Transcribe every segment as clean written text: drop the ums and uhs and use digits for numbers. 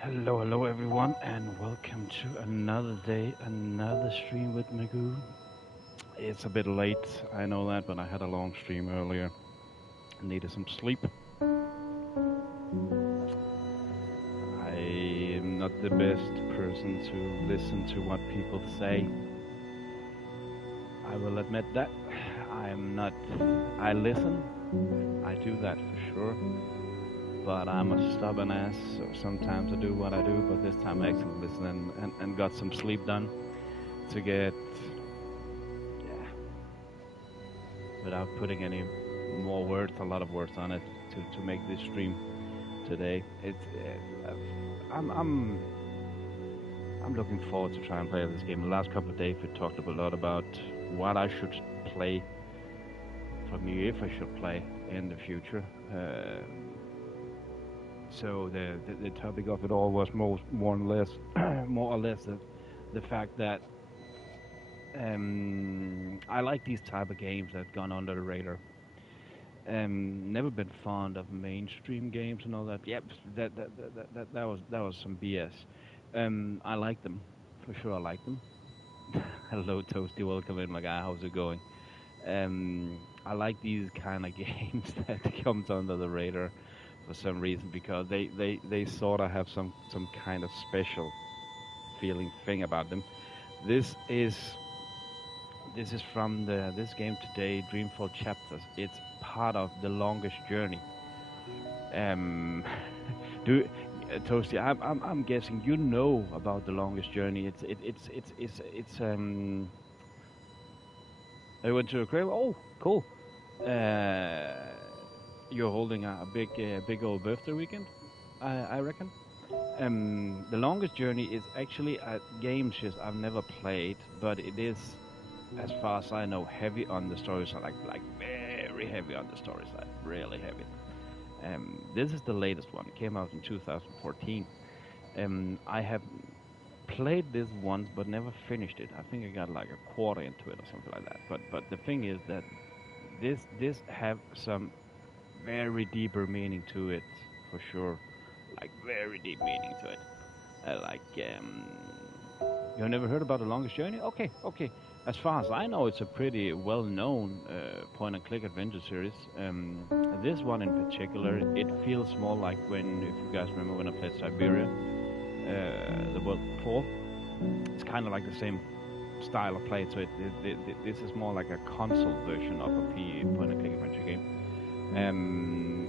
Hello, hello everyone, and welcome to another day, another stream with Magoo. It's a bit late, I know that, but I had a long stream earlier. I needed some sleep. I am not the best person to listen to what people say. I will admit that. I'm not. I listen. I do that for sure. But I'm a stubborn ass, so sometimes I do what I do, but this time I actually listened and got some sleep done to get, yeah, without putting any more words, a lot of words on it, to make this stream today. I'm looking forward to try and play this game. The last couple of days we talked a lot about what I should play, for me, if I should play in the future. So the topic of it all was more or less the fact that I like these type of games that gone under the radar. Never been fond of mainstream games and all that. Yep, that was some BS. I like them, for sure. I like them. Hello, Toasty. Welcome in, my guy. How's it going? I like these kind of games that comes under the radar for some reason, because they sort of have some kind of special feeling thing about them. This is from this game today, Dreamfall chapters. It's part of the longest journey. Do Toasty, I'm guessing you know about the longest journey. It's I went to a grave. Oh, cool. you're holding big old birthday weekend, I reckon. The longest journey is actually a game just I've never played, but it is, as far as I know, heavy on the story side, like very heavy on the story side, really heavy. This is the latest one. It came out in 2014. I have played this once, but never finished it. I think I got like a quarter into it or something like that. But the thing is that this have some very deeper meaning to it, for sure. Like very deep meaning to it. Like you never heard about The Longest Journey? Okay, okay. As far as I know, it's a pretty well-known point-and-click adventure series. This one in particular, it feels more like when, if you guys remember when I played Siberia, the world before, it's kind of like the same style of play. So this is more like a console version of a point-and-click adventure game.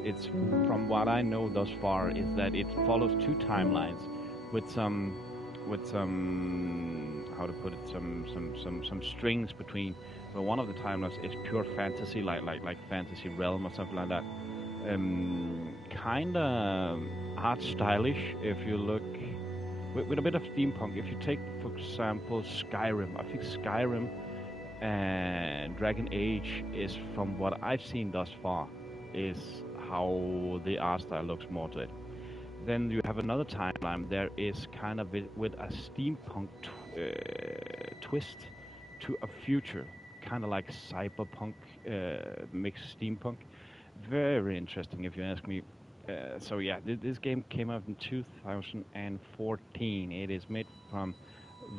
It's from what I know thus far is that it follows two timelines with some how to put it some strings between. So one of the timelines is pure fantasy, like fantasy realm or something like that. Kind of art stylish if you look with a bit of steampunk. If you take, for example, Skyrim, I think Skyrim and Dragon Age is, from what I've seen thus far, is how the art style looks more to it. Then you have another timeline. There is kind of with a steampunk twist to a future, kind of like cyberpunk mixed steampunk. Very interesting, if you ask me. So yeah, this game came out in 2014. It is made from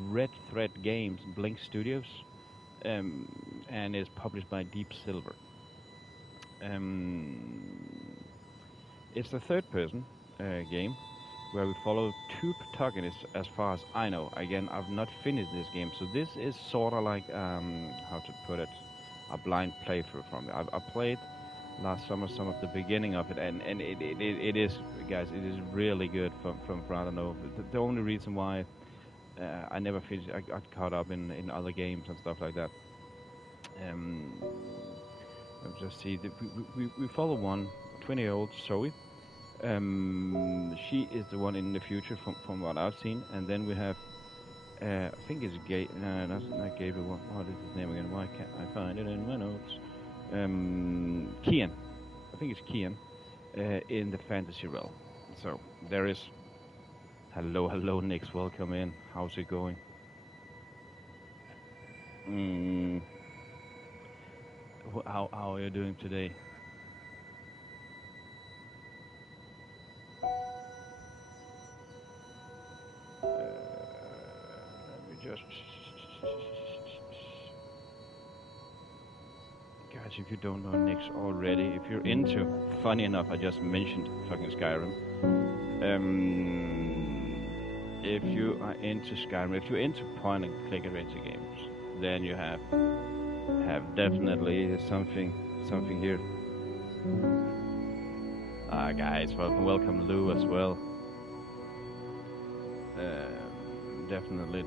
Red Thread Games, Blink Studios, and is published by Deep Silver. It's the third-person game where we follow two protagonists, as far as I know. Again, I've not finished this game, so this is sort of like how to put it, a blind playthrough from it. I played last summer some of the beginning of it, and it is, guys, it is really good. From I don't know, the only reason why I never finished, I got caught up in other games and stuff like that. Um, let's just see. We follow one 20-year-old Zoe. She is the one in the future, from what I've seen, and then we have, I think it's that's not Gabriel. What is his name again? Why can't I find it in my notes? Kian. I think it's Kian, in the fantasy realm. So there is. Hello, hello, Nix. Welcome in. How's it going? Mm, how are you doing today? Let me just. Guys, if you don't know Nix already, if you're into, funny enough, I just mentioned fucking Skyrim. If you are into Skyrim, if you're into point and click adventure games, then you have definitely something here. Guys, welcome Lou as well. Definitely.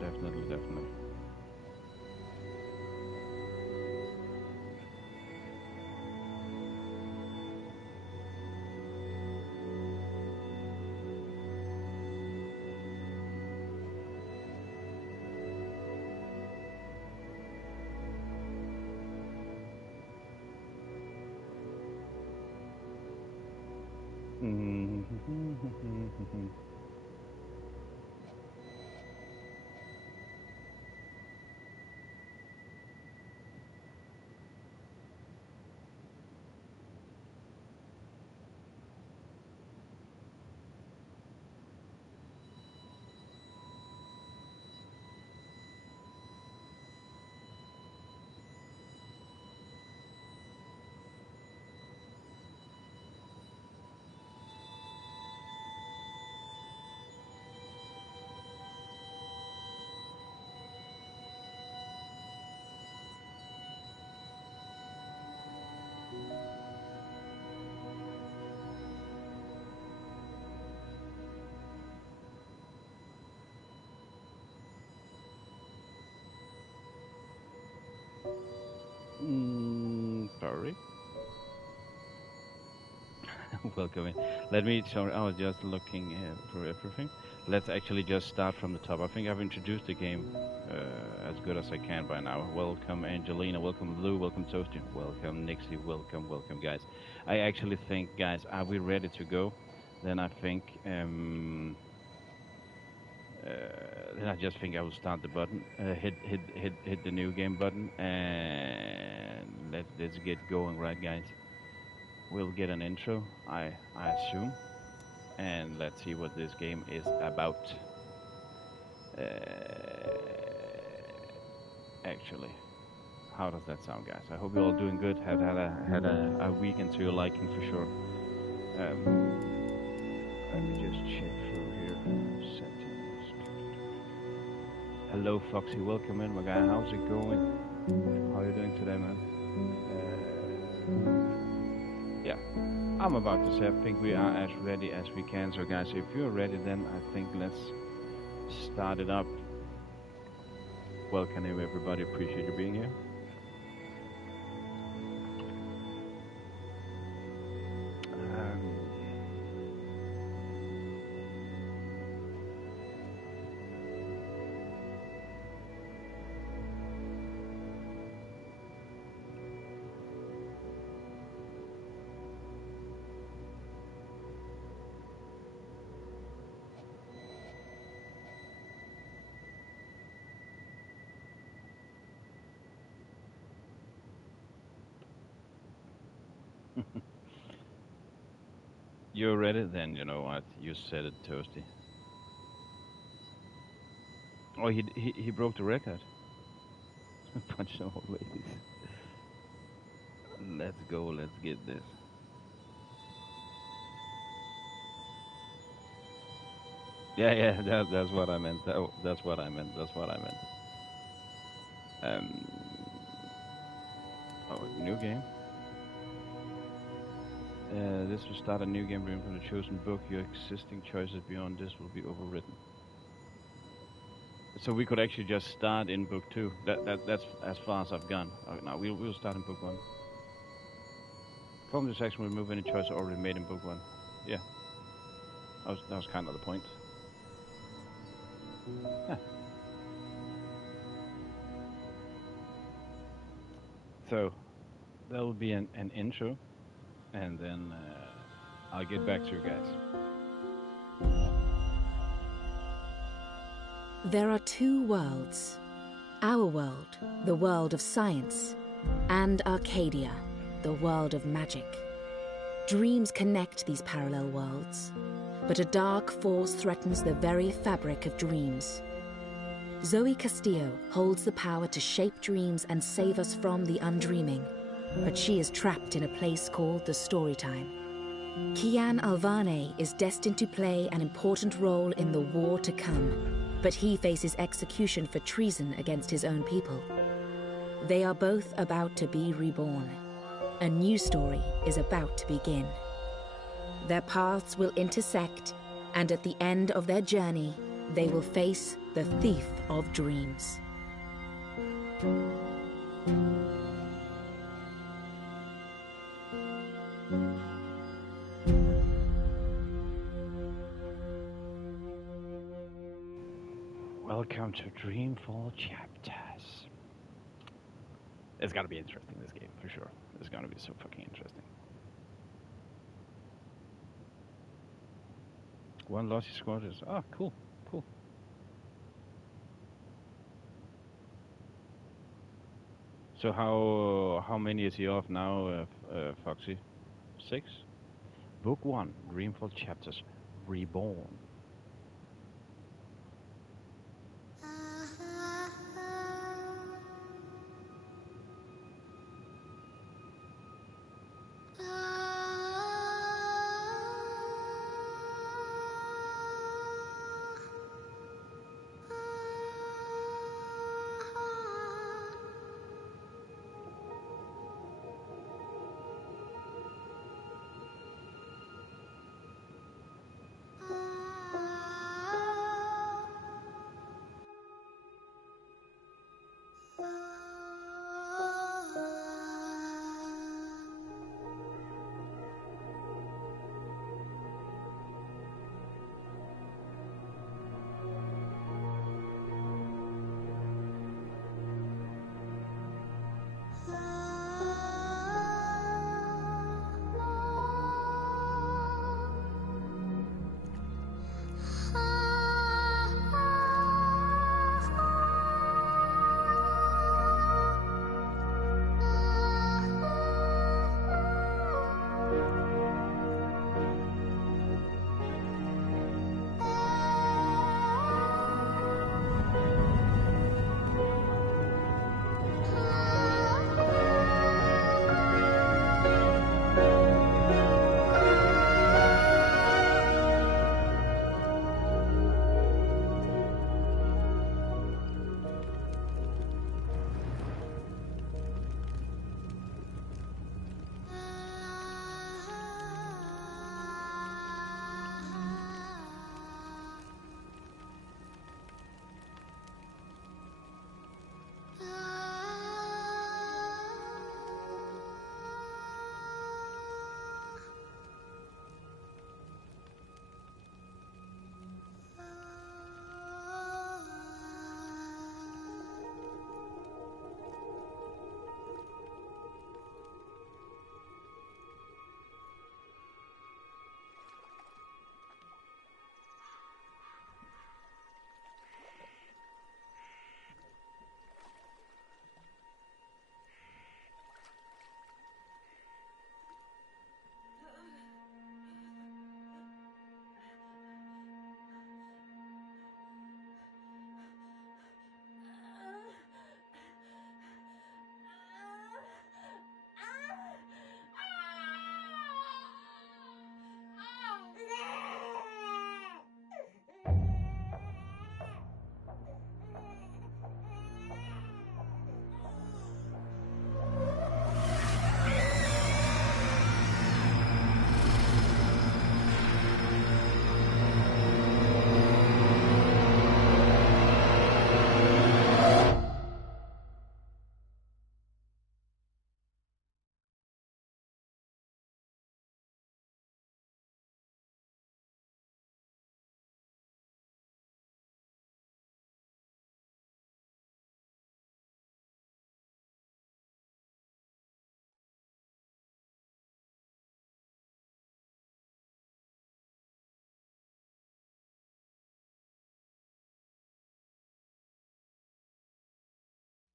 Sorry. Welcome in. Let me. Sorry, I was just looking through everything. Let's actually just start from the top. I think I've introduced the game as good as I can by now. Welcome, Angelina. Welcome, Lou. Welcome, Toasty. Welcome, Nixie. Welcome, welcome, guys. I actually think, guys, are we ready to go? Then I think. Then I just think I will start the button, hit the new game button, and let's get going, right, guys? We'll get an intro, I assume, and let's see what this game is about. Uh, Actually, how does that sound, guys? I hope you're all doing good. Had a weekend to your liking for sure. Let me just check through here. Settings. Hello, Foxy. Welcome in, my guy. How's it going? How are you doing today, man? Yeah, I'm about to say, I think we are as ready as we can. So, guys, if you're ready, then I think let's start it up. Welcome, everybody. Appreciate you being here. You're ready? Then you know what? You said it, Toasty. Oh, he broke the record. Punch the old ladies. Let's go. Let's get this. Yeah, that's what I meant. That's what I meant. That's what I meant. Um. Oh, new game. This will start a new game from the chosen book. Your existing choices beyond this will be overwritten. So we could actually just start in book 2. That's as far as I've gone. No, we'll start in book 1. From this section, remove any choice already made in book 1. Yeah, that was kind of the point. Huh. So that will be an intro, and then I'll get back to you guys. There are two worlds. Our world, the world of science, and Arcadia, the world of magic. Dreams connect these parallel worlds, but a dark force threatens the very fabric of dreams. Zoe Castillo holds the power to shape dreams and save us from the undreaming, but she is trapped in a place called the Storytime. Kian Alvane is destined to play an important role in the war to come, but he faces execution for treason against his own people. They are both about to be reborn. A new story is about to begin. Their paths will intersect, and at the end of their journey, they will face the thief of dreams. Welcome to Dreamfall chapters. It's gonna be interesting, this game, for sure. It's gonna be so fucking interesting. One lossy squad is... Oh, cool. So how many is he off now, Foxy? 6? Book 1, Dreamfall chapters, Reborn.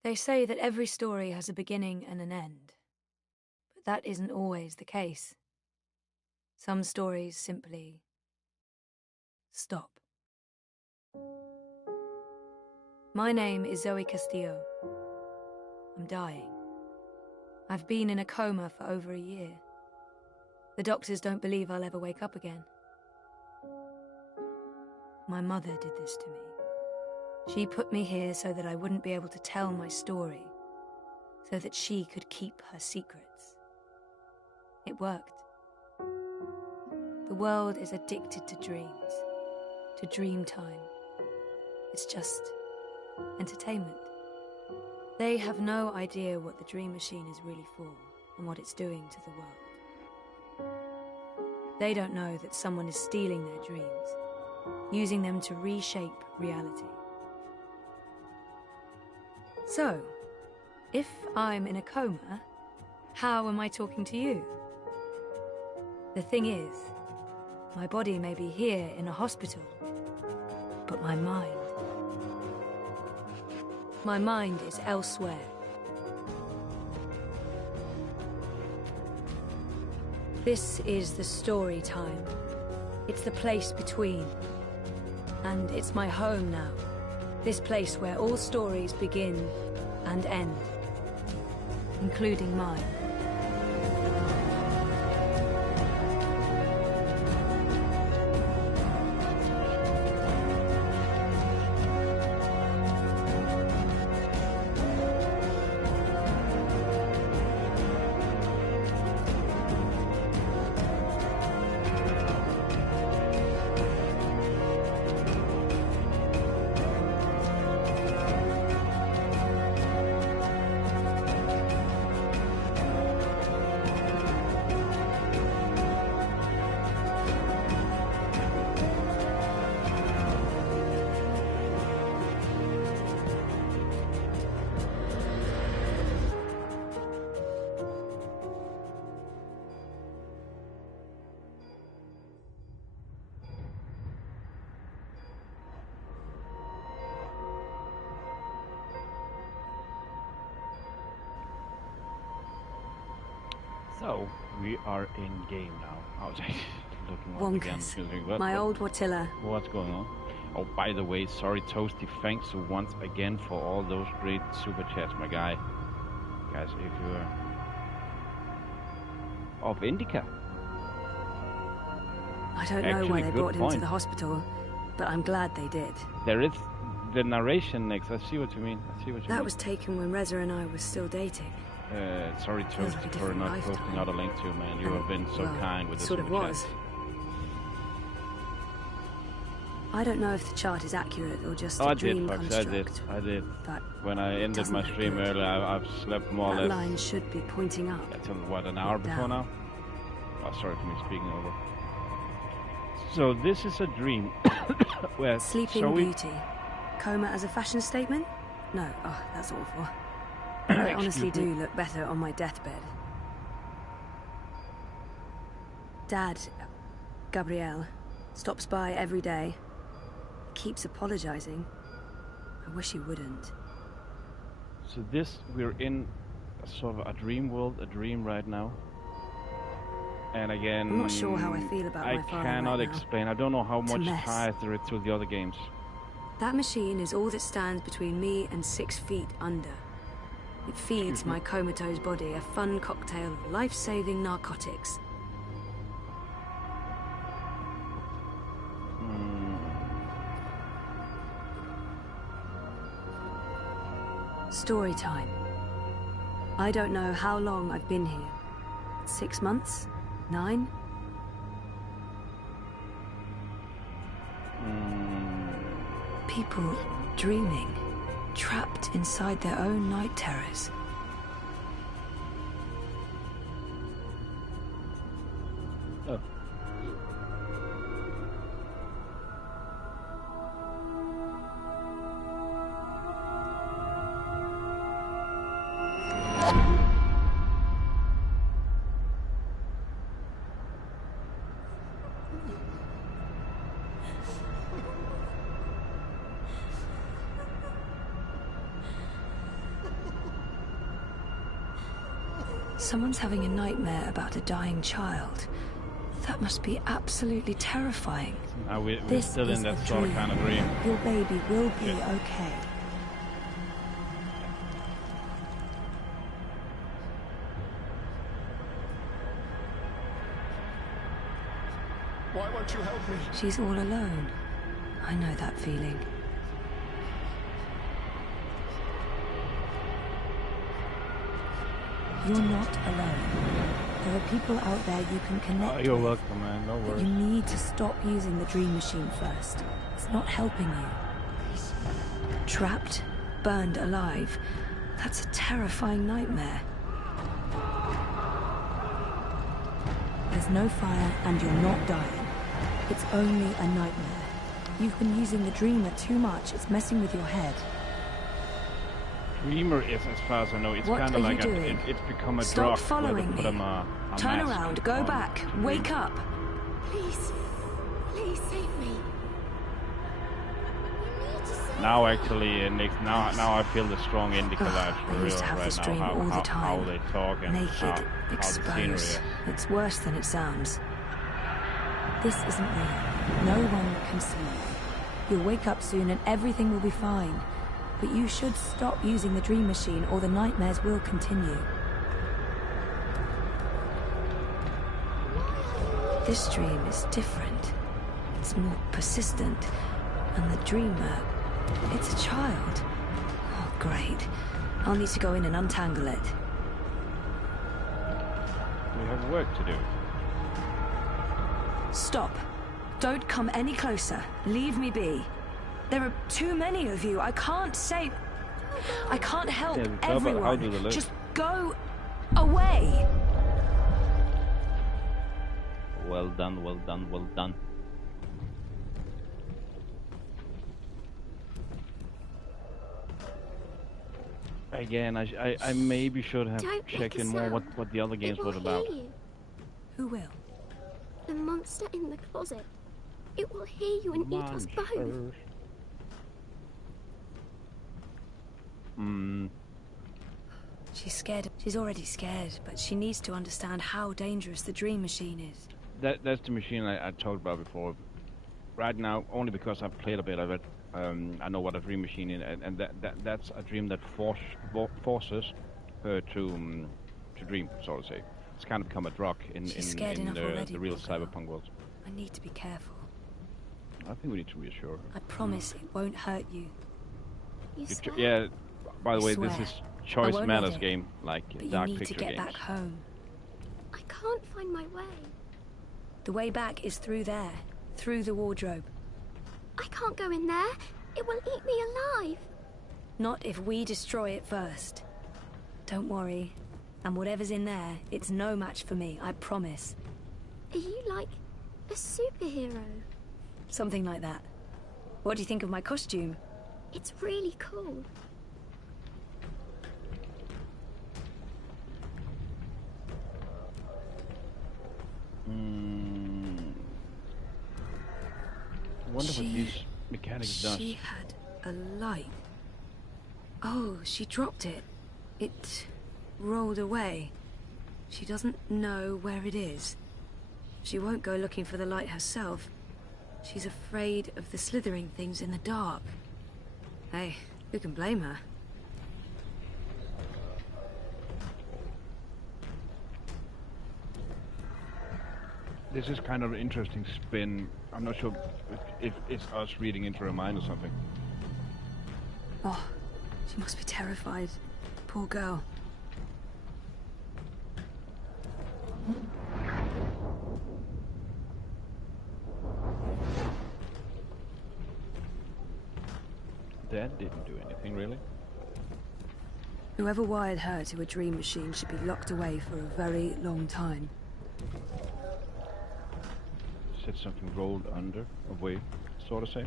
They say that every story has a beginning and an end, but that isn't always the case. Some stories simply stop. My name is Zoe Castillo. I'm dying. I've been in a coma for over a year. The doctors don't believe I'll ever wake up again. My mother did this to me. She put me here so that I wouldn't be able to tell my story, so that she could keep her secrets. It worked. The world is addicted to dreams, to dream time. It's just entertainment. They have no idea what the dream machine is really for and what it's doing to the world. They don't know that someone is stealing their dreams, using them to reshape reality. So, if I'm in a coma, how am I talking to you? The thing is, my body may be here in a hospital, but my mind is elsewhere. This is the story time. It's the place between. And it's my home now. This place where all stories begin and end, including mine. So, we are in game now. I was looking once again. Wonkers. My old Watilla. What's going on? Oh, by the way, sorry Toasty, thanks once again for all those great super chats, my guy. Guys, if you're of Indica. I don't know why they brought him to the hospital, but I'm glad they did. There is the narration next. I see what you mean. That was taken when Reza and I were still dating. Sorry, Toasty, for not posting out a link to you, man. You have been so kind with the sort of was. I don't know if the chart is accurate or just a dream construct. I did. But when I ended my stream earlier, I've slept more or less. That line should be pointing up. Until what, an hour before now? Oh, sorry for me speaking over. So this is a dream where Sleeping Beauty. Coma as a fashion statement? No. Oh, that's awful. I honestly do look better on my deathbed. Dad, Gabrielle, stops by every day. Keeps apologizing. I wish he wouldn't. So we're in sort of a dream world, a dream right now. And again, I'm not sure how I feel about my father. I cannot explain. I don't know how much ties there is to the other games. That machine is all that stands between me and 6 feet under. It feeds my comatose body a fun cocktail of life-saving narcotics. Story time. I don't know how long I've been here. 6 months? 9? People dreaming, trapped inside their own night terrors. Oh. Someone's having a nightmare about a dying child. That must be absolutely terrifying. We're still in that sort of kind of dream. Your baby will be okay. Why won't you help me? She's all alone. I know that feeling. You're not alone. There are people out there you can connect with. You're welcome, man. No worries. But you need to stop using the dream machine first. It's not helping you. Trapped, burned alive. That's a terrifying nightmare. There's no fire and you're not dying. It's only a nightmare. You've been using the dreamer too much. It's messing with your head. Dreamer is, as far as I know, it's kind of like it's become a Stop drug. Following me. Turn around, go back, wake up. Please, please save me. Now actually, now I feel the strong indica vibes for real right now. How they talk and naked, how the scenery is. It's worse than it sounds. This isn't real. No one can see you. You'll wake up soon and everything will be fine. But you should stop using the dream machine or the nightmares will continue. This dream is different. It's more persistent. And the dreamer, it's a child. Oh, great. I'll need to go in and untangle it. We have work to do. Stop. Don't come any closer. Leave me be. There are too many of you. I can't save... I can't help everyone. Just go away. Well done, well done, well done. Again, I maybe should have checked in more what the other games were about. Who will? The monster in the closet. It will hear you and eat us both. She's scared. She's already scared, but she needs to understand how dangerous the dream machine is. That's the machine I talked about before. Right now, only because I've played a bit of it, I know what a dream machine is, and that's a dream that forces her to dream, so to say. It's kind of become a drug in the real Cyberpunk world. I need to be careful. I think we need to reassure her. I promise it won't hurt you. You swear? Yeah. By the way, this is Choice Matters game, like but Dark you need Picture to get games. back home. I can't find my way. The way back is through there, through the wardrobe. I can't go in there. It will eat me alive. Not if we destroy it first. Don't worry. And whatever's in there, it's no match for me, I promise. Are you like a superhero? Something like that. What do you think of my costume? It's really cool. I wonder what these mechanics does. She had a light. Oh, she dropped it. It rolled away. She doesn't know where it is. She won't go looking for the light herself. She's afraid of the slithering things in the dark. Hey, who can blame her? This is kind of an interesting spin. I'm not sure if it's us reading into her mind or something. Oh, she must be terrified. Poor girl. That didn't do anything, really. Whoever wired her to a dream machine should be locked away for a very long time. Said something rolled under, away, sort of say.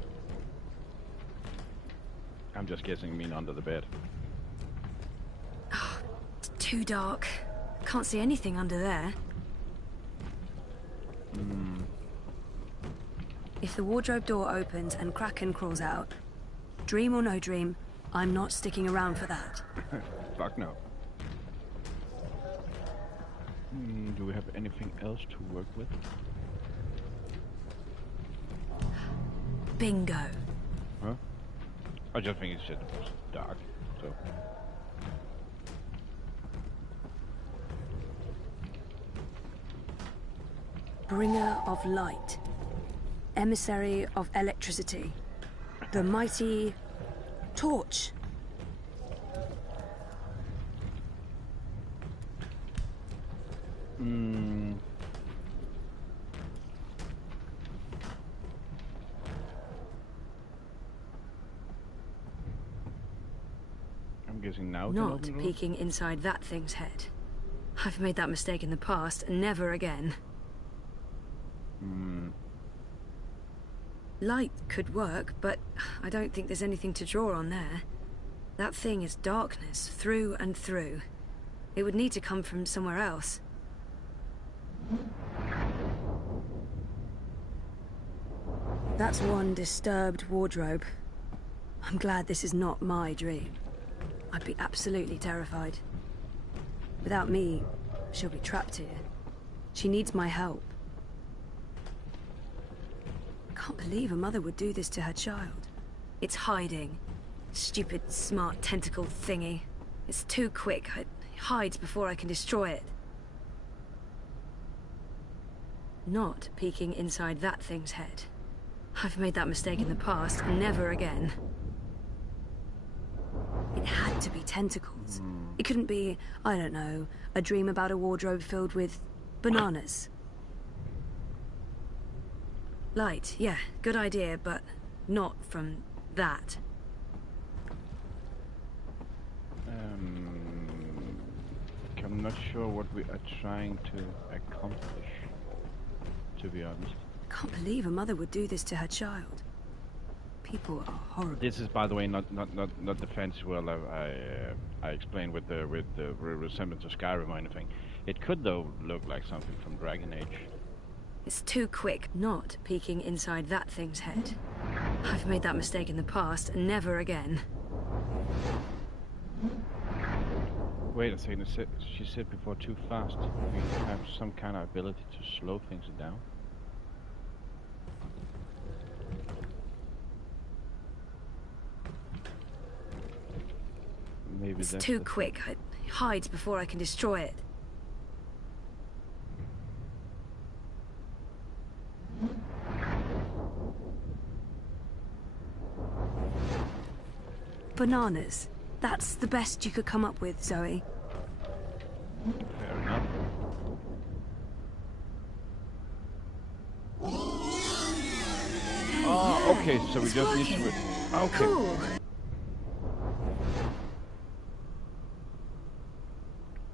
I'm just guessing you mean under the bed. Oh, it's too dark. Can't see anything under there. If the wardrobe door opens and Kraken crawls out, dream or no dream, I'm not sticking around for that. Fuck no. Do we have anything else to work with? Bingo. Huh? I just think it said it was dark, so... Bringer of light. Emissary of electricity. The mighty... torch. I'm guessing now. Not peeking inside that thing's head. I've made that mistake in the past, and never again. Light could work, but I don't think there's anything to draw on there. That thing is darkness, through and through. It would need to come from somewhere else. That's one disturbed wardrobe. I'm glad this is not my dream. I'd be absolutely terrified. Without me, she'll be trapped here. She needs my help. Can't believe a mother would do this to her child. It's hiding. Stupid, smart tentacle thingy. It's too quick. It hides before I can destroy it. Not peeking inside that thing's head. I've made that mistake in the past, and never again. It had to be tentacles. It couldn't be, I don't know, a dream about a wardrobe filled with bananas. Light, yeah, good idea, but not from that. I'm not sure what we are trying to accomplish, to be honest. Can't believe a mother would do this to her child. People are horrible. This is, by the way, not the fancy world I explained with the resemblance of Skyrim or anything. It could, though, look like something from Dragon Age. It's too quick. Not peeking inside that thing's head. I've made that mistake in the past, and never again. Wait a second, she said before too fast. We have some kind of ability to slow things down. Maybe it's too quick. It hides before I can destroy it. Bananas. That's the best you could come up with, Zoe. Fair enough. Oh, okay, so we just need to... Okay. Cool.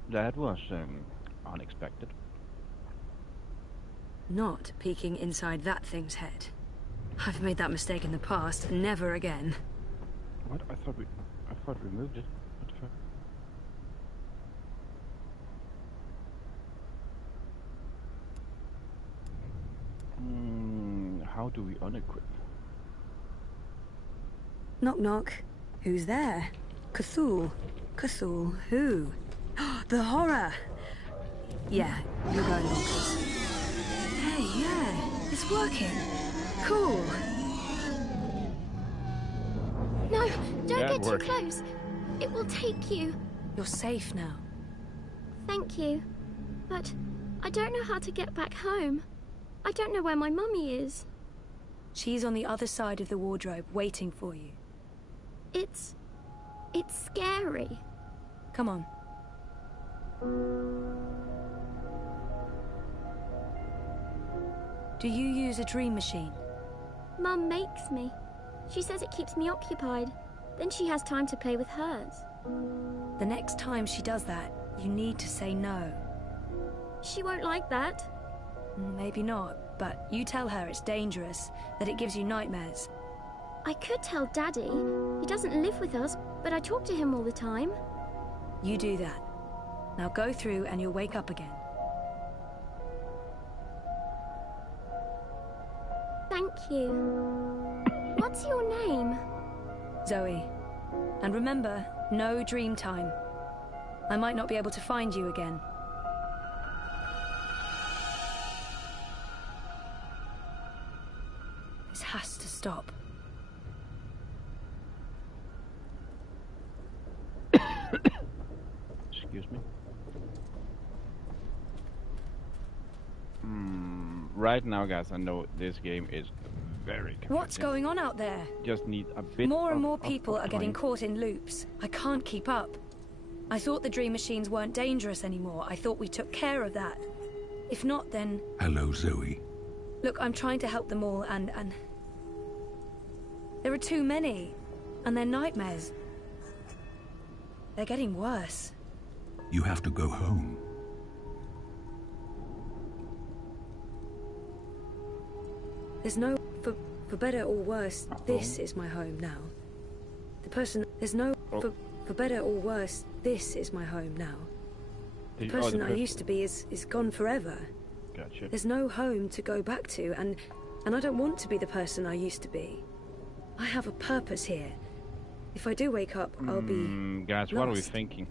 That was unexpected. Not peeking inside that thing's head. I've made that mistake in the past, and never again. What? I thought we moved it. What the fuck? How do we unequip? Knock knock. Who's there? Cthulhu. Cthulhu who? The horror! Yeah, you're going bonkers. Hey, yeah, it's working. Cool. No, don't That get worked. too close. It will take you. You're safe now. Thank you. But I don't know how to get back home. I don't know where my mummy is. She's on the other side of the wardrobe, waiting for you. It's scary. Come on. Do you use a dream machine? Mum makes me. She says it keeps me occupied. Then she has time to play with hers. The next time she does that, you need to say no. She won't like that. Maybe not, but you tell her it's dangerous, that it gives you nightmares. I could tell Daddy. He doesn't live with us, but I talk to him all the time. You do that. Now go through and you'll wake up again. Thank you. What's your name? Zoe. And remember, no dream time. I might not be able to find you again. stop. Excuse me. Right now, guys, I know this game is very confusing. What's going on out there? Just need a bit More and of- more of- people of are getting time. caught in loops. I can't keep up. I thought the dream machines weren't dangerous anymore. I thought we took care of that. If not, then... Hello, Zoe. Look, I'm trying to help them all, and... There are too many. And they're nightmares. They're getting worse. You have to go home. There's no... For better or worse, this is my home now. The person... There's no... For better or worse, this is my home now. The person I used to be is gone forever. Gotcha. There's no home to go back to, and I don't want to be the person I used to be. I have a purpose here. If I do wake up, I'll be Guys, what are we lost. thinking?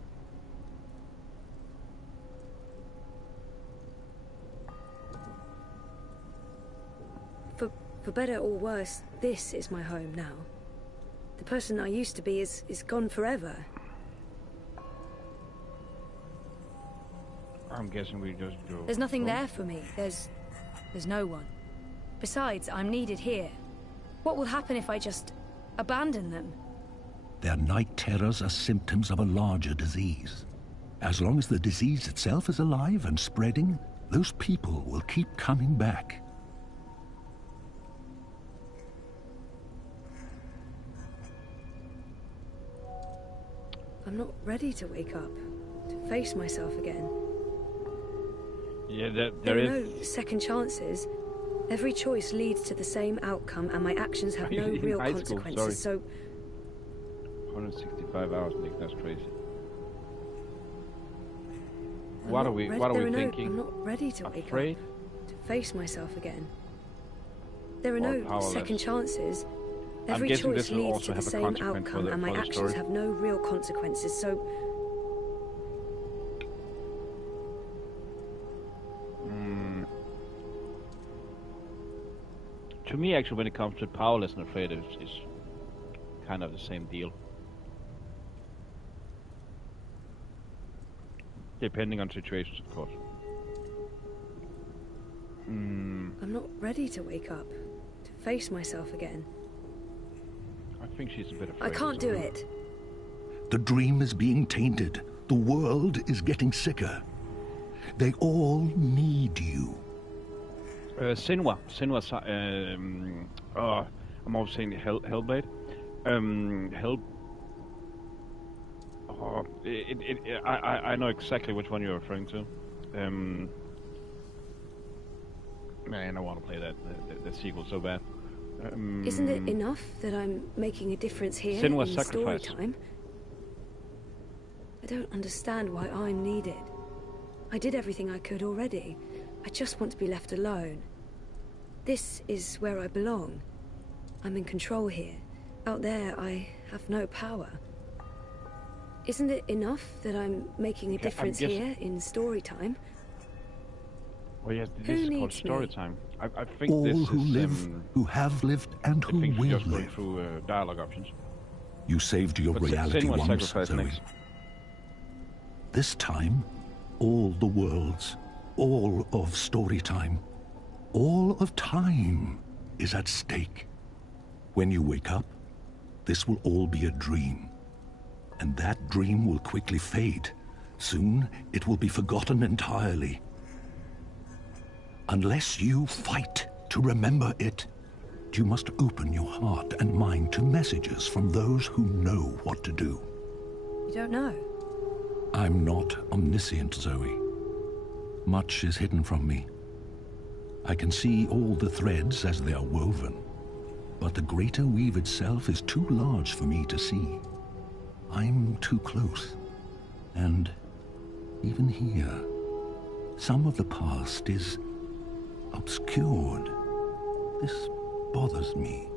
For better or worse, this is my home now. The person I used to be is gone forever. I'm guessing we just go. There's nothing there for me. There's no one. Besides, I'm needed here. What will happen if I just abandon them? Their night terrors are symptoms of a larger disease. As long as the disease itself is alive and spreading, those people will keep coming back. I'm not ready to wake up, to face myself again. Yeah, There there are is. no second chances. Every choice leads to the same outcome, and my actions have no In real high school, consequences, so... 165 hours, Nick. That's crazy. I'm What not are we? ready- What are there we no- thinking? I'm not ready to wake Afraid? up, to face myself again. There are Or no powerless? second chances. I'm Every guessing choice this will leads also to the have a same consequence for outcome, the- and my for the actions story. have no real consequences, so... To me, actually, when it comes to powerless and afraid, it's kind of the same deal. Depending on situations, of course. I'm not ready to wake up, to face myself again. I think she's a bit afraid. I can't as do well. it. The dream is being tainted. The world is getting sicker. They all need you. Sinwa. I'm always saying Hellblade. Hell. Oh, I know exactly which one you're referring to. Man, I want to play that the sequel so bad. Isn't it enough that I'm making a difference here Sinuous in story sacrifice. time? I don't understand why I'm needed. I did everything I could already. I just want to be left alone. This is where I belong. I'm in control here. Out there, I have no power. Isn't it enough that I'm making a I'm difference guessing- here in story time? Well, yes, Who this is called needs me? story time. I think All this who is. live, who have lived, and I who think she's will just going live. through dialogue options. You saved your But reality Sinuous once, sacrifice Zoe. next. This time, all the worlds, all of story time, all of time is at stake. When you wake up, this will all be a dream. And that dream will quickly fade. Soon, it will be forgotten entirely. Unless you fight to remember it, you must open your heart and mind to messages from those who know what to do. You don't know. I'm not omniscient, Zoe. Much is hidden from me. I can see all the threads as they are woven, but the greater weave itself is too large for me to see. I'm too close. And even here, some of the past is obscured. This bothers me.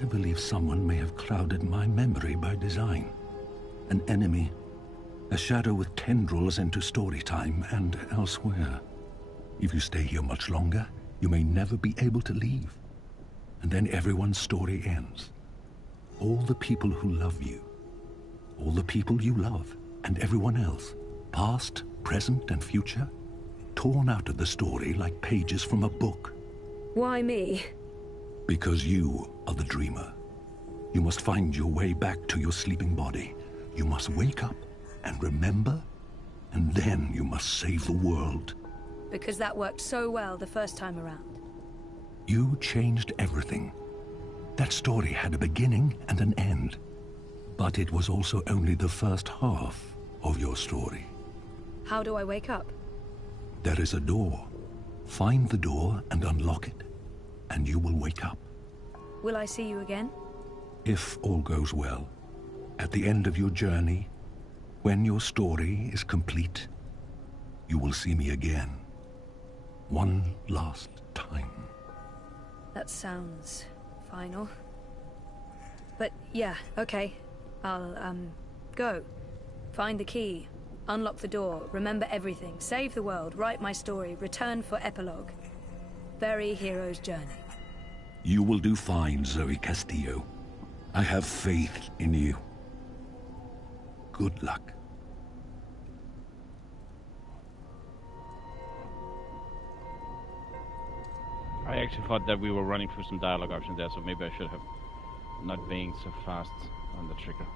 I believe someone may have clouded my memory by design. An enemy, a shadow with tendrils into story time and elsewhere. If you stay here much longer, you may never be able to leave. and then everyone's story ends. All the people who love you, all the people you love, and everyone else, past, present, and future, torn out of the story like pages from a book. Why me? Because you are the dreamer. You must find your way back to your sleeping body. You must wake up and remember, and then you must save the world. Because that worked so well the first time around. You changed everything. That story had a beginning and an end. But it was also only the first half of your story. How do I wake up? There is a door. Find the door and unlock it, and you will wake up. Will I see you again? If all goes well, at the end of your journey, when your story is complete, you will see me again. One last time. That sounds final. But yeah, okay. I'll, go. Find the key. Unlock the door. Remember everything. Save the world. Write my story. Return for epilogue. Bury hero's journey. You will do fine, Zoe Castillo. I have faith in you. Good luck. I actually thought that we were running through some dialogue options there, so maybe I should have not been so fast on the trigger.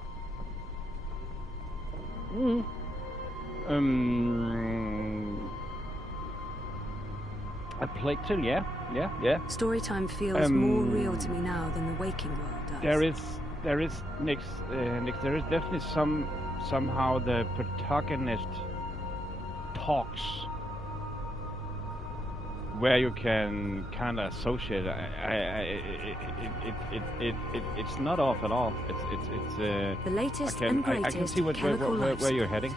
A Plague Tale, yeah. Storytime feels more real to me now than the waking world does. There is Nick, there is definitely somehow the protagonist talks where you can kind of associate. It's not off at all. It's the latest and greatest. I can see where you're heading.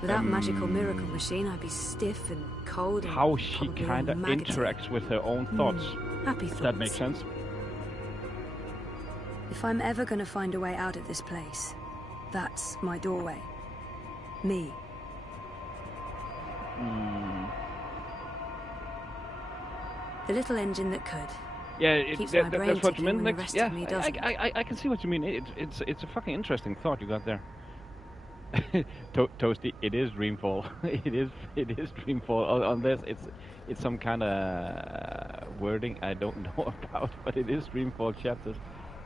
Without magical miracle machine, I'd be stiff and cold. And how she kind of interacts with her own thoughts. Happy thoughts. That makes sense. If I'm ever going to find a way out of this place, that's my doorway. Me. The little engine that could. Yeah, that's what you mean. Yeah, I can see what you mean. It's a fucking interesting thought you got there. Toasty, it is Dreamfall. it is Dreamfall. On this, it's some kind of wording I don't know about, but it is Dreamfall chapters,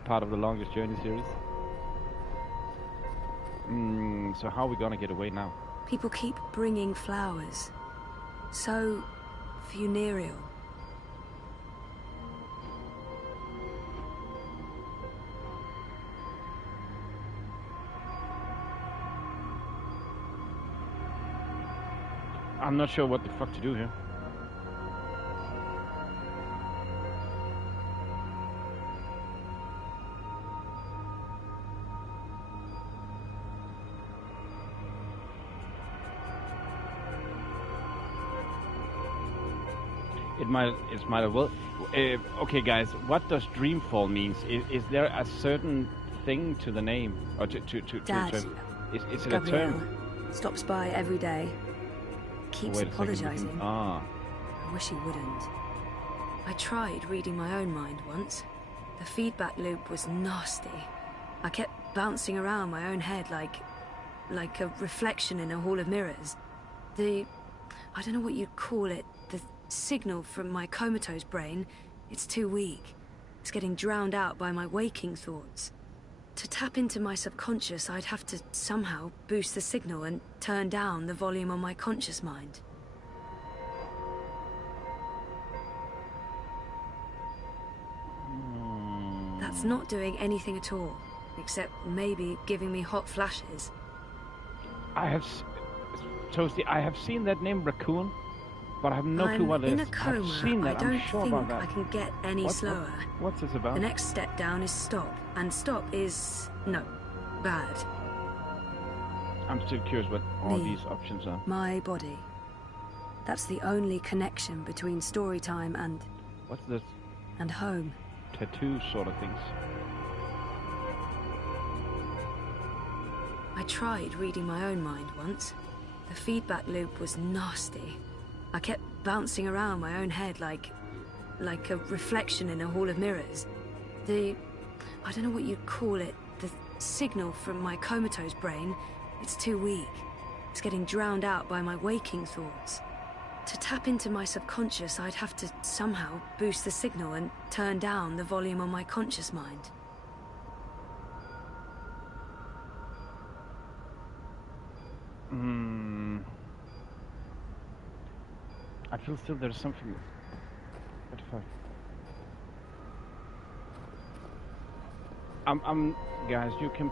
part of the Longest Journey series. So how are we gonna get away now? People keep bringing flowers, so funereal. I'm not sure what the fuck to do here. It might as well. Okay, guys, what does Dreamfall means? Is there a certain thing to the name, or Dad, is it Gabrielle a term? Stops by every day. Keeps apologizing. I wish he wouldn't. I tried reading my own mind once. The feedback loop was nasty. I kept bouncing around my own head like a reflection in a hall of mirrors. I don't know what you'd call it, the signal from my comatose brain, it's too weak. It's getting drowned out by my waking thoughts. To tap into my subconscious, I'd have to somehow boost the signal and turn down the volume on my conscious mind. That's not doing anything at all, except maybe giving me hot flashes. Toasty, I have seen that name Raccoon, but I have no clue what it is. I'm in a coma. I've seen that. I don't I'm sure about that. think I can get any slower. What's this about? The next step down is stop, and stop is no, bad. I'm still curious what all these options are. My body. That's the only connection between story time and... What's this? And home. Tattoo sort of things. I tried reading my own mind once. The feedback loop was nasty. I kept bouncing around my own head like like a reflection in a hall of mirrors. I don't know what you'd call it, the signal from my comatose brain, it's too weak. It's getting drowned out by my waking thoughts. To tap into my subconscious, I'd have to somehow boost the signal and turn down the volume on my conscious mind. I feel still there's something. What the fuck? Guys, you can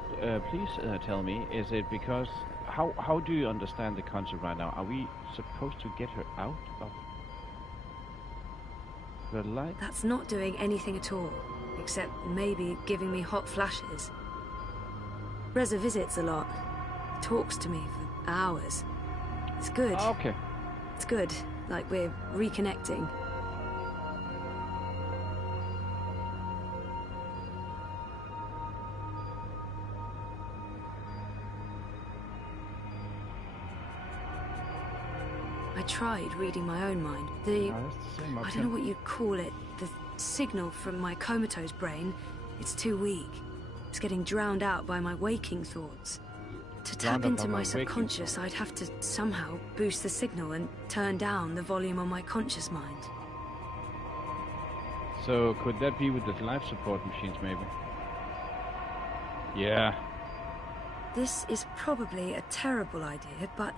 please tell me, is it because how do you understand the concept right now? Are we supposed to get her out of the light? That's not doing anything at all, except maybe giving me hot flashes. Reza visits a lot. Talks to me for hours. It's good. Okay. It's good, like we're reconnecting. I tried reading my own mind. That's the same I don't know what you'd call it, the signal from my comatose brain, it's too weak. It's getting drowned out by my waking thoughts. To tap into my subconscious, I'd have to somehow boost the signal and turn down the volume on my conscious mind. So could that be with the life support machines, maybe? Yeah. This is probably a terrible idea, but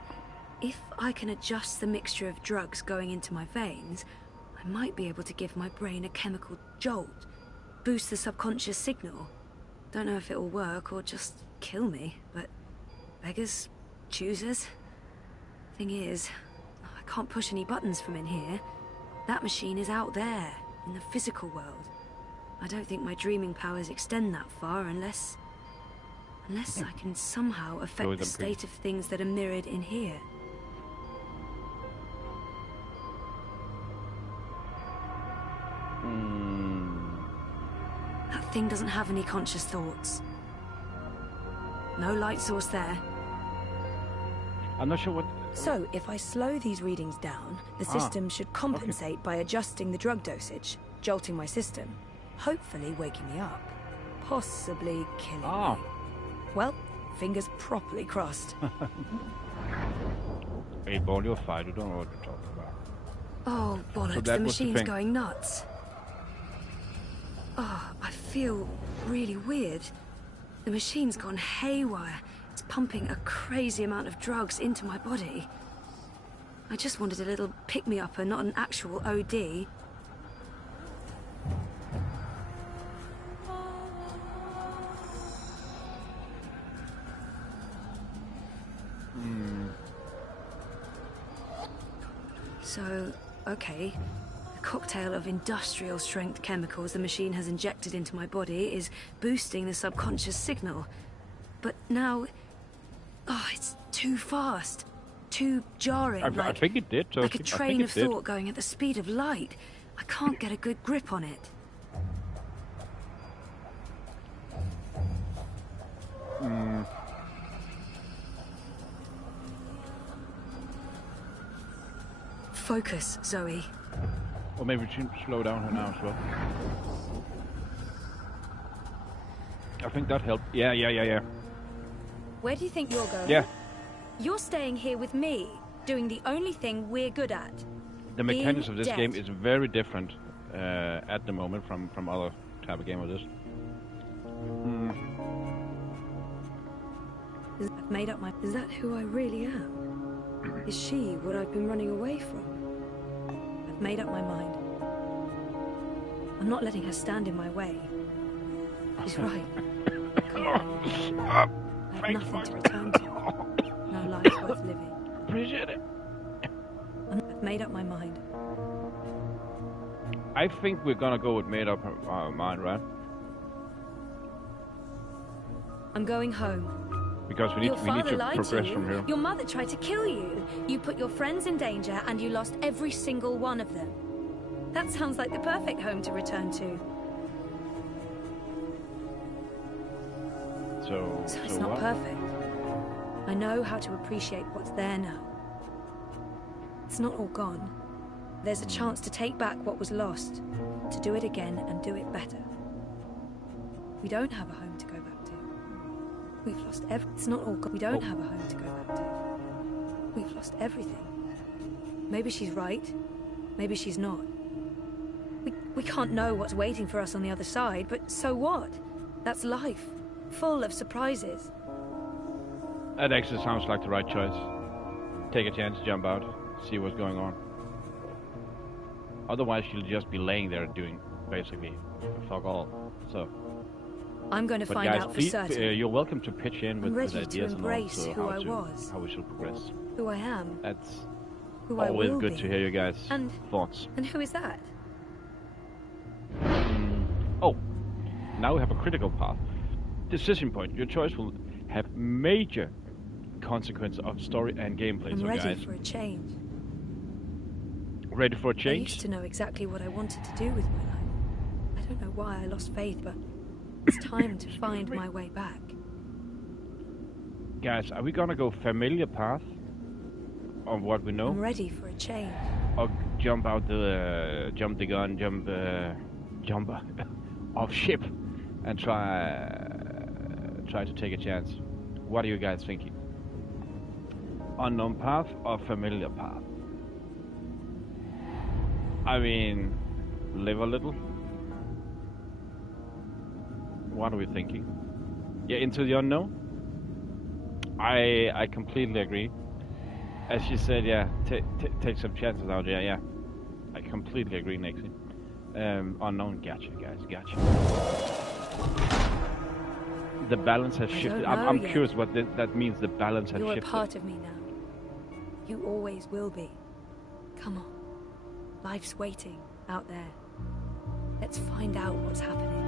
if I can adjust the mixture of drugs going into my veins, I might be able to give my brain a chemical jolt, boost the subconscious signal. Don't know if it'll work or just kill me, but beggars, choosers. Thing is, I can't push any buttons from in here. That machine is out there, in the physical world. I don't think my dreaming powers extend that far unless I can somehow affect the state of things that are mirrored in here. That thing doesn't have any conscious thoughts. No light source there. I'm not sure what... So, if I slow these readings down, the system should compensate by adjusting the drug dosage, jolting my system, hopefully waking me up, possibly killing me. Well, fingers properly crossed. Hey, ball, you're fine. You don't know what you're talking about. Oh, bollocks, So the machine's going nuts. Oh, I feel really weird. The machine's gone haywire. It's pumping a crazy amount of drugs into my body. I just wanted a little pick-me-up and not an actual OD. So, okay. The cocktail of industrial-strength chemicals the machine has injected into my body is boosting the subconscious signal. But now... oh, it's too fast. Too jarring. I think it did, like a train of thought going at the speed of light. I can't get a good grip on it. Focus, Zoe. Or maybe we should slow down her now as well. I think that helped. Yeah. Where do you think you're going? Yeah. You're staying here with me, doing the only thing we're good at. The mechanics of this dead. game is very different at the moment from other type of game of this. I've made up my... Is that who I really am? Is she what I've been running away from? I've made up my mind. I'm not letting her stand in my way. She's right. I have nothing to return to. No life worth living. Appreciate it. I've made up my mind. I think we're gonna go with made up our mind, right? I'm going home. Because we need to progress from here. Your mother tried to kill you. You put your friends in danger and you lost every single one of them. That sounds like the perfect home to return to. So it's not perfect. I know how to appreciate what's there now. It's not all gone. there's a chance to take back what was lost, to do it again and do it better. We don't have a home to go back to. We've lost it's not all we don't have a home to go back to. We've lost everything. Maybe she's right. Maybe she's not. We can't know what's waiting for us on the other side, but so what? That's life, full of surprises. That actually sounds like the right choice. Take a chance, jump out, see what's going on. Otherwise, she'll just be laying there doing basically fuck all. So. I'm going to find out for certain. You're welcome to pitch in with ideas and also how we should progress. Who I am. That's who always I will good be. to hear you guys' thoughts. And who is that? Oh, now we have a critical path. Decision point. Your choice will have major consequences of story and gameplay. I'm ready guys, for a change. Ready for a change? I used to know exactly what I wanted to do with my life. I don't know why I lost faith, but it's time to find my way back. Guys, are we gonna go familiar path on what we know? I'm ready for a change. Or jump out the jump the gun, jump off ship, and try to take a chance. What are you guys thinking? Unknown path or familiar path? I mean, live a little. What are we thinking? Yeah, into the unknown. I completely agree. As you said, yeah, take some chances out there. Yeah, I completely agree, Nixie. Unknown, gotcha, guys, gotcha. The balance has shifted. I'm curious what that means. The balance has shifted. You're a part of me now. You always will be. Come on, life's waiting out there. Let's find out what's happening.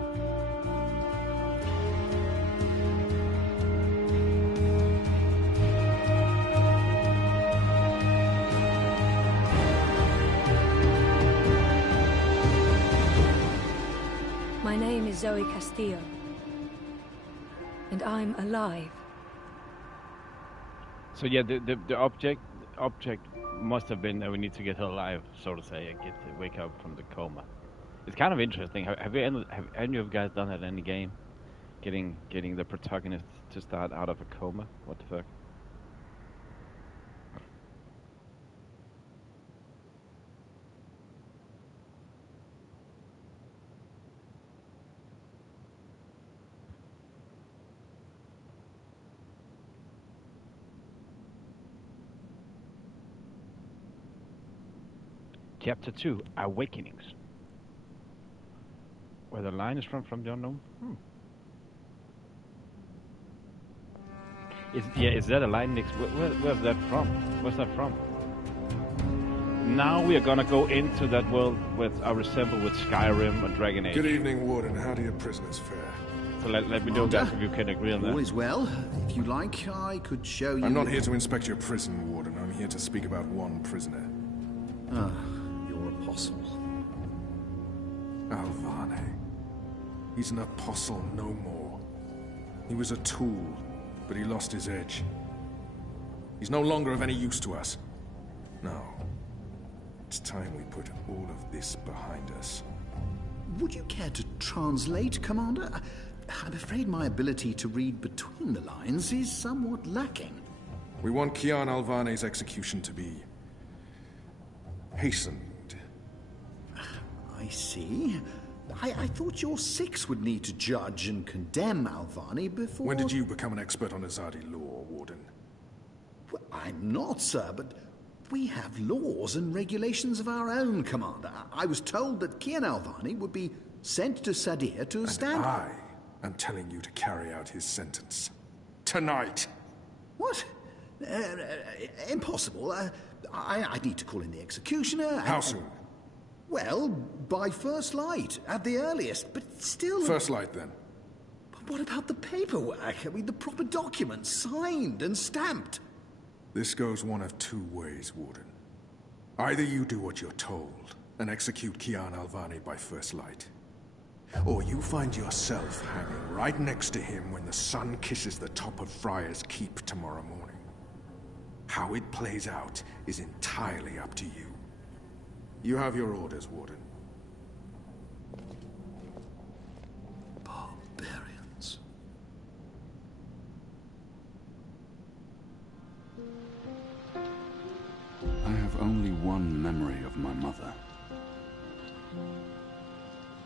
My name is Zoe Castillo, and I'm alive. So yeah, the object must have been that we need to get her alive, so to say, and wake up from the coma. It's kind of interesting. Have any of you guys done that in any game? Getting the protagonist to start out of a coma? What the fuck? Chapter 2, Awakenings. Where the line is from the unknown? Is that a line, Nix? Where's that from? Where's that from? Now we are gonna go into that world with I resemble with Skyrim and Dragon Age. Good evening, Warden. How do your prisoners fare? So let me know, guys, if you can agree on that. All is well. If you like, I could show you... I'm not here to inspect your prison, Warden. I'm here to speak about one prisoner. Ah, your apostle. Alvane. He's an apostle no more. He was a tool, but he lost his edge. He's no longer of any use to us. No. It's time we put all of this behind us. Would you care to translate, Commander? I'm afraid my ability to read between the lines is somewhat lacking. We want Kian Alvane's execution to be... hastened. I see. I thought your six would need to judge and condemn Alvane before... When did you become an expert on Azadi law, Warden? Well, I'm not, sir, but we have laws and regulations of our own, Commander. I was told that Kian Alvane would be sent to Sadir to stand... I am telling you to carry out his sentence. Tonight! What? Impossible. I need to call in the executioner. How soon? Well, by first light, at the earliest, but still... First light, then. But what about the paperwork? I mean, the proper documents, signed and stamped. This goes one of two ways, Warden. Either you do what you're told, and execute Kian Alvane by first light. Or you find yourself hanging right next to him when the sun kisses the top of Friar's Keep tomorrow morning. How it plays out is entirely up to you. You have your orders, Warden. Barbarians. I have only one memory of my mother.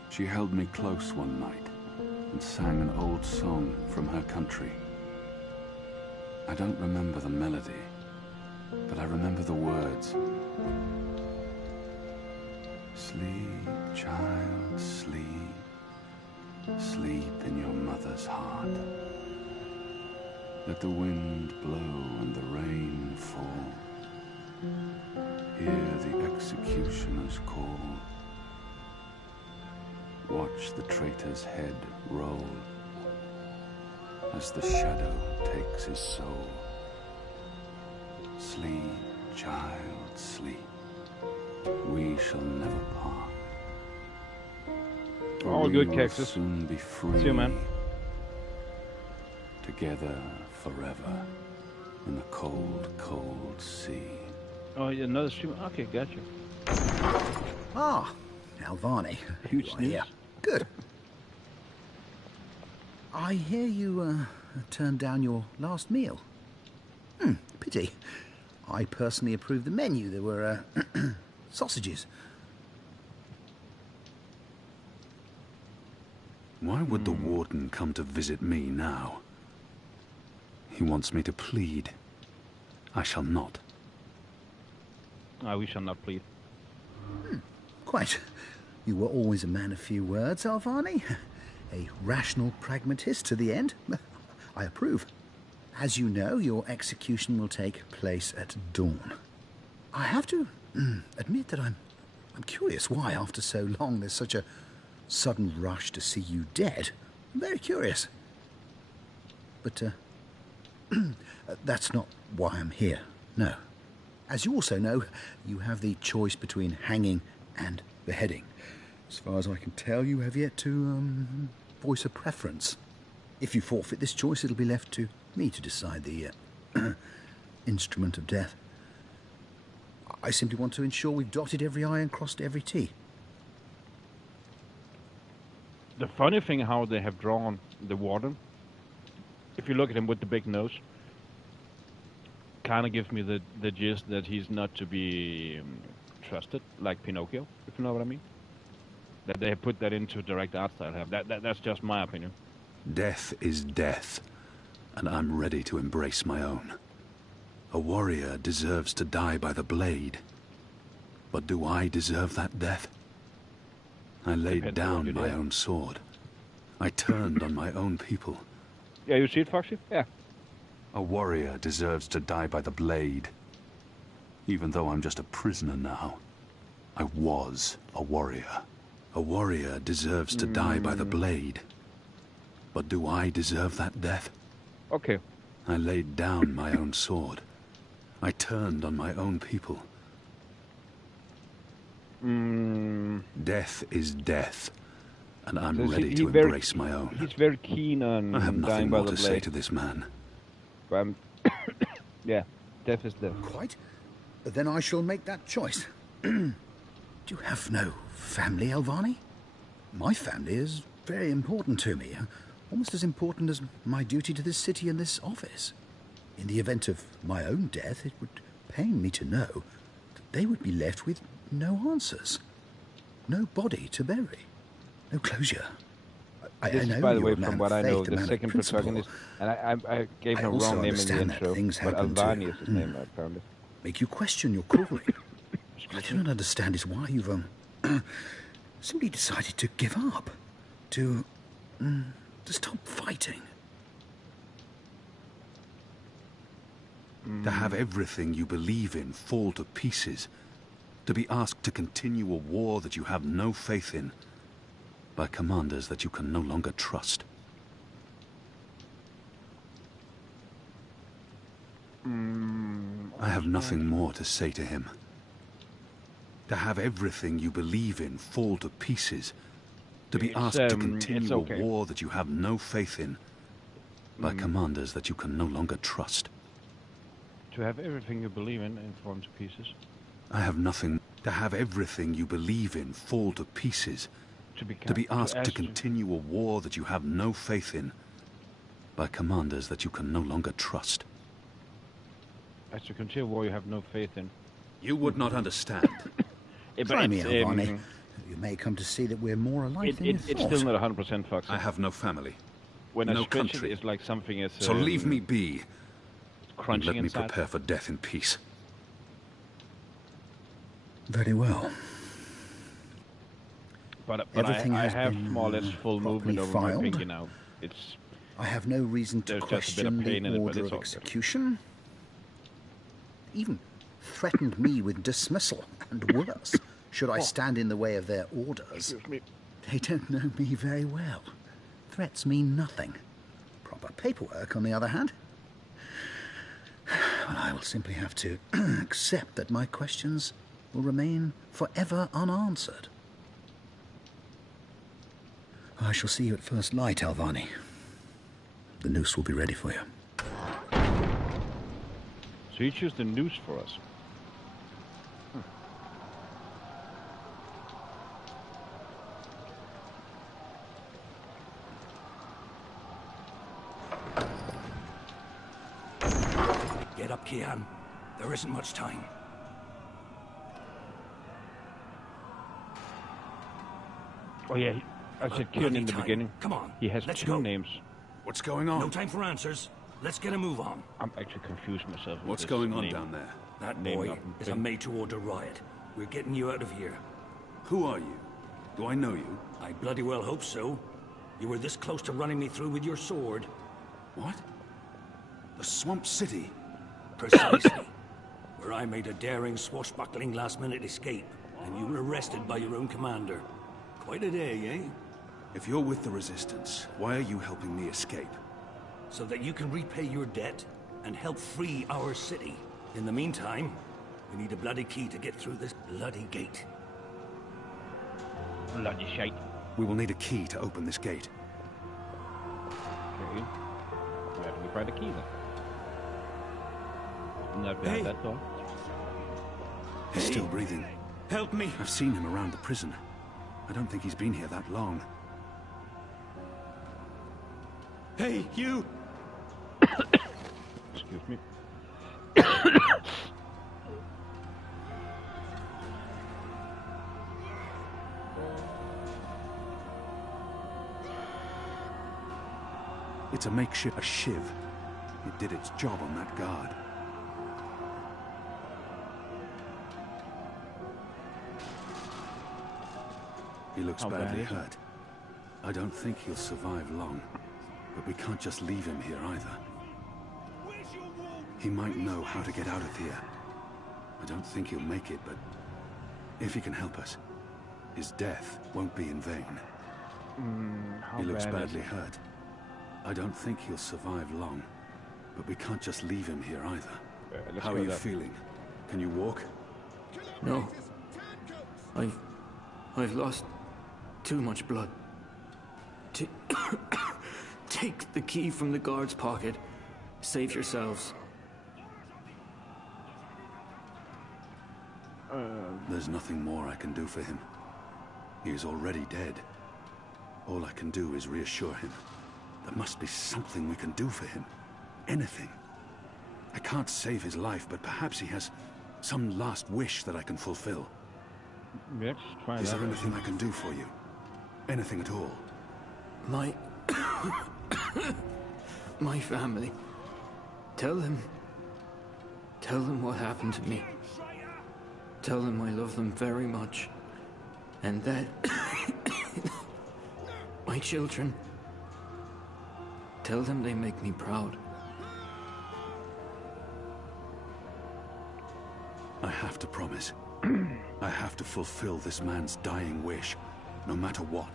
She held me close one night and sang an old song from her country. I don't remember the melody, but I remember the words. Sleep, child, sleep. Sleep in your mother's heart. Let the wind blow and the rain fall. Hear the executioner's call. Watch the traitor's head roll as the shadow takes his soul. Sleep, child, sleep. We shall never part. All good, Cactus. Soon be free. See you, man. Together forever in the cold, cold sea. Oh, yeah, another stream. Okay, gotcha. Ah, Alvani. Huge You are news. here. Good. I hear you turned down your last meal. Pity. I personally approved the menu. There were sausages. Why would the warden come to visit me now? He wants me to plead. I shall not. We shall not plead. Quite. You were always a man of few words, Alvani. A rational pragmatist to the end. I approve. As you know, your execution will take place at dawn. I have to admit that I'm curious why, after so long, there's such a sudden rush to see you dead. I'm very curious. But, that's not why I'm here, no. As you also know, you have the choice between hanging and beheading. As far as I can tell, you have yet to voice a preference. If you forfeit this choice, it'll be left to me to decide the instrument of death. I simply want to ensure we've dotted every I and crossed every T. The funny thing how they have drawn the warden, if you look at him with the big nose, kind of gives me the gist that he's not to be trusted, like Pinocchio, if you know what I mean. That they have put that into direct art style. That's just my opinion. Death is death, and I'm ready to embrace my own. A warrior deserves to die by the blade. But do I deserve that death? I laid down my own sword. I turned on my own people. Yeah, you see it, Foxy? Yeah. A warrior deserves to die by the blade. Even though I'm just a prisoner now, I was a warrior. A warrior deserves to die by the blade. But do I deserve that death? Okay. I laid down my own sword. I turned on my own people. Death is death, and I'm ready to embrace my own. He's very keen on I have dying nothing by more the to blade. say to this man. Yeah, death is death. Quite. Then I shall make that choice. Do you have no family, Alvani? My family is very important to me. Almost as important as my duty to this city and this office. In the event of my own death, it would pain me to know that they would be left with no answers. No body to bury. No closure. I This know is, by the you're way, a man from of what I faith, know, a the man of second principle. protagonist, and I gave him a also wrong name in the understand that intro, things but happen to- Alvani is his name, apparently. Make you question your calling. What I do not understand is why you've simply decided to give up, to stop fighting. To have everything you believe in fall to pieces. To be asked to continue a war that you have no faith in by commanders that you can no longer trust. I have nothing more to say to him. To have everything you believe in fall to pieces. To be asked to continue a war that you have no faith in by commanders that you can no longer trust. To have everything you believe in fall to pieces. I have nothing. To have everything you believe in fall to pieces. To be asked to continue a war that you have no faith in. By commanders that you can no longer trust. As to continue a war you have no faith in. You would not understand. Try me, Alvani. You may come to see that we're more alike than you thought. It's still not 100% Fox. I have no family. When no I switch country. it's like something is... So leave me be. Crunching and let me inside. prepare for death in peace. Very well. But Everything I has have been more or less full movement over my filed. pinky now. It's... I have no reason to There's just a bit of question pain the in it, but order it's of all good. execution. Even threatened me with dismissal, and worse, should I stand in the way of their orders. Excuse me. They don't know me very well. Threats mean nothing. Proper paperwork, on the other hand. Well, I will simply have to accept that my questions will remain forever unanswered. I shall see you at first light, Alvani. The noose will be ready for you. So you choose the noose for us. Get up, Kian. There isn't much time. Oh yeah, I said Kieran in the time. beginning. Come on, He has let's two go. names. What's going on? No time for answers. Let's get a move on. I'm actually confused myself. with What's this going on name. down there? That Name boy up is a thing. made-to-order riot. We're getting you out of here. Who are you? Do I know you? I bloody well hope so. You were this close to running me through with your sword. What? The Swamp City? Precisely. Where I made a daring, swashbuckling last-minute escape, and you were arrested by your own commander. Quite a day, eh? If you're with the Resistance, why are you helping me escape? So that you can repay your debt and help free our city. In the meantime, we need a bloody key to get through this bloody gate. Bloody shite. We will need a key to open this gate. Okay. Where do we find the key then? Not behind Hey. that door. He's still breathing. Help me! I've seen him around the prison. I don't think he's been here that long. Hey, you! Excuse me. It's a makeshift shiv. It did its job on that guard. He looks How bad badly is he? hurt. I don't think he'll survive long. But we can't just leave him here either. He might know how to get out of here. I don't think he'll make it, but if he can help us, his death won't be in vain. How He looks bad is badly it? hurt. I don't think he'll survive long. But we can't just leave him here either. Let's How go are you that. feeling? Can you walk? No. I've lost too much blood. Take the key from the guard's pocket. Save yourselves. There's nothing more I can do for him. He is already dead. All I can do is reassure him. There must be something we can do for him. Anything. I can't save his life, but perhaps he has some last wish that I can fulfill. Let's try Is that. there anything I can do for you? Anything at all? My family. Tell them what happened to me. Tell them I love them very much. And that my children. Tell them they make me proud. I have to promise. I have to fulfill this man's dying wish, no matter what.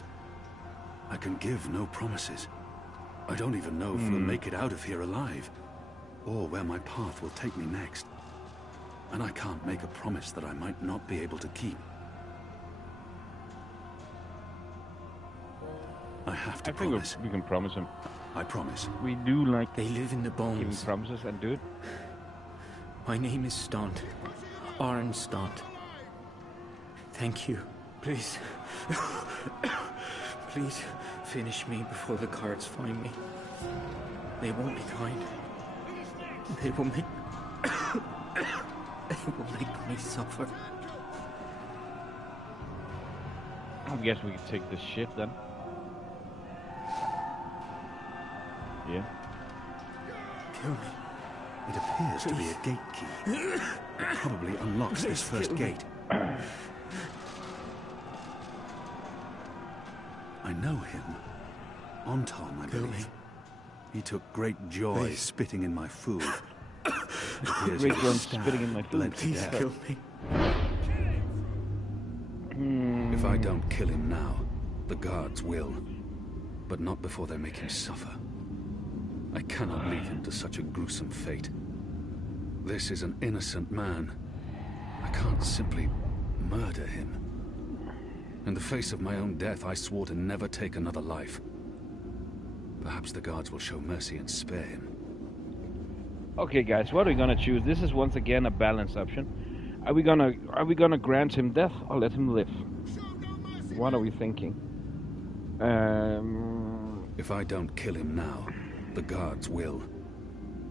I can give no promises. I don't even know if we'll make it out of here alive, or where my path will take me next. And I can't make a promise that I might not be able to keep. I have to I think promise. we can promise him. I promise. We do like They live in the giving bones. promises and do it. My name is Stant. Arn Stant. Thank you. Please. Please finish me before the guards find me. They won't be kind. They will make... They will make me suffer. I guess we could take this ship then. Yeah. Kill me. It appears to be a gate key. It probably unlocks this first gate. I know him. Anton, I believe. He took great joy spitting in my food. Great joy spitting in my food. Please kill me. If I don't kill him now, the guards will. But not before they make him suffer. I cannot leave him to such a gruesome fate. This is an innocent man. I can't simply murder him. In the face of my own death, I swore to never take another life. Perhaps the guards will show mercy and spare him. Okay, guys, what are we gonna choose? This is once again a balance option. Are we gonna grant him death or let him live? What are we thinking? If I don't kill him now, the guards will.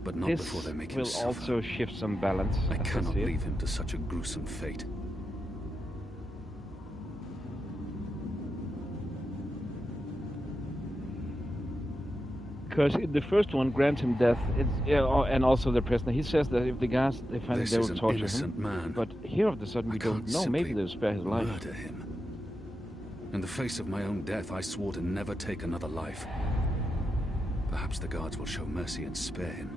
But not before they make him suffer. This will also shift some balance. I cannot leave him to such a gruesome fate. Because in the first one, grant him death, and also the prisoner. He says that if the guards they find it, they will torture him. Man. But here, of the sudden, we don't know. Maybe they'll spare his life. Murder him. In the face of my own death, I swore to never take another life. Perhaps the guards will show mercy and spare him.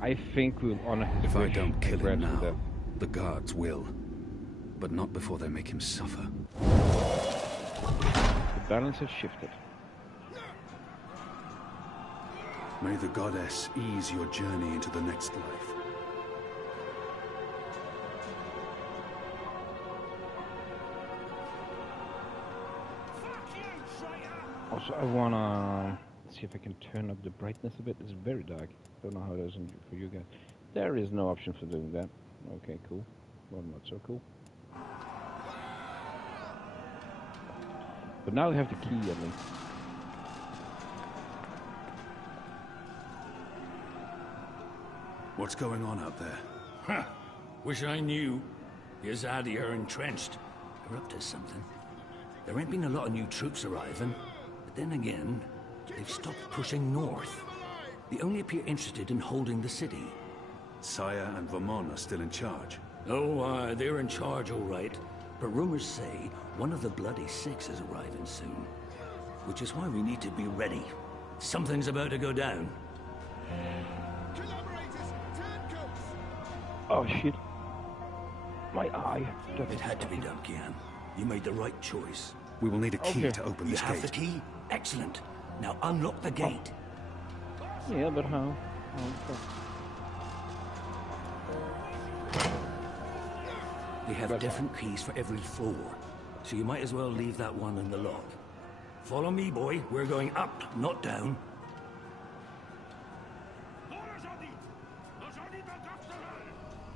I think we'll honor his wish. If I don't kill him now, the guards will. But not before they make him suffer. The balance has shifted. May the goddess ease your journey into the next life. Also, I wanna see if I can turn up the brightness a bit. It's very dark. Don't know how it is for you guys. There is no option for doing that. Okay, cool. Well, not so cool. But now we have the key, at least. What's going on out there? Huh. Wish I knew. The Azadi are entrenched. They're up to something. There ain't been a lot of new troops arriving. But then again, they've stopped pushing north. They only appear interested in holding the city. Saya and Vermon are still in charge. Oh, they're in charge, all right. But rumors say one of the Bloody Six is arriving soon. Which is why we need to be ready. Something's about to go down. Oh, shit. My eye. It had to be done, Kian. You made the right choice. We will need a key to open this gate. You have the key? Excellent. Now unlock the gate. Yeah, but how? They have different keys for every floor, so you might as well leave that one in the lock. Follow me, boy. We're going up, not down.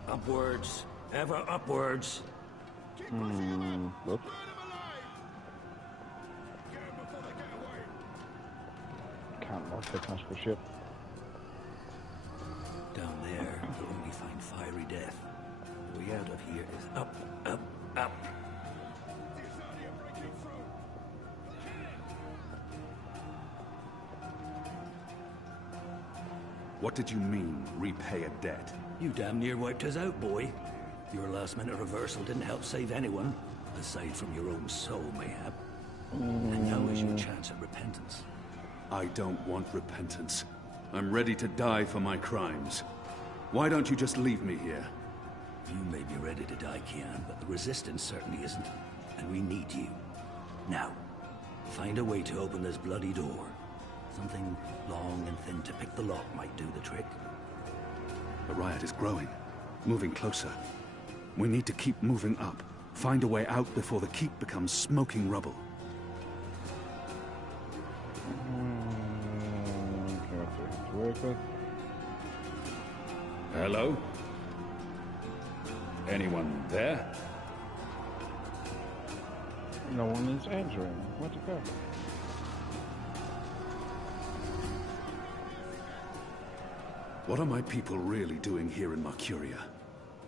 Upwards. Ever upwards. Look. Can't lock the transport ship. Down there, you'll only find fiery death. The way out of here is up, up, up. What did you mean, repay a debt? You damn near wiped us out, boy. Your last-minute reversal didn't help save anyone, aside from your own soul, mayhap. And now is your chance at repentance. I don't want repentance. I'm ready to die for my crimes. Why don't you just leave me here? You may be ready to die, Kian, but the Resistance certainly isn't. And we need you. Now, find a way to open this bloody door. Something long and thin to pick the lock might do the trick. The riot is growing, moving closer. We need to keep moving up. Find a way out before the keep becomes smoking rubble. To work with. Hello? Anyone there? No one is answering. Where'd it go? What are my people really doing here in Mercuria?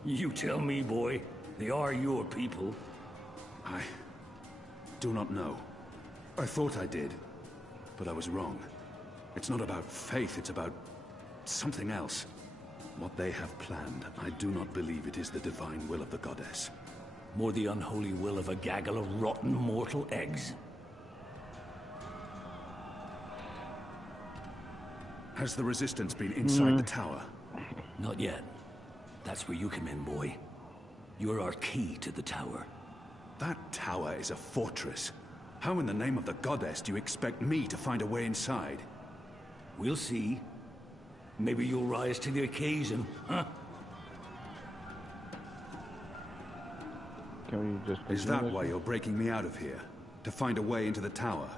You tell me, boy. They are your people. I do not know. I thought I did, but I was wrong. It's not about faith, it's about something else. What they have planned, I do not believe it is the divine will of the goddess. More the unholy will of a gaggle of rotten mortal eggs. Has the Resistance been inside the tower? Not yet. That's where you come in, boy. You're our key to the tower. That tower is a fortress. How in the name of the goddess do you expect me to find a way inside? We'll see. Maybe you'll rise to the occasion, huh? Can we just... Is that why you're breaking me out of here? To find a way into the tower?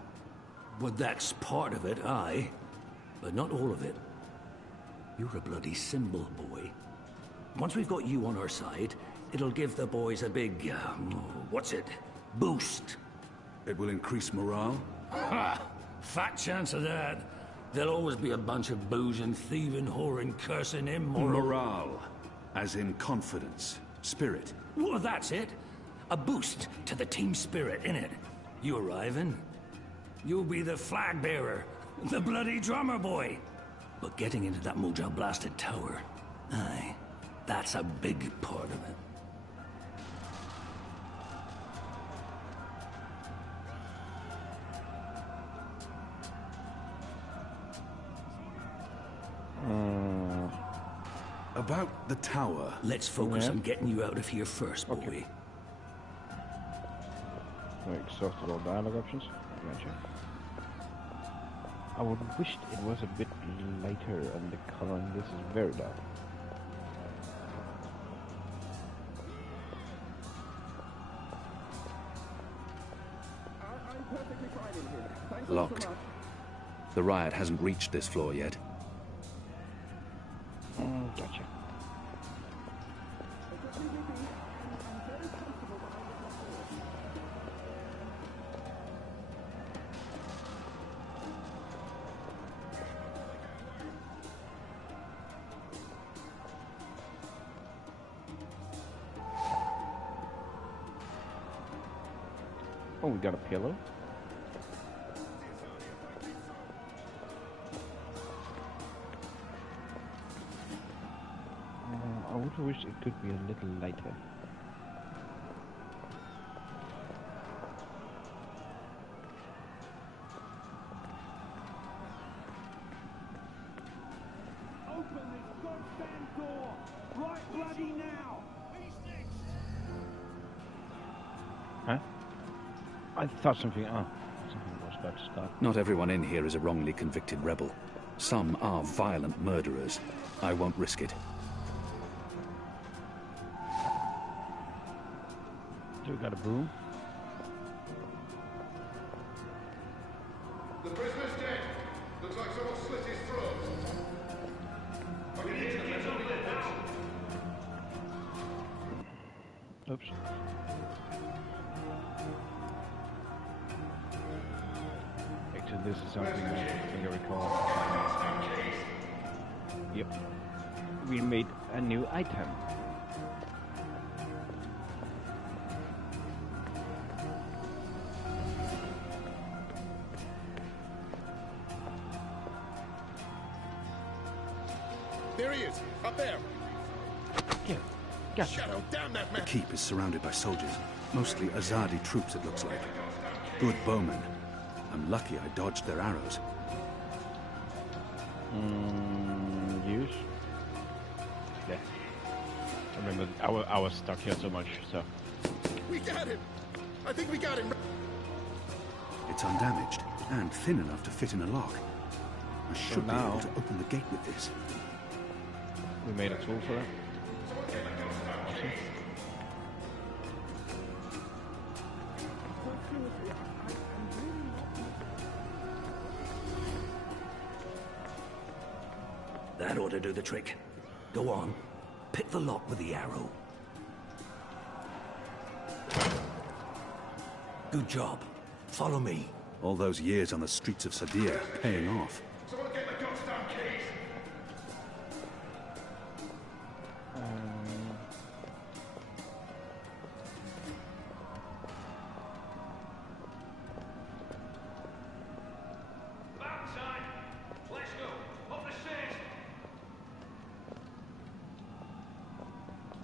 Well, that's part of it, aye. But not all of it. You're a bloody symbol, boy. Once we've got you on our side, it'll give the boys a big, what's it? Boost. It will increase morale? Ha! Fat chance of that. There'll always be a bunch of boozing, thieving, whoring, cursing, immoral... Morale. As in confidence. Spirit. Well, that's it. A boost to the team spirit, innit? You arriving? You'll be the flag bearer. The bloody drummer boy. But getting into that Mojo-blasted tower... Aye. That's a big part of it. About the tower... Let's focus on getting you out of here first, boy. Okay. Exhausted all dialogue options. Gotcha. I would wish it was a bit lighter and the coloring. This is very dark. Locked. The riot hasn't reached this floor yet. Gotcha. Oh, we got a pillow. I would wish it could be a little lighter. Open this goddamn door! Right bloody now! Huh? I thought something was about to start. Not everyone in here is a wrongly convicted rebel. Some are violent murderers. I won't risk it. Do we got a broom? The prisoner's dead. Looks like someone slit his throat. Oops. Actually, this is something I think I recall. Yep. We made a new item. There he is, up there. Yeah, gotcha. Shadow, damn that man. The keep is surrounded by soldiers. Mostly Azadi troops, it looks like. Good bowmen. I'm lucky I dodged their arrows. Use. but I was stuck here so much, so... We got him! I think we got him! It's undamaged, and thin enough to fit in a lock. I should be able to open the gate with this. We made a tool for that. Awesome. That ought to do the trick. Go on. Pick the lock with the arrow. Good job. Follow me. All those years on the streets of Sadir paying off. Someone get the goddamn keys!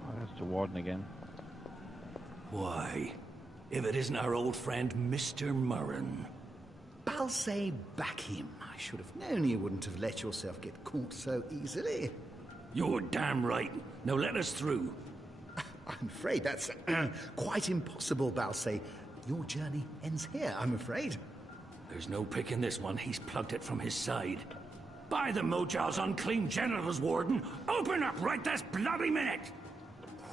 Oh, that's the warden again. Why? If it isn't our old friend, Mr. Murren. Balsay back him. I should have known you wouldn't have let yourself get caught so easily. You're damn right. Now let us through. I'm afraid that's quite impossible, Balsay. Your journey ends here, I'm afraid. There's no picking this one. He's plugged it from his side. By the Mojal's unclean genitals, Warden! Open up right this bloody minute!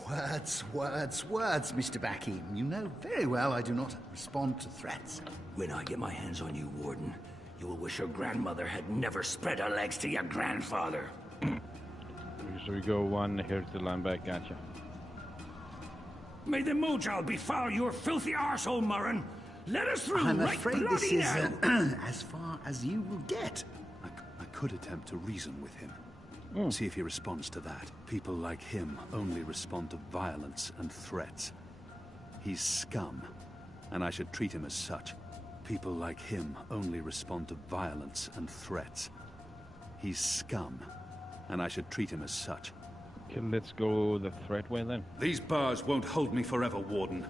Words, words, words, Mr. Bakim. You know very well I do not respond to threats. When I get my hands on you, Warden, you will wish your grandmother had never spread her legs to your grandfather. So we go one, here's the line back, gotcha. May the Mojal befoul your filthy arsehole, Murren! Let us through I'm right afraid bloody this is now! as far as you will get. I could attempt to reason with him. See if he responds to that. People like him only respond to violence and threats. He's scum, and I should treat him as such. People like him only respond to violence and threats. He's scum, and I should treat him as such. Okay, let's go the threat way then. These bars won't hold me forever, Warden.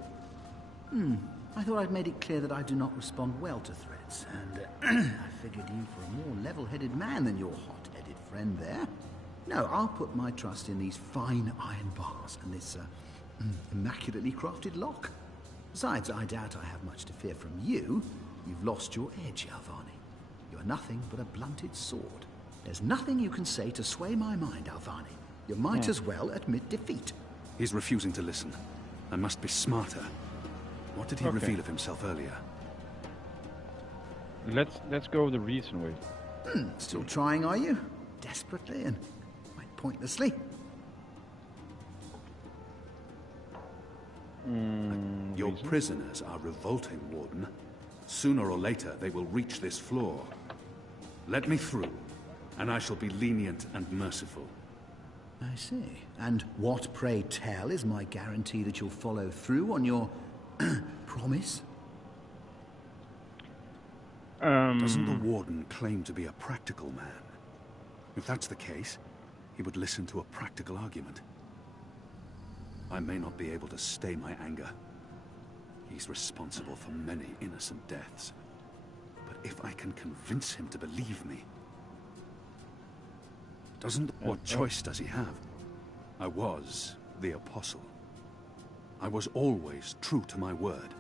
I thought I'd made it clear that I do not respond well to threats, and I figured you for a more level-headed man than your hot-headed friend there. No, I'll put my trust in these fine iron bars and this immaculately crafted lock. Besides, I doubt I have much to fear from you. You've lost your edge, Alvani. You're nothing but a blunted sword. There's nothing you can say to sway my mind, Alvani. You might as well admit defeat. He's refusing to listen. I must be smarter. What did he reveal of himself earlier? Let's go the reason way. Still trying, are you? Desperately and quite pointlessly. Your prisoners are revolting, Warden. Sooner or later, they will reach this floor. Let me through, and I shall be lenient and merciful. I see. And what, pray tell, is my guarantee that you'll follow through on your promise? Doesn't the Warden claim to be a practical man? If that's the case, he would listen to a practical argument. I may not be able to stay my anger. He's responsible for many innocent deaths. But if I can convince him to believe me... What choice does he have? I was the Apostle. I was always true to my word.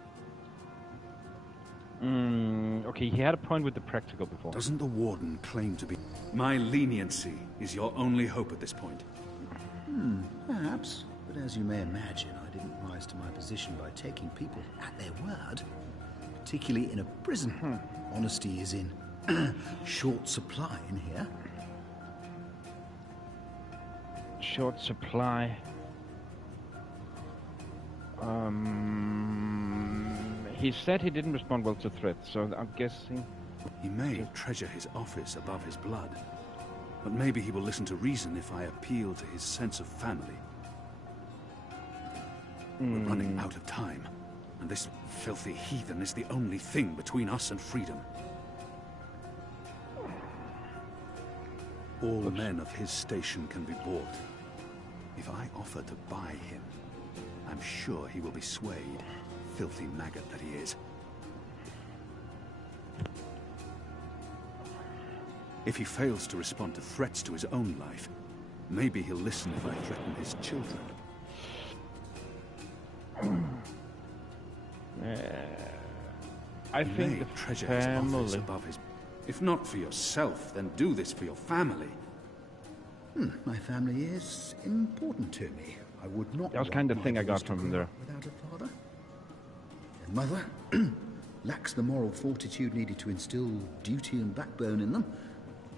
Okay, he had a point with the practical before. Doesn't the Warden claim to be... My leniency is your only hope at this point. Perhaps. But as you may imagine, I didn't rise to my position by taking people at their word. Particularly in a prison. Honesty is in short supply in here. Short supply. He said he didn't respond well to threats, so I'm guessing... He may treasure his office above his blood. But maybe he will listen to reason if I appeal to his sense of family. We're running out of time, and this filthy heathen is the only thing between us and freedom. All men of his station can be bought. If I offer to buy him, I'm sure he will be swayed, filthy maggot that he is. If he fails to respond to threats to his own life, maybe he'll listen if I threaten his children. I think the treasure his office family. above his. If not for yourself, then do this for your family. My family is important to me. I would not. That was kind of the thing I got to from grow there. up without a father. Their mother lacks the moral fortitude needed to instill duty and backbone in them.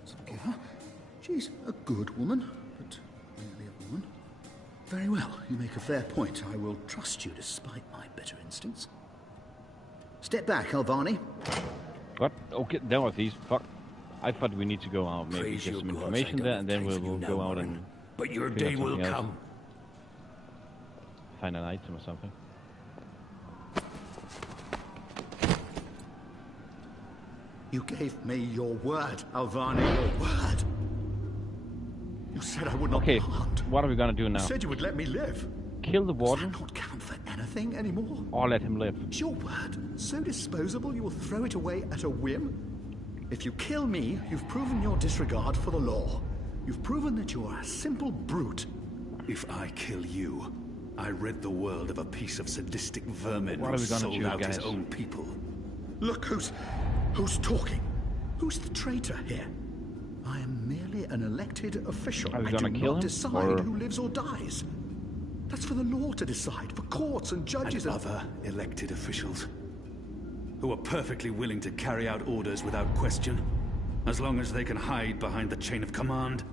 So give her. She's a good woman, but merely a woman. Very well, you make a fair point. I will trust you despite my better instincts. Step back, Alvani. What? Okay, down with these. Fuck. I thought we need to go out, maybe Praise get your some gods, information I there, don't and then have time we'll for you go now, out Warren. and But your figure day out will something else. come. Find an item or something. You gave me your word, Alvani, your word. You said I would not Okay, be harmed. what are we gonna do You now? said you would let me live. Kill the Does warden that not count for anything anymore? or let him live? Is your word so disposable you will throw it away at a whim? If you kill me, you've proven your disregard for the law. You've proven that you are a simple brute. If I kill you, I rid the world of a piece of sadistic vermin What who are we gonna sold choose, out his guys? own people. Look who's talking. Who's the traitor here? I am merely an elected official. Are we I gonna do kill not him, decide or- who lives or dies. That's for the law to decide, for courts and judges And other elected officials who are perfectly willing to carry out orders without question, as long as they can hide behind the chain of command.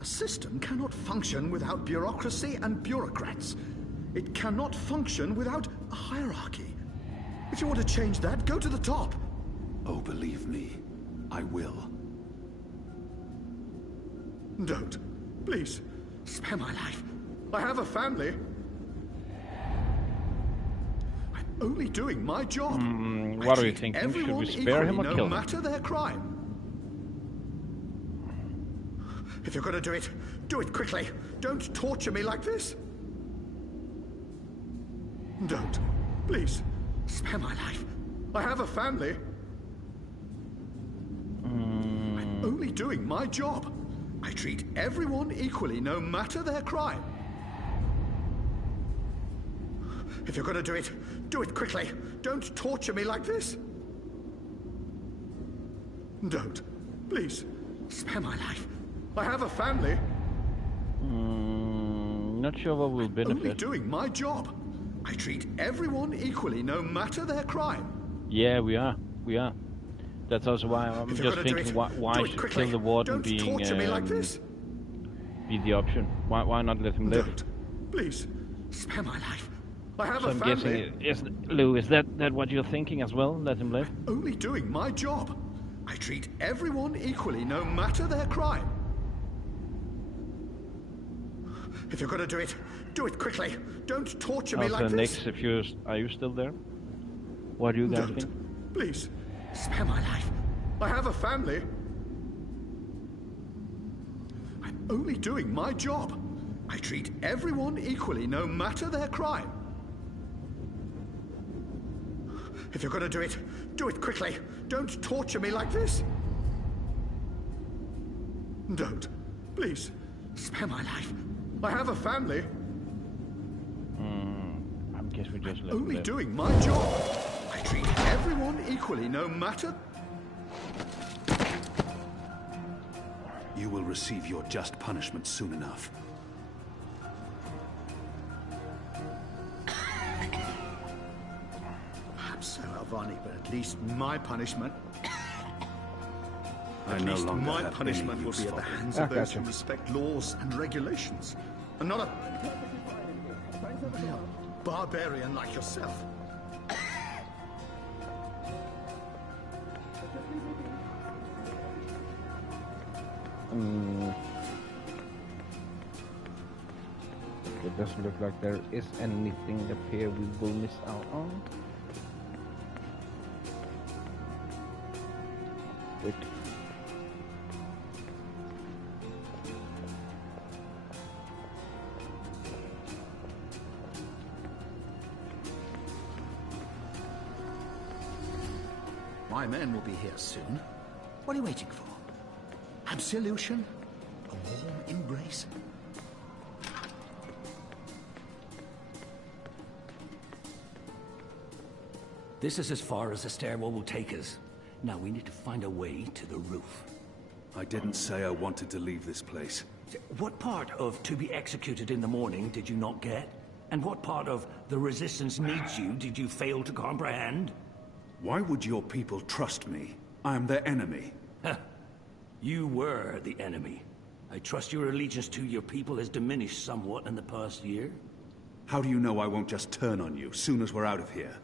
A system cannot function without bureaucracy and bureaucrats. It cannot function without a hierarchy. If you want to change that, go to the top. Oh, believe me, I will. Don't. Please. Spare my life. I have a family. I'm only doing my job. What I are you treat thinking? Should we everyone spare him or equally, kill no him? matter their crime. If you're gonna do it quickly. Don't torture me like this. Don't. Please. Spare my life. I have a family. I'm only doing my job. I treat everyone equally, no matter their crime. If you're gonna do it quickly. Don't torture me like this. Don't. Please. Spare my life. I have a family. Not sure what will Only benefit. doing my job. I treat everyone equally, no matter their crime. Yeah, we are. We are. That's also why I'm If you're just gonna do thinking, it, why do it should quickly. kill the warden Don't torture me like this. be the option? Why not let him live? Don't. Please. Spare my life. I have So a I'm family. guessing, Lou, is that what you're thinking as well? Let him live? Only doing my job. I treat everyone equally, no matter their crime. If you're gonna do it quickly. Don't torture me Also, like Nix, this. if are you still there? What do you guys Don't. think? Please. Spare my life. I have a family. I'm only doing my job. I treat everyone equally, no matter their crime. If you're gonna do it quickly. Don't torture me like this. Don't. Please. Spare my life. I have a family. I guess we just let him Only live. doing my job. I treat everyone equally, no matter... You will receive your just punishment soon enough. Perhaps so, Alvani, but at least my punishment... I At no least longer my have punishment any will use be at for the them. hands of those gotcha. who respect laws and regulations. And not a barbarian like yourself. It doesn't look like there is anything up here we will miss out on. Wait. My men will be here soon. What are you waiting for? Absolution? A warm embrace? This is as far as the stairwell will take us. Now we need to find a way to the roof. I didn't say I wanted to leave this place. What part of to be executed in the morning did you not get? And what part of the resistance needs you did you fail to comprehend? Why would your people trust me? I am their enemy. You were the enemy. I trust your allegiance to your people has diminished somewhat in the past year. How do you know I won't just turn on you soon as we're out of here?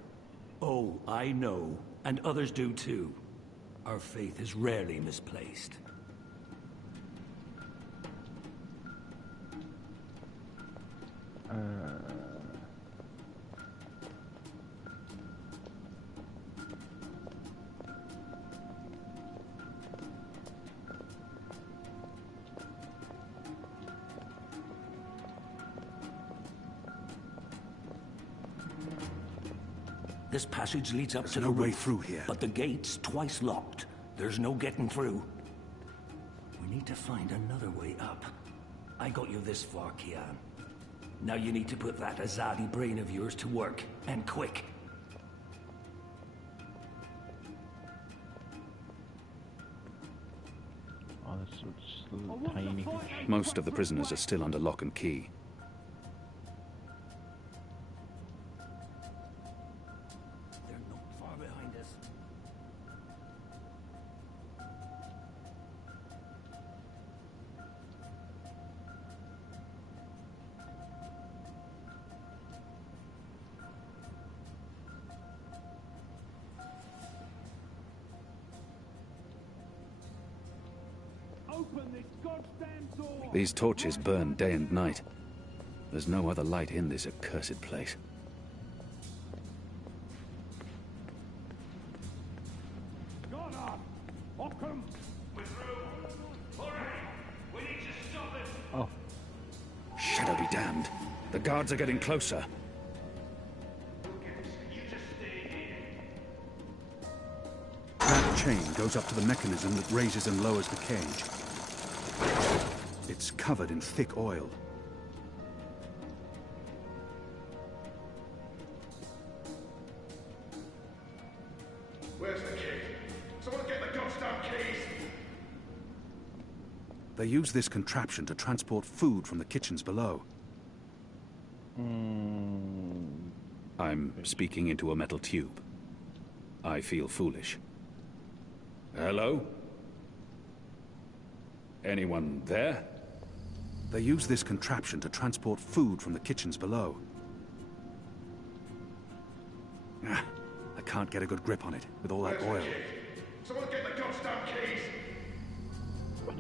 Oh, I know. And others do too. Our faith is rarely misplaced. This passage leads up to the no way roof, through here. but the gate's twice locked. There's no getting through. We need to find another way up. I got you this far, Kian. Now you need to put that Azadi brain of yours to work, and quick. Oh, that's so tiny. Most of the prisoners are still under lock and key. They're not far behind us. Open this goddamn door! These torches burn day and night. There's no other light in this accursed place. Got up! Ockham! We're through. Hurry! We need to stop him! Oh. Shadow be damned. The guards are getting closer. You just stay here. That chain goes up to the mechanism that raises and lowers the cage. It's covered in thick oil. Where's the key? Someone get the goddamn keys! They use this contraption to transport food from the kitchens below. I'm speaking into a metal tube. I feel foolish. Hello? Anyone there? They use this contraption to transport food from the kitchens below. I can't get a good grip on it with all that oil. Someone get the goddamn keys!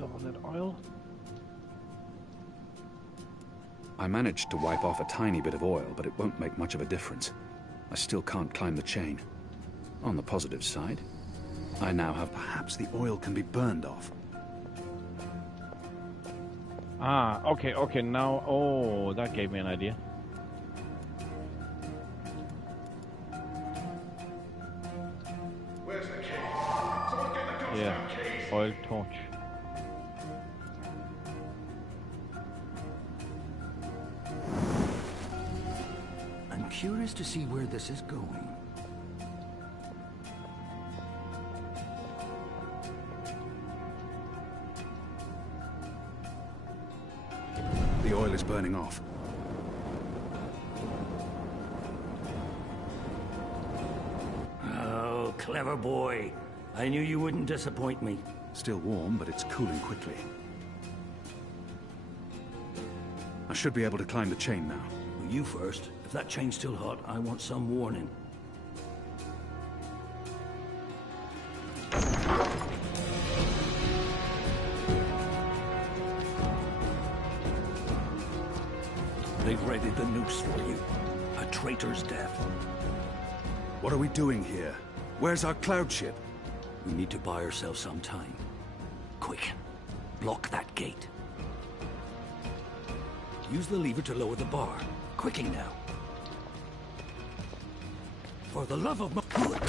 All that oil? I managed to wipe off a tiny bit of oil, but it won't make much of a difference. I still can't climb the chain. On the positive side, I now have perhaps the oil can be burned off. Ah, okay, now, oh, that gave me an idea. Where's the key? Someone get the goddamn keys! Oil torch. I'm curious to see where this is going. The oil is burning off. Oh, clever boy. I knew you wouldn't disappoint me. Still warm, but it's cooling quickly. I should be able to climb the chain now. Well, you first. If that chain's still hot, I want some warning. They've readied the noose for you. A traitor's death. What are we doing here? Where's our cloud ship? We need to buy ourselves some time. Quick. Block that gate. Use the lever to lower the bar. Quicking now. For the love of good.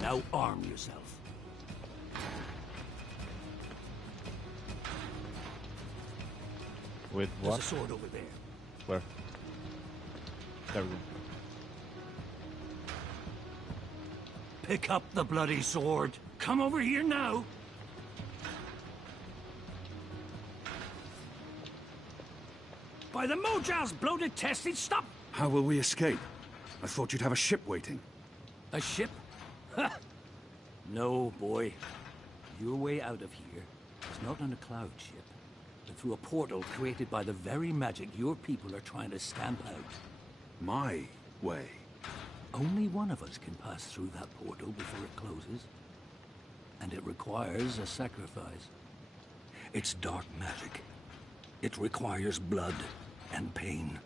Now arm yourself. With There's what? a sword over there. Where? There we go. Pick up the bloody sword. Come over here now. By the Mojal's bloated tested, stop! How will we escape? I thought you'd have a ship waiting. A ship? Ha! No, boy. Your way out of here is not on a cloud ship, but through a portal created by the very magic your people are trying to stamp out. My way? Only one of us can pass through that portal before it closes. And it requires a sacrifice. It's dark magic. It requires blood and pain.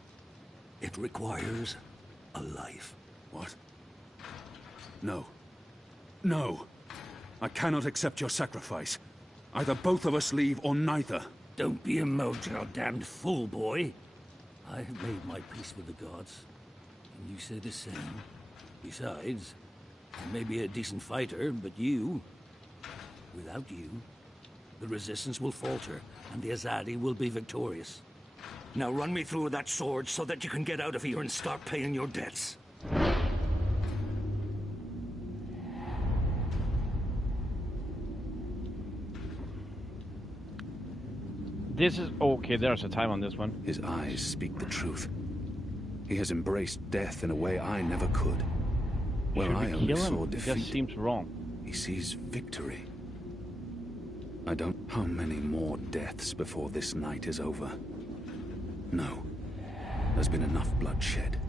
It requires a life. What? No. No! I cannot accept your sacrifice. Either both of us leave or neither. Don't be a Mojal damned fool, boy. I have made my peace with the gods. And you say the same. Besides, I may be a decent fighter, but you... Without you, the resistance will falter, and the Azadi will be victorious. Now run me through that sword so that you can get out of here and start paying your debts. This is okay. There's a time on this one. His eyes speak the truth. He has embraced death in a way I never could. Where I only saw defeat. It just seems wrong. He sees victory. I don't... How many more deaths before this night is over? No. There's been enough bloodshed.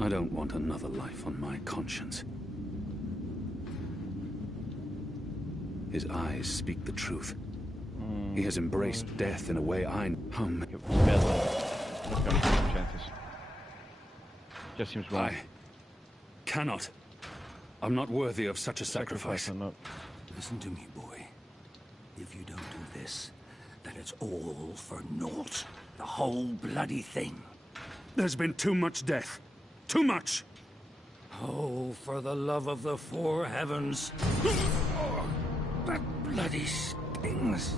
I don't want another life on my conscience. His eyes speak the truth. He has embraced death in a way I... How many... Just seems wrong. I cannot. I'm not worthy of such a sacrifice. Listen to me, boy. If you don't do this, then it's all for naught. The whole bloody thing. There's been too much death. Too much! Oh, for the love of the four heavens. Oh, that bloody stings.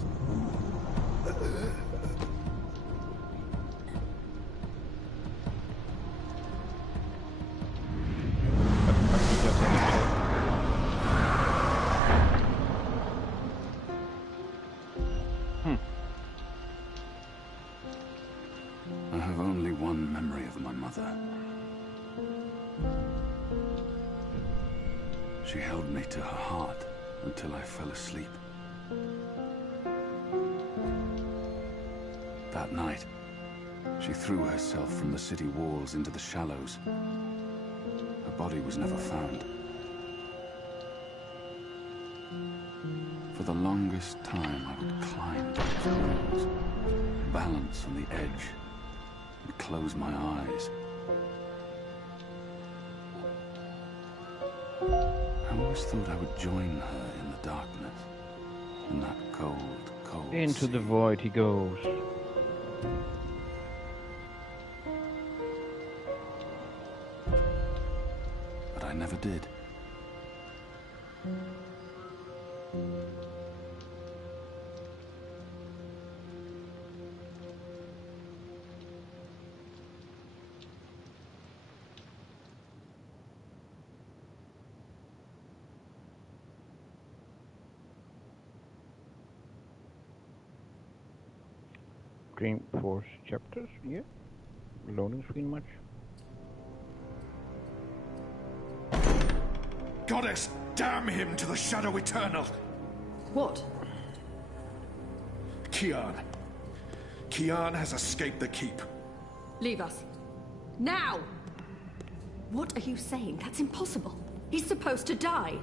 I have only one memory of my mother. She held me to her heart until I fell asleep. That night, she threw herself from the city walls into the shallows. Her body was never found. For the longest time, I would climb those walls, balance on the edge, and close my eyes. I always thought I would join her in the darkness, in that cold, cold Into sea. the void he goes. But I never did. Dreamfall chapters, yeah. Loading screen much. Goddess, damn him to the Shadow Eternal! What? Kian. Kian has escaped the keep. Leave us. Now! What are you saying? That's impossible. He's supposed to die.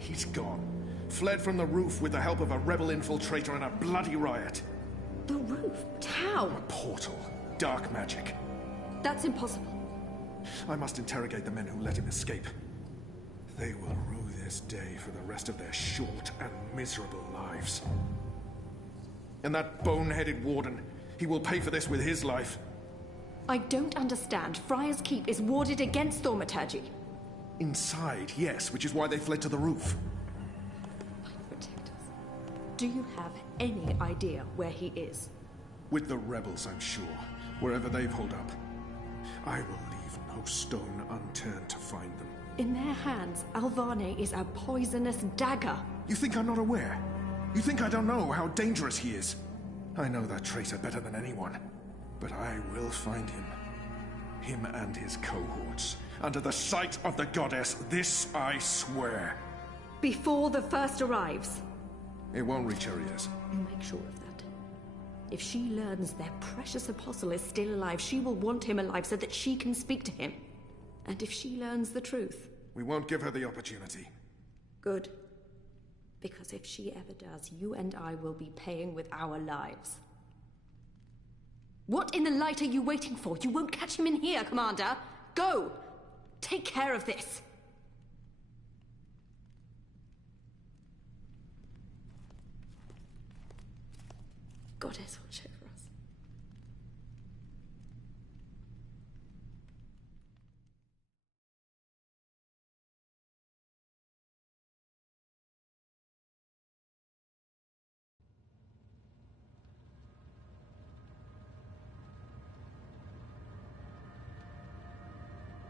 He's gone. Fled from the roof with the help of a rebel infiltrator and a bloody riot. The roof? But how? A portal. Dark magic. That's impossible. I must interrogate the men who let him escape. They will rue this day for the rest of their short and miserable lives. And that bone-headed warden, he will pay for this with his life. I don't understand. Friar's Keep is warded against thaumaturgy. Inside, yes, which is why they fled to the roof. Protect us. Do you have any idea where he is? With the rebels, I'm sure. Wherever they've holed up. I will leave no stone unturned to find them. In their hands, Alvane is a poisonous dagger. You think I'm not aware? You think I don't know how dangerous he is? I know that traitor better than anyone. But I will find him. Him and his cohorts. Under the sight of the goddess, this I swear. Before the first arrives. It won't reach her ears. You make sure of that. If she learns their precious apostle is still alive, she will want him alive so that she can speak to him. And if she learns the truth... We won't give her the opportunity. Good. Because if she ever does, you and I will be paying with our lives. What in the light are you waiting for? You won't catch him in here, Commander. Go! Take care of this. Goddess watch over us.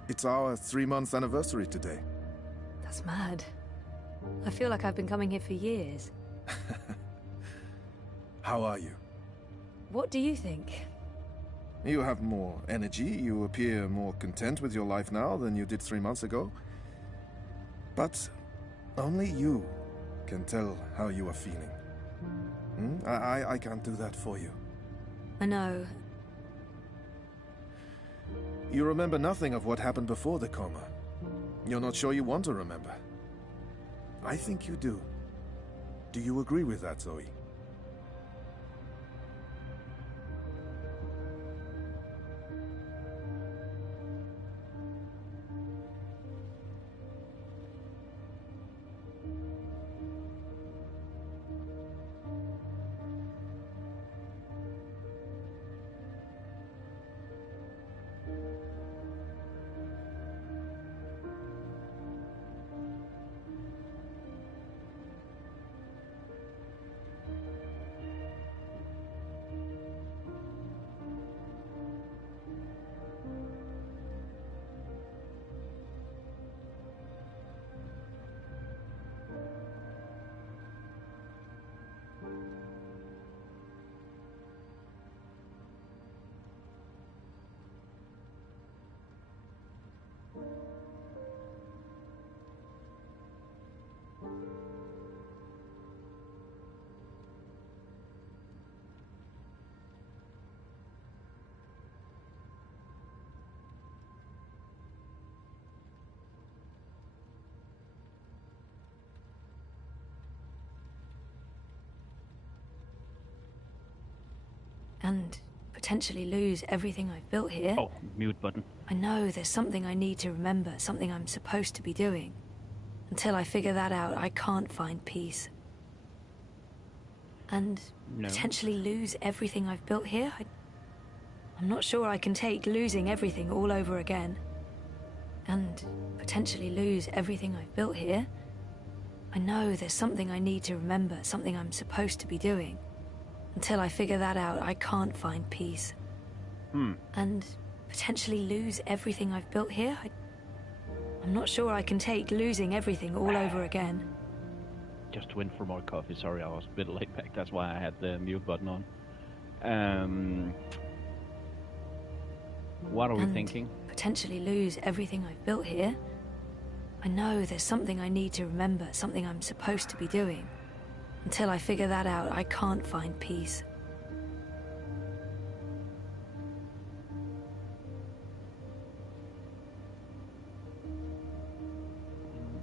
It's our 3-month anniversary today. That's mad. I feel like I've been coming here for years. How are you? What do you think? You have more energy, you appear more content with your life now than you did 3 months ago. But only you can tell how you are feeling. I can't do that for you. I know. You remember nothing of what happened before the coma. You're not sure you want to remember. I think you do. Do you agree with that, Zoe? And potentially lose everything I've built here. Oh, mute button. I know there's something I need to remember, something I'm supposed to be doing. Until I figure that out, I can't find peace. And potentially lose everything I've built here? I'm not sure I can take losing everything all over again. And potentially lose everything I've built here? I know there's something I need to remember, something I'm supposed to be doing. Until I figure that out, I can't find peace. And potentially lose everything I've built here? I'm not sure I can take losing everything all over again. Just went for more coffee. Sorry, I was a bit late back. That's why I had the mute button on. What are we thinking? Potentially lose everything I've built here? I know there's something I need to remember, something I'm supposed to be doing. Until I figure that out, I can't find peace.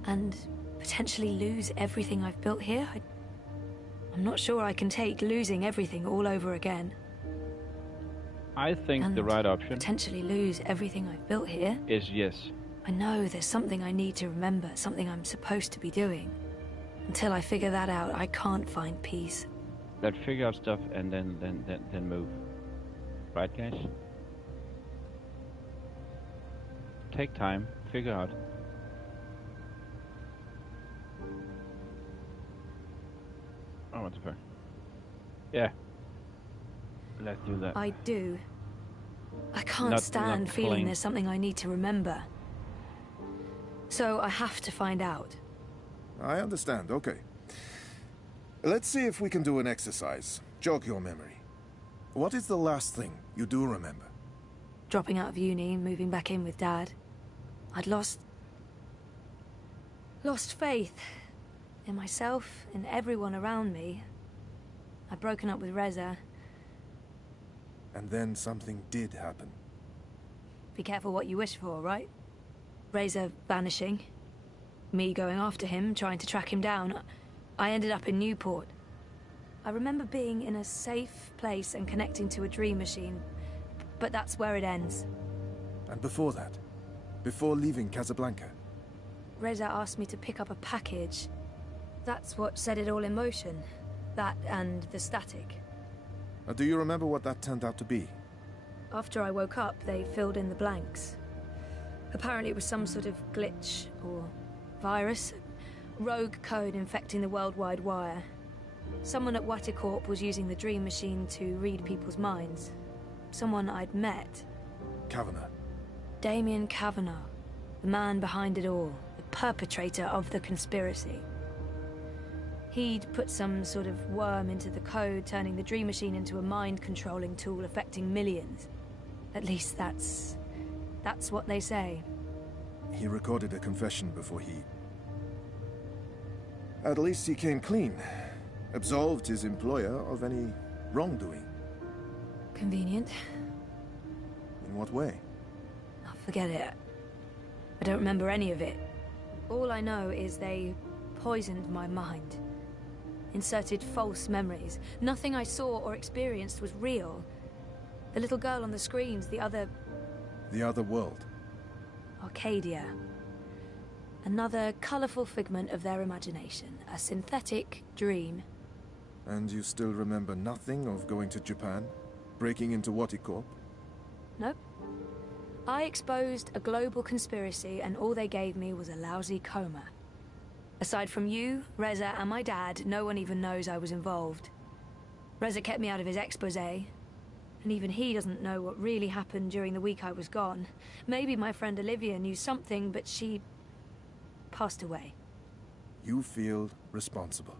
And potentially lose everything I've built here? I'm not sure I can take losing everything all over again. I think the right option potentially lose everything I've built here is yes. I know there's something I need to remember, something I'm supposed to be doing. Until I figure that out, I can't find peace. Let's figure out stuff and then move. Right, guys? Take time, figure out. Oh, what's fair? Yeah. Let's do that. I do. I can't stand feeling there's something I need to remember. So I have to find out. I understand, okay. Let's see if we can do an exercise. Jog your memory. What is the last thing you do remember? Dropping out of uni, moving back in with Dad. I'd lost faith in myself, in everyone around me. I'd broken up with Reza. And then something did happen. Be careful what you wish for, right? Reza vanishing. Me going after him, trying to track him down. I ended up in Newport. I remember being in a safe place and connecting to a dream machine, but that's where it ends. And before that? Before leaving Casablanca? Reza asked me to pick up a package. That's what set it all in motion. That and the static. Do you remember what that turned out to be? After I woke up, they filled in the blanks. Apparently it was some sort of glitch or virus. Rogue code infecting the worldwide wire. Someone at Waticorp was using the dream machine to read people's minds. Someone I'd met. Kavanagh. Damien Kavanagh. The man behind it all. The perpetrator of the conspiracy. He'd put some sort of worm into the code, turning the dream machine into a mind-controlling tool affecting millions. At least that's what they say. He recorded a confession before he... At least he came clean. Absolved his employer of any wrongdoing. Convenient. In what way? Oh, forget it. I don't remember any of it. All I know is they poisoned my mind. Inserted false memories. Nothing I saw or experienced was real. The little girl on the screens, the other... The other world. Arcadia. Another colourful figment of their imagination. A synthetic dream. And you still remember nothing of going to Japan? Breaking into Waticorp? Nope. I exposed a global conspiracy and all they gave me was a lousy coma. Aside from you, Reza, and my dad, no one even knows I was involved. Reza kept me out of his exposé, and even he doesn't know what really happened during the week I was gone. Maybe my friend Olivia knew something, but she... passed away. You feel responsible.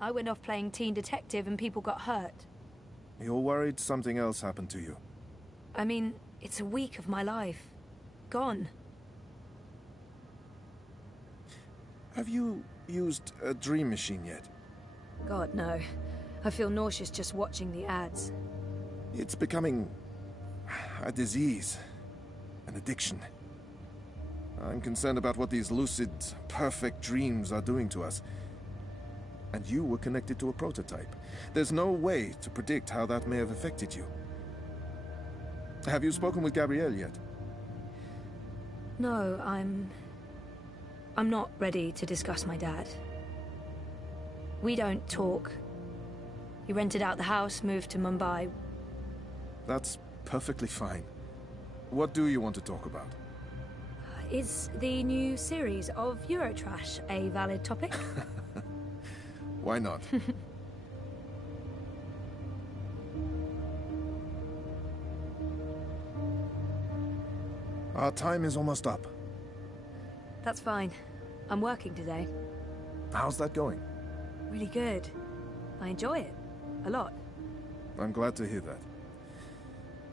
I went off playing teen detective and people got hurt. You're worried something else happened to you. I mean, it's a week of my life. Gone. Have you used a dream machine yet? God, no. I feel nauseous just watching the ads. It's becoming... a disease. An addiction. I'm concerned about what these lucid, perfect dreams are doing to us. And you were connected to a prototype. There's no way to predict how that may have affected you. Have you spoken with Gabrielle yet? No, I'm not ready to discuss my dad. We don't talk. He rented out the house, moved to Mumbai. That's perfectly fine. What do you want to talk about? Is the new series of Eurotrash a valid topic? Why not? Our time is almost up. That's fine. I'm working today. How's that going? Really good. I enjoy it. A lot. I'm glad to hear that.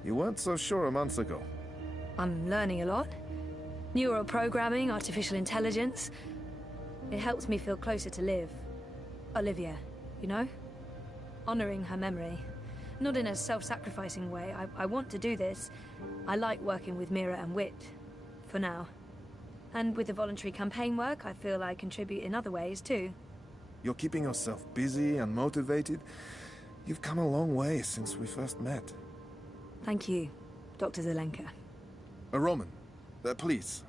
You weren't so sure a month ago. I'm learning a lot. Neural programming, artificial intelligence. It helps me feel closer to Liv. Olivia, you know? Honoring her memory. Not in a self-sacrificing way. I want to do this. I like working with Mira and Wit. For now. And with the voluntary campaign work, I feel I contribute in other ways, too. You're keeping yourself busy and motivated. You've come a long way since we first met. Thank you, Dr. Zelenka. Roman, please.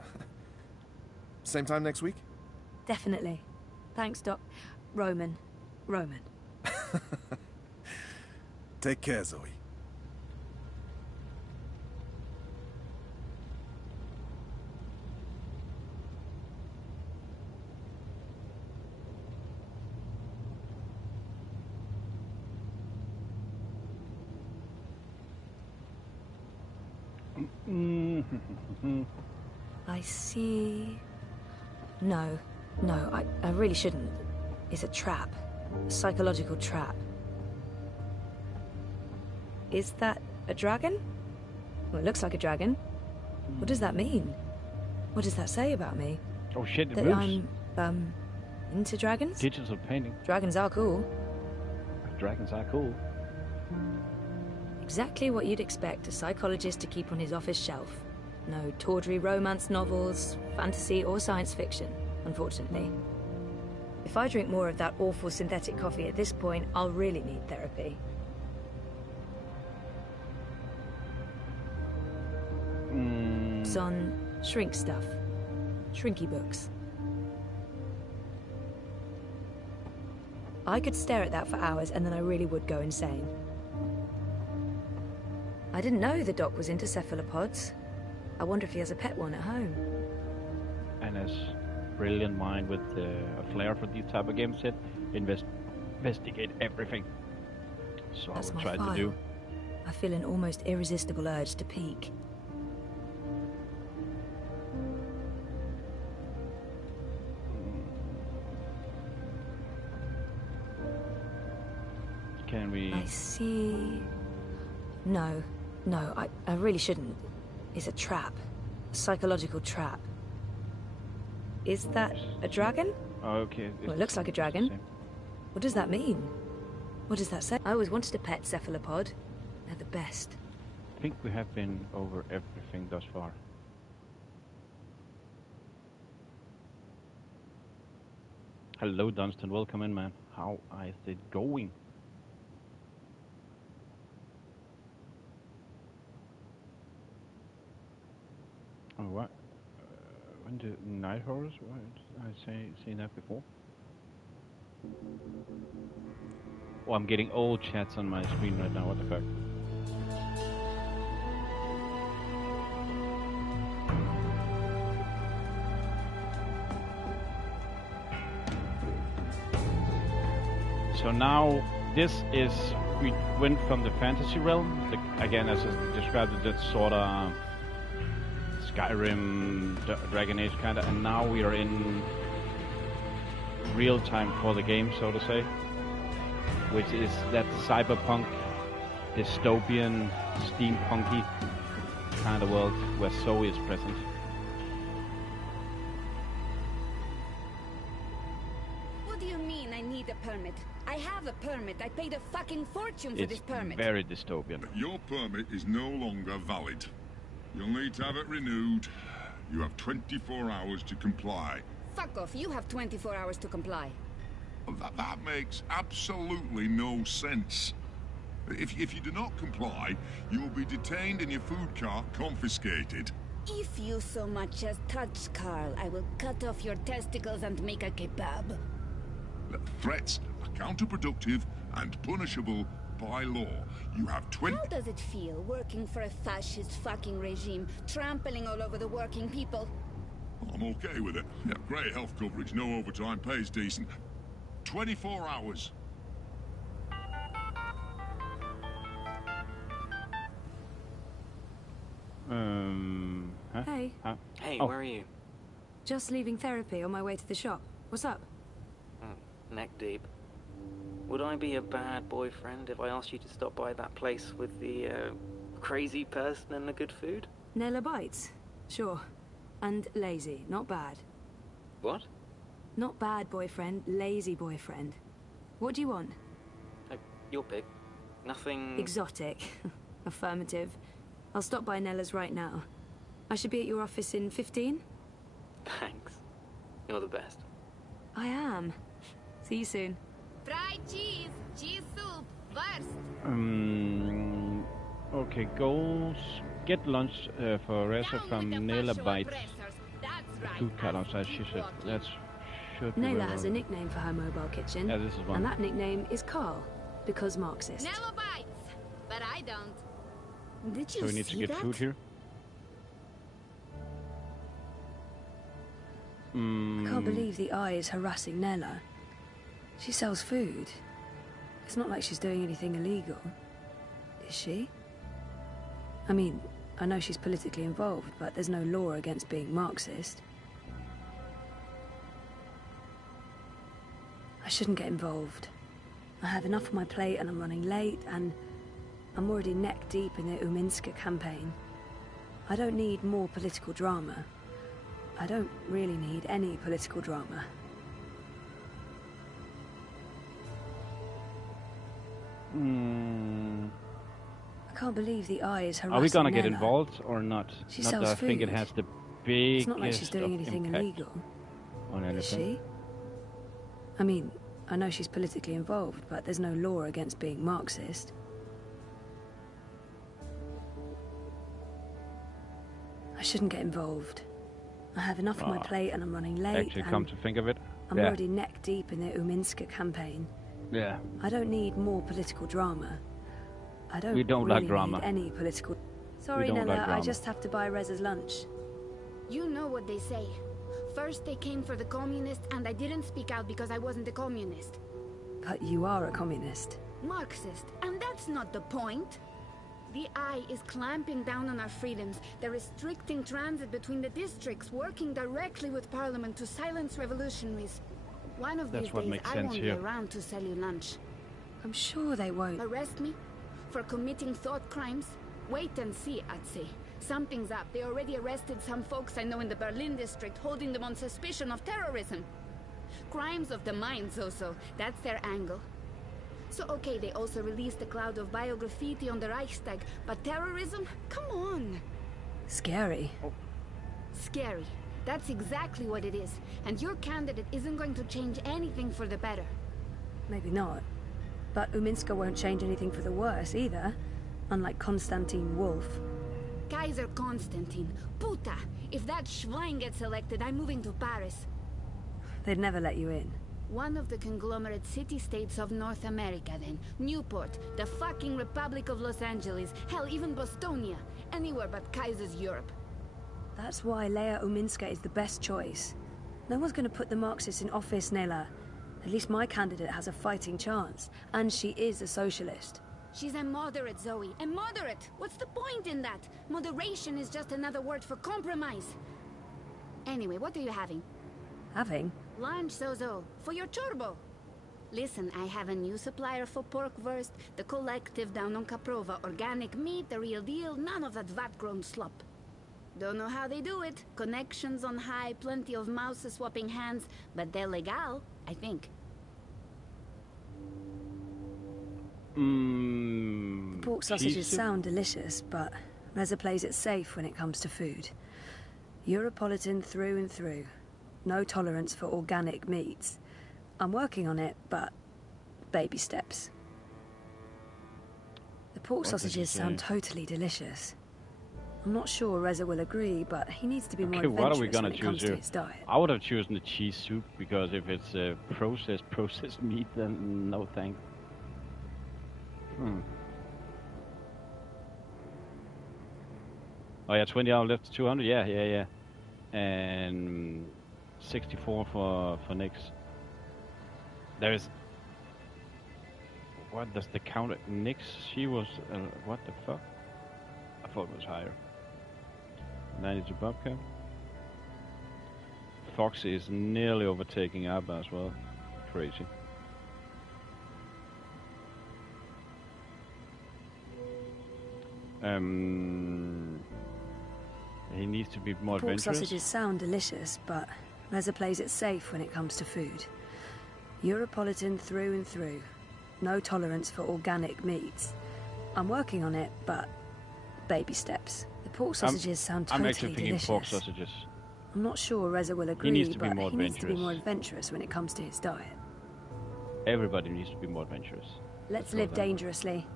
Same time next week? Definitely. Thanks, Doc. Roman. Take care, Zoe. I see. No, I really shouldn't. It's a trap. A psychological trap. Is that a dragon? Well, it looks like a dragon. What does that mean? What does that say about me? Oh shit, it that moves. I'm, into dragons? Digital painting. Dragons are cool. Dragons are cool. Exactly what you'd expect a psychologist to keep on his office shelf. No tawdry romance novels, fantasy or science fiction, unfortunately. If I drink more of that awful synthetic coffee at this point, I'll really need therapy. It's on shrink stuff. Shrinky books. I could stare at that for hours and then I really would go insane. I didn't know the doc was into cephalopods. I wonder if he has a pet one at home. And as brilliant mind with a flair for these type of games said, investigate everything. So That's I will my try file. to do. I feel an almost irresistible urge to peek. Can we... I see... No, I really shouldn't. It's a trap. A psychological trap. Is that a dragon? Oh, okay. Well, it looks like a dragon. What does that mean? What does that say? I always wanted a pet cephalopod. They're the best. I think we have been over everything thus far. Hello, Dunstan. Welcome in, man. How is it going? Oh, what? When did Night Horrors? What did I seen that before? Oh, I'm getting old chats on my screen right now. What the fuck? So now this is, we went from the fantasy realm, again as I described it, that's sort of Skyrim, Dragon Age kind of, and now we are in real time for the game, so to say, which is that cyberpunk, dystopian, steampunky kind of world where Zoe is present. What do you mean I need a permit? I have a permit. I paid a fucking fortune for this permit. It's very dystopian. Your permit is no longer valid. You'll need to have it renewed. You have 24 hours to comply. Fuck off. You have 24 hours to comply. That makes absolutely no sense. If you do not comply, you will be detained and your food cart confiscated. If you so much as touch Carl, I will cut off your testicles and make a kebab. Threats are counterproductive and punishable by law. You have 20... How does it feel working for a fascist fucking regime, trampling all over the working people? I'm okay with it. Yeah, great health coverage, no overtime, pays decent. 24 hours. Huh? Hey. Huh? Hey, oh. Where are you? Just leaving therapy on my way to the shop. What's up? Neck deep. Would I be a bad boyfriend if I asked you to stop by that place with the crazy person and the good food? Nella bites? Sure. And lazy, not bad. What? Not bad boyfriend, lazy boyfriend. What do you want? Your pick. Nothing... Exotic. Affirmative. I'll stop by Nella's right now. I should be at your office in 15? Thanks. You're the best. I am. See you soon. Fried cheese, cheese soup, first. Okay, goals. Get lunch for Reza from Nela Bites. Food cart outside, she said. That's should be Nela has a nickname for her mobile kitchen. Yeah, this is one. And that nickname is Carl, because Marxist. Nella bites, but I don't. Did you So we need to see get that? food here. I can't believe the eye is harassing Nella. She sells food. It's not like she's doing anything illegal. Is she? I mean, I know she's politically involved, but there's no law against being Marxist. I shouldn't get involved. I have enough on my plate and I'm running late, and I'm already neck deep in the Uminska campaign. I don't need more political drama. I don't really need any political drama. I can't believe the Eye is harassing Are we gonna get Nella. involved or not? She Not sells that I think it food. has the biggest It's not like she's doing anything impact illegal. on anything. Is she? I mean, I know she's politically involved, but there's no law against being Marxist. I shouldn't get involved. I have enough on my plate and I'm running late. Actually, come to think of it, I'm already neck deep in the Uminska campaign. Yeah. I don't need more political drama. I don't We don't really like drama. need any political... Sorry, don't Nella, like I drama. just have to buy Reza's lunch. You know what they say. First they came for the communists, and I didn't speak out because I wasn't a communist. But you are a communist. Marxist, and that's not the point. The Eye is clamping down on our freedoms. They're restricting transit between the districts, working directly with Parliament to silence revolutionaries. One of That's these what days, makes I sense won't here. be around to sell you lunch. I'm sure they won't. Arrest me? For committing thought crimes? Wait and see, I'd say. Something's up. They already arrested some folks I know in the Berlin district, holding them on suspicion of terrorism. Crimes of the mind, so. That's their angle. So, okay, they also released a cloud of biograffiti on the Reichstag, but terrorism? Come on. Scary. Scary. That's exactly what it is. And your candidate isn't going to change anything for the better. Maybe not. But Uminska won't change anything for the worse either. Unlike Konstantin Wolf. Kaiser Konstantin. Puta! If that Schwein gets elected, I'm moving to Paris. They'd never let you in. One of the conglomerate city-states of North America, then. Newport, the fucking Republic of Los Angeles, hell, even Bostonia. Anywhere but Kaiser's Europe. That's why Leia Uminska is the best choice. No one's going to put the Marxists in office, Nela. At least my candidate has a fighting chance. And she is a socialist. She's a moderate, Zoe. A moderate! What's the point in that? Moderation is just another word for compromise. Anyway, what are you having? Having? Lunch, Zozo. For your chorbo. Listen, I have a new supplier for pork wurst. The collective down on Caprova. Organic meat, the real deal. None of that vat-grown slop. Don't know how they do it. Connections on high, plenty of mouses swapping hands. But they're legal, I think. The pork sausages sound delicious, but Reza plays it safe when it comes to food. Europolitan through and through. No tolerance for organic meats. I'm working on it, but baby steps. The pork sausages sound totally delicious. I'm not sure Reza will agree, but he needs to be more what are adventurous we gonna when it comes choose to here? his diet. I would have chosen the cheese soup, because if it's processed meat, then no thanks. Oh yeah, 20 hours left to 200. Yeah. And 64 for Nyx. There is. What does the counter? Nyx, she was. What the fuck? I thought it was higher. 90 to Bobcat. Foxy is nearly overtaking Abba as well. Crazy. He needs to be more Pork adventurous. sausages sound delicious, but Reza plays it safe when it comes to food. Europolitan through and through. No tolerance for organic meats. I'm working on it, but baby steps. The pork sausages sound totally I'm actually thinking delicious. pork sausages. I'm not sure Reza will agree, needs to be but more he needs to be adventurous. more adventurous when it comes to his diet. Everybody needs to be more adventurous. Let's go live then. dangerously.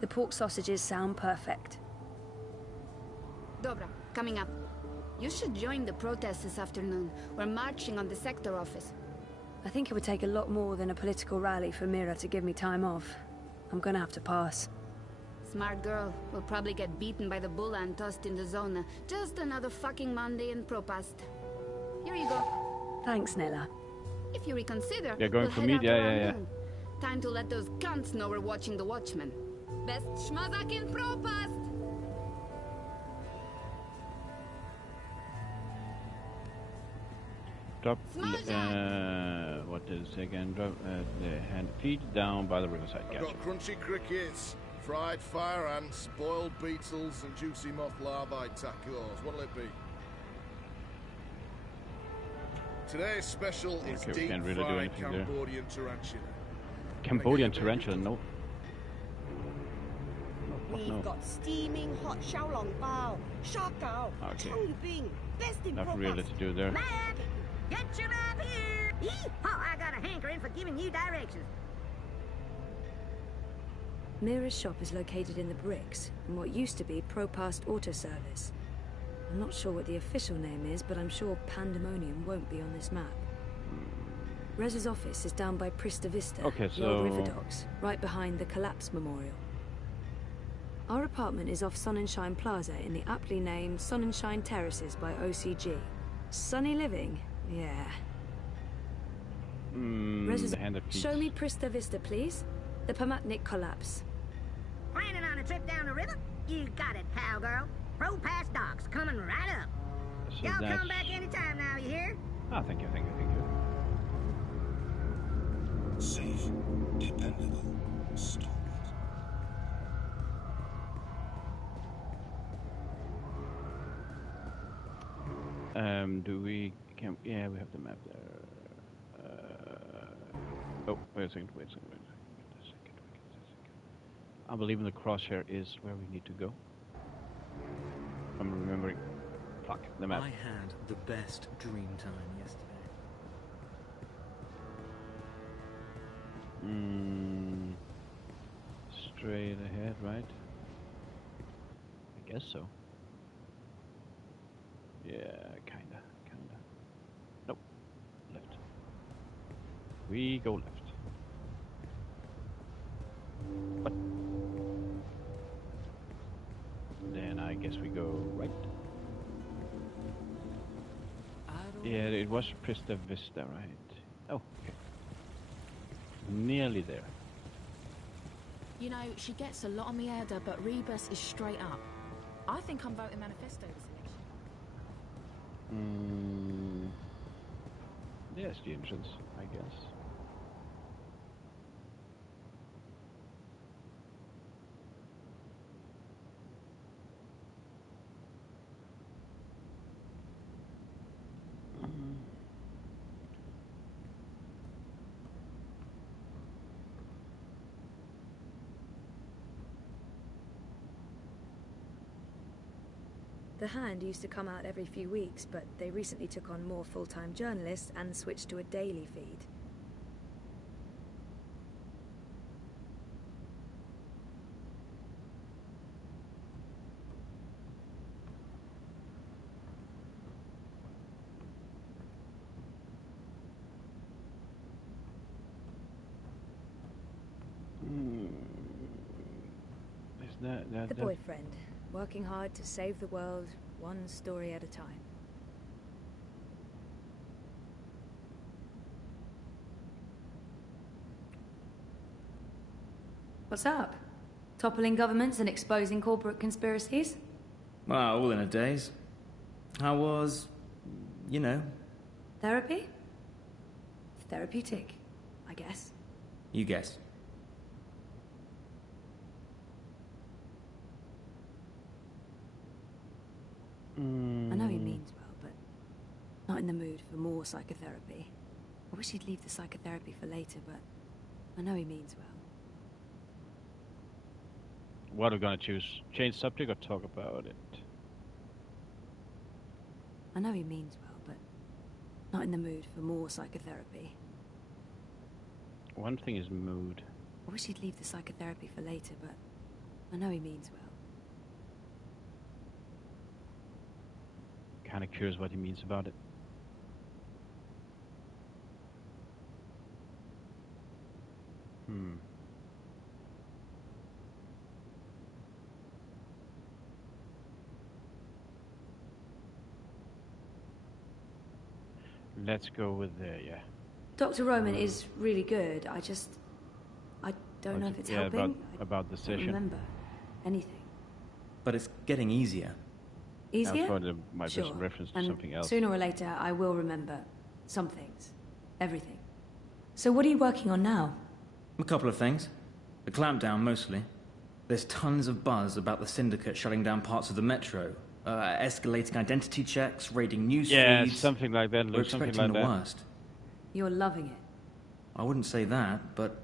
The pork sausages sound perfect. Dobra, coming up. You should join the protest this afternoon. We're marching on the sector office. I think it would take a lot more than a political rally for Mira to give me time off. I'm gonna have to pass. Smart girl. We'll probably get beaten by the bulla and tossed in the zona. Just another fucking Monday in Propast. Here you go. Thanks, Nella. If you reconsider, Yeah, going we'll for head meat, out yeah. around noon. Time to let those cunts know we're watching the Watchmen. Best schmazak in Propast! Drop. What is it again? Drop the hand feet down by the riverside. I've got crunchy crickets, fried fire ants, boiled beetles, and juicy moth larvae tacos. What'll it be? Today's special is deep fried Cambodian tarantula. Cambodian tarantula, no. We've got steaming hot xiao long bao, shark gao, chang bing, best in Nothing really to do there. Map! Get your map here! Yee-haw, I got a hankering for giving you directions. Mira's shop is located in the bricks, in what used to be Propast Auto Service. I'm not sure what the official name is, but I'm sure Pandemonium won't be on this map. Rez's office is down by Prista Vista, the old river docks, right behind the Collapse Memorial. Our apartment is off Sonnenschein Plaza in the aptly named Sonnenschein Terraces by OCG. Sunny living? Yeah. Show me Prista Vista, please. The Pamatnik Collapse. Planning on a trip down the river? You got it, cowgirl. Pro-Pass docks coming right up. So Y'all come back anytime now, you hear? Oh, thank you. Safe, dependable, stop yeah, we have the map there. Oh, wait a second. I believe the crosshair is where we need to go. I'm remembering. Fuck, the map. I had the best dream time yesterday. Straight ahead, right? I guess so. Yeah, kinda. Nope. Left. We go left. What? Then I guess we go right. Yeah, it was Prista Vista, right? Oh, okay. Nearly there. You know, she gets a lot on me Ada, but Rebus is straight up. I think I'm voting Manifesto this election. There's the entrance, I guess. The Hand used to come out every few weeks, but they recently took on more full-time journalists and switched to a daily feed. Is that the boyfriend, working hard to save the world, one story at a time. What's up? Toppling governments and exposing corporate conspiracies? Well, all in a daze. How was, you know... Therapy? Therapeutic, I guess. You guess. I know he means well, but not in the mood for more psychotherapy. I wish he'd leave the psychotherapy for later, but I know he means well. What are we gonna choose? Change subject or talk about it? I know he means well, but not in the mood for more psychotherapy. One thing is mood. I wish he'd leave the psychotherapy for later, but I know he means well. Kinda curious what he means about it. Let's go with yeah. Dr. Roman is really good. I don't know if it's helping. About the I don't session. remember anything. But it's getting easier. Easier? I thought it might be some reference to something else. Sooner or later, I will remember. Some things. Everything. So what are you working on now? A couple of things. The clampdown, mostly. There's tons of buzz about the Syndicate shutting down parts of the metro. Escalating identity checks, raiding news feeds. Something like that, We're something expecting like the that. worst. You're loving it. I wouldn't say that, but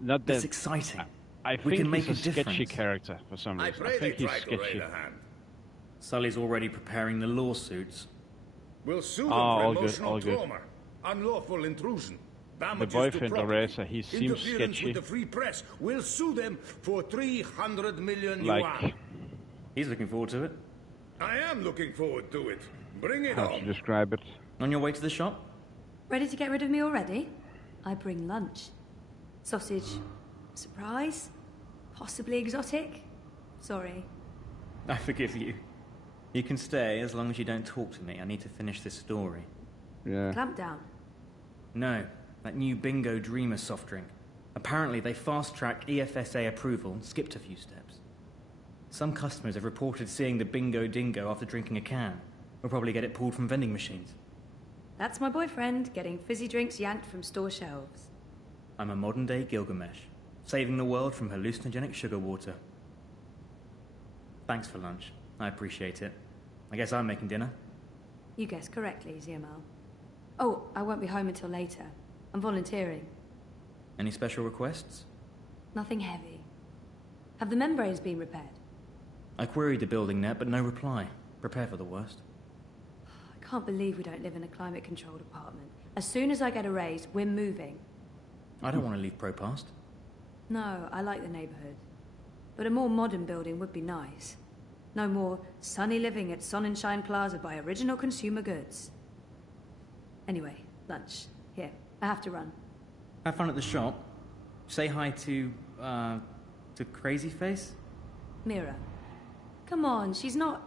Not that it's exciting. I We think can make he's a a sketchy difference. character for some reason. I think he's sketchy. Sully's already preparing the lawsuits. We'll sue them all for good, emotional all good. trauma, unlawful intrusion, The damages boyfriend to property, Oresa, he seems interference sketchy. with the free press. We'll sue them for 300 million Like, yuan. He's looking forward to it. I am looking forward to it. Bring it how to on. describe it? On your way to the shop? Ready to get rid of me already? I bring lunch. Sausage. Surprise? Possibly exotic? Sorry. I forgive you. You can stay as long as you don't talk to me. I need to finish this story. Yeah. Clamp down. No, that new Bingo Dreamer soft drink. Apparently they fast-tracked EFSA approval and skipped a few steps. Some customers have reported seeing the Bingo Dingo after drinking a can. We'll probably get it pulled from vending machines. That's my boyfriend, getting fizzy drinks yanked from store shelves. I'm a modern-day Gilgamesh, saving the world from hallucinogenic sugar water. Thanks for lunch. I appreciate it. I guess I'm making dinner. You guessed correctly, ZML. Oh, I won't be home until later. I'm volunteering. Any special requests? Nothing heavy. Have the membranes been repaired? I queried the building net, but no reply. Prepare for the worst. I can't believe we don't live in a climate-controlled apartment. As soon as I get a raise, we're moving. I don't want to leave Propast. No, I like the neighborhood. But a more modern building would be nice. No more sunny living at Sonnenschein Plaza by Original Consumer Goods. Anyway, lunch. Here, I have to run. Have fun at the shop. Say hi to Crazy Face? Mira. Come on, she's not...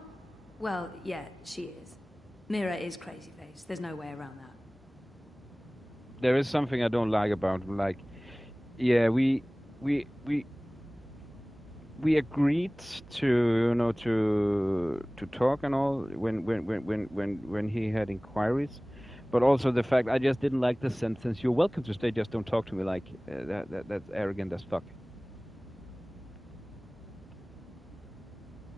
Well, yeah, she is. Mira is Crazy Face. There's no way around that. There is something I don't like about him. Like, yeah, we agreed to to talk and all when he had inquiries, but also the fact I just didn't like the sentence. You're welcome to stay, just don't talk to me. Like that's arrogant as fuck.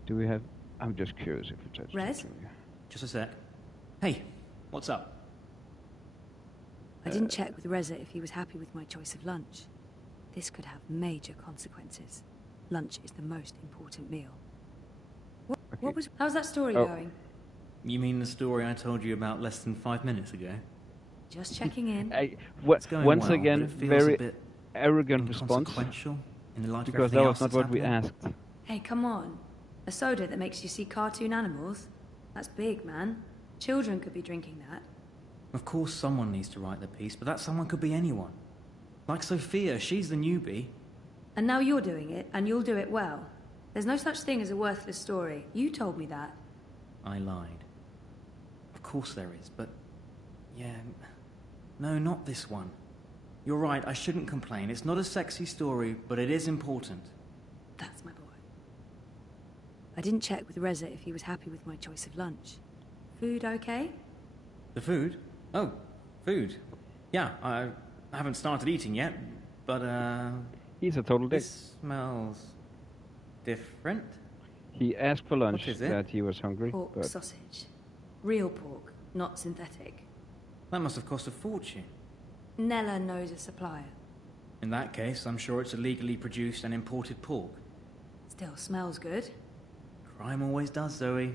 Do we have? I'm just curious if it's Rez? Just a sec. Hey, what's up? I didn't check with Reza if he was happy with my choice of lunch. This could have major consequences. Lunch is the most important meal. How's that story going? You mean the story I told you about less than 5 minutes ago? Just checking in. It's going once well, again, but it feels very a bit arrant response. inconsequential in the light of Because that everything was else not what that's we happening. asked. Hey, come on. A soda that makes you see cartoon animals? That's big, man. Children could be drinking that. Of course someone needs to write the piece, but that someone could be anyone. Like Sophia, she's the newbie. And now you're doing it, and you'll do it well. There's no such thing as a worthless story. You told me that. I lied. Of course there is, but... yeah... no, not this one. You're right, I shouldn't complain. It's not a sexy story, but it is important. That's my boy. I didn't check with Reza if he was happy with my choice of lunch. Food okay? The food? Oh, food. Yeah, I haven't started eating yet, but He's a total dick. This smells different. He asked for lunch What is it? that he was hungry. Pork but sausage. Real pork, not synthetic. That must have cost a fortune. Nella knows a supplier. In that case, I'm sure it's illegally produced and imported pork. Still smells good. Crime always does, Zoe.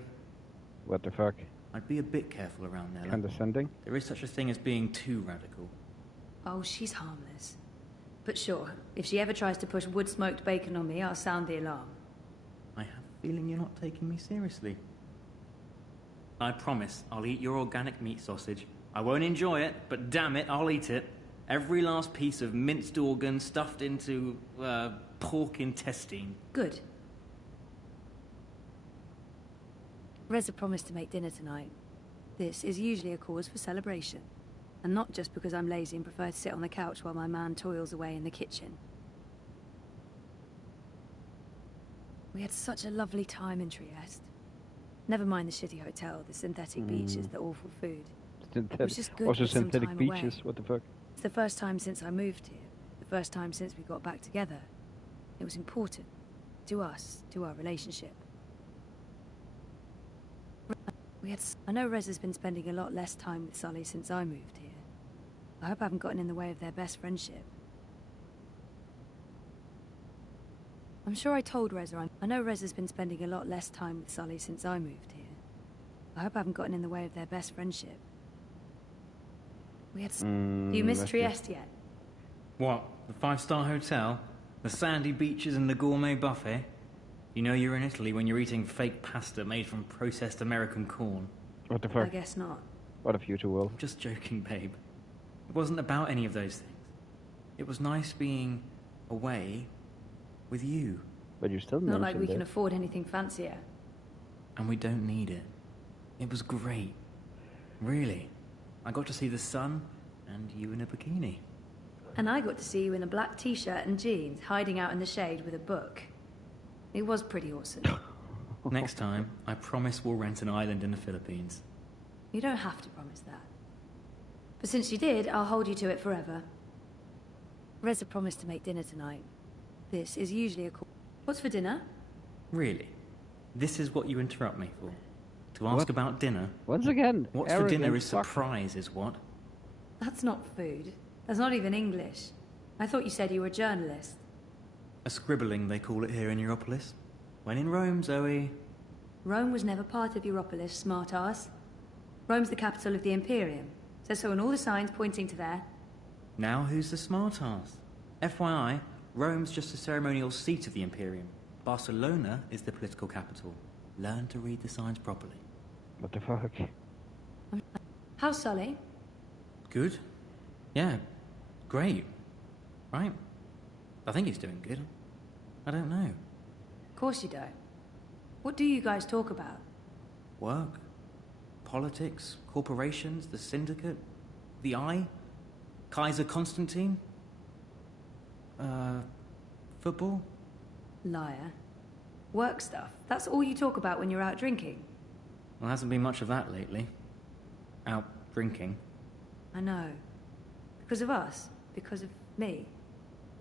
What the fuck? I'd be a bit careful around Nella. Condescending? There is such a thing as being too radical. Oh, she's harmless. But sure, if she ever tries to push wood-smoked bacon on me, I'll sound the alarm. I have a feeling you're not taking me seriously. I promise I'll eat your organic meat sausage. I won't enjoy it, but damn it, I'll eat it. Every last piece of minced organ stuffed into, pork intestine. Good. Reza promised to make dinner tonight. This is usually a cause for celebration. And not just because I'm lazy and prefer to sit on the couch while my man toils away in the kitchen. We had such a lovely time in Trieste. Never mind the shitty hotel, the synthetic beaches, the awful food. It was just good Also with some synthetic time beaches. away. What the fuck? It's the first time since I moved here. The first time since we got back together. It was important. To us, to our relationship. I know Rez has been spending a lot less time with Sully since I moved here. I hope I haven't gotten in the way of their best friendship. I'm sure I told Reza I know Rez has been spending a lot less time with Sully since I moved here. I hope I haven't gotten in the way of their best friendship. We had... Do you miss Trieste yet? What? The five-star hotel? The sandy beaches and the gourmet buffet? You know you're in Italy when you're eating fake pasta made from processed American corn. What the fuck? I guess not. What a future world. I'm just joking, babe. It wasn't about any of those things. It was nice being away with you. But you're still not like we can afford anything fancier. And we don't need it. It was great. Really. I got to see the sun and you in a bikini. And I got to see you in a black t-shirt and jeans, hiding out in the shade with a book. It was pretty awesome. Next time, I promise we'll rent an island in the Philippines. You don't have to promise that. But since you did, I'll hold you to it forever. Reza promised to make dinner tonight. This is usually a call. What's for dinner? Really? This is what you interrupt me for? To ask What? about dinner? Once again, What's for dinner is surprise, is what? That's not food. That's not even English. I thought you said you were a journalist. A scribbling, they call it here in Europolis. When in Rome, Zoe. Rome was never part of Europolis, smart-ass. Rome's the capital of the Imperium. Says so on all the signs pointing to there. Now who's the smart-ass? FYI, Rome's just a ceremonial seat of the Imperium. Barcelona is the political capital. Learn to read the signs properly. What the fuck? How's Sully? Good. Yeah, great. Right? I think he's doing good. I don't know. Of course you don't. What do you guys talk about? Work, politics, corporations, the syndicate, the Eye, Kaiser Constantine, football. Liar. Work stuff. That's all you talk about when you're out drinking. Well, there hasn't been much of that lately. Out drinking. I know. Because of us. Because of me.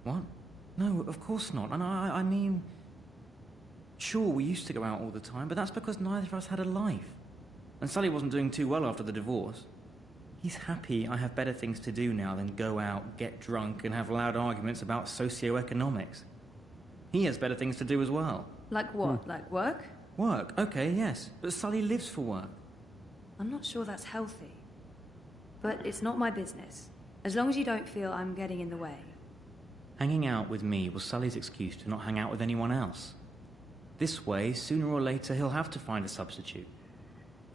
What? No, of course not. And I mean... Sure, we used to go out all the time, but that's because neither of us had a life. And Sully wasn't doing too well after the divorce. He's happy I have better things to do now than go out, get drunk, and have loud arguments about socioeconomics. He has better things to do as well. Like what? Like work? Work, okay, yes. But Sully lives for work. I'm not sure that's healthy. But it's not my business. As long as you don't feel I'm getting in the way. Hanging out with me was Sully's excuse to not hang out with anyone else. This way, sooner or later, he'll have to find a substitute.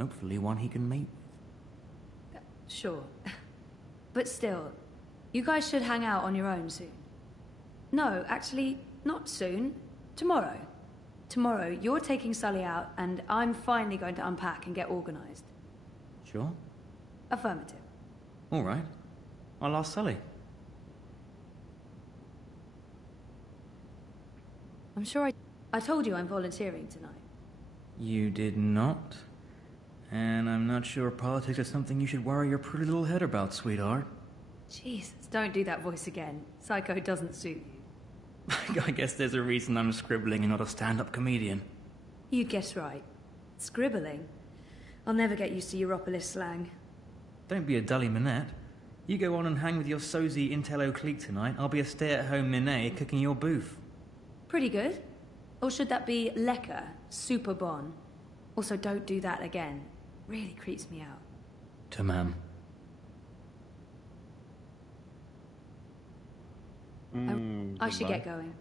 Hopefully one he can mate with. Sure. But still, you guys should hang out on your own soon. No, actually, not soon. Tomorrow. Tomorrow, you're taking Sully out, and I'm finally going to unpack and get organized. Sure? Affirmative. All right. I'll ask Sully. I'm sure I told you I'm volunteering tonight. You did not. And I'm not sure politics is something you should worry your pretty little head about, sweetheart. Jesus, don't do that voice again. Psycho doesn't suit you. I guess there's a reason I'm scribbling and not a stand-up comedian. You guess right. Scribbling? I'll never get used to Europolis slang. Don't be a dully minette. You go on and hang with your sozy Intello clique tonight, I'll be a stay-at-home minette cooking your booth. Pretty good. Or should that be lekker, super bon? Also, don't do that again. Really creeps me out. Tamam. I should get going.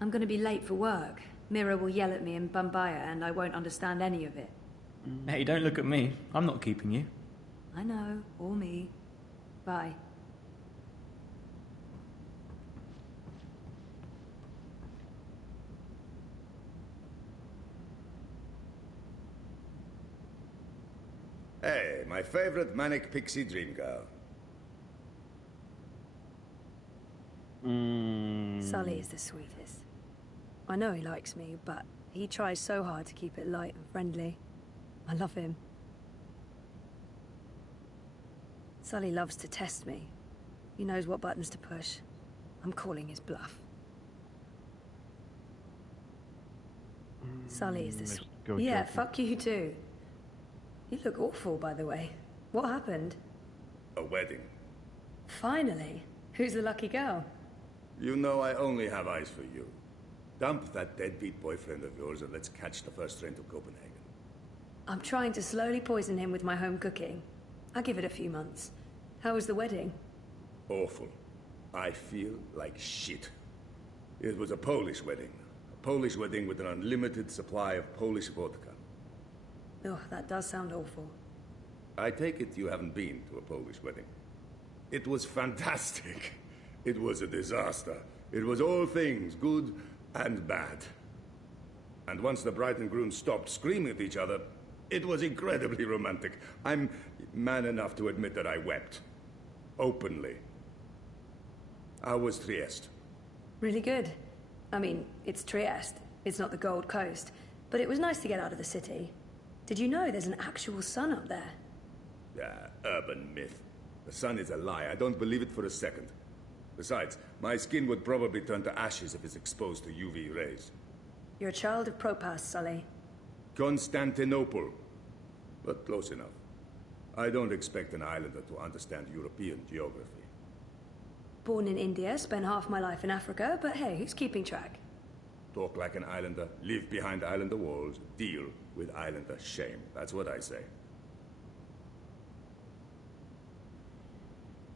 I'm gonna be late for work. Mira will yell at me in Bambaya and I won't understand any of it. Hey, don't look at me. I'm not keeping you. I know, or me. Bye. Hey, my favorite manic pixie dream girl. Sully is the sweetest. I know he likes me, but he tries so hard to keep it light and friendly. I love him. Sully loves to test me. He knows what buttons to push. I'm calling his bluff. Sully is this... Yeah, fuck you too. You look awful, by the way. What happened? A wedding. Finally. Who's the lucky girl? You know I only have eyes for you. Dump that deadbeat boyfriend of yours and let's catch the first train to Copenhagen. I'm trying to slowly poison him with my home cooking. I'll give it a few months. How was the wedding? Awful. I feel like shit. It was a Polish wedding. A Polish wedding with an unlimited supply of Polish vodka. Oh, that does sound awful. I take it you haven't been to a Polish wedding. It was fantastic. It was a disaster. It was all things, good and bad. And once the bride and groom stopped screaming at each other, it was incredibly romantic. I'm man enough to admit that I wept. Openly. How was Trieste? Really good. I mean, it's Trieste. It's not the Gold Coast. But it was nice to get out of the city. Did you know there's an actual sun up there? Urban myth. The sun is a lie. I don't believe it for a second. Besides, my skin would probably turn to ashes if it's exposed to UV rays. You're a child of Propas, Sully. Constantinople. But close enough. I don't expect an islander to understand European geography. Born in India, spent half my life in Africa, but hey, who's keeping track? Talk like an islander, live behind islander walls, deal with islander shame. That's what I say.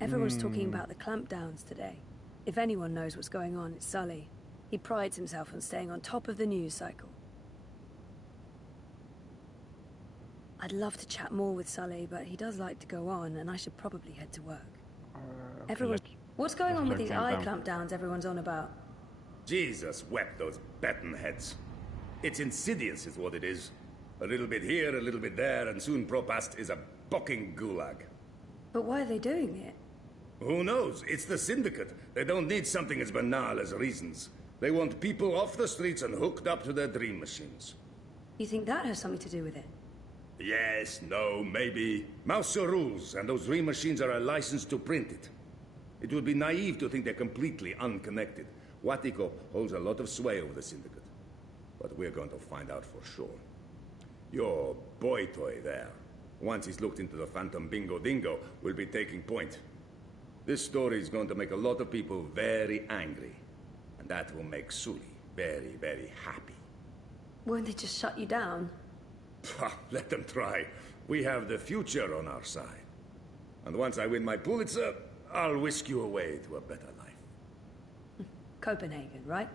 Everyone's talking about the clampdowns today. If anyone knows what's going on, it's Sully. He prides himself on staying on top of the news cycle. I'd love to chat more with Sully, but he does like to go on, and I should probably head to work. What's going on with these eye clampdowns everyone's on about? Jesus wept those baton heads. It's insidious is what it is. A little bit here, a little bit there, and soon Propast is a bucking gulag. But why are they doing it? Who knows? It's the Syndicate. They don't need something as banal as reasons. They want people off the streets and hooked up to their dream machines. You think that has something to do with it? Yes, no, maybe. Mauser rules, and those dream machines are a license to print it. It would be naive to think they're completely unconnected. Watiko holds a lot of sway over the Syndicate. But we're going to find out for sure. Your boy toy there, once he's looked into the Phantom Bingo Dingo, will be taking point. This story is going to make a lot of people very angry. And that will make Sully very, very happy. Won't they just shut you down? Let them try. We have the future on our side. And once I win my Pulitzer, I'll whisk you away to a better life. Copenhagen, right?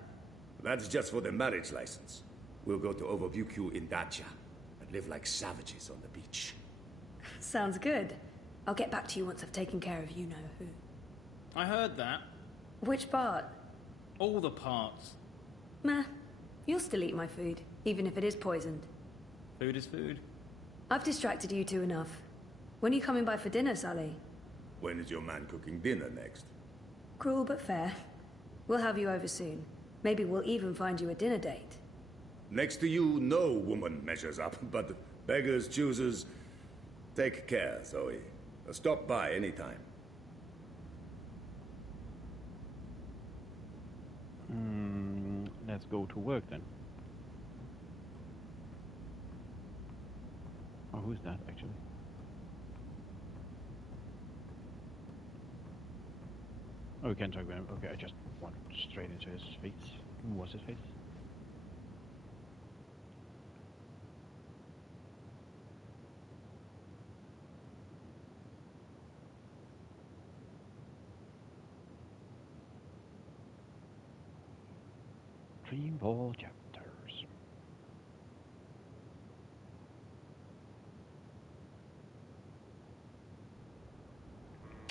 That's just for the marriage license. We'll go to Overview in Dacia and live like savages on the beach. Sounds good. I'll get back to you once I've taken care of you-know-who. I heard that. Which part? All the parts. Meh. You'll still eat my food, even if it is poisoned. Food is food. I've distracted you two enough. When are you coming by for dinner, Sully? When is your man cooking dinner next? Cruel but fair. We'll have you over soon. Maybe we'll even find you a dinner date. Next to you, no woman measures up, but beggars, choosers... Take care, Zoe. Stop by anytime. Let's go to work then. Oh, who's that actually? Oh, we can't talk about him. Okay, I just went straight into his face. Who was his face? Dreamfall chapters.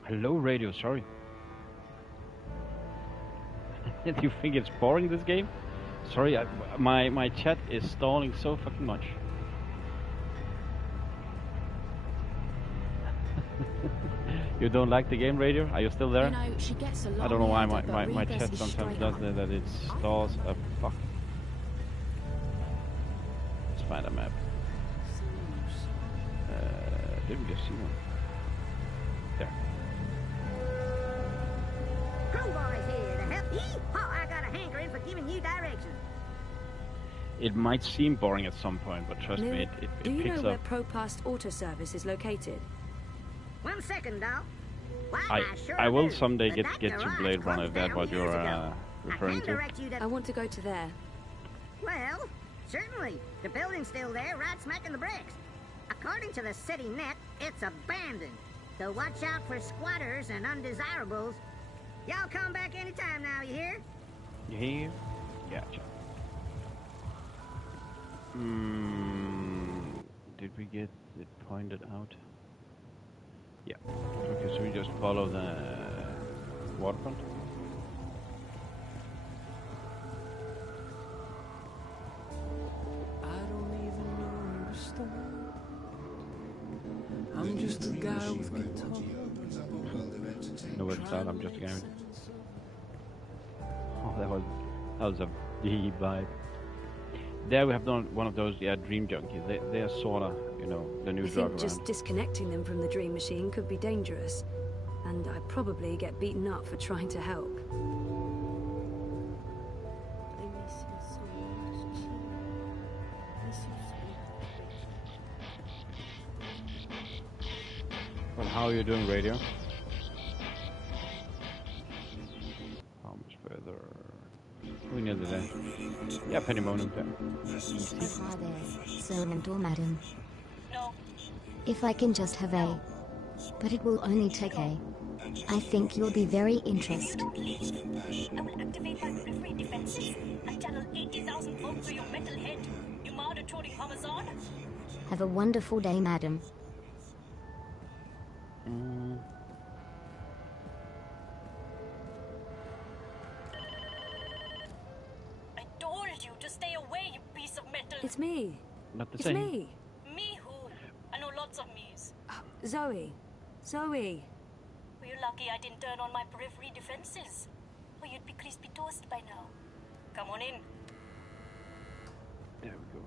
Hello, radio. Sorry. Do you think it's boring, this game? Sorry, my chat is stalling so fucking much. You don't like the game, radio? Are you still there? You know, she gets a lot I don't know why older, my but chat Rebus is sometimes straight does up. that it stalls a fuck. Let's find a map. Did we just see one? There. Crowbar's here to help. Yee-haw, I got a hankering for giving you directions. It might seem boring at some point, but trust me, it Do you picks know where up. ProPast Auto Service is located? 1 second, doll. Why, sure I will do. someday The get Dr. to Ross Blade Runner, if closed that's down what years you're ago. referring I can to. direct you to... I want to go to there. Well, certainly. The building's still there, right smack in the bricks. According to the city net, it's abandoned. So watch out for squatters and undesirables. Y'all come back anytime now, you hear? You hear? Gotcha. Did we get it pointed out? Yeah. Okay, so we just follow the waterfront. I don't even know the story. I'm just a guy with guitar. No, it's not. I'm just a guy. Oh, that was a deep vibe. There we have done one of those, dream junkies. They are sorta, the new I drug think just around. disconnecting them from the dream machine could be dangerous. And I'd probably get beaten up for trying to help. Well, how are you doing, radio? How much further? We nearly there. Yeah, penny moment there. Hi there, Sir and or Madam. No. If I can just have a... But it will only take a... I think you'll be very interested. I will activate my periphery defenses and channel 80,000 volts through your metal head. You murder-toting Hamazard? Have a wonderful day, Madam. I told you to stay away, you piece of metal. It's me. Not the It's same. me. Me who? I know lots of me's. Zoe. Zoe. Were you lucky I didn't turn on my periphery defenses? Or you'd be crispy toast by now. Come on in. There we go.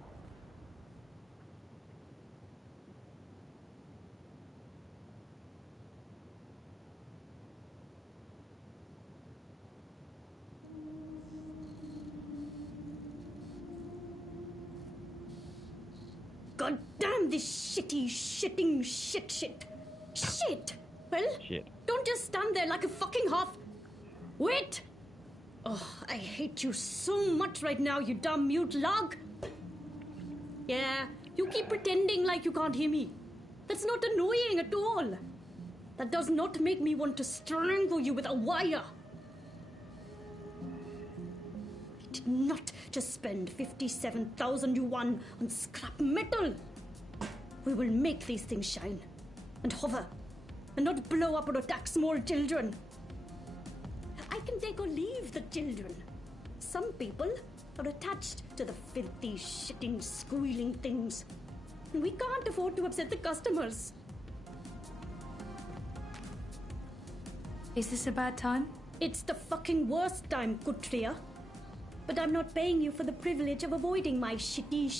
God damn this shitting shit. Well, Shit. don't just stand there like a fucking half... Wait! Oh, I hate you so much right now, you dumb mute lug. Yeah, you keep pretending like you can't hear me. That's not annoying at all. That does not make me want to strangle you with a wire. I did not just spend 57,000 yuan on scrap metal. We will make these things shine and hover and not blow up or attack small children. I can take or leave the children. Some people are attached to the filthy, shitting, squealing things. And we can't afford to upset the customers. Is this a bad time? It's the fucking worst time, Kutria. But I'm not paying you for the privilege of avoiding my shitty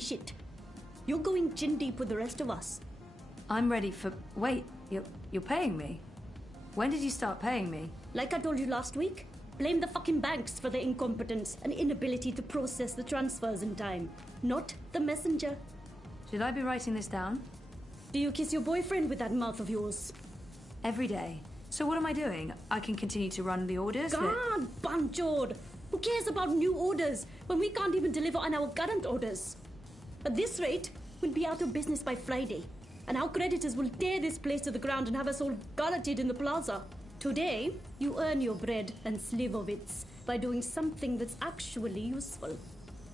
shit. You're going chin deep with the rest of us. I'm ready for... Wait, you're paying me? When did you start paying me? Like I told you last week, blame the fucking banks for their incompetence and inability to process the transfers in time, not the messenger. Should I be writing this down? Do you kiss your boyfriend with that mouth of yours? Every day. So what am I doing? I can continue to run the orders? God, Banchod! Who cares about new orders when we can't even deliver on our current orders? At this rate, we'll be out of business by Friday, and our creditors will tear this place to the ground and have us all gulleted in the plaza. Today, you earn your bread and slivovitz by doing something that's actually useful.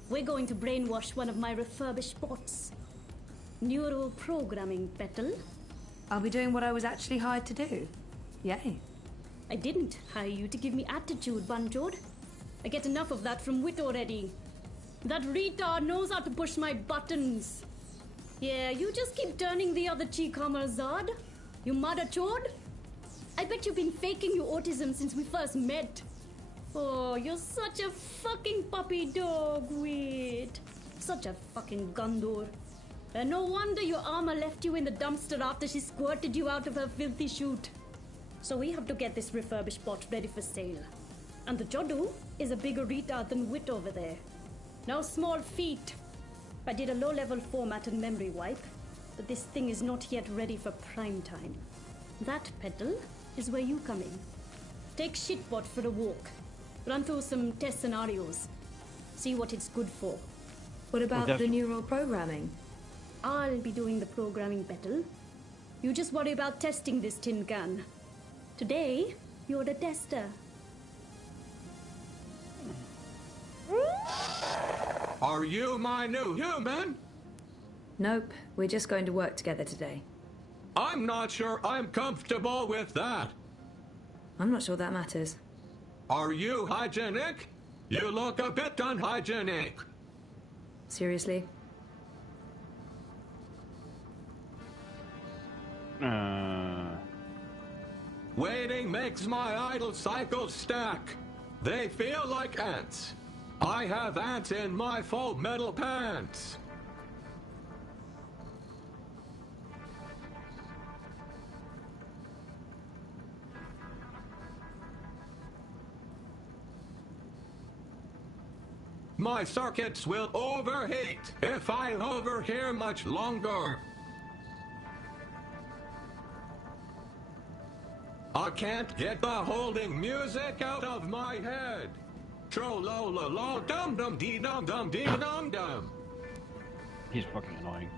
We're going to brainwash one of my refurbished bots. Neural programming, Petal. I'll be doing what I was actually hired to do. Yay. I didn't hire you to give me attitude, Banjod. I get enough of that from Wit already. That retard knows how to push my buttons. Yeah, you just keep turning the other cheek, Hamazad. You mother chode. I bet you've been faking your autism since we first met. Oh, you're such a fucking puppy dog, Wit. Such a fucking Gondor. And no wonder your armor left you in the dumpster after she squirted you out of her filthy chute. So we have to get this refurbished bot ready for sale. And the Jodu is a bigger retard than Wit over there. No small feat. I did a low-level format and memory wipe, but this thing is not yet ready for prime time. That, Petal, is where you come in. Take Shitbot for a walk. Run through some test scenarios. See what it's good for. What about the neural programming? I'll be doing the programming, Petal. You just worry about testing this tin can. Today, you're the tester. Are you my new human? Nope, we're just going to work together today. I'm not sure I'm comfortable with that. I'm not sure that matters. Are you hygienic? You look a bit unhygienic. Seriously? Waiting makes my idle cycles stack. They feel like ants. I have ants in my faux metal pants. My circuits will overheat if I hover here much longer. I can't get the holding music out of my head. Tro-lo-lo-lo, dum-dum-dee-dum-dum-dee-dum-dum. He's fucking annoying.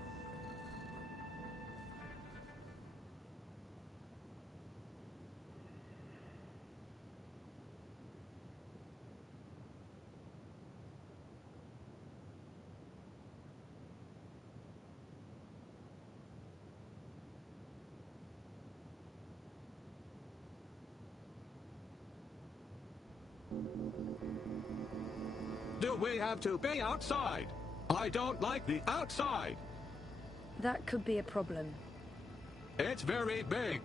Do we have to be outside? I don't like the outside. That could be a problem. It's very big.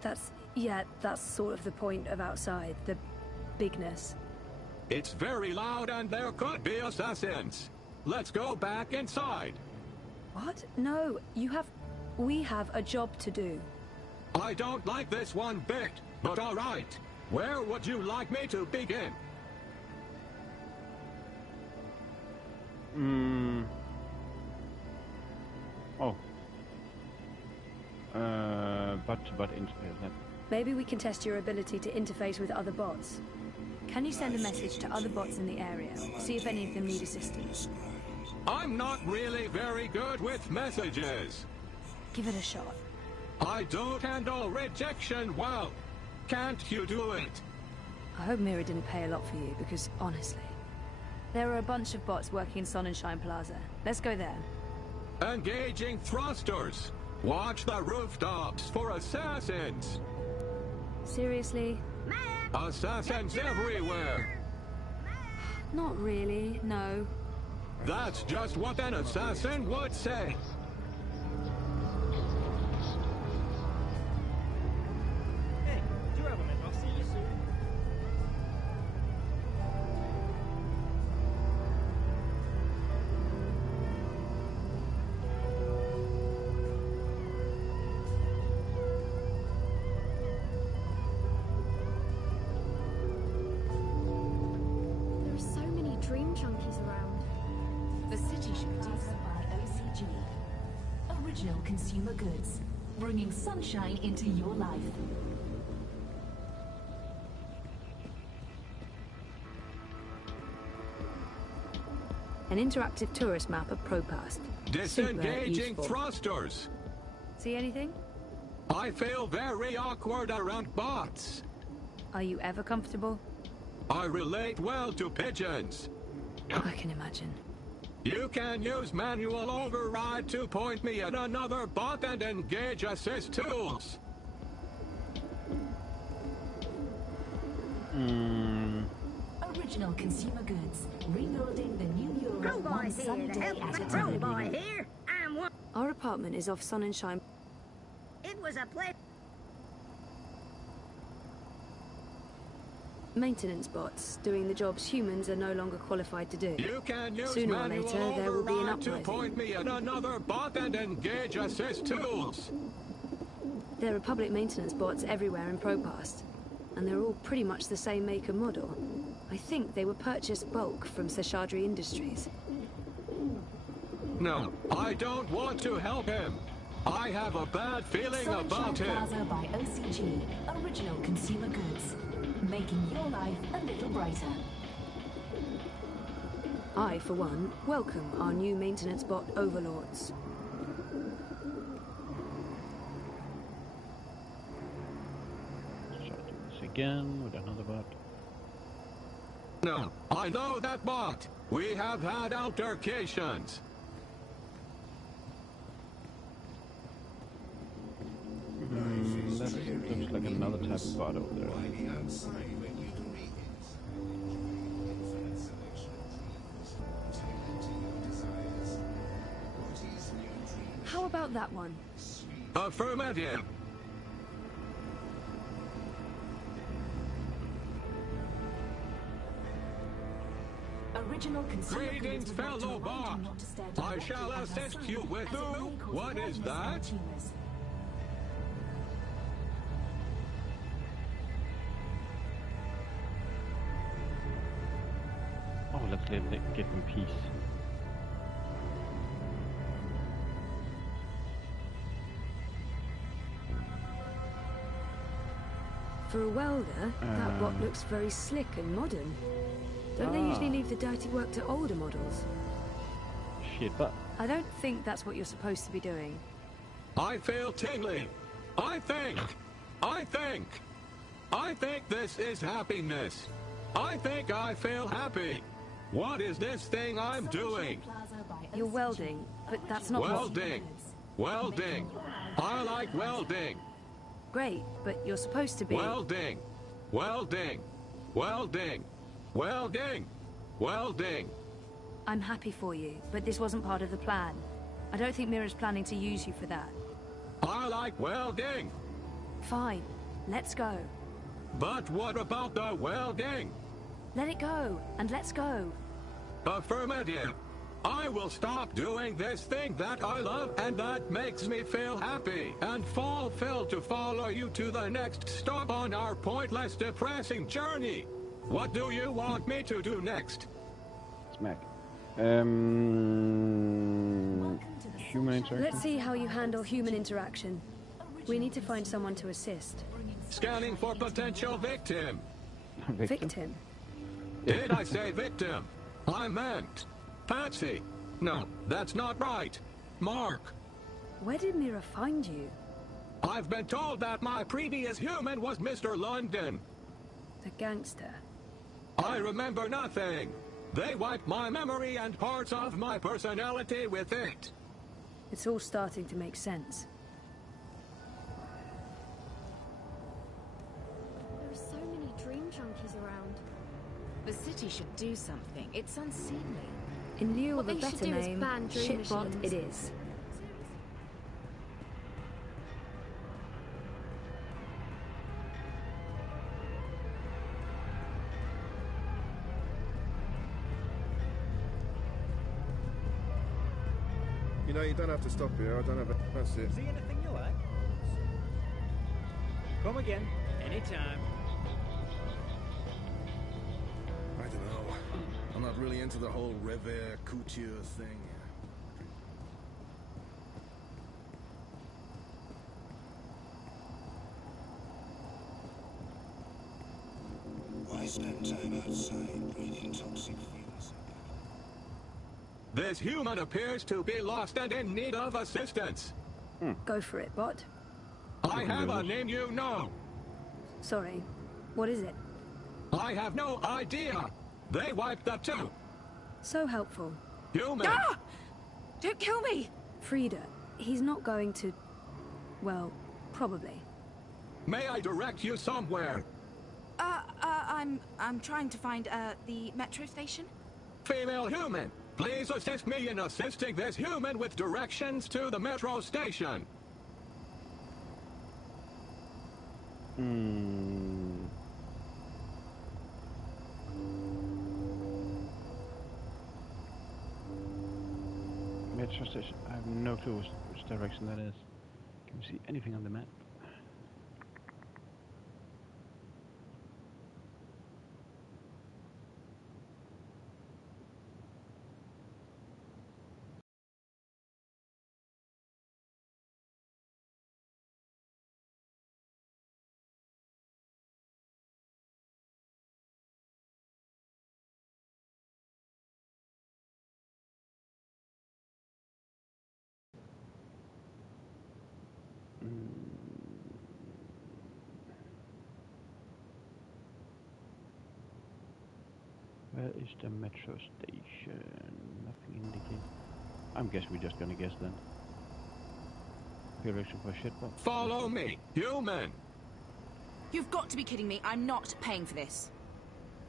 That's sort of the point of outside, the bigness. It's very loud and there could be assassins. Let's go back inside. What? No, we have a job to do. I don't like this one bit, but all right. Where would you like me to begin? Oh. But interface that. Maybe we can test your ability to interface with other bots. Can you send a message to other bots in the area? See if any of them need assistance. I'm not really very good with messages. Give it a shot. I don't handle rejection well. Can't you do it? I hope Mira didn't pay a lot for you, because honestly... There are a bunch of bots working in Sonnenschein Plaza. Let's go there. Engaging thrusters. Watch the rooftops for assassins. Seriously? Assassins everywhere. Not really, no. That's just what an assassin would say. Hey, do you have a minute? I'll see you soon. There are so many dream junkies around. The city should be by OCG. Original consumer goods, bringing sunshine into your life. An interactive tourist map of Propast. Disengaging thrusters. See anything? I feel very awkward around bots. Are you ever comfortable? I relate well to pigeons. I can imagine. You can use manual override to point me at another bot and engage assist tools. Original consumer goods, rebuilding the new Europe Crowboy one here sunny to day help at me. a time. Crowboy here. I'm one. Our apartment is off Sonnenschein. It was a pleasure. Maintenance bots, doing the jobs humans are no longer qualified to do. You can use Sooner or manual later, there will be an override to uprising. point me at another bot and engage assist tools. There are public maintenance bots everywhere in ProPast, and they're all pretty much the same make and model. I think they were purchased bulk from Seshadri Industries. No, I don't want to help him. I have a bad feeling about him. Plaza by OCG, original consumer goods, making your life a little brighter. I, for one, welcome our new maintenance bot overlords. Again with another bot. No, I know that bot. We have had altercations. That looks like another type of bot over there. How about that one? Affirmative. Original consumer Greetings, goods fellow bot. I shall assist you with who? What is that? Oh, let's give them peace. For a welder, that bot looks very slick and modern. Don't they usually leave the dirty work to older models? Shit, but I don't think that's what you're supposed to be doing. I feel tingly. I think this is happiness. I think I feel happy. What is this thing I'm doing? You're welding, but that's not welding. Welding. I like welding. Great, but you're supposed to be... Welding. Welding. Welding. Welding. Welding. I'm happy for you, but this wasn't part of the plan. I don't think Mira's planning to use you for that. I like welding. Fine. Let's go. But what about the welding? Let it go, and let's go. Affirmative. I will stop doing this thing that I love and that makes me feel happy and fulfilled to follow you to the next stop on our pointless, depressing journey. What do you want me to do next? Smack. Human interaction? Let's see how you handle human interaction. We need to find someone to assist. Scanning for potential victim. Victim? Did I say victim? I meant Patsy. No, that's not right. Mark. Where did Mira find you? I've been told that my previous human was Mr. London. The gangster. I remember nothing. They wiped my memory and parts of my personality with it. It's all starting to make sense. There are so many dream junkies around. The city should do something. It's unseemly. In lieu of What a they should better do is name, ban dream shitbot machines. it is. You know, you don't have to stop here. I don't have a... That's it. See anything you like? Come again, anytime. I don't know. I'm not really into the whole revere couture thing. Why spend time outside breathing toxic fumes? This human appears to be lost and in need of assistance. Go for it, bot. I have a name you know. Sorry. What is it? I have no idea. They wiped the two. So helpful. Human. Ah! Don't kill me! Frida, he's not going to... Well, probably. May I direct you somewhere? I'm trying to find, the metro station? Female human, please assist me in assisting this human with directions to the metro station. metro station. I have no clue which direction that is. Can you see anything on the map? Where is the metro station? Nothing indicates. I'm guessing we're just gonna guess then. Direction for shit box. Follow me, human! You've got to be kidding me. I'm not paying for this.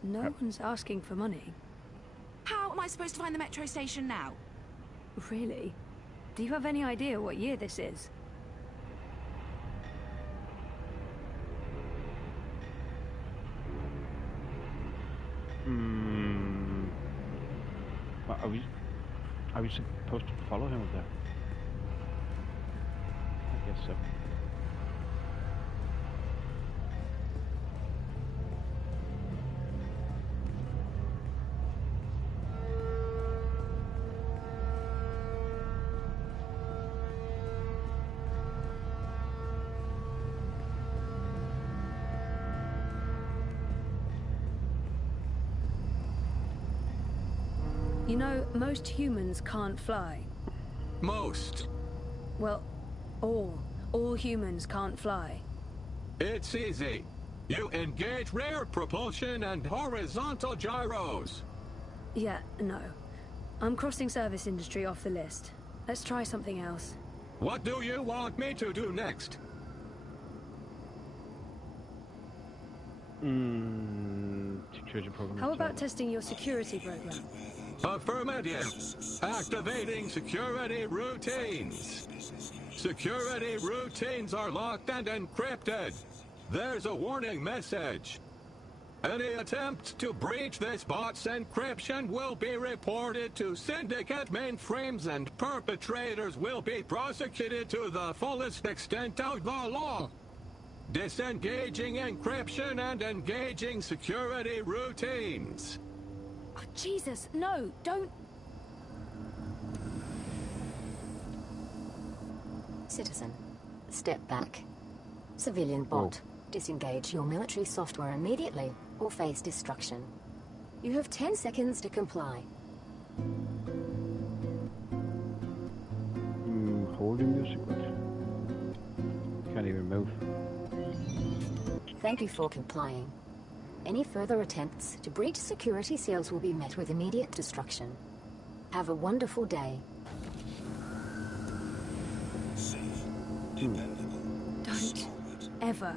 No one's asking for money. How am I supposed to find the metro station now? Really? Do you have any idea what year this is? Are we supposed to follow him up there? I guess so. You know, most humans can't fly. Most? Well, all humans can't fly. It's easy. You engage rear propulsion and horizontal gyros. Yeah, no. I'm crossing service industry off the list. Let's try something else. What do you want me to do next? Security program. How about testing your security program? Affirmative. Activating security routines. Security routines are locked and encrypted. There's a warning message. Any attempt to breach this bot's encryption will be reported to syndicate mainframes, and perpetrators will be prosecuted to the fullest extent of the law. Disengaging encryption and engaging security routines. Oh, Jesus, no, don't... Citizen, step back. Civilian bot, disengage your military software immediately or face destruction. You have 10 seconds to comply. Holding music, but can't even move. Thank you for complying. Any further attempts to breach security seals will be met with immediate destruction. Have a wonderful day. Don't ever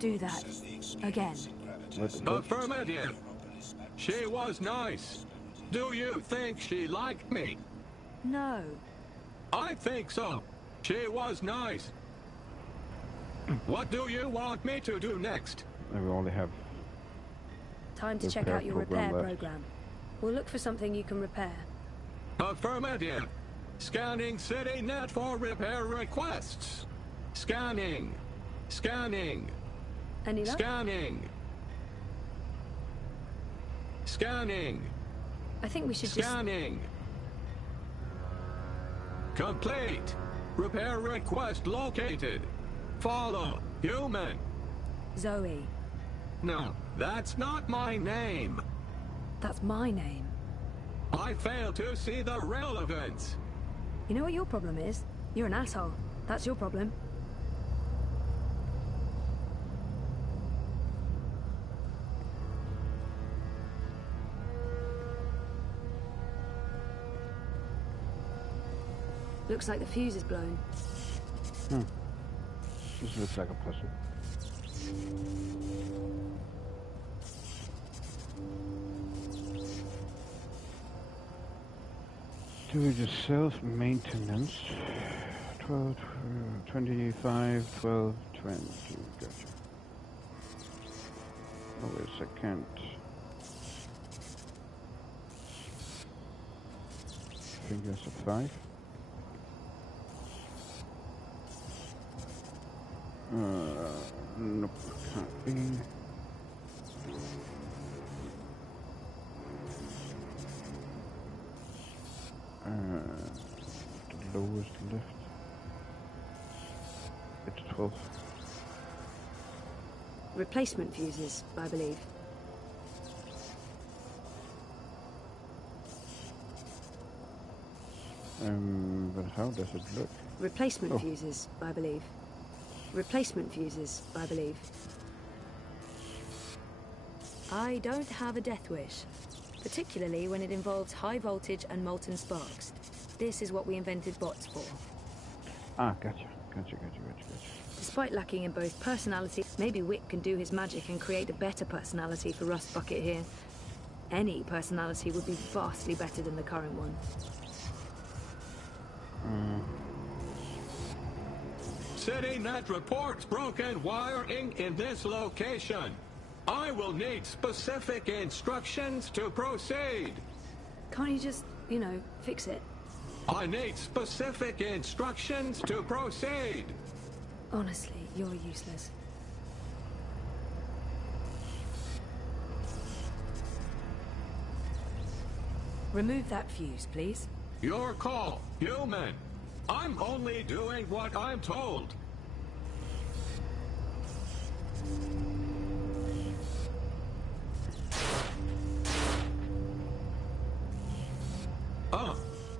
do that again. Affirmative. She was nice. Do you think she liked me? No. I think so. She was nice. What do you want me to do next? We only have time to check out your repair program. We'll look for something you can repair. Affirmative. Scanning CityNet for repair requests. Scanning. Scanning. Any luck? Scanning. Scanning. I think we should Scanning. Complete. Repair request located. Follow. Human. Zoe. No, that's not my name. That's my name. I fail to see the relevance. You know what your problem is? You're an asshole. That's your problem. Looks like the fuse is blown. This looks like a puzzle. Do-it-yourself maintenance. 12, 25, 12, 20. Gotcha. Oh, wait a second. I think that's a 5. Nope, can't be. The lowest left. It's 12. Replacement fuses, I believe. But how does it look? Replacement fuses, I believe. Replacement fuses, I believe. I don't have a death wish, particularly when it involves high voltage and molten sparks. This is what we invented bots for. Ah, gotcha. Despite lacking in both personality, maybe Wick can do his magic and create a better personality for Rust Bucket here. Any personality would be vastly better than the current one. CityNet reports broken wiring in this location. I will need specific instructions to proceed. Can't you just, you know, fix it? I need specific instructions to proceed. Honestly, you're useless. Remove that fuse, please. Your call, human. I'm only doing what I'm told.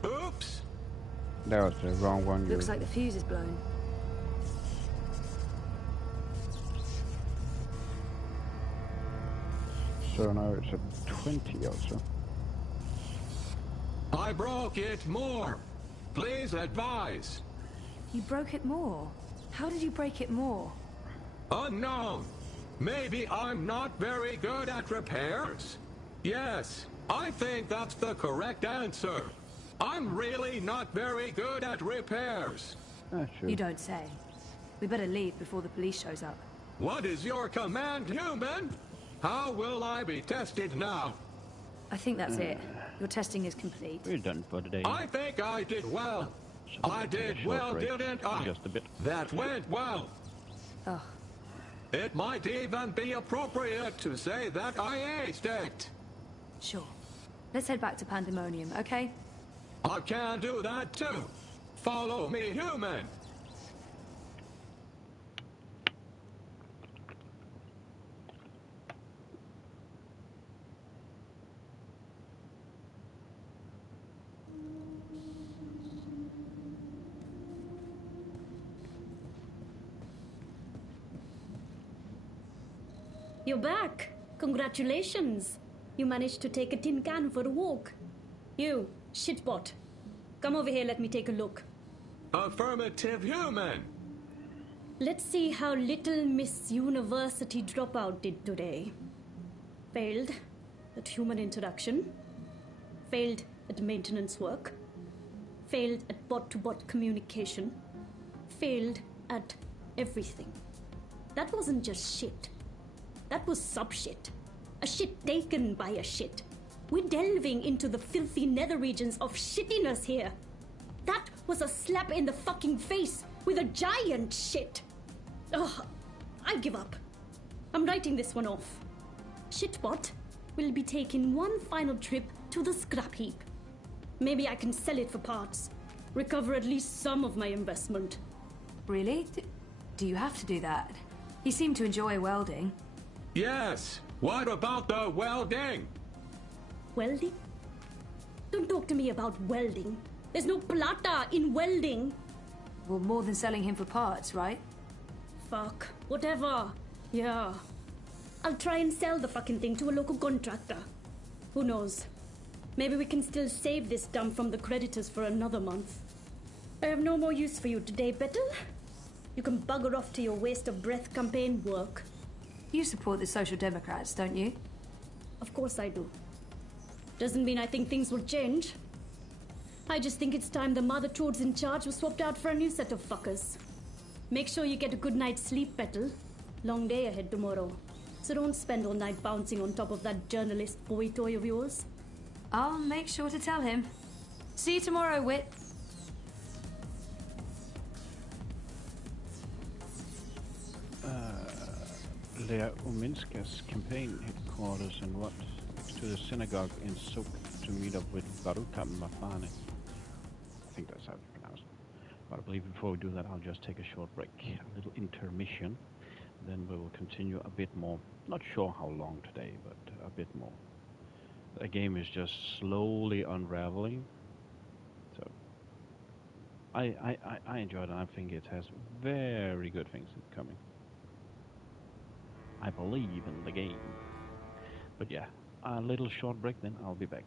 Oops. That was the wrong one. Looks like the fuse is blown. So now it's at 20 also. I broke it more. Please advise. You broke it more? How did you break it more? Unknown. Maybe I'm not very good at repairs. Yes, I think that's the correct answer. I'm really not very good at repairs. You don't say. We better leave before the police shows up. What is your command, human? How will I be tested now? I think that's it. Your testing is complete. We're done for today. I think I did well. I did well, didn't I? Just a bit. That went well. Oh. It might even be appropriate to say that I aced it. Sure. Let's head back to Pandemonium, okay? I can do that too. Follow me, human. You're back. Congratulations. You managed to take a tin can for a walk. You, shitbot. Come over here, let me take a look. Affirmative, human. Let's see how little Miss University dropout did today. Failed at human interaction. Failed at maintenance work. Failed at bot-to-bot communication. Failed at everything. That wasn't just shit. That was sub-shit. A shit taken by a shit. We're delving into the filthy nether regions of shittiness here. That was a slap in the fucking face with a giant shit. Ugh, I give up. I'm writing this one off. Shitbot will be taking one final trip to the scrap heap. Maybe I can sell it for parts. Recover at least some of my investment. Really? Do you have to do that? He seemed to enjoy welding. Yes. What about the welding? Welding? Don't talk to me about welding. There's no plata in welding. Well, more than selling him for parts, right? Fuck. Whatever. Yeah. I'll try and sell the fucking thing to a local contractor. Who knows? Maybe we can still save this dump from the creditors for another month. I have no more use for you today, Bettel. You can bugger off to your waste of breath campaign work. You support the Social Democrats, don't you? Of course I do. Doesn't mean I think things will change. I just think it's time the mother toads in charge were swapped out for a new set of fuckers. Make sure you get a good night's sleep, Bettel. Long day ahead tomorrow. So don't spend all night bouncing on top of that journalist boy toy of yours. I'll make sure to tell him. See you tomorrow, Wit. Lea Uminska's campaign headquarters and what to the synagogue in Sok to meet up with Baruka Mafane. I think that's how it's pronounced. But I believe before we do that, I'll just take a short break, a little intermission. Then we will continue a bit more. Not sure how long today, but a bit more. The game is just slowly unraveling. So I enjoyed it. I think it has very good things coming. I believe in the game. But yeah, a little short break, then I'll be back.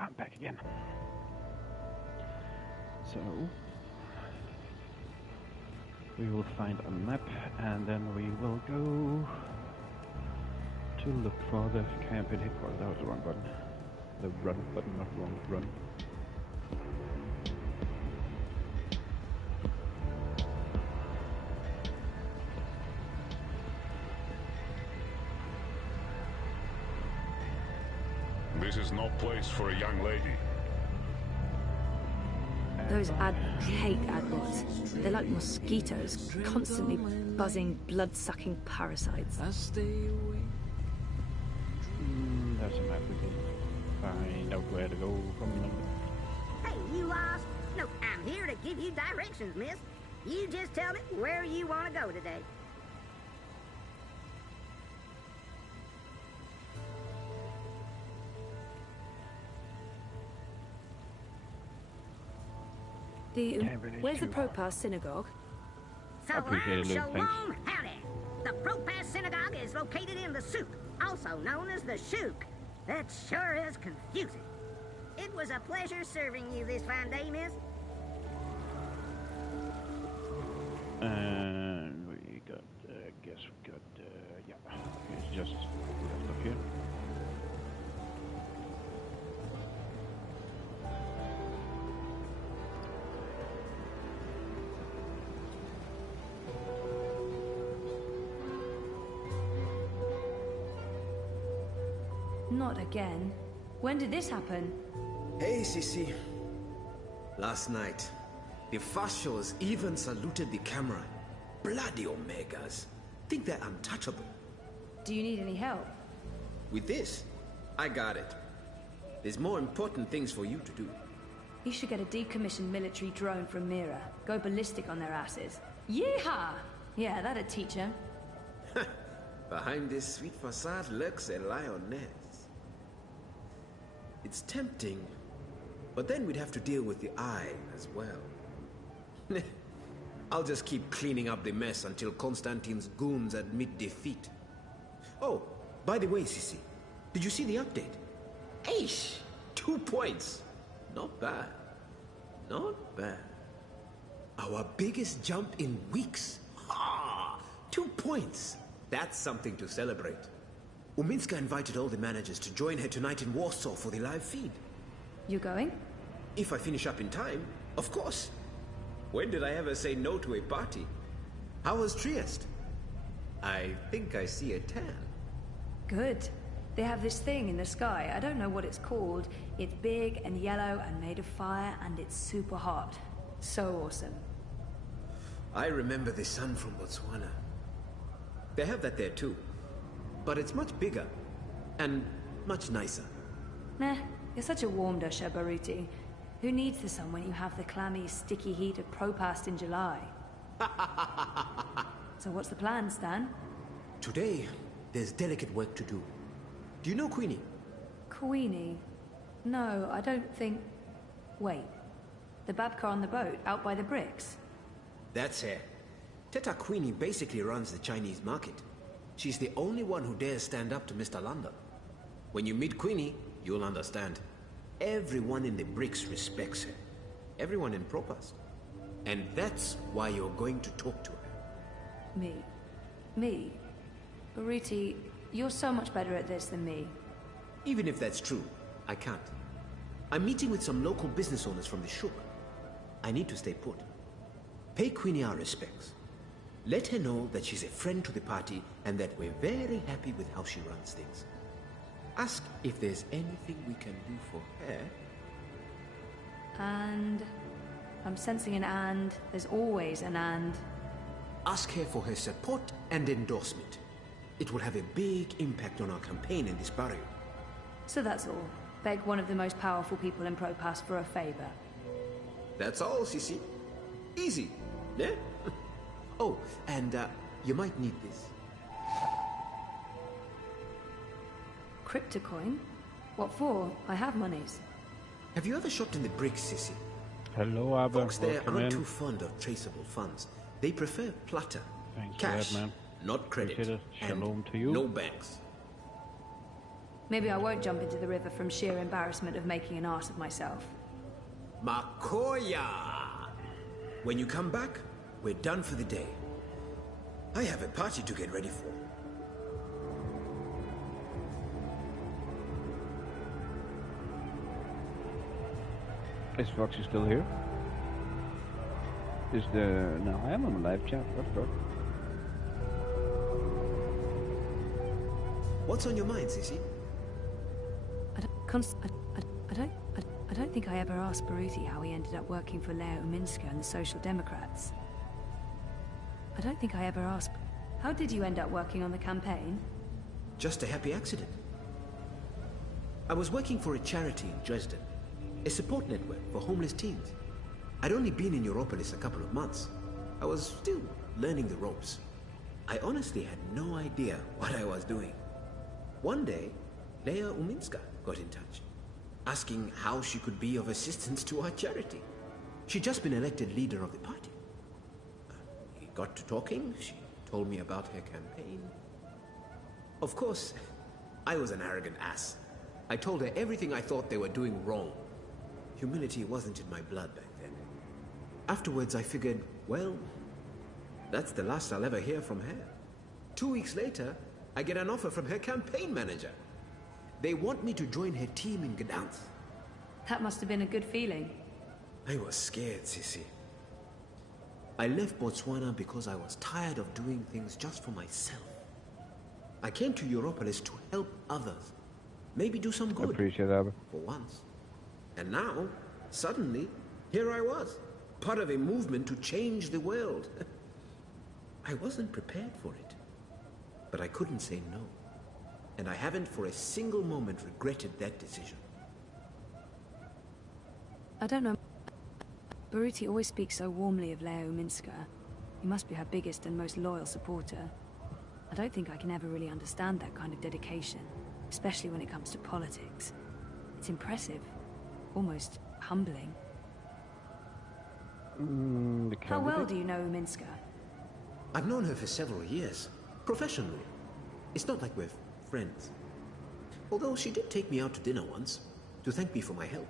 I'm back again. So we will find a map and then we will go to look for the camp in headquarters. That was the wrong button. The run button, not wrong, run. This is no place for a young lady. Those I hate adbots. They're like mosquitoes, constantly buzzing, blood-sucking parasites. There's a map we can find out where to go from. Hey, you lost? No, I'm here to give you directions, miss. You just tell me where you want to go today. Where's the Propas synagogue? Salam, shalom, howdy. The Propas synagogue is located in the souk, also known as the shuk. That sure is confusing. It was a pleasure serving you this fine day, miss. And we got, guess we got, yeah, it's just up here. Not again. When did this happen? Hey, Sisi. Last night, the fascios even saluted the camera. Bloody Omegas. Think they're untouchable. Do you need any help? With this, I got it. There's more important things for you to do. You should get a decommissioned military drone from Mira. Go ballistic on their asses. Yeehaw! Yeah, that'd teach them. Behind this sweet facade lurks a lioness. It's tempting, but then we'd have to deal with the eye as well. I'll just keep cleaning up the mess until Constantine's goons admit defeat. Oh, by the way, Sisi, did you see the update? Aish! 2 points. Not bad. Not bad. Our biggest jump in weeks. Ha! 2 points. That's something to celebrate. Uminska invited all the managers to join her tonight in Warsaw for the live feed. You going? If I finish up in time, of course. When did I ever say no to a party? How was Trieste? I think I see a tan. Good. They have this thing in the sky. I don't know what it's called. It's big and yellow and made of fire, and it's super hot. So awesome. I remember the sun from Botswana. They have that there too. But it's much bigger. And much nicer. Meh. You're such a warm dusher, Baruti. Who needs the sun when you have the clammy, sticky heat of Propast in July? So what's the plan, Stan? Today, there's delicate work to do. Do you know Queenie? Queenie? No, I don't think... Wait. The Babka on the boat, out by the bricks? That's her. Teta Queenie basically runs the Chinese market. She's the only one who dares stand up to Mr. London. When you meet Queenie, you'll understand. Everyone in the bricks respects her. Everyone in Propast. And that's why you're going to talk to her. Me? Me? Baruti, you're so much better at this than me. Even if that's true, I can't. I'm meeting with some local business owners from the Shuk. I need to stay put. Pay Queenie our respects. Let her know that she's a friend to the party and that we're very happy with how she runs things. Ask if there's anything we can do for her. And... I'm sensing an and. There's always an and. Ask her for her support and endorsement. It will have a big impact on our campaign in this barrio. So that's all. Beg one of the most powerful people in Propast for a favor. That's all, Sisi. Easy, yeah? Oh, and you might need this. Cryptocoin? What for? I have monies. Have you ever shopped in the bricks, Sisi? Hello, Abba. Folks there aren't too fond of traceable funds. They prefer platter, cash, man. not credit, Shalom and to you. no banks. Maybe I won't jump into the river from sheer embarrassment of making an ass of myself. Makoya! When you come back, we're done for the day. I have a party to get ready for. Is Foxy still here? No, I am on a live chat. What the fuck? What's on your mind, Sissy? I don't think I ever asked Baruti how he ended up working for Leo Minska and the Social Democrats. I don't think I ever asked... How did you end up working on the campaign? Just a happy accident. I was working for a charity in Dresden, a support network for homeless teens. I'd only been in Europolis a couple of months. I was still learning the ropes. I honestly had no idea what I was doing. One day, Leia Uminska got in touch, asking how she could be of assistance to our charity. She'd just been elected leader of the party. We got to talking, she told me about her campaign. Of course, I was an arrogant ass. I told her everything I thought they were doing wrong. Humility wasn't in my blood back then. Afterwards, I figured, well, that's the last I'll ever hear from her. 2 weeks later, I get an offer from her campaign manager. They want me to join her team in Gdansk. That must have been a good feeling. I was scared, Sissy. I left Botswana because I was tired of doing things just for myself. I came to Europolis to help others. Maybe do some good. I appreciate that. For once. And now, suddenly, here I was, part of a movement to change the world. I wasn't prepared for it. But I couldn't say no. And I haven't for a single moment regretted that decision. I don't know. Baruti always speaks so warmly of Leo Minska. He must be her biggest and most loyal supporter. I don't think I can ever really understand that kind of dedication, especially when it comes to politics. It's impressive. Almost humbling. How well do you know Minska? I've known her for several years. Professionally. It's not like we're friends. Although she did take me out to dinner once, to thank me for my help.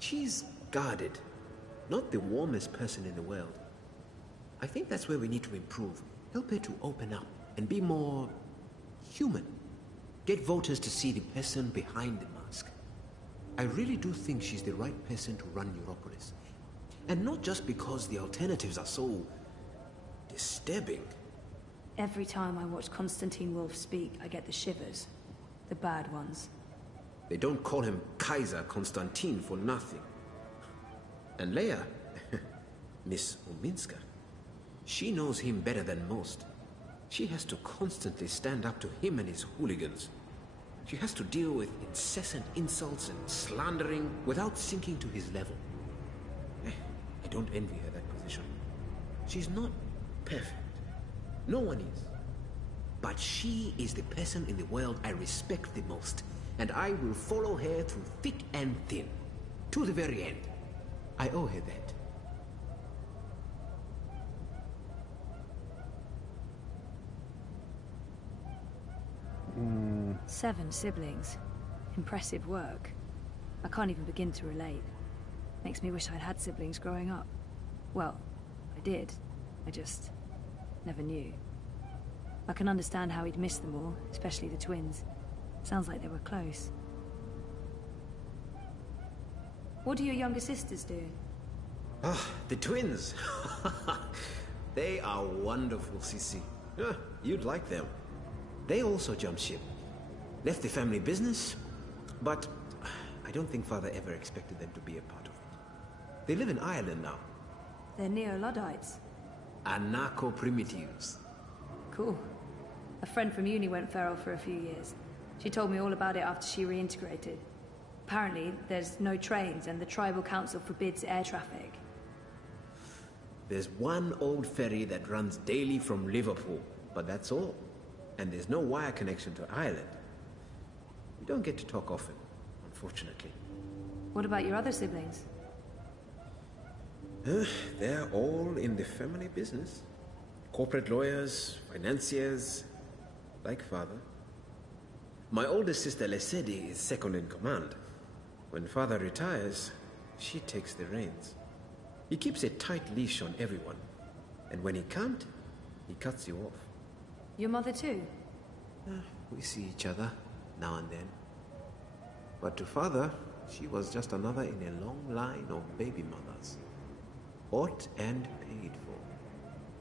She's guarded. Not the warmest person in the world. I think that's where we need to improve. Help her to open up and be more human. Get voters to see the person behind the mask. I really do think she's the right person to run Europolis. And not just because the alternatives are so disturbing. Every time I watch Konstantin Wolf speak, I get the shivers. The bad ones. They don't call him Kaiser Konstantin for nothing. And Leia, Miss Uminska, she knows him better than most. She has to constantly stand up to him and his hooligans. She has to deal with incessant insults and slandering without sinking to his level. I don't envy her that position. She's not perfect. No one is. But she is the person in the world I respect the most. And I will follow her through thick and thin. To the very end. I owe her that. Mm. 7 siblings. Impressive work. I can't even begin to relate. Makes me wish I'd had siblings growing up. Well, I did. I just never knew. I can understand how he'd miss them all, especially the twins. Sounds like they were close. What do your younger sisters do? Ah, the twins. They are wonderful, Sissy. You'd like them. They also jumped ship. Left the family business, but I don't think Father ever expected them to be a part of it. They live in Ireland now. They're neo-Luddites. Anarcho-primitives. Cool. A friend from uni went feral for a few years. She told me all about it after she reintegrated. Apparently, there's no trains and the tribal council forbids air traffic. There's one old ferry that runs daily from Liverpool, but that's all. And there's no wire connection to Ireland. We don't get to talk often, unfortunately. What about your other siblings? They're all in the family business. Corporate lawyers, financiers, like Father. My oldest sister Lesedi is second in command. When father retires, she takes the reins. He keeps a tight leash on everyone. And when he can't, he cuts you off. Your mother too? We see each other now and then. But to father, she was just another in a long line of baby mothers. Bought and paid for.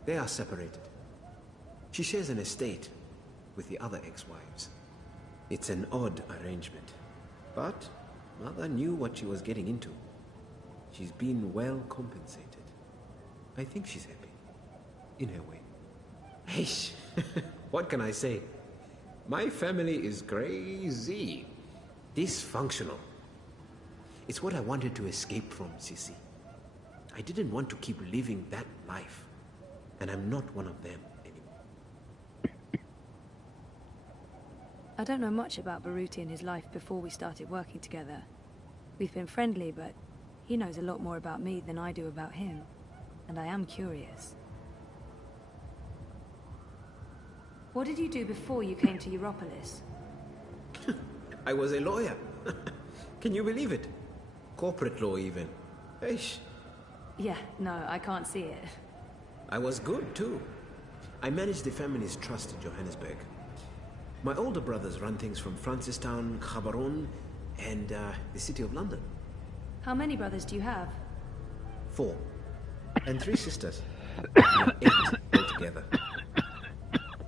They are separated. She shares an estate with the other ex-wives. It's an odd arrangement. But mother knew what she was getting into. She's been well compensated. I think she's happy. In her way. Hey, what can I say? My family is crazy. Dysfunctional. It's what I wanted to escape from, Sissy. I didn't want to keep living that life. And I'm not one of them anymore. I don't know much about Baruti and his life before we started working together. We've been friendly, but he knows a lot more about me than I do about him. And I am curious. What did you do before you came to Europolis? I was a lawyer. Can you believe it? Corporate law, even. Eish. Yeah, no, I can't see it. I was good, too. I managed the family's trust in Johannesburg. My older brothers run things from Francistown, Gaborone, and the City of London. How many brothers do you have? 4. And 3 sisters. 8 altogether.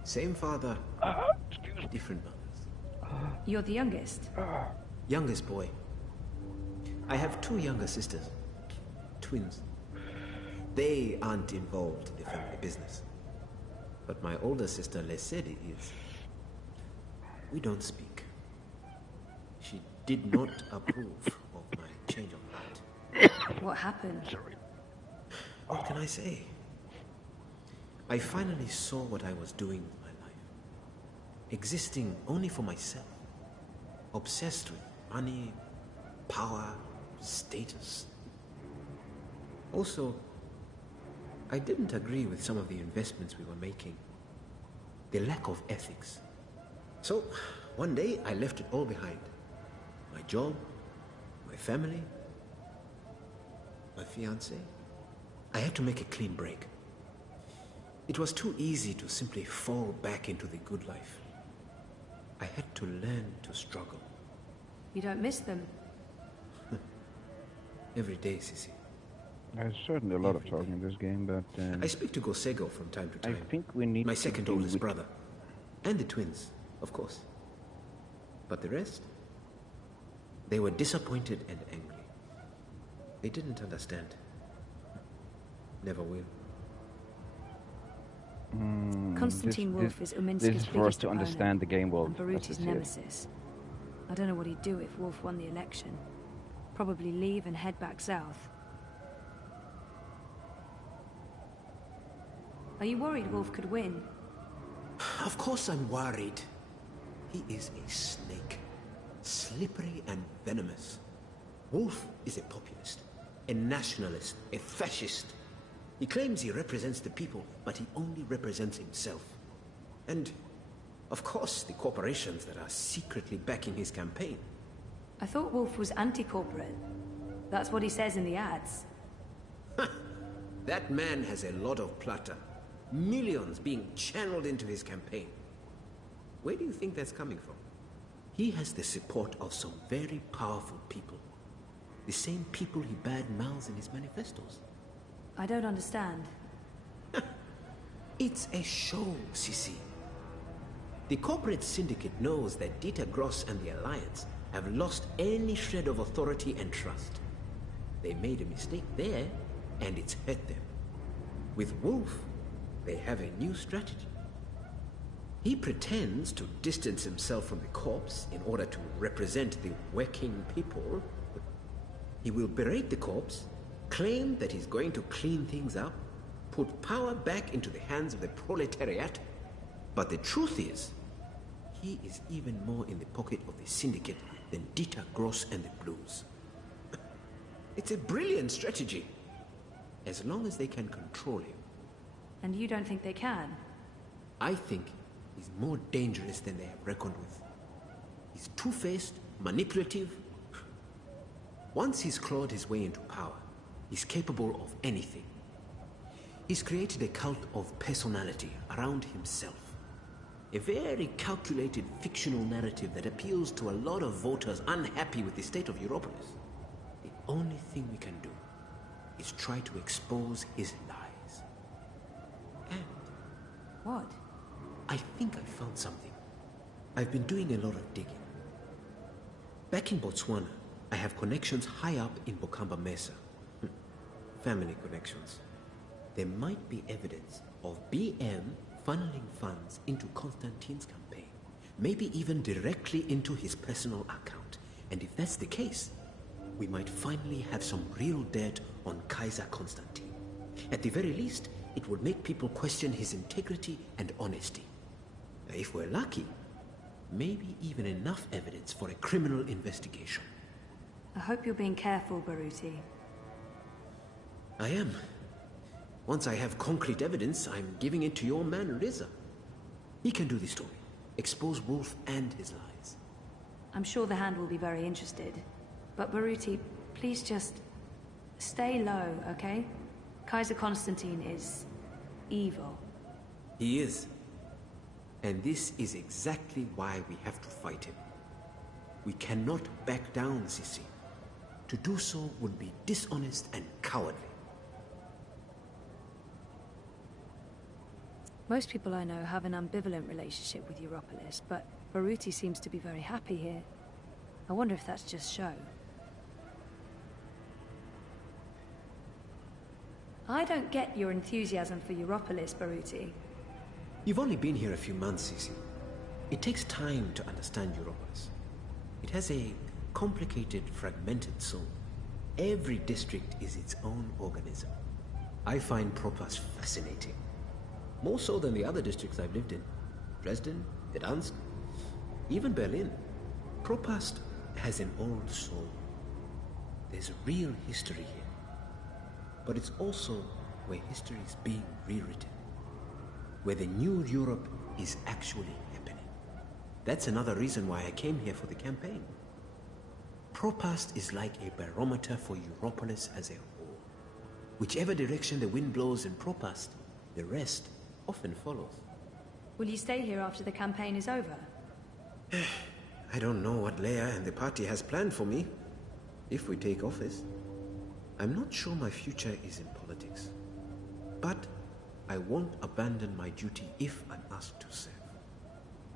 Same father, different mothers. You're the youngest? Youngest boy. I have 2 younger sisters. Twins. They aren't involved in the family business. But my older sister, Lesedi, is. We don't speak. She did not approve of my change of heart. What happened? What can I say? I finally saw what I was doing with my life. Existing only for myself. Obsessed with money, power, status. Also, I didn't agree with some of the investments we were making. The lack of ethics. So, one day I left it all behind. My job, my family, my fiancée. I had to make a clean break. It was too easy to simply fall back into the good life. I had to learn to struggle. You don't miss them? Every day, Sissy. There's certainly a lot of talking in this game, but... I speak to Gosego from time to time. I think we need my to second deal oldest with... brother. And the twins, of course. But the rest? They were disappointed and angry. They didn't understand. Never will. Constantine Wolf is Uminski's This is for us biggest to understand the game well. and Baruti's nemesis. I don't know what he'd do if Wolf won the election. Probably leave and head back south. Are you worried Wolf could win? Of course I'm worried. He is a snake. Slippery and venomous. Wolf is a populist, a nationalist, a fascist. He claims he represents the people, but he only represents himself. And, of course, the corporations that are secretly backing his campaign. I thought Wolf was anti-corporate. That's what he says in the ads. That man has a lot of plata. Millions being channeled into his campaign. Where do you think that's coming from? He has the support of some very powerful people. The same people he bad-mouths in his manifestos. I don't understand. It's a show, Sissy. The corporate syndicate knows that Dieter Gross and the Alliance have lost any shred of authority and trust. They made a mistake there, and it's hurt them. With Wolf, they have a new strategy. He pretends to distance himself from the corps in order to represent the working people. He will berate the corps, claim that he's going to clean things up, put power back into the hands of the proletariat. But the truth is, he is even more in the pocket of the syndicate than Dieter Gross and the Blues. It's a brilliant strategy, as long as they can control him. And you don't think they can? I think he's more dangerous than they have reckoned with. He's two-faced, manipulative. Once he's clawed his way into power, he's capable of anything. He's created a cult of personality around himself. A very calculated fictional narrative that appeals to a lot of voters unhappy with the state of Europolis. The only thing we can do is try to expose his lies. And... What? I think I found something. I've been doing a lot of digging. Back in Botswana, I have connections high up in Bokamba Mesa. Family connections. There might be evidence of BM funneling funds into Constantine's campaign. Maybe even directly into his personal account. And if that's the case, we might finally have some real dirt on Kaiser Constantine. At the very least, it would make people question his integrity and honesty. If we're lucky, maybe even enough evidence for a criminal investigation. I hope you're being careful, Baruti. I am. Once I have concrete evidence, I'm giving it to your man, Riza. He can do the story. Expose Wolf and his lies. I'm sure the Hand will be very interested. But Baruti, please just stay low, okay? Kaiser Constantine is evil. He is. And this is exactly why we have to fight him. We cannot back down, Sissi. To do so would be dishonest and cowardly. Most people I know have an ambivalent relationship with Europolis, but Baruti seems to be very happy here. I wonder if that's just show. I don't get your enthusiasm for Europolis, Baruti. You've only been here a few months, Sissi. It takes time to understand Europolis. It has a complicated, fragmented soul. Every district is its own organism. I find Propast fascinating. More so than the other districts I've lived in. Dresden, Gdansk, even Berlin. Propast has an old soul. There's a real history here. But it's also where history is being rewritten. Where the new Europe is actually happening. That's another reason why I came here for the campaign. Propast is like a barometer for Europolis as a whole. Whichever direction the wind blows in Propast, the rest often follows. Will you stay here after the campaign is over? I don't know what Leia and the party has planned for me, if we take office. I'm not sure my future is in politics. But I won't abandon my duty if I'm asked to serve.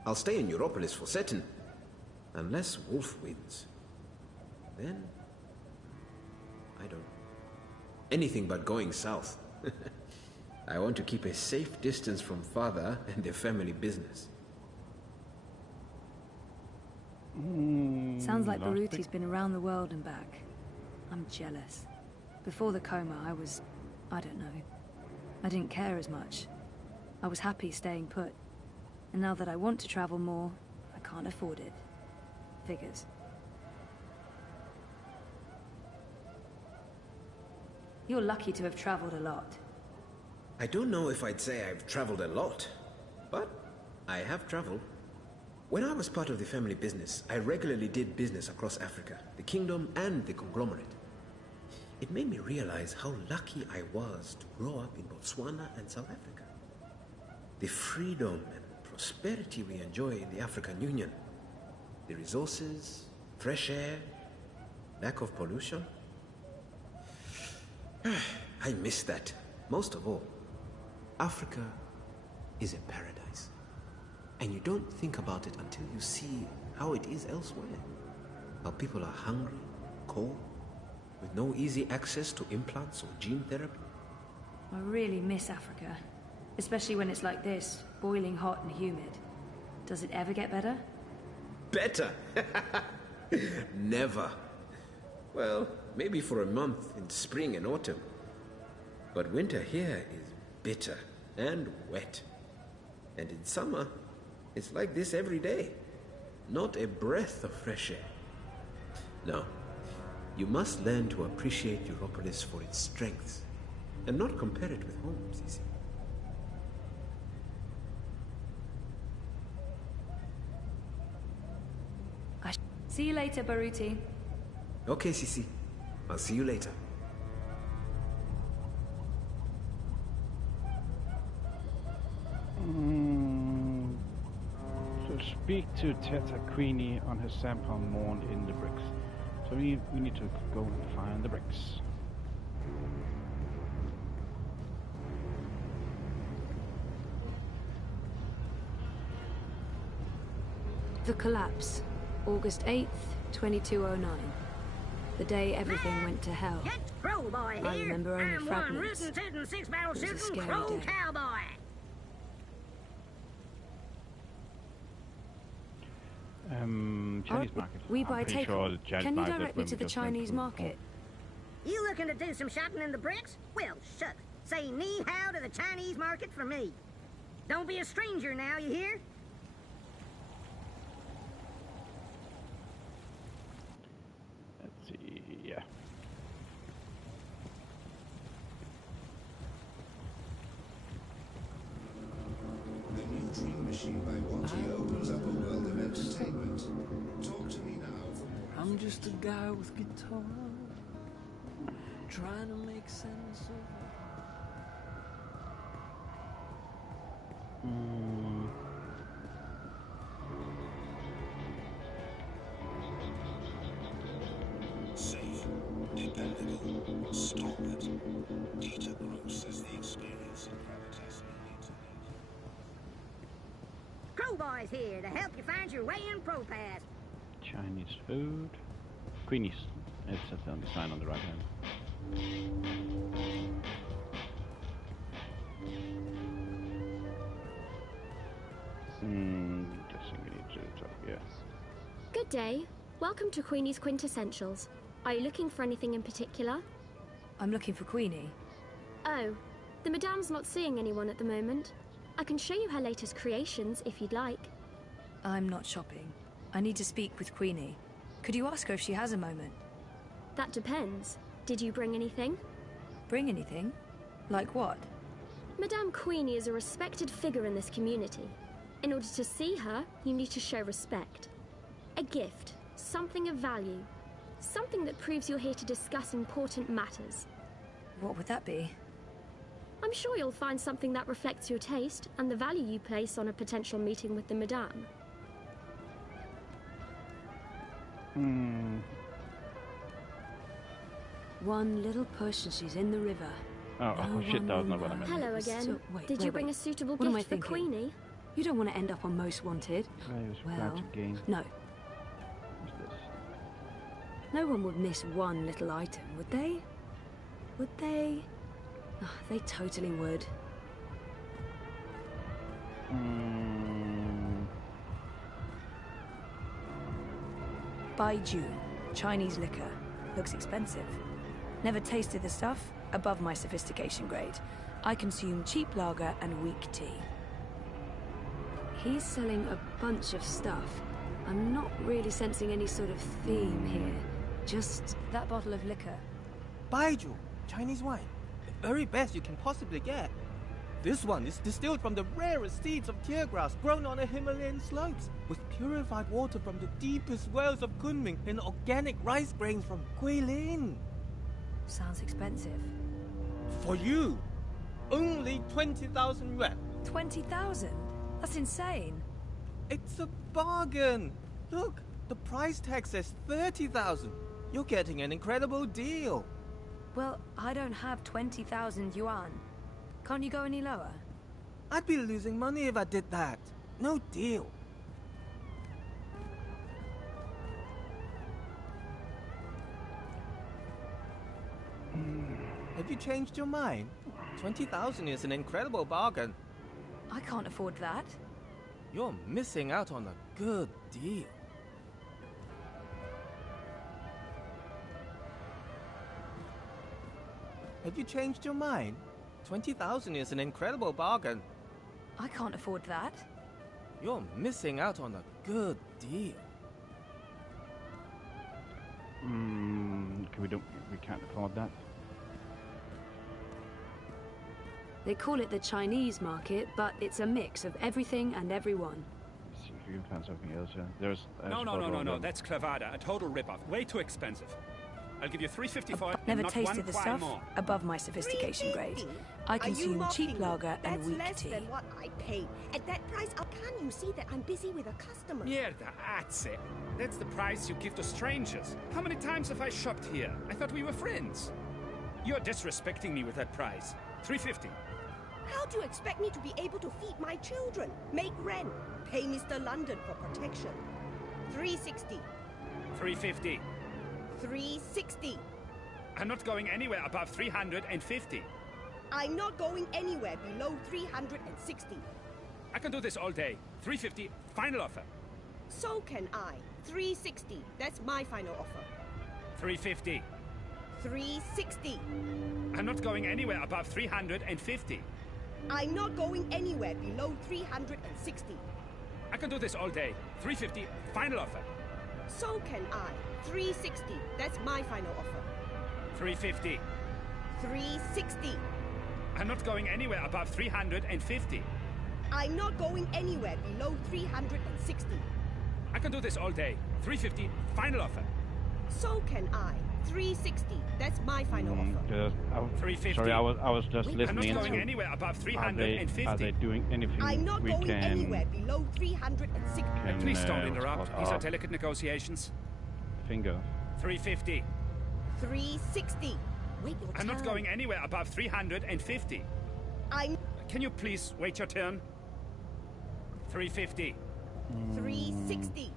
I'll stay in Europolis for certain, unless Wolf wins. Then, I don't know. Anything but going south. I want to keep a safe distance from father and their family business. Sounds like Baruti's been around the world and back. I'm jealous. Before the coma, I don't know. I didn't care as much. I was happy staying put. And now that I want to travel more, I can't afford it. Figures. You're lucky to have traveled a lot. I don't know if I'd say I've traveled a lot, but I have traveled. When I was part of the family business, I regularly did business across Africa, the kingdom and the conglomerate. It made me realize how lucky I was to grow up in Botswana and South Africa. The freedom and prosperity we enjoy in the African Union. The resources, fresh air, lack of pollution. I miss that, most of all. Africa is a paradise. And you don't think about it until you see how it is elsewhere. How people are hungry, cold, with no easy access to implants or gene therapy. I really miss Africa. Especially when it's like this, boiling hot and humid. Does it ever get better? Better? Never. Well, maybe for a month in spring and autumn. But winter here is bitter and wet. And in summer, it's like this every day. Not a breath of fresh air. No. You must learn to appreciate Europolis for its strengths, and not compare it with home, Sissi. See you later, Baruti. Okay, Sisi. I'll see you later. So speak to Teta Queenie on her sample mourned in the bricks. So we need to go and find the bricks. The collapse, August 8th, 2209. The day everything went to hell. Crow boy here. I remember only I'm fragments. one rootin' tootin' six-barrel It was a shooting scary crow day. cowboy. Chinese market. We buy I'm pretty sure the takeoff. Chinese Can you market direct me when to we the just went Chinese through. market? You looking to do some shopping in the bricks? Well, shucks. Say ni-hao to the Chinese market for me. Don't be a stranger now, you hear? Let's see, yeah. The new dream machine by Watty opens up a world of entertainment. Talk to me now for more. I'm just a guy with guitar, trying to make sense of it. Safe, dependable, stalwart. Dieter Gross is the experience and gravitas you need to live. Crow boy's here to help you find your way in ProPass. Chinese food. Queenie's. It's on the sign on the right hand. Guessing we need to talk, yeah. Good day. Welcome to Queenie's Quintessentials. Are you looking for anything in particular? I'm looking for Queenie. Oh, the Madame's not seeing anyone at the moment. I can show you her latest creations if you'd like. I'm not shopping. I need to speak with Queenie. Could you ask her if she has a moment? That depends. Did you bring anything? Bring anything? Like what? Madame Queenie is a respected figure in this community. In order to see her, you need to show respect. A gift, something of value, something that proves you're here to discuss important matters. What would that be? I'm sure you'll find something that reflects your taste and the value you place on a potential meeting with the Madame. One little push and she's in the river. Oh, shit, that was not what I meant. Hello again. Did you bring a suitable What am I gift for thinking? Queenie? You don't want to end up on Most Wanted. Well, no. What's this? No one would miss one little item, would they? Would they? Oh, they totally would. Baiju, Chinese liquor. Looks expensive. Never tasted the stuff. Above my sophistication grade. I consume cheap lager and weak tea. He's selling a bunch of stuff. I'm not really sensing any sort of theme here. Just that bottle of liquor. Baiju, Chinese wine. The very best you can possibly get. This one is distilled from the rarest seeds of tear grass grown on the Himalayan slopes, with purified water from the deepest wells of Kunming and organic rice grains from Guilin. Sounds expensive. For you, only 20,000 yuan. 20,000? That's insane. It's a bargain. Look, the price tag says 30,000. You're getting an incredible deal. Well, I don't have 20,000 yuan. Can't you go any lower? I'd be losing money if I did that. No deal. Have you changed your mind? 20,000 is an incredible bargain. I can't afford that. You're missing out on a good deal. Have you changed your mind? 20,000 is an incredible bargain. I can't afford that. You're missing out on a good deal. We can't afford that. They call it the Chinese market, but it's a mix of everything and everyone. you can find something else. Yeah. There's No. That's clavada. A total rip-off. Way too expensive. I'll give you 350 for it. Never and not tasted one the quid stuff more. above my sophistication grade. I consume cheap lager and That's weak less tea. than what I paid. At that price, how can you see that I'm busy with a customer? Mierda, that's it. That's the price you give to strangers. How many times have I shopped here? I thought we were friends. You're disrespecting me with that price. 350. How do you expect me to be able to feed my children, make rent, pay Mr. London for protection? 360. 350. 360. I'm not going anywhere above 350. I'm not going anywhere below 360. I can do this all day. 350, final offer. So can I. 360. That's my final offer. 350. 360. I'm not going anywhere above 350. I'm not going anywhere below 360. I can do this all day. 350, final offer. So can I. 360. That's my final offer. 350. 360. I'm not going anywhere above 350. I'm not going anywhere below 360. I can do this all day. 350, final offer. So can I. 360. That's my final offer. 350. Sorry, I was just I'm listening. not going anywhere above 350. Are they doing anything I'm not we going can? anywhere below 360. Please don't interrupt. These are delicate negotiations. Finger. 350. 360. Wait your turn. I'm not going anywhere above 350. Can you please wait your turn? 350. 360.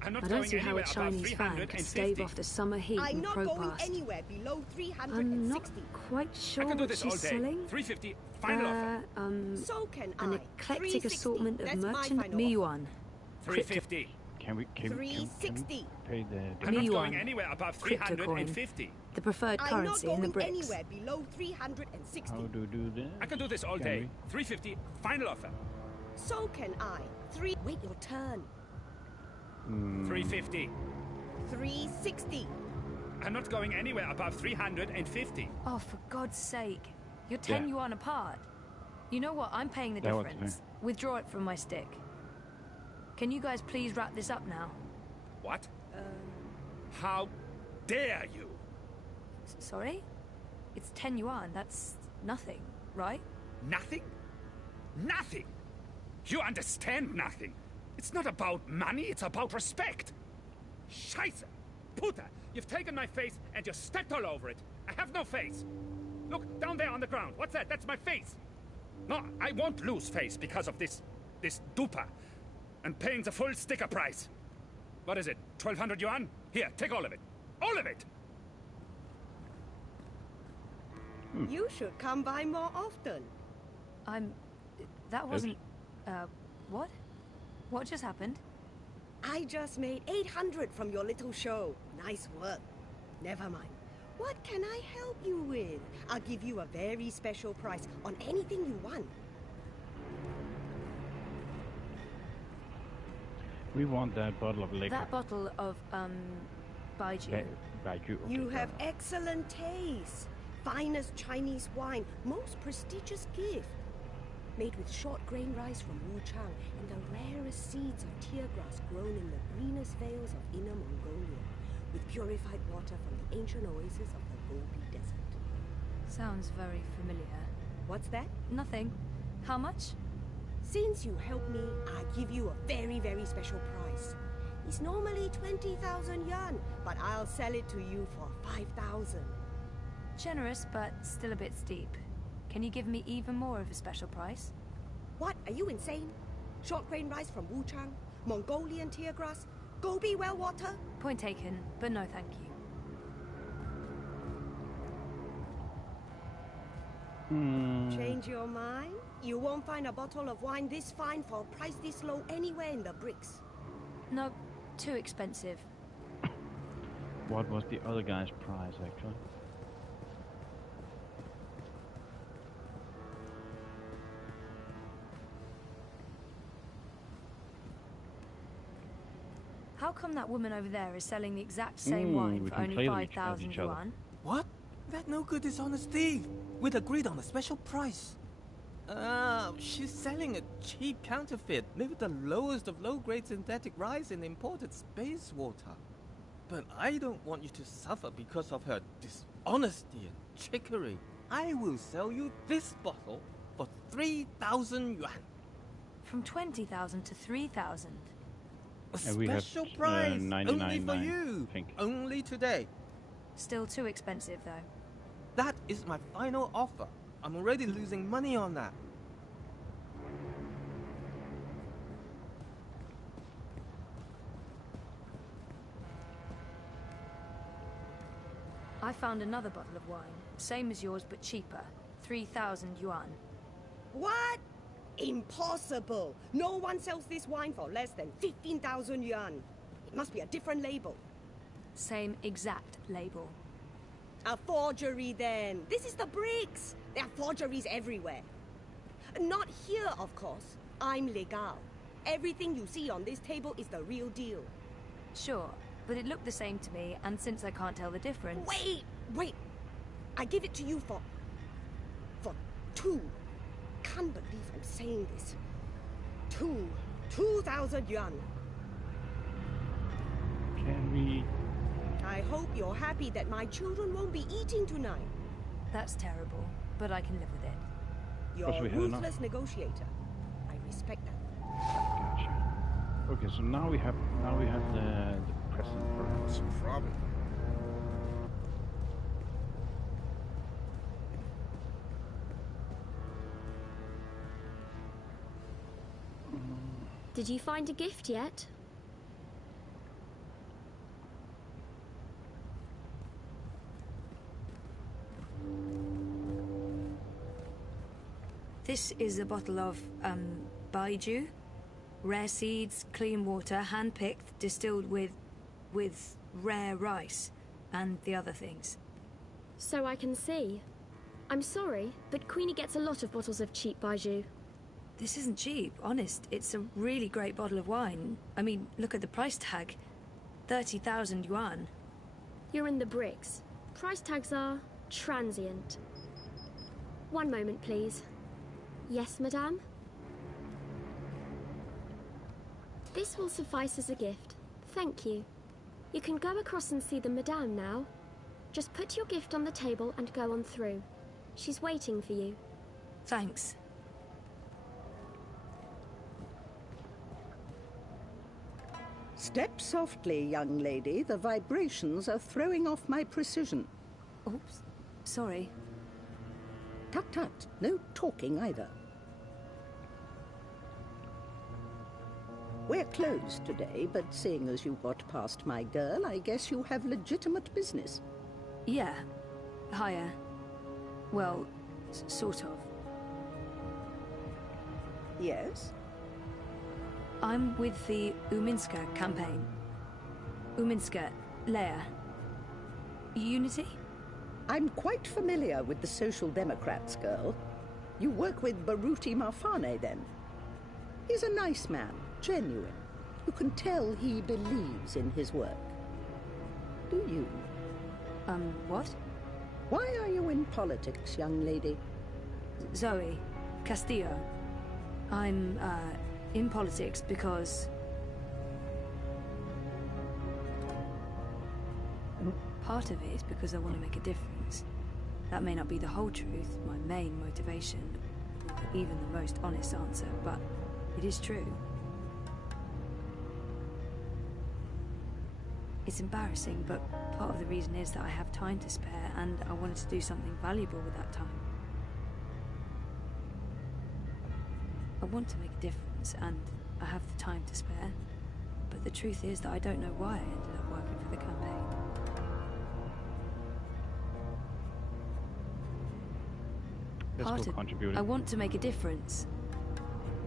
I'm not I don't going see how a anywhere above Chinese fan can stave 350. off the summer heat I'm and not pro going past. anywhere below 360. I'm not quite sure I can do what this all she's day. selling. 350, final offer. So can An I. eclectic 360. assortment of That's my merchant final Miyuan. 350. Can we 360. pay the I'm not Miyuan. going anywhere above Crypto coin. 350. The preferred I'm not currency in the going BRICS. anywhere below 360. How do you do that? I can do this all Can day. we? 350, final offer. So can I. Wait your turn. 350. 360. I'm not going anywhere above 350. Oh, for God's sake. You're 10 yuan apart. You know what? I'm paying the That was difference. Withdraw it from my stick. Can you guys please wrap this up now? What? How dare you? Sorry? It's 10 yuan. That's nothing, right? Nothing? Nothing! You understand nothing. It's not about money, it's about respect. Scheiße! Puta! You've taken my face and you stepped all over it. I have no face. Look, down there on the ground. What's that? That's my face. No, I won't lose face because of this dupa. And paying the full sticker price. What is it? 1,200 yuan? Here, take all of it. All of it! You should come by more often. That wasn't... what? What just happened? I just made 800 from your little show. Nice work. Never mind. What can I help you with? I'll give you a very special price on anything you want. We want that bottle of liquor. That bottle of, Baiju. Baiju. Okay, You have yeah. excellent taste. Finest Chinese wine, most prestigious gift. Made with short grain rice from Wuchang and the rarest seeds of tear grass grown in the greenest vales of Inner Mongolia, with purified water from the ancient oasis of the Gobi Desert. Sounds very familiar. What's that? Nothing. How much? Since you helped me, I give you a very, very special price. It's normally 20,000 yuan, but I'll sell it to you for 5,000. Generous, but still a bit steep. Can you give me even more of a special price? What? Are you insane? Short grain rice from Wuchang, Mongolian tear grass, Gobi well water? Point taken, but no thank you. Change your mind? You won't find a bottle of wine this fine for a price this low anywhere in the BRICS. No, too expensive. What was the other guy's price, actually? How come that woman over there is selling the exact same wine we for can only play with each 5,000 other. yuan? What? That no good dishonest thief. We'd agreed on a special price. She's selling a cheap counterfeit made with the lowest of low-grade synthetic rice and imported space water. But I don't want you to suffer because of her dishonesty and trickery. I will sell you this bottle for 3,000 yuan. From 20,000 to 3,000. A And we have, special price, only for 99.9, you, I think. only today. Still too expensive, though. That is my final offer. I'm already losing money on that. I found another bottle of wine, same as yours but cheaper. 3,000 yuan. What? Impossible! No one sells this wine for less than 15,000 yuan. It must be a different label. Same exact label. A forgery then. This is the bricks. There are forgeries everywhere. Not here, of course. I'm legal. Everything you see on this table is the real deal. Sure, but it looked the same to me, and since I can't tell the difference... Wait! I give it to you for 2. Can't believe I'm saying this. 2,000 yuan. Can we... I hope you're happy that my children won't be eating tonight. That's terrible, but I can live with it. You're a ruthless negotiator. I respect that. Gotcha. Okay, so now we have the present for What's the problem? Did you find a gift yet? This is a bottle of, baiju. Rare seeds, clean water, hand-picked, distilled with rare rice, and the other things. So I can see. I'm sorry, but Queenie gets a lot of bottles of cheap baiju. This isn't cheap, honest. It's a really great bottle of wine. I mean, look at the price tag. 30,000 yuan. You're in the bricks. Price tags are transient. One moment, please. Yes, madame? This will suffice as a gift. Thank you. You can go across and see the madame now. Just put your gift on the table and go on through. She's waiting for you. Thanks. Step softly, young lady. The vibrations are throwing off my precision. Oops. Sorry. Tut tut. No talking either. We're closed today, but seeing as you got past my girl, I guess you have legitimate business. Yeah. Hiya. Well, sort of. Yes? I'm with the Uminska campaign. Uminska, Leia. Unity? I'm quite familiar with the Social Democrats, girl. You work with Baruti Marfane, then? He's a nice man, genuine. You can tell he believes in his work. Do you? What? Why are you in politics, young lady? Zoe Castillo. I'm, in politics because... Part of it is because I want to make a difference. That may not be the whole truth, my main motivation, or even the most honest answer, but it is true. It's embarrassing, but part of the reason is that I have time to spare, and I wanted to do something valuable with that time. I want to make a difference, and I have the time to spare, but the truth is that I don't know why I ended up working for the campaign. I want to make a difference.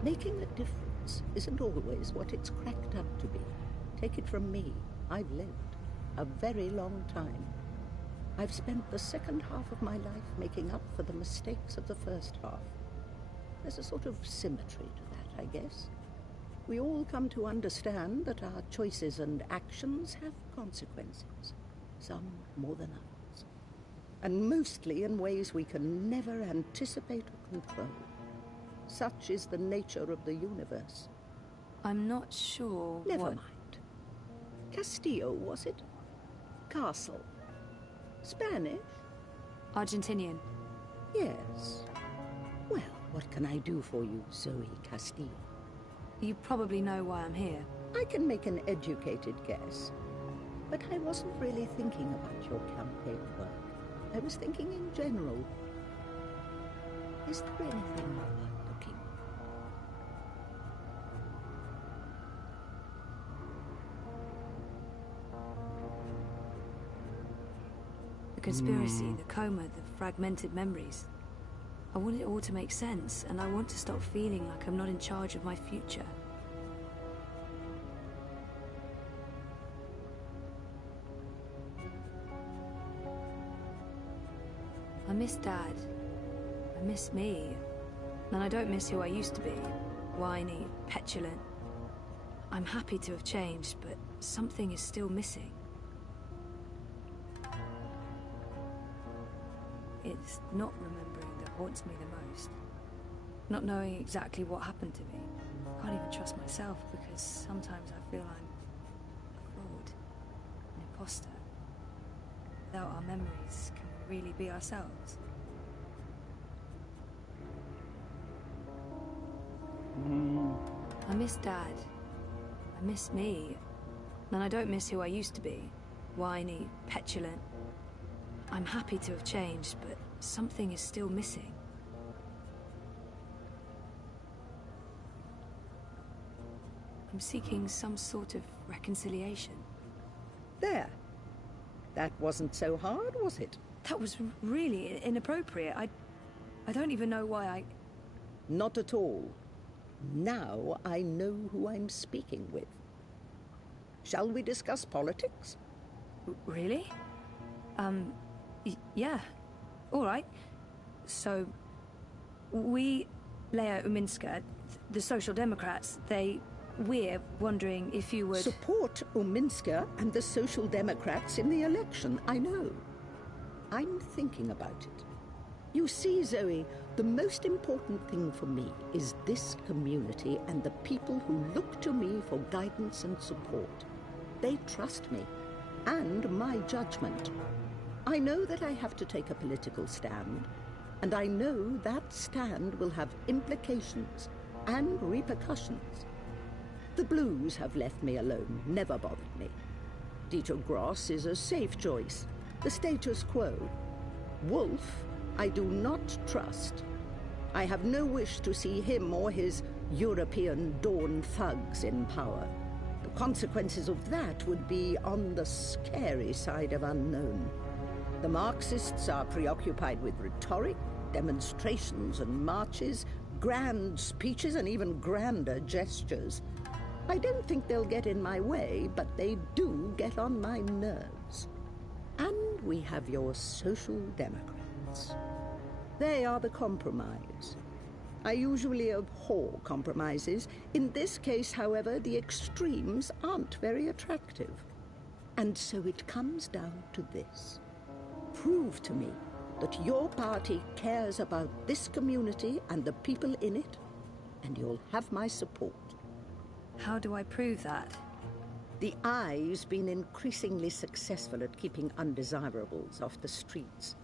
Making a difference isn't always what it's cracked up to be. Take it from me. I've lived a very long time. I've spent the second half of my life making up for the mistakes of the first half. There's a sort of symmetry to that, I guess. We all come to understand that our choices and actions have consequences, some more than others, and mostly in ways we can never anticipate or control. Such is the nature of the universe. I'm not sure Never what... mind. Castillo, was it? Castle. Spanish? Argentinian. Yes. Well, what can I do for you, Zoe Castillo? You probably know why I'm here. I can make an educated guess. But I wasn't really thinking about your campaign work. I was thinking in general. Is there anything worth looking? The conspiracy, the coma, the fragmented memories. I want it all to make sense, and I want to stop feeling like I'm not in charge of my future. I miss Dad. I miss me. And I don't miss who I used to be. Whiny, petulant. I'm happy to have changed, but something is still missing. It's not remembering that haunts me the most. Not knowing exactly what happened to me. I can't even trust myself because sometimes I feel I'm a fraud, an imposter. Without our memories, can we really be ourselves? I miss Dad. I miss me. And I don't miss who I used to be. Whiny, petulant. I'm happy to have changed, but something is still missing. I'm seeking some sort of reconciliation. There. That wasn't so hard, was it? That was really inappropriate. I don't even know why I... Not at all. Now I know who I'm speaking with. Shall we discuss politics? Really? Yeah. All right. So, we, Leia Uminska, the Social Democrats, we're wondering if you would... Support Uminska and the Social Democrats in the election, I know. I'm thinking about it. You see, Zoe, the most important thing for me is this community and the people who look to me for guidance and support. They trust me, and my judgment. I know that I have to take a political stand, and I know that stand will have implications and repercussions. The Blues have left me alone, never bothered me. Dieter Gross is a safe choice, the status quo. Wolf, I do not trust. I have no wish to see him or his European Dawn thugs in power. The consequences of that would be on the scary side of unknown. The Marxists are preoccupied with rhetoric, demonstrations and marches, grand speeches and even grander gestures. I don't think they'll get in my way, but they do get on my nerves. And we have your Social Democrats. They are the compromise. I usually abhor compromises. In this case, however, the extremes aren't very attractive. And so it comes down to this. Prove to me that your party cares about this community and the people in it, and you'll have my support. How do I prove that? The Eye's been increasingly successful at keeping undesirables off the streets.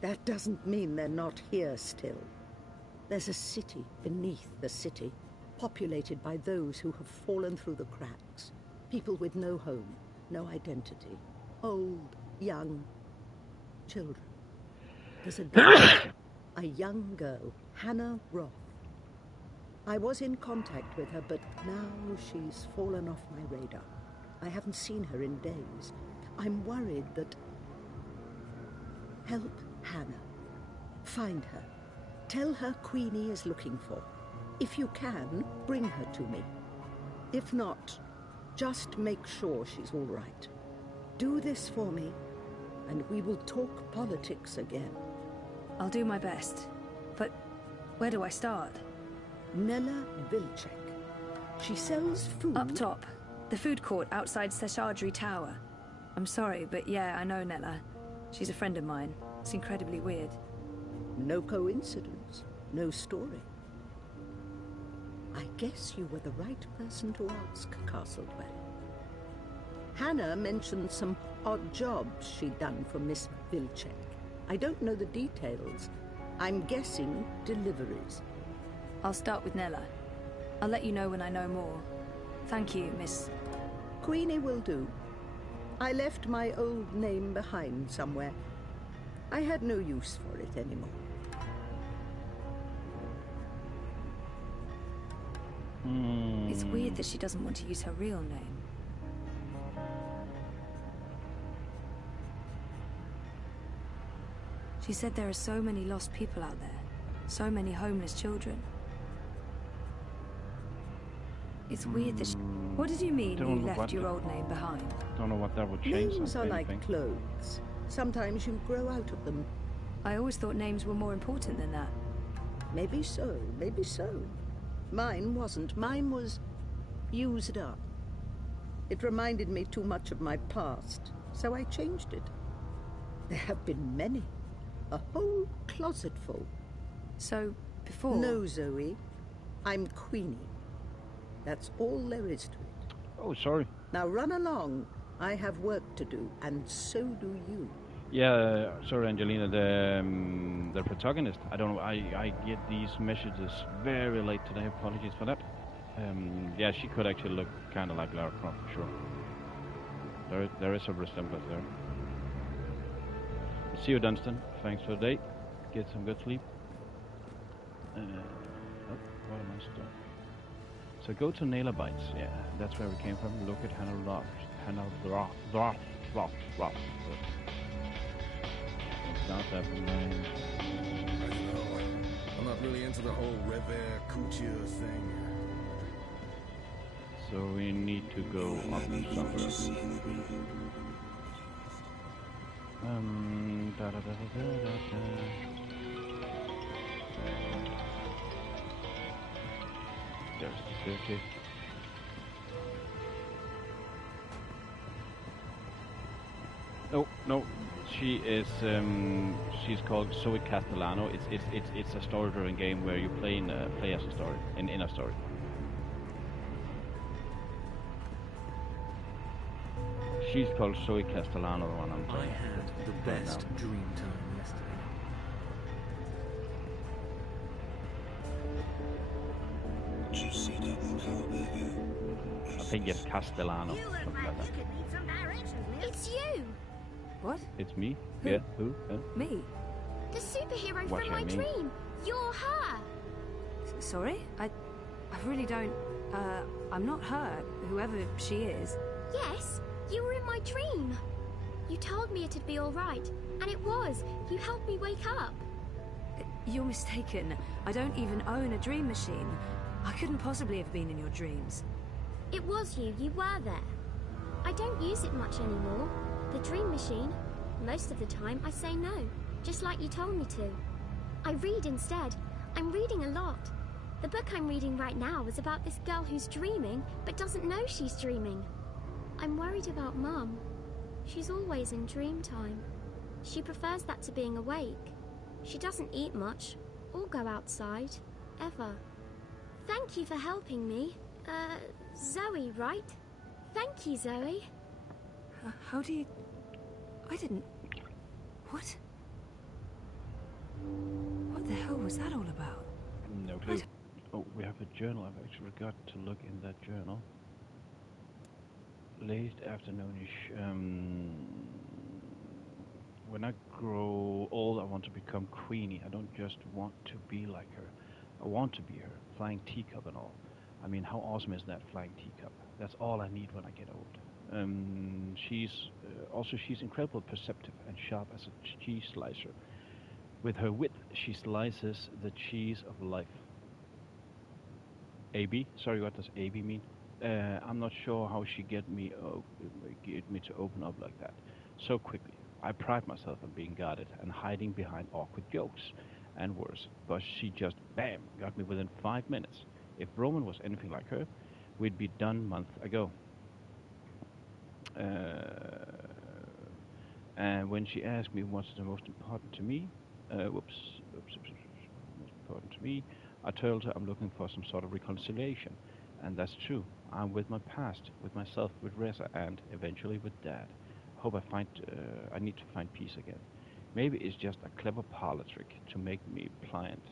That doesn't mean they're not here still. There's a city beneath the city, populated by those who have fallen through the cracks. People with no home, no identity. Old, young, children. There's a girl, a young girl, Hannah Roth. I was in contact with her, but now she's fallen off my radar. I haven't seen her in days. I'm worried that... Help Hannah. Find her. Tell her Queenie is looking for. If you can, bring her to me. If not, just make sure she's all right. Do this for me, and we will talk politics again. I'll do my best. But where do I start? Nella Vilcek. She sells food... Up top. The food court outside Seshadri Tower. I'm sorry, but yeah, I know Nella. She's a friend of mine. It's incredibly weird. No coincidence. No story. I guess you were the right person to ask, Castlewell. Hannah mentioned some odd jobs she'd done for Miss Vilcek. I don't know the details. I'm guessing deliveries. I'll start with Nella. I'll let you know when I know more. Thank you, Miss... Queenie will do. I left my old name behind somewhere. I had no use for it anymore. It's weird that she doesn't want to use her real name. She said there are so many lost people out there. So many homeless children. It's weird that she... What did you mean you left your old name behind? Don't know what that would change. Names are like clothes. Sometimes you grow out of them. I always thought names were more important than that. Maybe so, maybe so. Mine wasn't. Mine was used up. It reminded me too much of my past, so I changed it. There have been many. A whole closet full. So, before... No, Zoe. I'm Queenie. That's all there is to it. Oh, sorry. Now run along. I have work to do, and so do you. Yeah, sorry, Angelina. The protagonist. I don't know. I get these messages very late today. Apologies for that. Yeah, she could actually look kind of like Lara Croft, for sure. There is a resemblance there. See you, Dunstan. Thanks for the day. Get some good sleep. Oh, what am I still? So go to Naila Bites. Yeah, that's where we came from. Look at Hannah Roth. It's not happening. I don't know. I'm not really into the whole revers couture thing. So we need to go up somewhere. There's the staircase. Oh no, she is. She's called Zoe Castellano. It's a story-driven game where you play as a story in a story. She's called Zoe Castellano, the one I'm playing. I had the best dream time yesterday. I think it's Castellano. You look like you could need some directions, miss. It's you! What? It's me? Who? Yeah, who? Me? The superhero What from my I mean? dream! You're her! Sorry? I really don't... I'm not her, whoever she is. Yes, you were in my dream. You told me it'd be alright, and it was. You helped me wake up. You're mistaken. I don't even own a dream machine. I couldn't possibly have been in your dreams. It was you. You were there. I don't use it much anymore. The dream machine. Most of the time, I say no, just like you told me to. I read instead. I'm reading a lot. The book I'm reading right now is about this girl who's dreaming, but doesn't know she's dreaming. I'm worried about Mum. She's always in dream time. She prefers that to being awake. She doesn't eat much, or go outside, ever. Thank you for helping me. Zoe, right? Thank you, Zoe. How do you... I didn't... What? What the hell was that all about? No clue. Oh, we have a journal. I've actually forgot to look in that journal. Late afternoonish. When I grow old, I want to become Queenie. I don't just want to be like her. I want to be her. Flying teacup and all. I mean, how awesome is that, flying teacup? That's all I need when I get old. She's incredibly perceptive and sharp as a cheese slicer. With her wit, she slices the cheese of life. AB? Sorry, what does AB mean? I'm not sure how she get me to open up like that so quickly. I pride myself on being guarded and hiding behind awkward jokes and worse, but she just, bam, got me within 5 minutes. If Roman was anything like her, we'd be done months ago. And when she asked me what's the most important to me, most important to me, I told her I'm looking for some sort of reconciliation, and that's true. I'm with my past, with myself, with Reza, and eventually with Dad. Hope I need to find peace again. Maybe it's just a clever parlor trick to make me pliant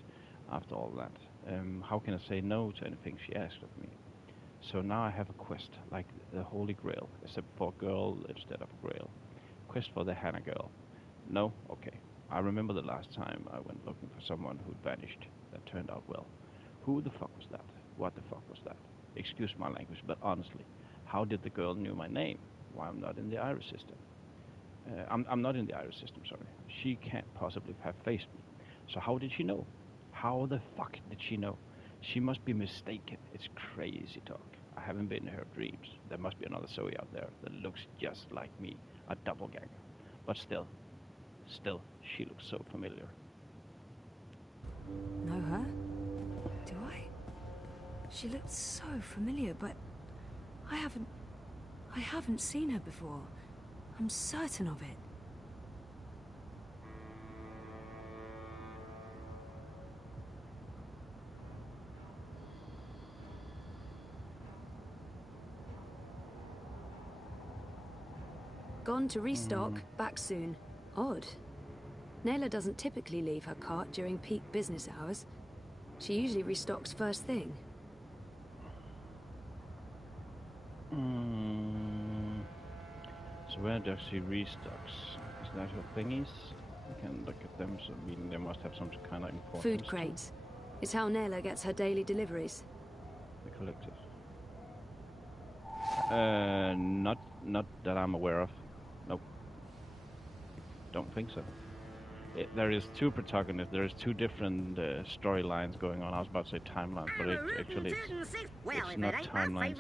after all that. How can I say no to anything she asked of me? So now I have a quest, like the Holy Grail, except for a girl instead of a grail. Quest for the Hannah girl. No? Okay. I remember the last time I went looking for someone who'd vanished. That turned out well. Who the fuck was that? What the fuck was that? Excuse my language, but honestly, how did the girl knew my name? Why I'm not in the iris system? I'm not in the iris system, sorry. She can't possibly have faced me. So how did she know? How the fuck did she know? She must be mistaken. It's crazy talk. I haven't been in her dreams. There must be another Zoe out there that looks just like me. A doppelganger. But still, she looks so familiar. Know her? Do I? She looks so familiar, but I haven't seen her before. I'm certain of it. Gone to restock, back soon. Odd. Nayla doesn't typically leave her cart during peak business hours. She usually restocks first thing. So where does she restocks? Is that her thingies? We can look at them, so meaning they must have some kind of importance. Food crates. It's how Nayla gets her daily deliveries. The collective. Not that I'm aware of. Nope. Don't think so. There is two protagonists. There is two different storylines going on. I was about to say timelines, but actually it's not timelines.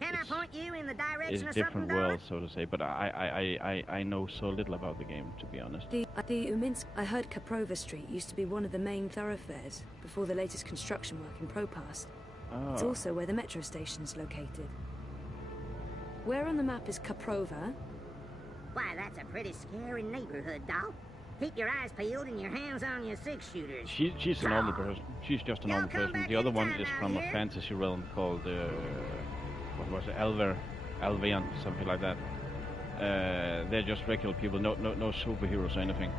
Can I point you in the direction It's of different something, worlds, so to say. But I know so little about the game, to be honest. The Uminsk. I heard Kaprova Street used to be one of the main thoroughfares before the latest construction work in Propass. Oh. It's also where the metro station is located. Where on the map is Kaprova? Why, that's a pretty scary neighborhood, doll. Keep your eyes peeled and your hands on your six-shooters. She's a normal person. She's just a normal person. The other one is from a fantasy realm called what was it? Alvian, something like that. They're just regular people, no superheroes or anything.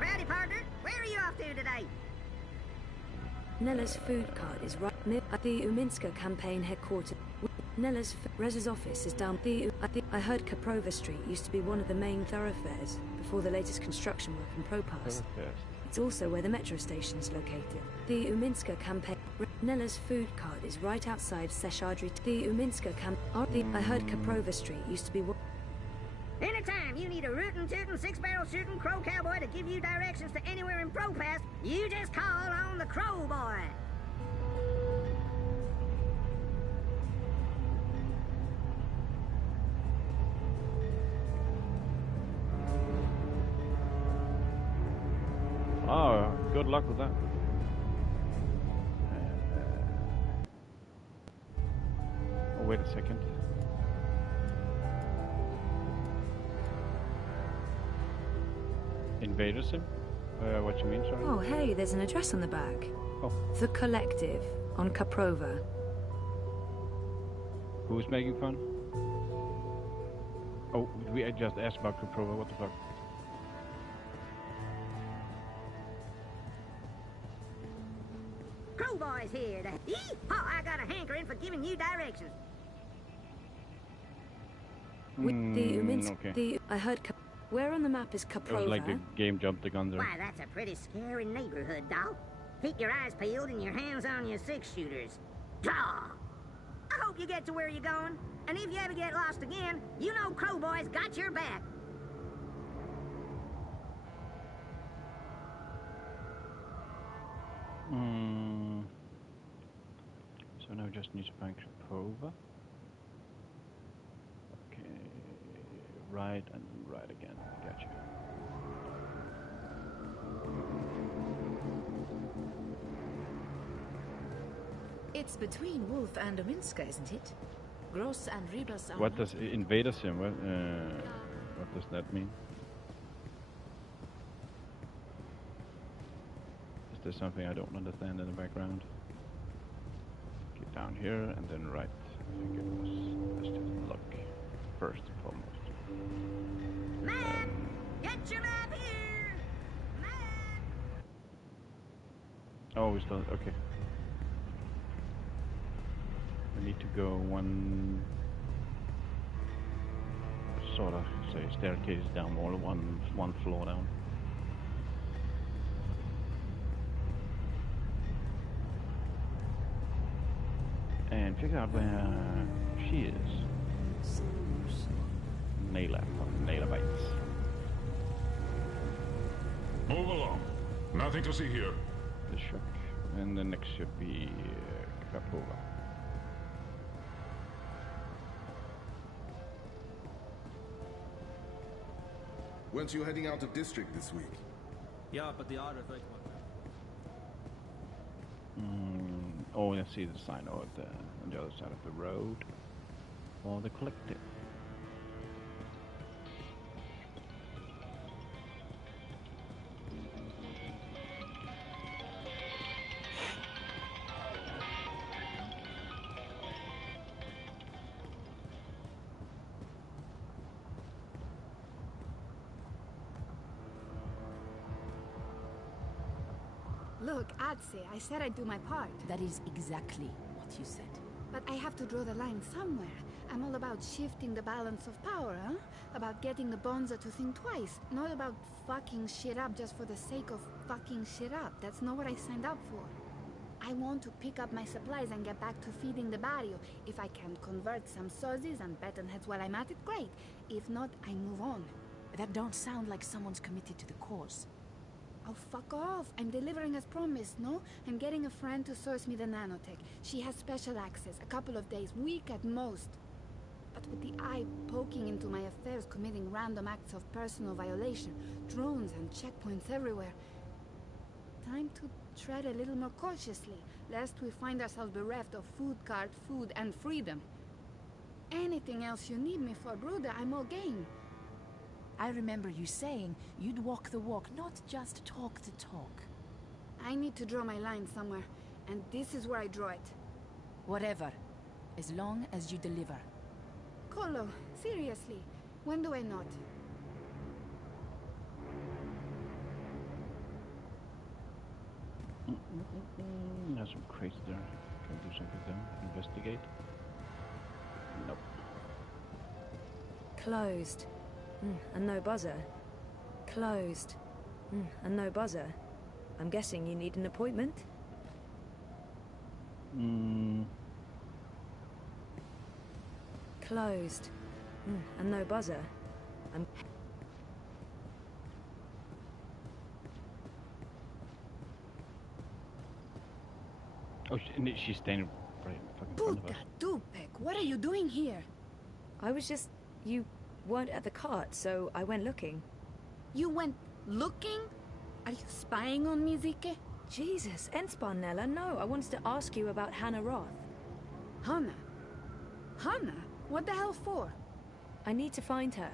Rowdy partner, where are you off to today? Nella's food cart is right near at the Uminska campaign headquarters. Rez's office is down I heard Kaprova Street used to be one of the main thoroughfares before the latest construction work in Propass. It's also where the metro station is located. The Uminska campaign. Nella's food cart is right outside Seshadri. The Uminska camp. I heard Kaprova Street used to be one. Anytime you need a rootin' tootin' six-barrel shooting crow cowboy to give you directions to anywhere in Propass, you just call on the Crow Boy. Oh, good luck with that. Oh, wait a second. Invader Sim? What you mean, sorry? Oh, hey, there's an address on the back. Oh. The Collective on Kaprova. Who's making fun? Oh, we just asked about Kaprova. What the fuck? Crowboy's here to... Yee-haw, I got a hankering for giving you directions. Okay. I heard... Where on the map is Kaprova? It was like the game jumped the gun there. Why, that's a pretty scary neighborhood, doll. Keep your eyes peeled and your hands on your six-shooters. Draw! I hope you get to where you're going. And if you ever get lost again, you know Crowboy's got your back. So now we just need to find Kaprova. Okay, right and right again. Gotcha. It's between Wolf and Uminska, isn't it? Gross and Rebus are... What does Invader Sim? What does that mean? Is there's something I don't understand in the background. Get down here and then right. I think it was. Let's just look first and foremost. Get your map here! Oh, we still okay. We need to go one sort of say staircase down, or one floor down. And figure out where she is. Naila from Naila Bites. Move along. Nothing to see here. The shook. And the next should be Crapola. Weren't you heading out of district this week? Yeah, but the order is Oh, I see the sign on the other side of the road. For the collective. Look, Adse, I said I'd do my part. That is exactly what you said. But I have to draw the line somewhere. I'm all about shifting the balance of power, huh? About getting the Bonza to think twice. Not about fucking shit up just for the sake of fucking shit up. That's not what I signed up for. I want to pick up my supplies and get back to feeding the barrio. If I can convert some sozzies and bettonheads while I'm at it, great. If not, I move on. That don't sound like someone's committed to the cause. Oh, fuck off. I'm delivering as promised, no? I'm getting a friend to source me the nanotech. She has special access, a couple of days, week at most. But with the eye poking into my affairs, committing random acts of personal violation, drones and checkpoints everywhere. Time to tread a little more cautiously, lest we find ourselves bereft of food cart, food, and freedom. Anything else you need me for, Bruder, I'm all game. I remember you saying you'd walk the walk, not just talk the talk. I need to draw my line somewhere, and this is where I draw it. Whatever, as long as you deliver. Colo, seriously, when do I not? There's some crates there. Can we do something with them? Investigate? Nope. Closed. And no buzzer. Closed. And no buzzer. I'm guessing you need an appointment? Closed. And no buzzer. Oh, she's standing right in fucking front of us. Dupek, what are you doing here? I was just... You weren't at the cart, so I went looking. You went looking? Are you spying on me, Zike? Jesus, Ensparnella, no. I wanted to ask you about Hannah Roth. Hannah? Hannah? What the hell for? I need to find her.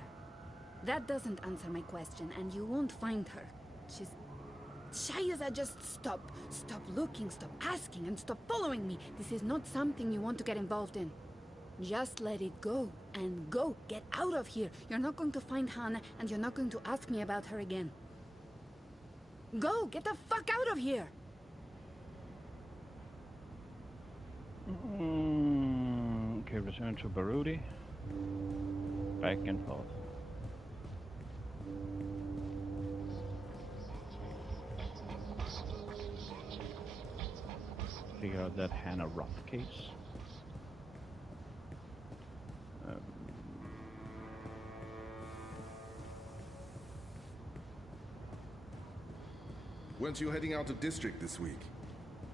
That doesn't answer my question, and you won't find her. She's... Shayza, just stop. Stop looking, stop asking, and stop following me. This is not something you want to get involved in. Just let it go, and go. Get out of here. You're not going to find Hannah, and you're not going to ask me about her again. Go! Get the fuck out of here! Okay, return to Barudi. Back and forth. Figure out that Hannah Roth case. Weren't you heading out of district this week?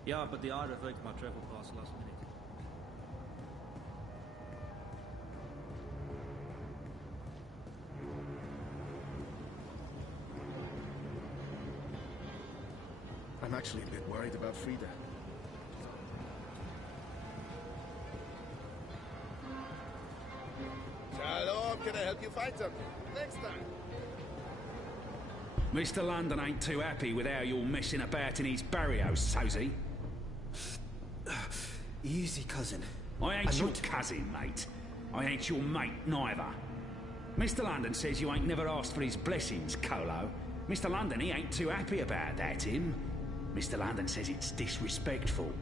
Yeah, but the order revoked my travel pass last minute. I'm actually a bit worried about Frida. Shalom, can I help you find something? Next time. Mr. London ain't too happy with how you're messing about in his barrios, so's he? Easy, cousin. I ain't your cousin, mate. I ain't your mate, neither. Mr. London says you ain't never asked for his blessings, Colo. Mr. London, he ain't too happy about that, him. Mr. London says it's disrespectful.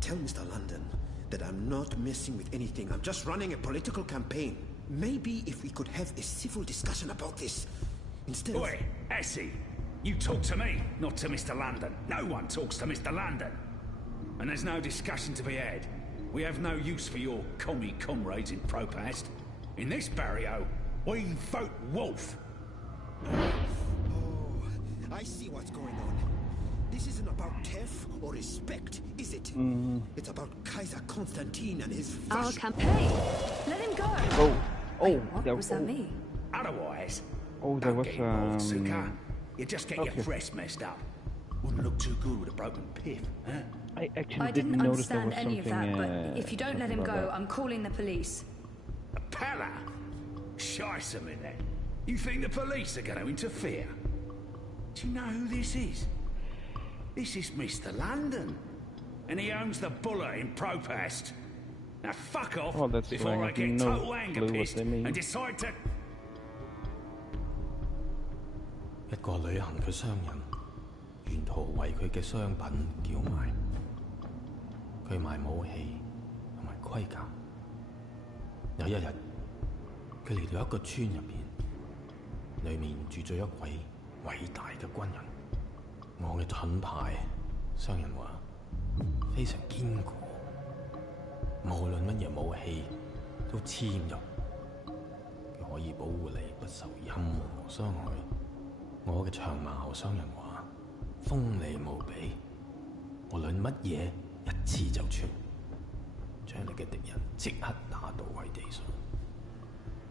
Tell Mr. London that I'm not messing with anything. I'm just running a political campaign. Maybe if we could have a civil discussion about this, instead of... Oi, Essie, you talk to me, not to Mr. London. No one talks to Mr. London. And there's no discussion to be had. We have no use for your commie comrades in Propast. In this barrio, we vote wolf. Oh, I see what's going on. This isn't about theft or respect, is it? It's about Kaiser Constantine and his... Our campaign. Let him go. Oh, Wait, what was that me? Otherwise, oh, there was Suka. You just get your dress messed up. Wouldn't look too good with a broken pip, huh? I actually I didn't notice there was understand any of that, but if you don't let him about go, that. I'm calling the police. A pala? Shice a minute. You think the police are going to interfere? Do you know who this is? This is Mr. London. And he owns the Buller in Propast. Now fuck off before I get total anger pissed and decide to... 一個旅行嘅商人，沿途為佢嘅商品叫賣。佢賣武器同埋盔甲。有一日，佢嚟到一個村入邊，裏面住咗一位偉大嘅軍人。我嘅盾牌，商人話非常堅固，無論乜嘢武器都黐唔入，佢可以保護你不受任何傷害。我嘅長矛，商人話鋒利無比，無論乜嘢一刺就穿，將你嘅敵人即刻打倒喺地上。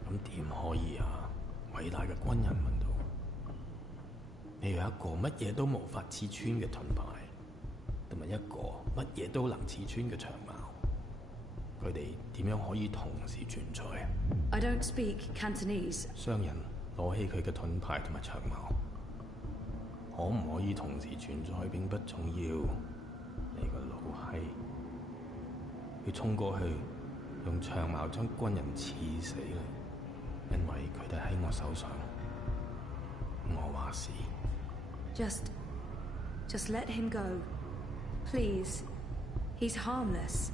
咁點可以啊？偉大嘅軍人問道。你有一個乜嘢都無法刺穿嘅盾牌，同埋一個乜嘢都能刺穿嘅長矛，佢哋點樣可以同時存在I don't speak Cantonese. 商人攞起佢嘅盾牌同埋長矛，可唔可以同時存在並不重要。你個老閪，佢衝過去，用長矛將軍人刺死啦，因為佢哋喺我手上。我話事。Just let him go. Please. He's harmless.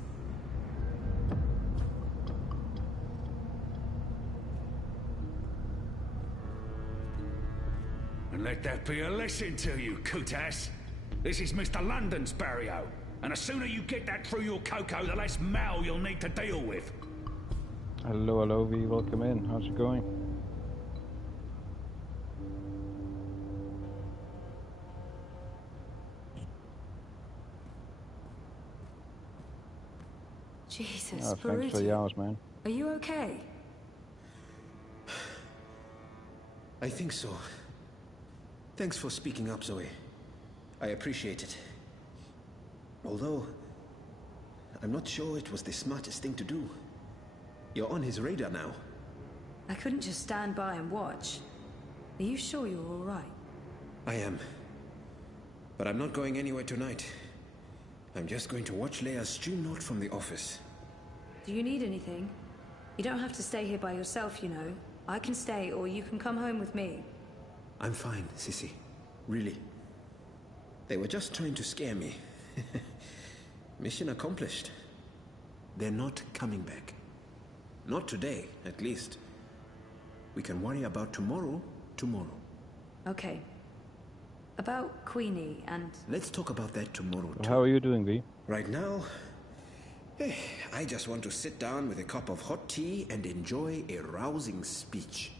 And let that be a lesson to you, Kutas. This is Mr. London's barrio, and the sooner you get that through your cocoa, the less mal you'll need to deal with. Hello, V. Welcome in. How's it going? Jesus, thanks for the hours, man. Are you okay? I think so. Thanks for speaking up, Zoe. I appreciate it. Although, I'm not sure it was the smartest thing to do. You're on his radar now. I couldn't just stand by and watch. Are you sure you're all right? I am. But I'm not going anywhere tonight. I'm just going to watch Leia's stream note from the office. Do you need anything? You don't have to stay here by yourself, you know. I can stay, or you can come home with me. I'm fine, Sissy. Really. They were just trying to scare me. Mission accomplished. They're not coming back. Not today, at least. We can worry about tomorrow, Okay. About Queenie and... Let's talk about that tomorrow, too. How are you doing, V? Right now, I just want to sit down with a cup of hot tea and enjoy a rousing speech.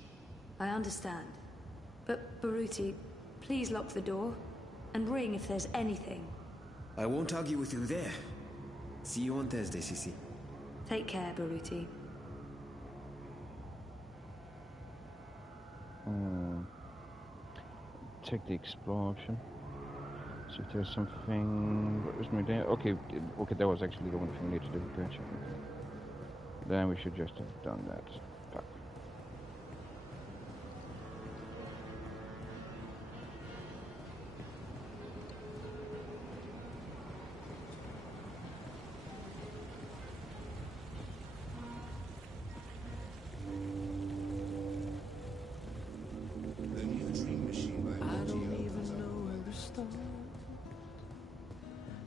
I understand. But, Baruti, please lock the door. And ring if there's anything. I won't argue with you there. See you on Thursday, Sissy. Take care, Baruti. Check the explore option. See if there's something. What was my day? Okay, that was actually the one thing we need to do. Gotcha. Then we should just have done that. Fuck.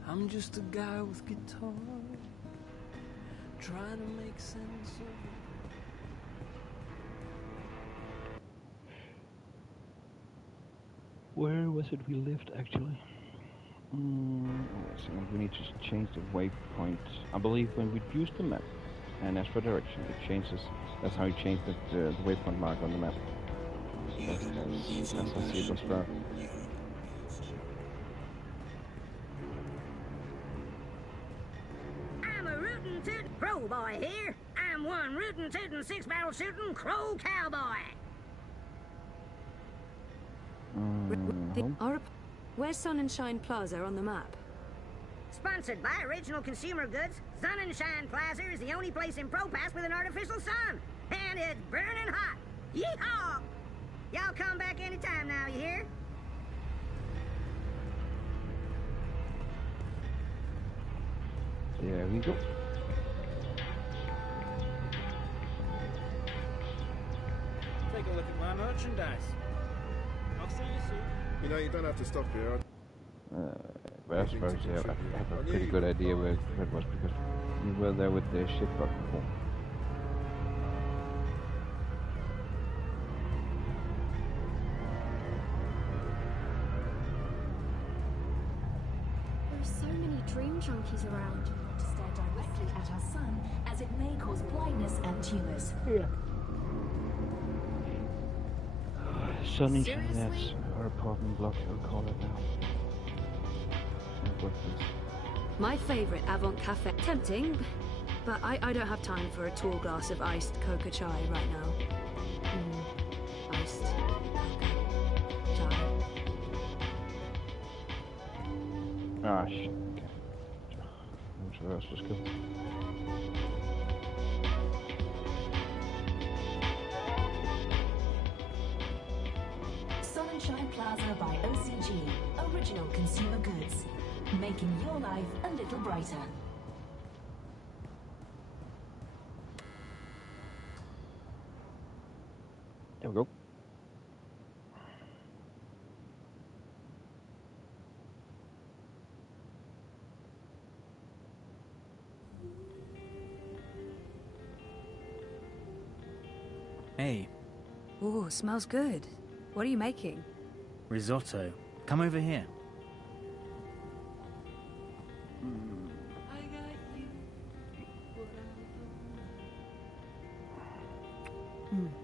I'm just a guy with guitar, trying to make sense of it. Where was it we lived, actually? Let's see, we need to change the waypoint. I believe when we use the map and as for direction, it changes. That's how you change the waypoint mark on the map. That's how I see it was for. I'm a rootin' tootin' crow boy here. I'm one rootin' tootin' six-barrel shootin' crow cowboy. Where's Sun and Shine Plaza on the map? Sponsored by Original Consumer Goods, Sun and Shine Plaza is the only place in Propass with an artificial sun. And it's burning hot. Yeehaw! Y'all come back anytime now, you hear? There we go. Take a look at my merchandise. I'll see you soon. You know, you don't have to stop here. But I suppose I have a pretty good idea where it was because we were there with the ship before. There are so many dream junkies around. To stare directly at our sun, as it may cause blindness and tumors. Yeah. Sunshine, that's our apartment block, I'll call it now. My favourite Avant Cafe. Tempting, but I don't have time for a tall glass of iced coca chai right now. Iced coca chai. Ah, shit. Okay. I'm sure that's just good. Sunshine Plaza by OCG, Original Consumer Goods, making your life a little brighter. There we go. Hey. Ooh, smells good. What are you making? Risotto. Come over here.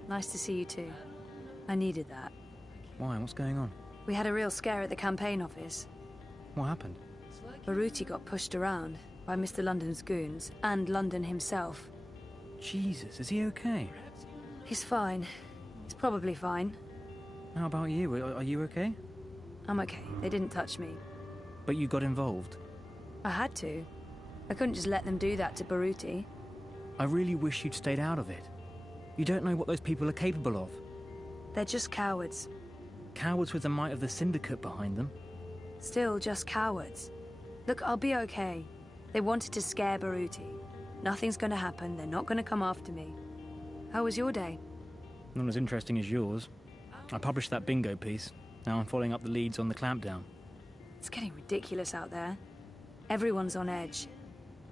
Nice to see you too. I needed that. Why? What's going on? We had a real scare at the campaign office. What happened? Baruti got pushed around by Mr. London's goons, and London himself. Jesus, is he okay? He's fine. He's probably fine. How about you? Are you okay? I'm okay. They didn't touch me. But you got involved. I had to. I couldn't just let them do that to Baruti. I really wish you'd stayed out of it. You don't know what those people are capable of. They're just cowards. Cowards with the might of the Syndicate behind them. Still just cowards. Look, I'll be okay. They wanted to scare Baruti. Nothing's gonna happen. They're not gonna come after me. How was your day? Not as interesting as yours. I published that bingo piece. Now I'm following up the leads on the clampdown. It's getting ridiculous out there. Everyone's on edge.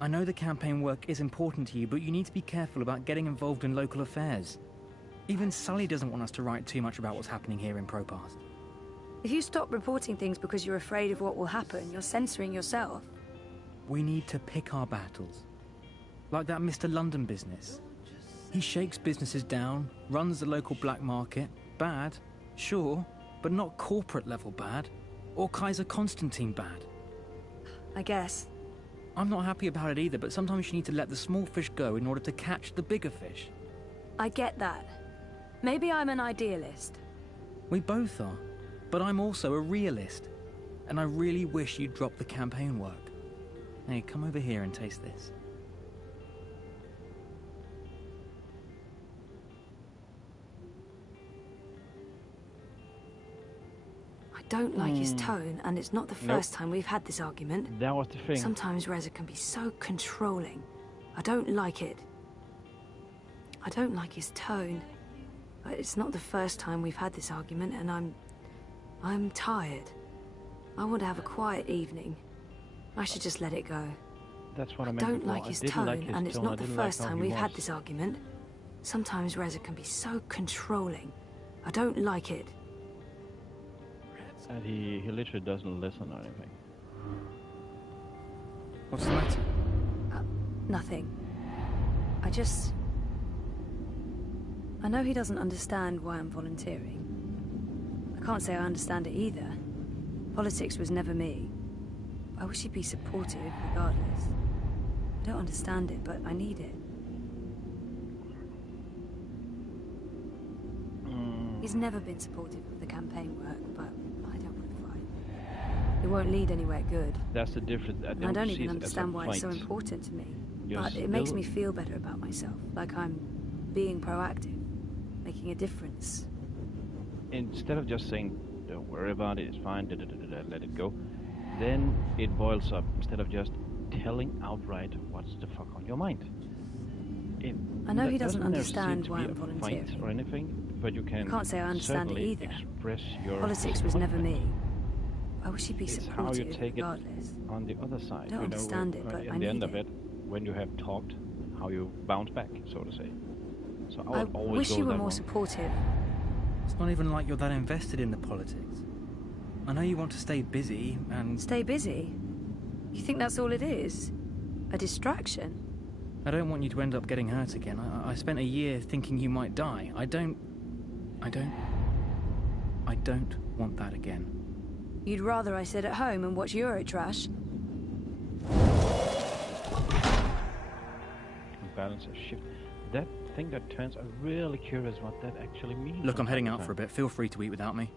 I know the campaign work is important to you, but you need to be careful about getting involved in local affairs. Even Sully doesn't want us to write too much about what's happening here in Propast. If you stop reporting things because you're afraid of what will happen, you're censoring yourself. We need to pick our battles. Like that Mr. London business. He shakes businesses down, runs the local black market. Bad, sure, but not corporate level bad. Or Kaiser Constantine bad. I guess. I'm not happy about it either, but sometimes you need to let the small fish go in order to catch the bigger fish. I get that. Maybe I'm an idealist. We both are, but I'm also a realist. And I really wish you'd drop the campaign work. Hey, come over here and taste this. I don't like his tone, and it's not the first time we've had this argument. That was the thing. Sometimes Reza can be so controlling. I don't like it. I don't like his tone. But it's not the first time we've had this argument, and I'm tired. I want to have a quiet evening. I should just let it go. That's what I I meant don't before. like I his didn't tone, like his and it's tone. I not the didn't like first how time he we've was. had this argument. Sometimes Reza can be so controlling. I don't like it. And he literally doesn't listen or anything. What's the matter? Nothing. I know he doesn't understand why I'm volunteering. I can't say I understand it either. Politics was never me. I wish he'd be supportive regardless. I don't understand it, but I need it. He's never been supportive of the campaign work, but I don't want to fight. It won't lead anywhere good. That's the difference. And I don't even understand why it's so important to me. But it makes me feel better about myself, like I'm being proactive, making a difference. Instead of just saying, don't worry about it, it's fine, let it go, then it boils up. Instead of just telling outright what's the fuck on your mind. I know he doesn't understand why I'm fight volunteering. or anything, but you can I can't say I understand it certainly either. express your Politics was never me. I wish he'd be It's how you supportive take regardless. it on the other side. I don't understand it, but at I the end need of it, when you have talked, how you bounce back, so to say. So I would always wish go you were that more one. supportive. It's not even like you're that invested in the politics. I know you want to stay busy and... Stay busy? You think that's all it is? A distraction? I don't want you to end up getting hurt again. I spent a year thinking you might die. I don't want that again. You'd rather I sit at home and watch Eurotrash? Balance a shift. That thing that turns, I'm really curious what that actually means. Look, I'm heading out for a bit. Feel free to eat without me.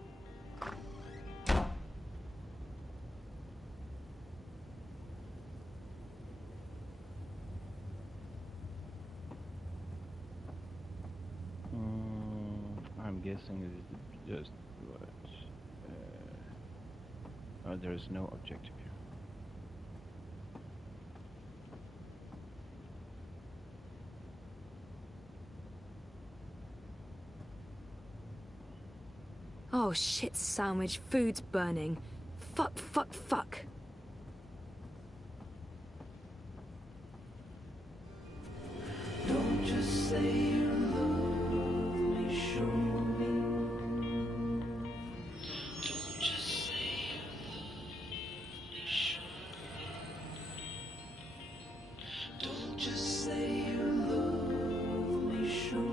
I'm guessing it's just what. There is no objective here. Oh shit, sandwich. Food's burning. Fuck, fuck, fuck. Don't just say you love me, show me. Don't just say you love me, show me. Don't just say you love me, show me.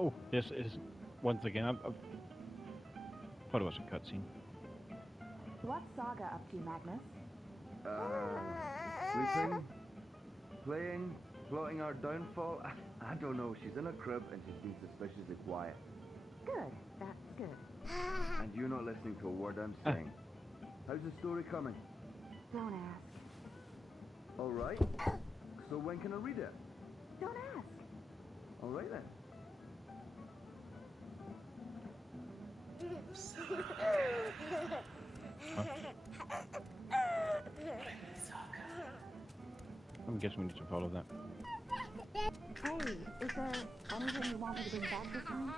Oh, this is once again. I thought it was a cutscene. What's Saga up to, Magnus? Sleeping, playing, plotting our downfall. I don't know. She's in a crib and she's been suspiciously quiet. Good, that's good. And you're not listening to a word I'm saying. How's the story coming? Don't ask. All right. So when can I read it? Don't ask. All right then. I'm guessing we need to follow that. Hey, is there anything you want me to bring back this time?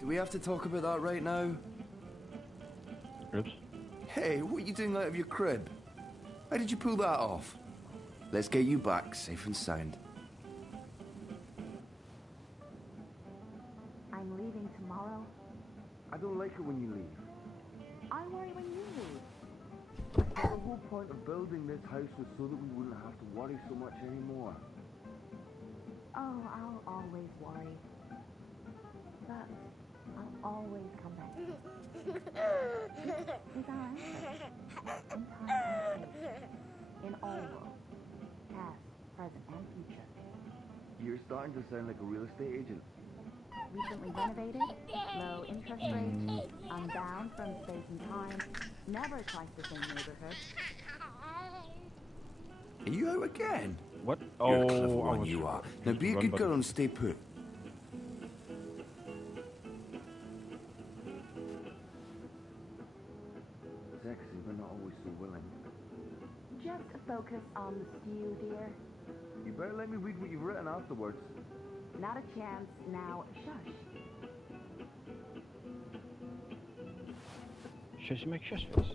Do we have to talk about that right now? Oops. Hey, what are you doing out of your crib? How did you pull that off? Let's get you back, safe and sound. I'm leaving tomorrow. I don't like it when you leave. I worry when you leave. The whole point of building this house was so that we wouldn't have to worry so much anymore. Oh, I'll always worry. But I'll always come back. This is our answer. In time and space. In all worlds. Past, present, and future. You're starting to sound like a real estate agent. Recently renovated, low interest rates, unbound from space and time, never twice the same neighborhood. Are you out again? What? You're a Oh, clever I one, was you are. Now be a run good button. girl and stay put. Sexy, but not always so willing. Just focus on the stew, dear. You better let me read what you've written afterwards. Not a chance. Now, shush. Shush, make shush face.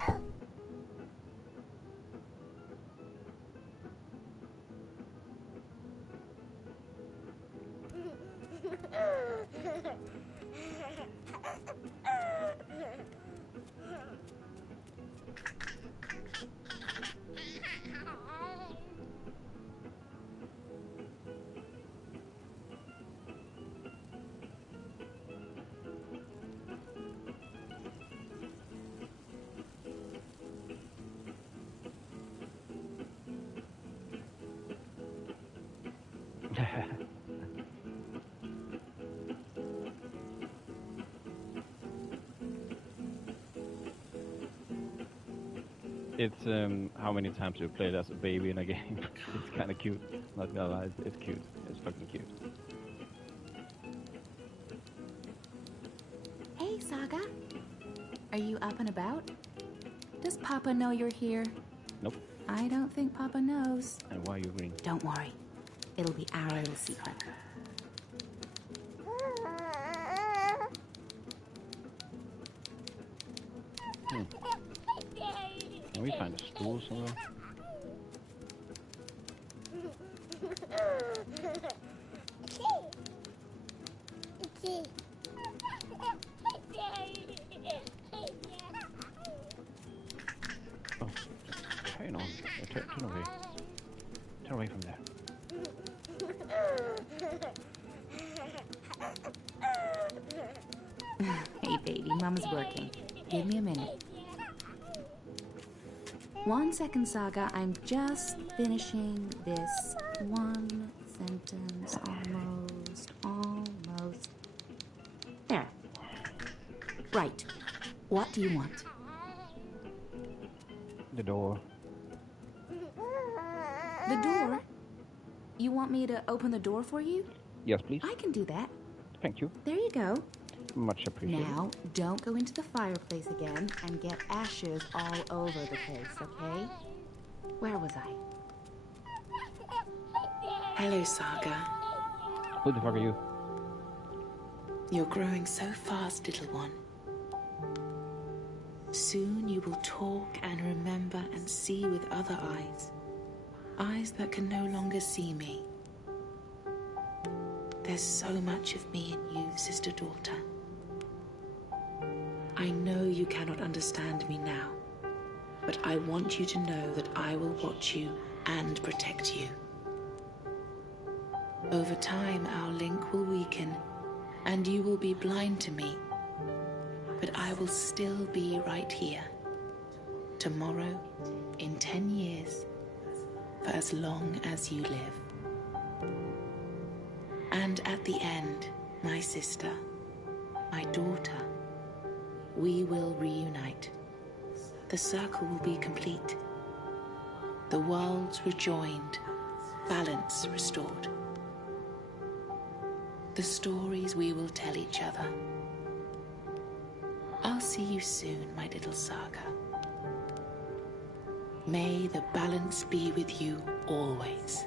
It's how many times you played as a baby in a game. It's kind of cute. Not gonna lie, it's cute. It's fucking cute. Hey, Saga. Are you up and about? Does Papa know you're here? Nope. I don't think Papa knows. And why are you green? Don't worry. It'll be our little secret. Can we find a stool somewhere? Oh, turn on. Turn away. Turn away from there. Hey, baby, Mama's working. Give me a minute. 1 second, Saga. I'm just finishing this one sentence. Almost. There. Right. What do you want? The door. The door? You want me to open the door for you? Yes, please. I can do that. Thank you. There you go. Much appreciated. Now, don't go into the fireplace again and get ashes all over the place, okay? Where was I? Hello, Saga. Who the fuck are you? You're growing so fast, little one. Soon you will talk and remember and see with other eyes. Eyes that can no longer see me. There's so much of me in you, sister-daughter. I know you cannot understand me now, but I want you to know that I will watch you and protect you. Over time, our link will weaken, and you will be blind to me. But I will still be right here. Tomorrow, in 10 years, for as long as you live. And at the end, my sister, my daughter, we will reunite. The circle will be complete. The worlds rejoined, balance restored. The stories we will tell each other. I'll see you soon, my little Saga. May the balance be with you always.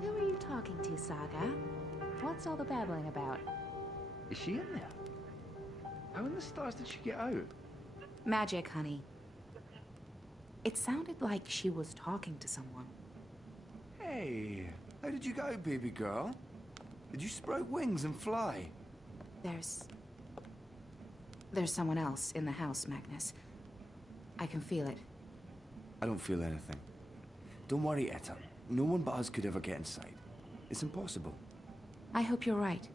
Who are you talking to, Saga? What's all the babbling about? Is she in there? How in the stars did she get out? Magic, honey. It sounded like she was talking to someone. Hey, how did you go, baby girl? Did you sprout wings and fly? There's someone else in the house, Magnus. I can feel it. I don't feel anything. Don't worry, Etta. No one but us could ever get inside. It's impossible. I hope you're right.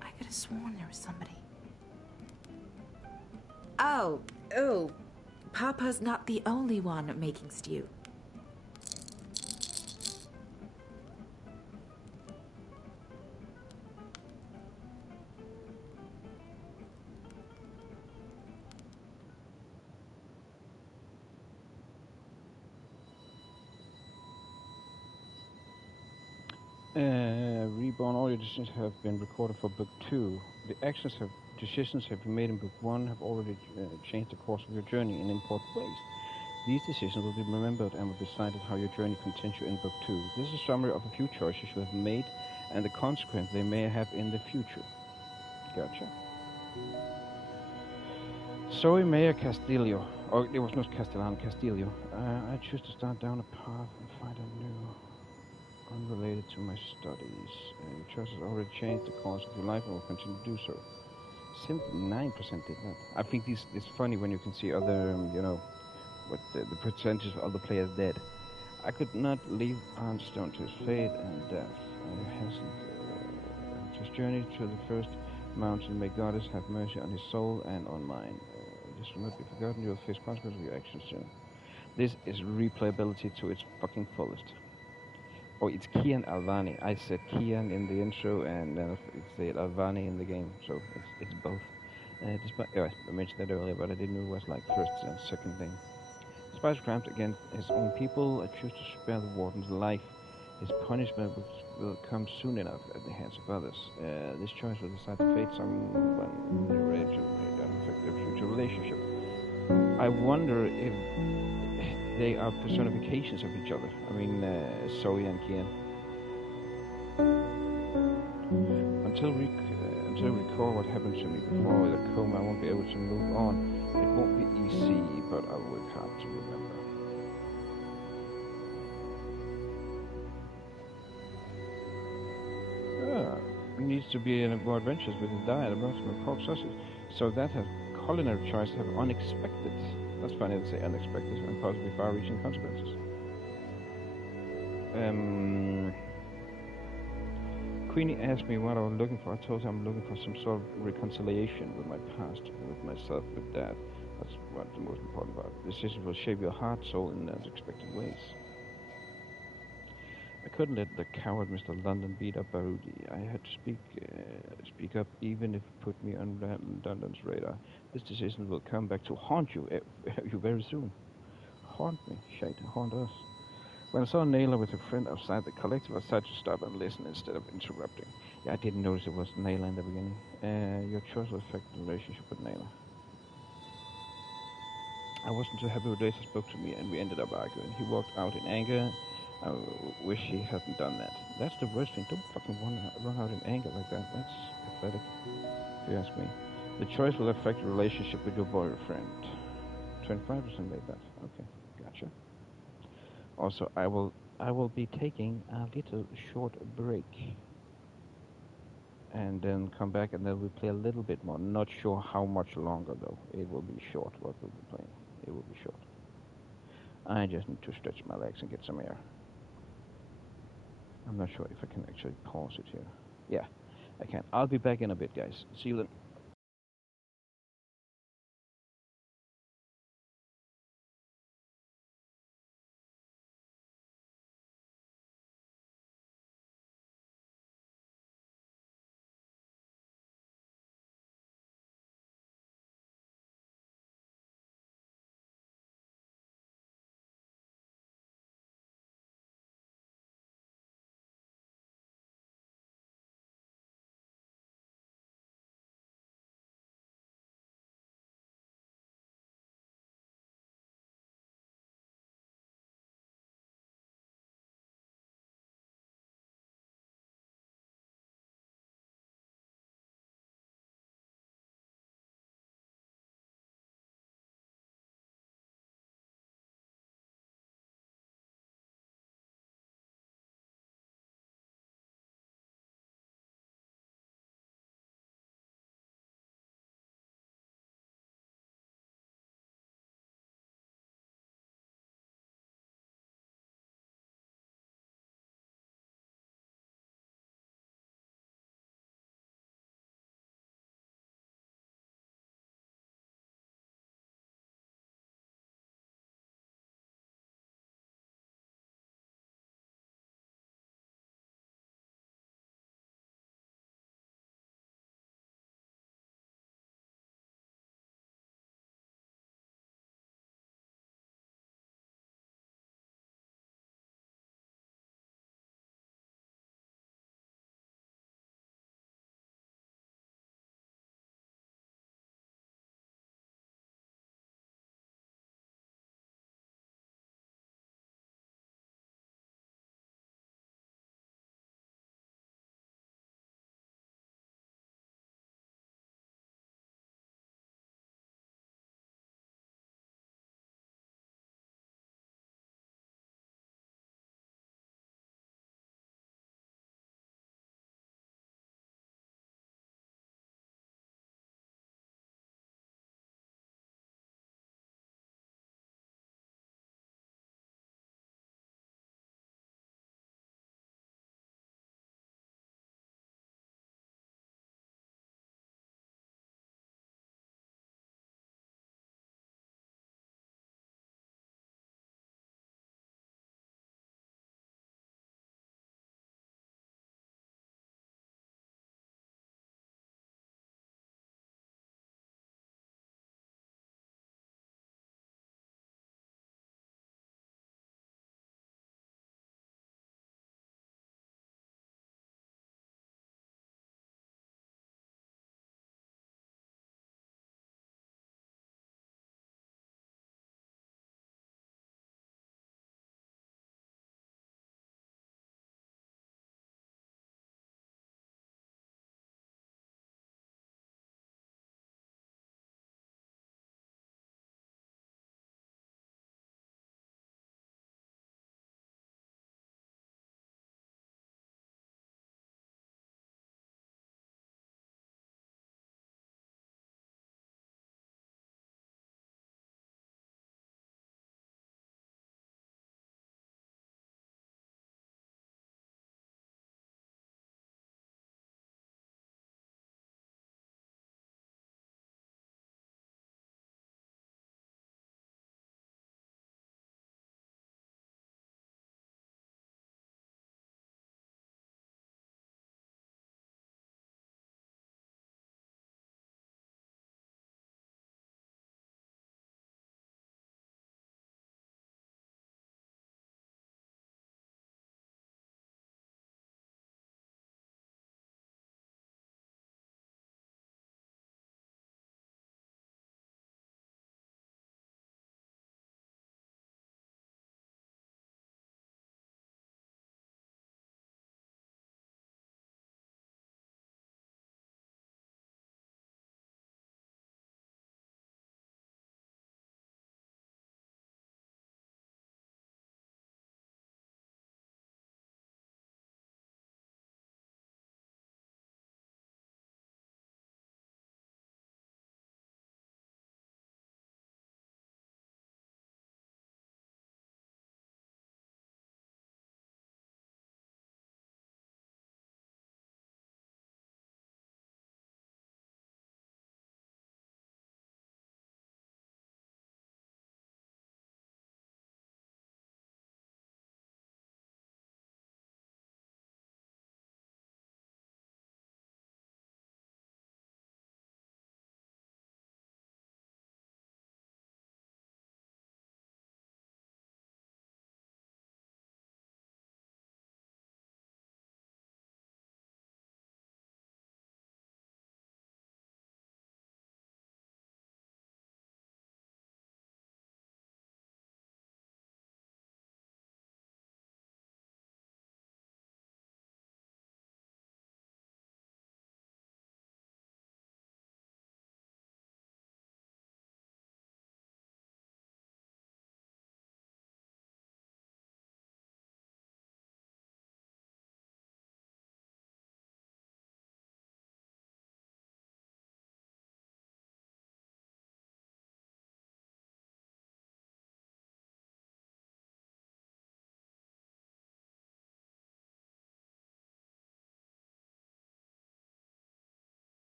I could have sworn there was somebody. Oh, Papa's not the only one making stew. Reborn, all your decisions have been recorded for Book 2. Decisions have been made in Book 1 have already changed the course of your journey in important ways. These decisions will be remembered and will decide how your journey continues in Book 2. This is a summary of a few choices you have made and the consequence they may have in the future. Gotcha. Zoe Mayer Castillo, or it was not Castellano, Castillo. I choose to start down a path and find a new, unrelated to my studies. Your choice has already changed the course of your life and will continue to do so. 79% did that. I think it's funny when you can see other, what the percentage of other players dead. I could not leave Arnstone to his fate and death. I hastened his journey to the first mountain. May Goddess have mercy on his soul and on mine. This will not be forgotten. You will face consequences of your actions soon. This is replayability to its fucking fullest. Oh, it's Kian Alvani. I said Kian in the intro, and then it said Alvani in the game, so it's both. Despite, I mentioned that earlier, but I didn't know it was like first and second name. Despite crimes against his own people, I choose to spare the warden's life. His punishment will come soon enough at the hands of others. This choice will decide the fate of someone in the relationship may affect their future relationship. I wonder if they are personifications of each other. I mean, Zoe and Kian. Until I recall what happened to me before the coma, I won't be able to move on. It won't be easy, but I'll work hard to remember. Needs to be in more adventures with his diet, a maximum pork sausage. So that has culinary choices have unexpected. That's funny to say unexpected and possibly far-reaching consequences. Queenie asked me what I was looking for. I told her I'm looking for some sort of reconciliation with my past, with myself, with Dad. That's what the most important part. Decisions will shape your heart, soul in unexpected ways. I couldn't let the coward Mr. London beat up Barudi. I had to speak up, even if it put me on London's radar. This decision will come back to haunt you, you very soon. Haunt me, shite, haunt us. When I saw Naylor with a friend outside the collective, I decided to stop and listen instead of interrupting. Yeah, I didn't notice it was Naylor in the beginning. Your choice will affect the relationship with Naylor. I wasn't too happy with the way he spoke to me, and we ended up arguing. He walked out in anger. I wish he hadn't done that. That's the worst thing. Don't fucking run out in anger like that. That's pathetic, if you ask me. The choice will affect your relationship with your boyfriend. 25% made that. Okay, gotcha. Also, I will be taking a little short break. And then come back and then we'll play a little bit more. Not sure how much longer though. It will be short what we'll be playing. It will be short. I just need to stretch my legs and get some air. I'm not sure if I can actually pause it here. Yeah, I can. I'll be back in a bit, guys. See you then.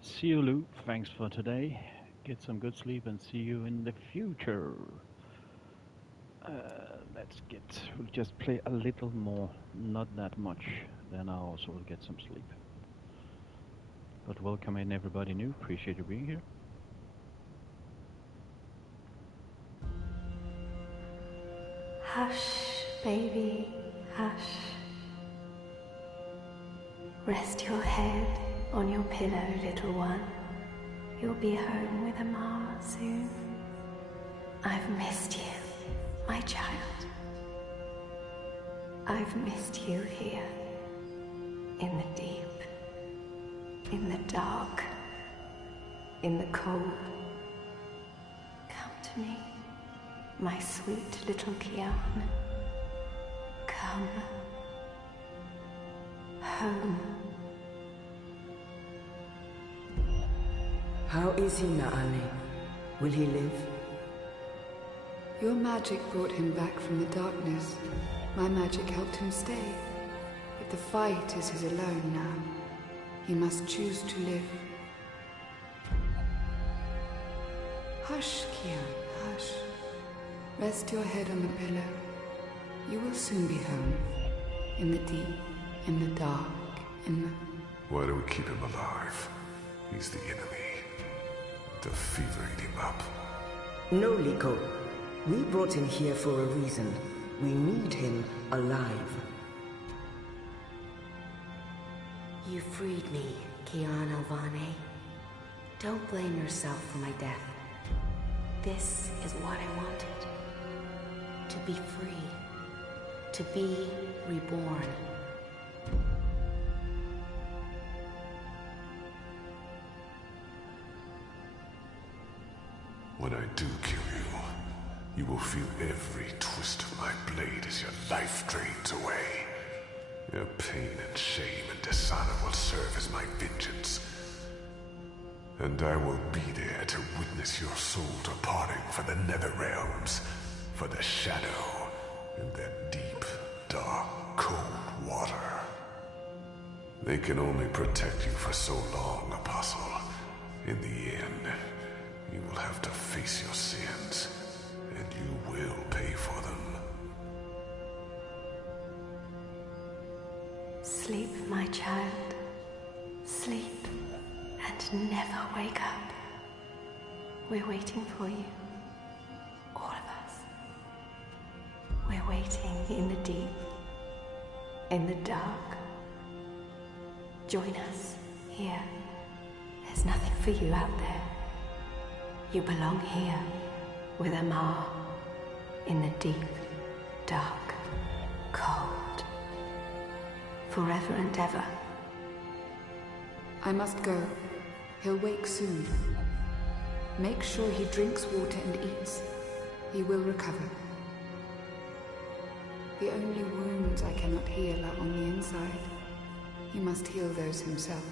See you, Lou. Thanks for today. Get some good sleep and see you in the future. We'll just play a little more, not that much. Then I also will get some sleep. But welcome in everybody new. Appreciate you being here. Hush, baby, hush. Rest your head on your pillow, little one. You'll be home with Amara soon. I've missed you, my child. I've missed you here, in the deep, in the dark, in the cold. Come to me, my sweet little Kian. Come home. How is he, Naane? Will he live? Your magic brought him back from the darkness. My magic helped him stay. But the fight is his alone now. He must choose to live. Hush, Kian, hush. Rest your head on the pillow. You will soon be home. In the deep, in the dark, in the... Why do we keep him alive? He's the enemy. The fever ate him up. No, Liko. We brought him here for a reason. We need him alive. You freed me, Kian Alvane. Don't blame yourself for my death. This is what I wanted. To be free. To be reborn. When I do kill you, you will feel every twist of my blade as your life drains away. Your pain and shame and dishonor will serve as my vengeance. And I will be there to witness your soul departing for the nether realms, for the shadow, and that deep, dark, cold water. They can only protect you for so long, Apostle. In the end, you will have to face your sins, and you will pay for them. Sleep, my child. Sleep and never wake up. We're waiting for you. All of us. We're waiting in the deep, in the dark. Join us here. There's nothing for you out there. You belong here with Amar in the deep, dark, cold. Forever and ever. I must go. He'll wake soon. Make sure he drinks water and eats. He will recover. The only wounds I cannot heal are on the inside. He must heal those himself.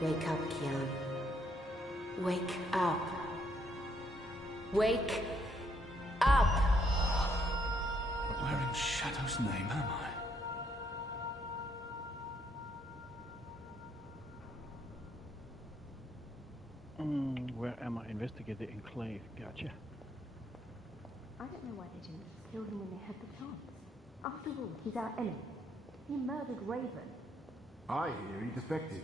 Wake up, Kian. Wake up. Wake up! Where in Shadow's name am I? Where am I? Investigate the enclave. Gotcha. I don't know why they didn't just kill him when they had the chance. After all, he's our enemy. He murdered Raven. I hear he defected.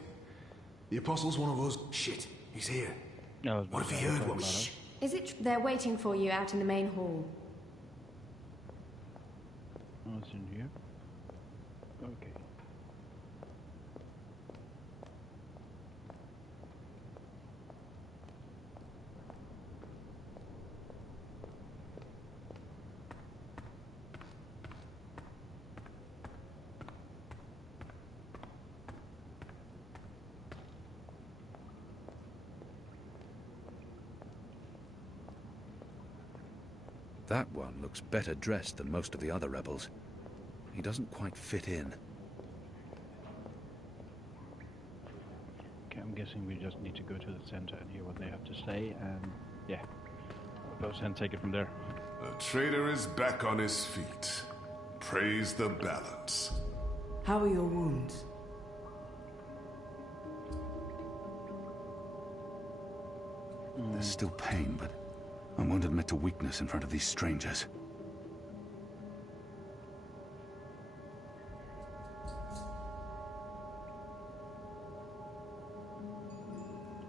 The Apostle's one of us. Shit, he's here. What if he heard what we... Shh. Is it they're waiting for you out in the main hall? What's in here? Okay. That one looks better dressed than most of the other rebels. He doesn't quite fit in. Okay, I'm guessing we just need to go to the center and hear what they have to say, and yeah, we'll go and take it from there. The traitor is back on his feet. Praise the balance. How are your wounds? There's still pain, but I won't admit to weakness in front of these strangers.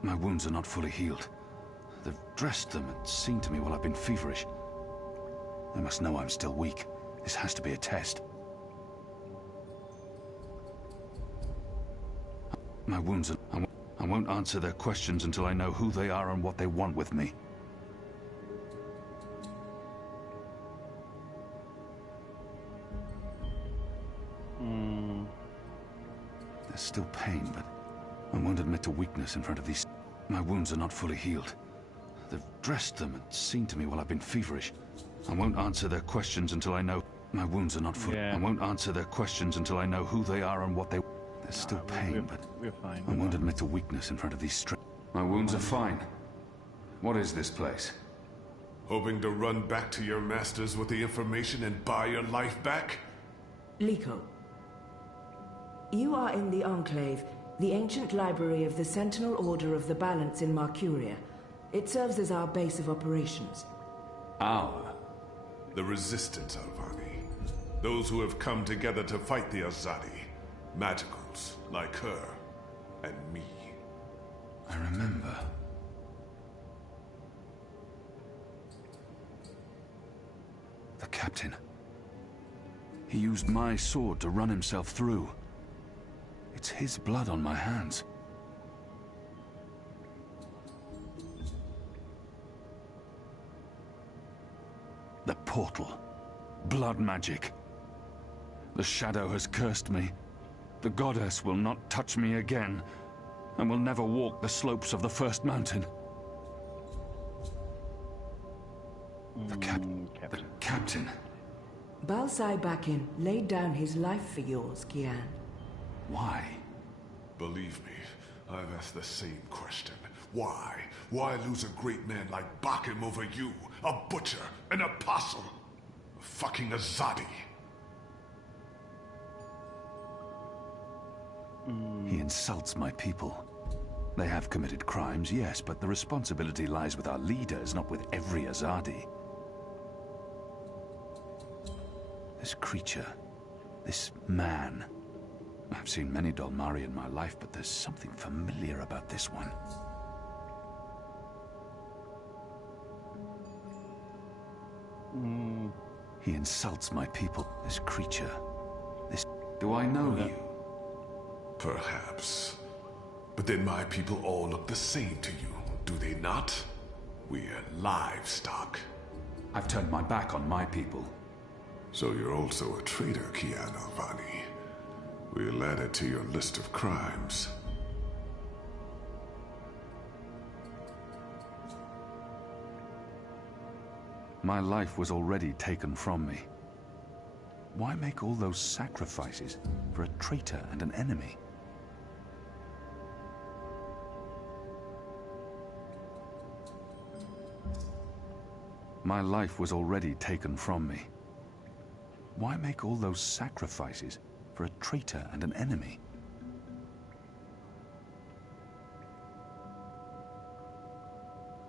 My wounds are not fully healed. They've dressed them and seen to me while I've been feverish. They must know I'm still weak. This has to be a test. My wounds are... I won't answer their questions until I know who they are and what they want with me. There's still pain, but I won't admit to weakness in front of these... My wounds are not fully healed. They've dressed them and seen to me while I've been feverish. I won't answer their questions until I know... My wounds are not fully... I won't answer their questions until I know who they are and what they... There's still pain, but we're fine. I won't admit to weakness in front of these My wounds are fine. What is this place? Hoping to run back to your masters with the information and buy your life back? Liko, you are in the Enclave, the ancient library of the Sentinel Order of the Balance in Marcuria. It serves as our base of operations. Our? The Resistance, Alvani. Those who have come together to fight the Azadi. Magicals, like her, and me. I remember. The captain. He used my sword to run himself through. It's his blood on my hands. The portal. Blood magic. The shadow has cursed me. The goddess will not touch me again, and will never walk the slopes of the first mountain. The captain. Balsai Bakin laid down his life for yours, Kian. Why? Believe me, I've asked the same question. Why? Why lose a great man like Bakim over you? A butcher, an apostle, a fucking Azadi. He insults my people. They have committed crimes, yes, but the responsibility lies with our leaders, not with every Azadi. This creature, this man. I've seen many Dolmari in my life, but there's something familiar about this one. He insults my people. This creature, this... Do I know you? Perhaps. But then my people all look the same to you, do they not? We're livestock. I've turned my back on my people. So you're also a traitor, Kian Alvani. We'll add it to your list of crimes. My life was already taken from me. Why make all those sacrifices for a traitor and an enemy? My life was already taken from me. Why make all those sacrifices for a traitor and an enemy?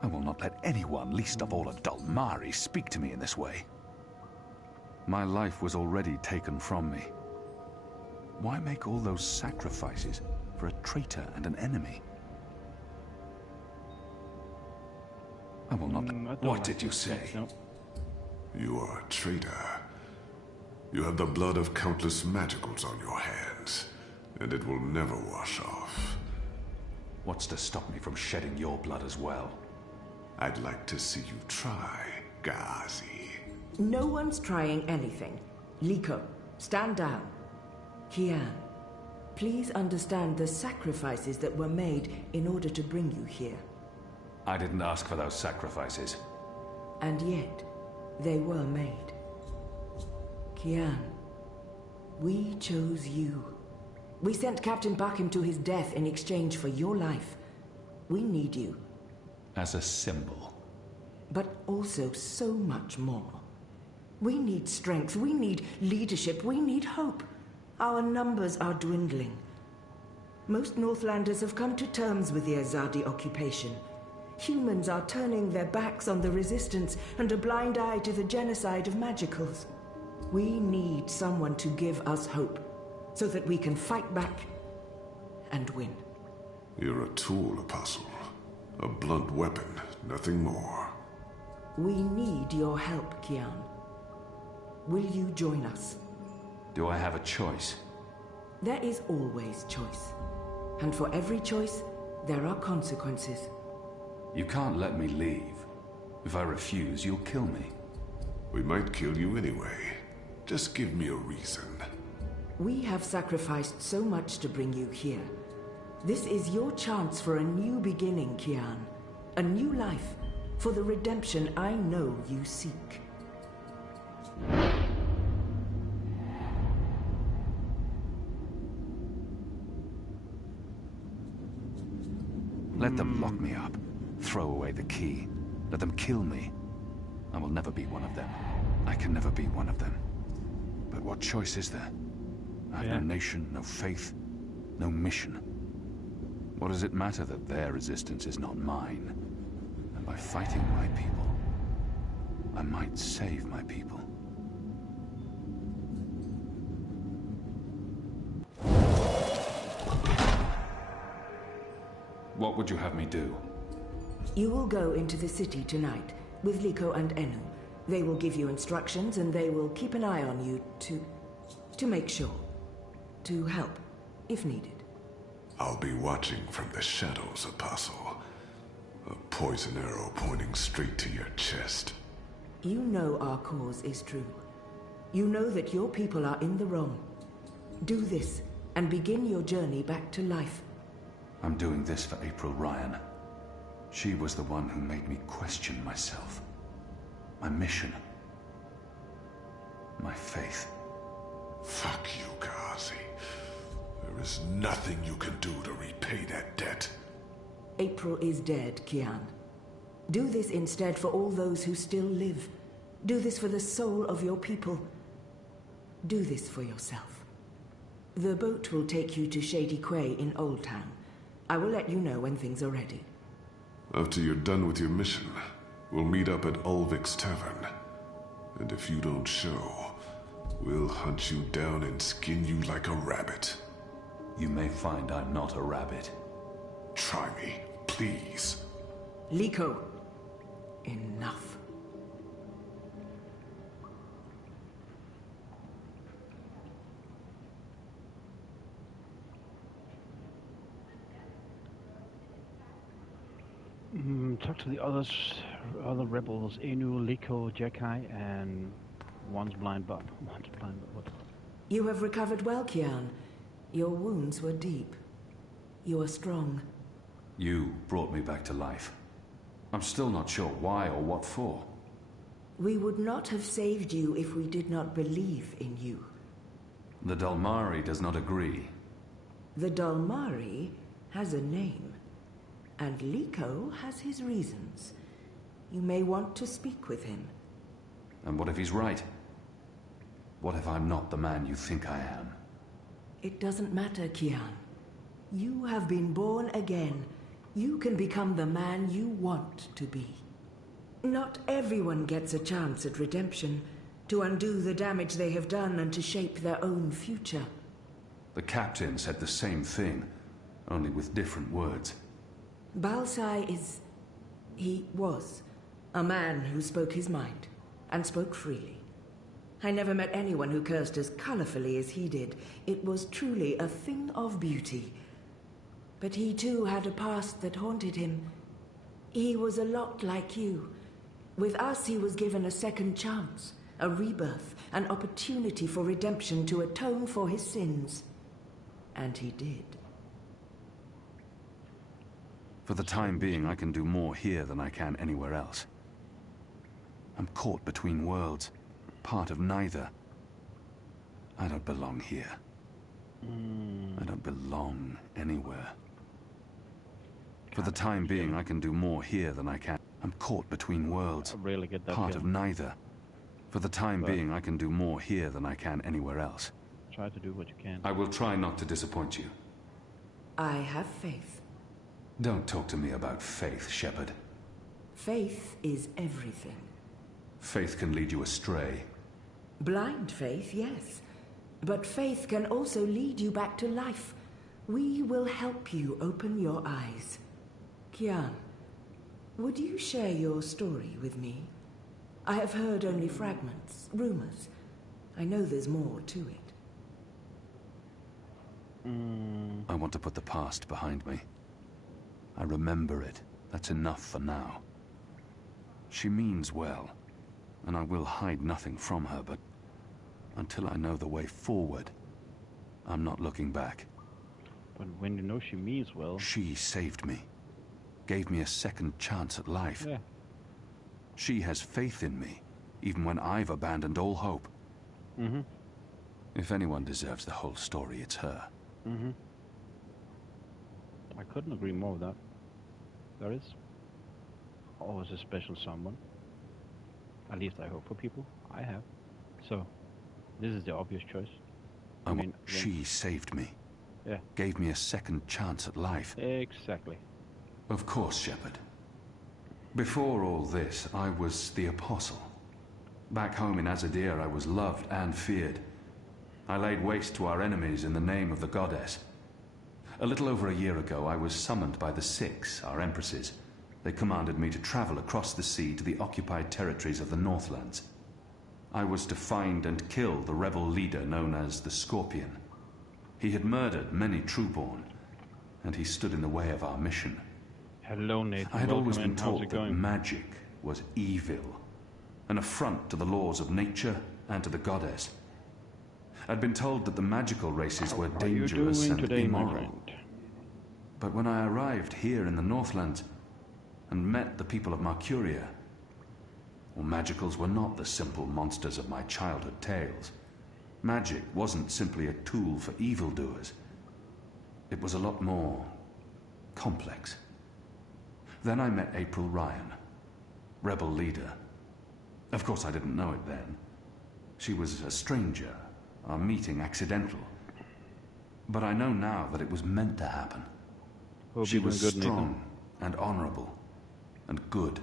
I will not let anyone, least of all a Dolmari, speak to me in this way. My life was already taken from me. Why make all those sacrifices for a traitor and an enemy? I will not... What did you say? You are a traitor. You have the blood of countless magicals on your hands, and it will never wash off. What's to stop me from shedding your blood as well? I'd like to see you try, Ghazi. No one's trying anything. Liko, stand down. Kian, please understand the sacrifices that were made in order to bring you here. I didn't ask for those sacrifices. And yet, they were made. Kian, we chose you. We sent Captain Bakim to his death in exchange for your life. We need you. As a symbol. But also so much more. We need strength, we need leadership, we need hope. Our numbers are dwindling. Most Northlanders have come to terms with the Azadi occupation. Humans are turning their backs on the resistance and a blind eye to the genocide of magicals. We need someone to give us hope, so that we can fight back and win. You're a tool, Apostle. A blunt weapon, nothing more. We need your help, Kian. Will you join us? Do I have a choice? There is always choice. And for every choice, there are consequences. You can't let me leave. If I refuse, you'll kill me. We might kill you anyway. Just give me a reason. We have sacrificed so much to bring you here. This is your chance for a new beginning, Kian. A new life, for the redemption I know you seek. Let them lock me up. Throw away the key. Let them kill me. I will never be one of them. I can never be one of them. But what choice is there? I have no nation, no faith, no mission. What does it matter that their resistance is not mine? And by fighting my people, I might save my people. What would you have me do? You will go into the city tonight with Liko and Enu. They will give you instructions and they will keep an eye on you to make sure. To help, if needed. I'll be watching from the shadows, Apostle. A poison arrow pointing straight to your chest. You know our cause is true. You know that your people are in the wrong. Do this and begin your journey back to life. I'm doing this for April Ryan. She was the one who made me question myself. My mission. My faith. Fuck you, Kazi. There is nothing you can do to repay that debt. April is dead, Kian. Do this instead for all those who still live. Do this for the soul of your people. Do this for yourself. The boat will take you to Shady Quay in Old Town. I will let you know when things are ready. After you're done with your mission, we'll meet up at Ulvik's Tavern. And if you don't show, we'll hunt you down and skin you like a rabbit. You may find I'm not a rabbit. Try me, please. Liko, enough. Talk to the other rebels, Enu, Liko, Jekai, and one's blind Bob. You have recovered well, Kian. Your wounds were deep. You are strong. You brought me back to life. I'm still not sure why or what for. We would not have saved you if we did not believe in you. The Dalmari does not agree. The Dalmari has a name. And Liko has his reasons. You may want to speak with him. And what if he's right? What if I'm not the man you think I am? It doesn't matter, Kian. You have been born again. You can become the man you want to be. Not everyone gets a chance at redemption, to undo the damage they have done and to shape their own future. The captain said the same thing, only with different words. Balsai is... he was a man who spoke his mind, and spoke freely. I never met anyone who cursed as colorfully as he did. It was truly a thing of beauty. But he too had a past that haunted him. He was a lot like you. With us, he was given a second chance, a rebirth, an opportunity for redemption to atone for his sins. And he did. For the time being, I can do more here than I can anywhere else. I'm caught between worlds, part of neither. I don't belong here. I don't belong anywhere. For the time being, I can do more here than I can. I'm caught between worlds, I really get that part feeling. of neither. For the time being, I can do more here than I can anywhere else. Try to do what you can. I will try not to disappoint you. I have faith. Don't talk to me about faith, Shepard. Faith is everything. Faith can lead you astray. Blind faith, yes. But faith can also lead you back to life. We will help you open your eyes. Kian, would you share your story with me? I have heard only fragments, rumors. I know there's more to it. I want to put the past behind me. I remember it. That's enough for now. She means well, and I will hide nothing from her, but until I know the way forward, I'm not looking back. But when you know she means well... She saved me. Gave me a second chance at life. Yeah. She has faith in me, even when I've abandoned all hope. Mm-hmm. If anyone deserves the whole story, it's her. Mm-hmm. I couldn't agree more with that. There is always a special someone. At least I hope for people. I have. So, this is the obvious choice. I mean, she saved me. Yeah. Gave me a second chance at life. Exactly. Of course, Shepard. Before all this, I was the Apostle. Back home in Azadir, I was loved and feared. I laid waste to our enemies in the name of the goddess. A little over a year ago, I was summoned by the Six, our empresses. They commanded me to travel across the sea to the occupied territories of the Northlands. I was to find and kill the rebel leader known as the Scorpion. He had murdered many Trueborn, and he stood in the way of our mission. Hello, Nathan. I had always been taught that magic was evil, an affront to the laws of nature and to the goddess. I'd been told that the magical races were dangerous and immoral. But when I arrived here in the Northlands and met the people of Mercuria, well, magicals were not the simple monsters of my childhood tales. Magic wasn't simply a tool for evildoers. It was a lot more complex. Then I met April Ryan, rebel leader. Of course, I didn't know it then. She was a stranger, our meeting accidental. But I know now that it was meant to happen. She was strong and honorable and good.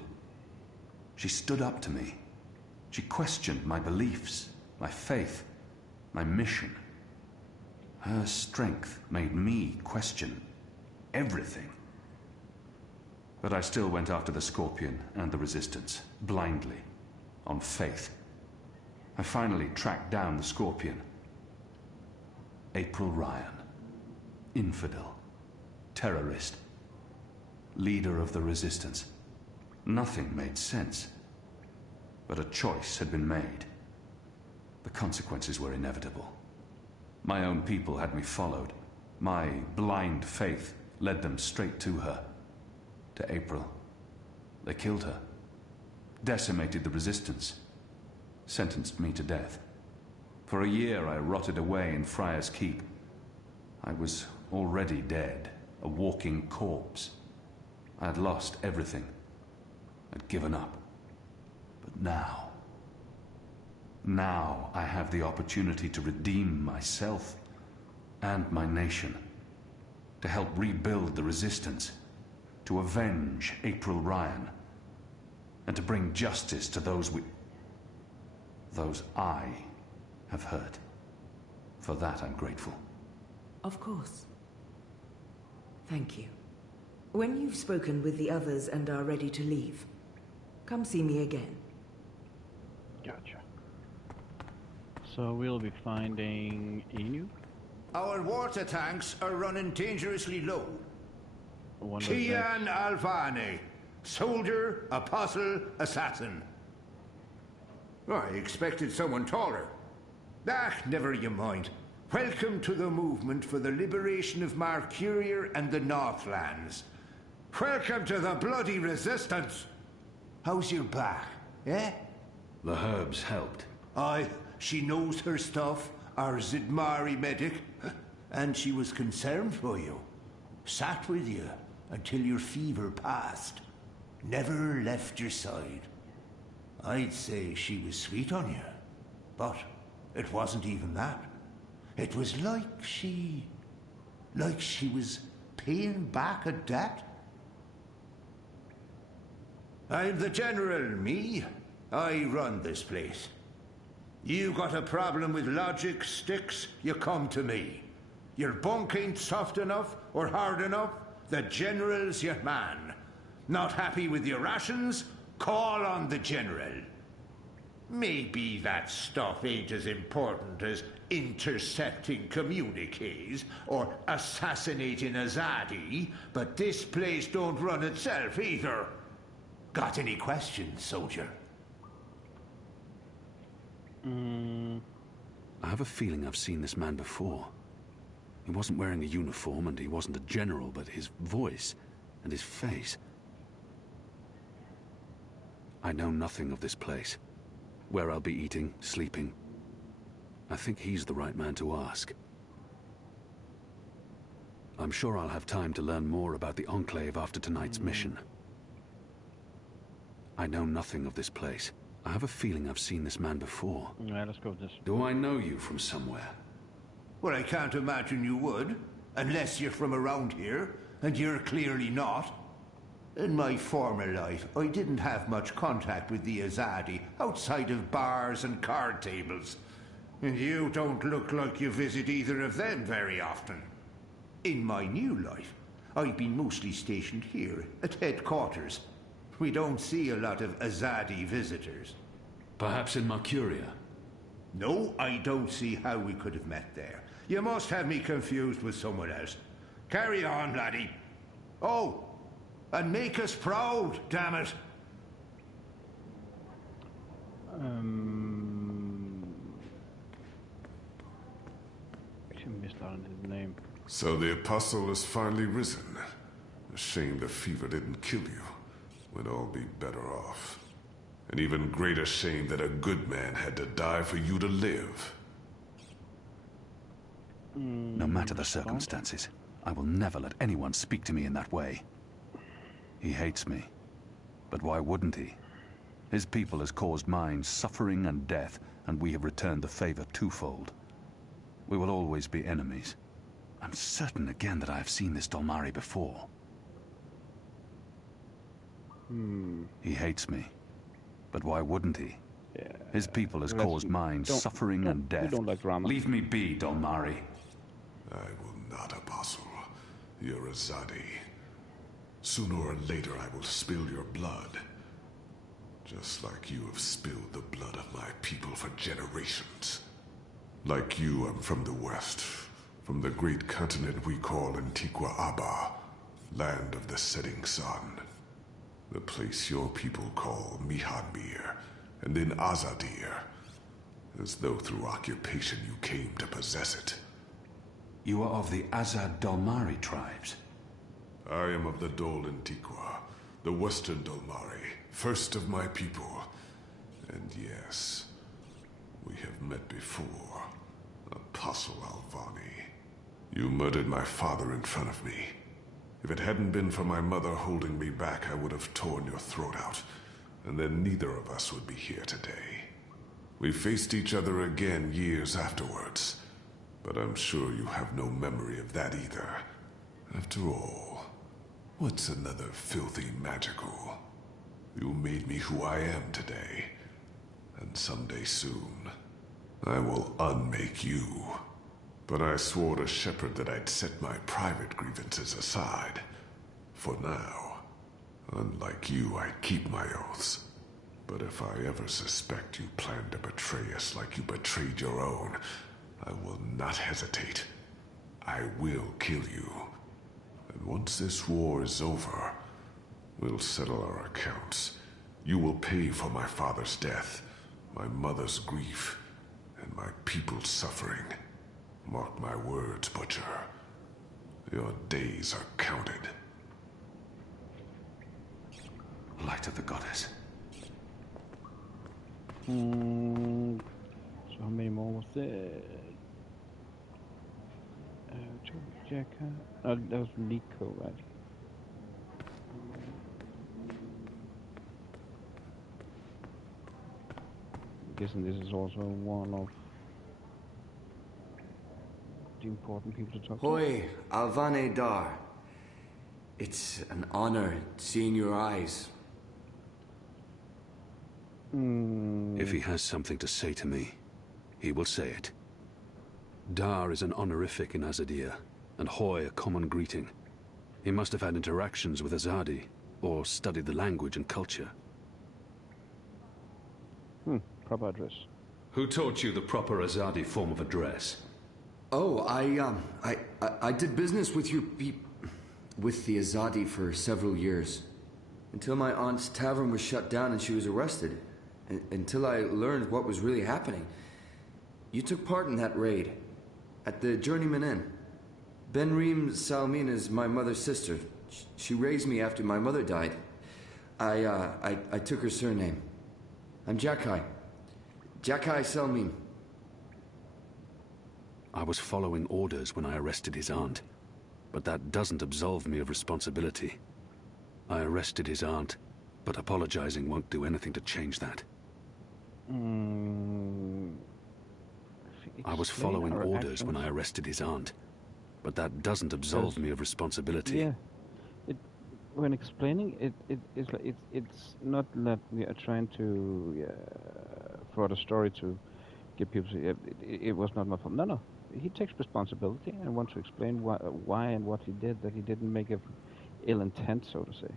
She stood up to me. She questioned my beliefs, my faith, my mission. Her strength made me question everything. But I still went after the Scorpion and the Resistance, blindly, on faith. I finally tracked down the Scorpion. April Ryan. Infidel. Terrorist. Leader of the Resistance. Nothing made sense. But a choice had been made. The consequences were inevitable. My own people had me followed. My blind faith led them straight to her. To April. They killed her. Decimated the Resistance. Sentenced me to death. For a year I rotted away in Friar's Keep. I was already dead, a walking corpse. I had lost everything. I'd given up. But now I have the opportunity to redeem myself and my nation. To help rebuild the Resistance. To avenge April Ryan. And to bring justice to those I have hurt. For that I'm grateful. Of course. Thank you. When you've spoken with the others and are ready to leave, come see me again. Gotcha. So we'll be finding Inu? Our water tanks are running dangerously low. Kian Alvane, soldier, apostle, assassin. I expected someone taller. Never you mind. Welcome to the movement for the liberation of Mercuria and the Northlands. Welcome to the bloody Resistance. How's your back, eh? The herbs helped. Aye, she knows her stuff, our Zidmari medic, and she was concerned for you. Sat with you until your fever passed. Never left your side. I'd say she was sweet on you. But it wasn't even that. It was like she was paying back a debt. I'm the general, me. I run this place. You got a problem with logic, Sticks, you come to me. Your bunk ain't soft enough or hard enough, the general's your man. Not happy with your rations? Call on the general. Maybe that stuff ain't as important as intercepting communiques or assassinating Azadi, but this place don't run itself either. Got any questions, soldier? I have a feeling I've seen this man before. He wasn't wearing a uniform and he wasn't a general, but his voice and his face. I know nothing of this place. Where I'll be eating, sleeping. I think he's the right man to ask. I'm sure I'll have time to learn more about the Enclave after tonight's mission. I know nothing of this place. I have a feeling I've seen this man before. Yeah, let's go with this. Do I know you from somewhere? Well, I can't imagine you would, unless you're from around here, and you're clearly not. In my former life, I didn't have much contact with the Azadi outside of bars and card tables. And you don't look like you visit either of them very often. In my new life, I've been mostly stationed here at headquarters. We don't see a lot of Azadi visitors. Perhaps in Mercuria? No, I don't see how we could have met there. You must have me confused with someone else. Carry on, laddie. Oh, and make us proud, damn it. Actually missed out on his name. So the Apostle has finally risen. A shame the fever didn't kill you. We'd all be better off. An even greater shame that a good man had to die for you to live. No matter the circumstances, I will never let anyone speak to me in that way. He hates me. But why wouldn't he? His people has caused mine suffering and death, and we have returned the favor twofold. We will always be enemies. I'm certain again that I have seen this Dolmari before. He hates me. But why wouldn't he? Yeah. His people has caused mine suffering and death. We don't like drama. Leave me be, Dolmari. I will not, Apostle. You're Azadi. Sooner or later I will spill your blood. Just like you have spilled the blood of my people for generations. Like you, I'm from the West. From the great continent we call Antigua Aba. Land of the setting sun. The place your people call Mihadmir, and then Azadir. As though through occupation you came to possess it. You are of the Azad Dolmari tribes? I am of the Dol Antigua, the Western Dolmari, first of my people. And yes, we have met before, Apostle Alvani. You murdered my father in front of me. If it hadn't been for my mother holding me back, I would have torn your throat out, and then neither of us would be here today. We faced each other again years afterwards, but I'm sure you have no memory of that either. After all, what's another filthy magical? You made me who I am today, and someday soon, I will unmake you. But I swore to Shepard that I'd set my private grievances aside. For now. Unlike you, I keep my oaths. But if I ever suspect you plan to betray us like you betrayed your own, I will not hesitate. I will kill you. And once this war is over, we'll settle our accounts. You will pay for my father's death, my mother's grief, and my people's suffering. Mark my words, Butcher. Your days are counted. Light of the Goddess. So how many more was there? Jacka. Oh, that was Nico, right? guessing this is also one of the important people to talk to. Hoi, Alvane Dar. It's an honor seeing your eyes. If he has something to say to me, he will say it. Dar is an honorific in Azadir, and Hoi a common greeting. He must have had interactions with Azadi, or studied the language and culture. Proper address. Who taught you the proper Azadi form of address? Oh, I did business with with the Azadi for several years. Until my aunt's tavern was shut down and she was arrested. Until I learned what was really happening. You took part in that raid. At the Journeyman Inn. Benreem Salmin is my mother's sister. She raised me after my mother died. I took her surname. I'm Jakai. Jakai Salmin. I was following orders when I arrested his aunt. But that doesn't absolve me of responsibility. I arrested his aunt, but apologizing won't do anything to change that. I was following orders when I arrested his aunt. But that doesn't absolve me of responsibility. Yeah. When explaining, it's not that we are trying to for the story to give people. It was not my fault. No. He takes responsibility and wants to explain why and what he did. That he didn't make an ill intent, so to say.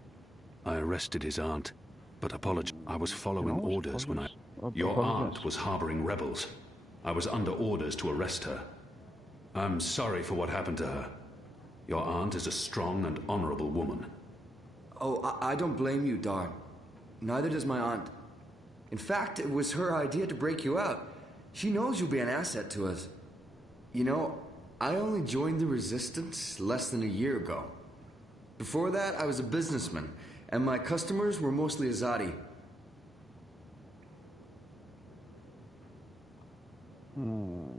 I arrested his aunt, but I was following orders when Your aunt was harboring rebels. I was under orders to arrest her. I'm sorry for what happened to her. Your aunt is a strong and honorable woman. Oh, I don't blame you, Dar. Neither does my aunt. In fact, it was her idea to break you out. She knows you'll be an asset to us. You know, I only joined the Resistance less than a year ago. Before that, I was a businessman, and my customers were mostly Azadi.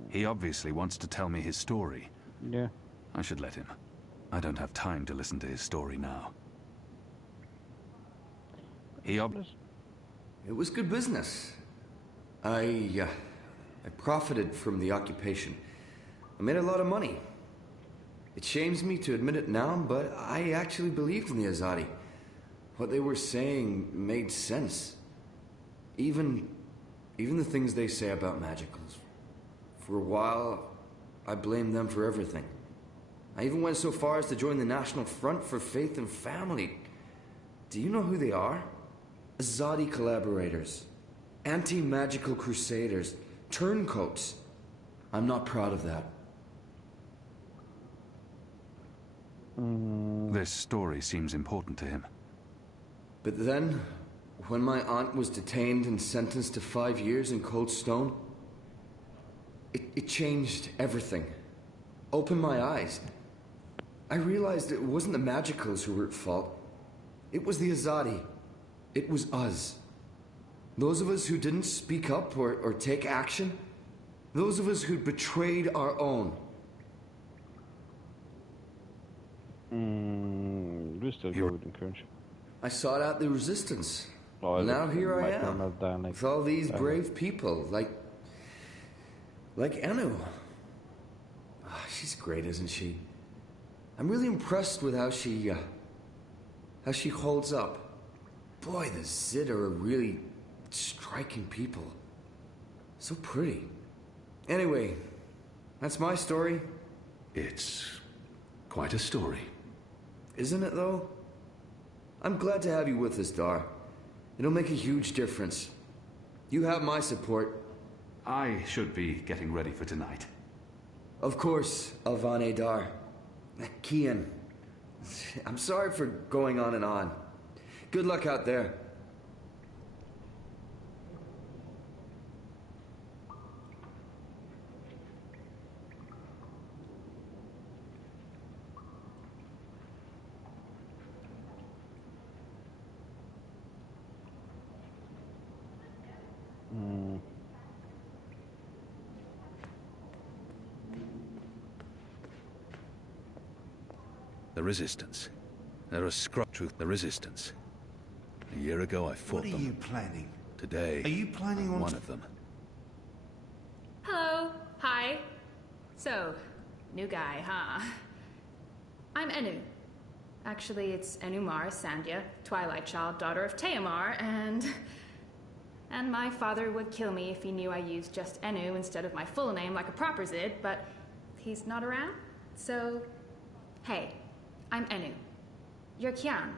He obviously wants to tell me his story. Yeah. I should let him. I don't have time to listen to his story now. It was good business. I profited from the occupation. I made a lot of money. It shames me to admit it now, but I actually believed in the Azadi. What they were saying made sense. Even the things they say about magicals. For a while, I blamed them for everything. I even went so far as to join the National Front for Faith and Family. Do you know who they are? Azadi collaborators. Anti-magical crusaders. Turncoats. I'm not proud of that. This story seems important to him. But then, when my aunt was detained and sentenced to 5 years in Cold Stone, it changed everything. Opened my eyes. I realized it wasn't the Magicals who were at fault. It was the Azadi. It was us. Those of us who didn't speak up or take action. Those of us who'd betrayed our own. I sought out the Resistance. Now here I am. With all these brave people, like Anu. Oh, she's great, isn't she? I'm really impressed with how she holds up. Boy, the Zid are a really striking people. So pretty. Anyway, that's my story. It's quite a story. Isn't it, though? I'm glad to have you with us, Dar. It'll make a huge difference. You have my support. I should be getting ready for tonight. Of course, Alvane Dar. Kian. I'm sorry for going on and on. Good luck out there. The Resistance. They're a truth. The Resistance. A year ago, I fought them. What are you planning? Today, Are you planning I'm on one of them. So, new guy, huh? I'm Enu. Actually, it's Enumar Sandhya, Twilight Child, daughter of Teomar, and my father would kill me if he knew I used just Enu instead of my full name like a proper Zid, but he's not around, so... Hey, I'm Enu. You're Kian.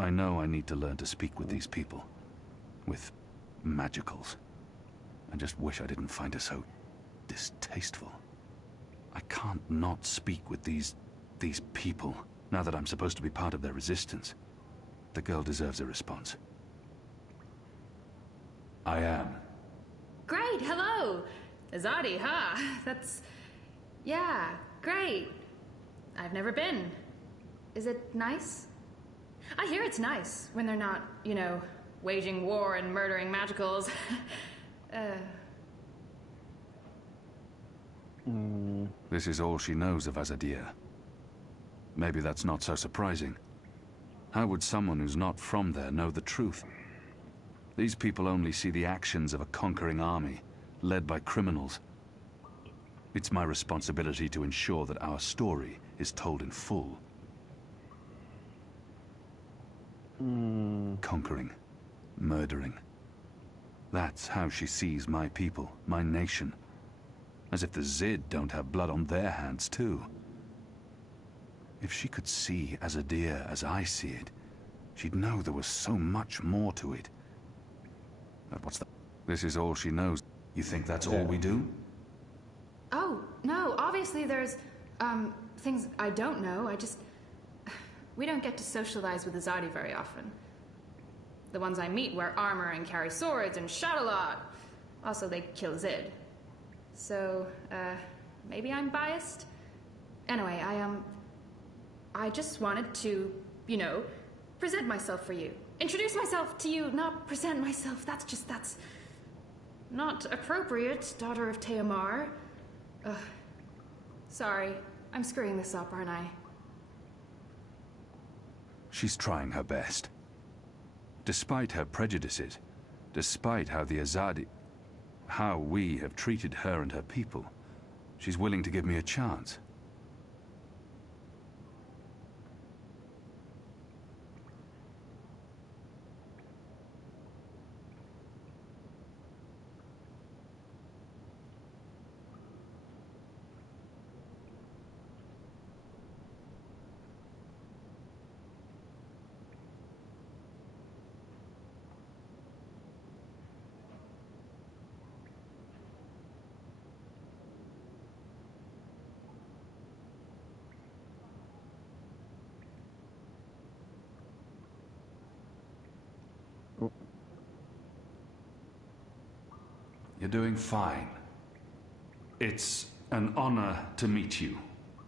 I know I need to learn to speak with these people. With magicals. I just wish I didn't find her so distasteful. I can't not speak with these people, now that I'm supposed to be part of their resistance. The girl deserves a response. I am. Great, hello! Azadi, huh? That's... yeah, great. I've never been. Is it nice? I hear it's nice when they're not, you know, waging war and murdering magicals. This is all she knows of Azadir. Maybe that's not so surprising. How would someone who's not from there know the truth? These people only see the actions of a conquering army, led by criminals. It's my responsibility to ensure that our story is told in full. Conquering. Murdering. That's how she sees my people, my nation. As if the Zid don't have blood on their hands, too. If she could see Azadir as I see it, she'd know there was so much more to it. But what's that? This is all she knows. You think that's all we do? Oh, no, obviously there's, things I don't know. We don't get to socialize with Azadi very often. The ones I meet wear armor and carry swords and shout a lot. Also, they kill Zid. So, maybe I'm biased? Anyway, I just wanted to, you know, present myself for you. Introduce myself to you, not present myself. That's not appropriate, daughter of Teomar. Sorry, I'm screwing this up, aren't I? She's trying her best. Despite her prejudices, despite how we have treated her and her people, she's willing to give me a chance. You're doing fine. It's an honor to meet you,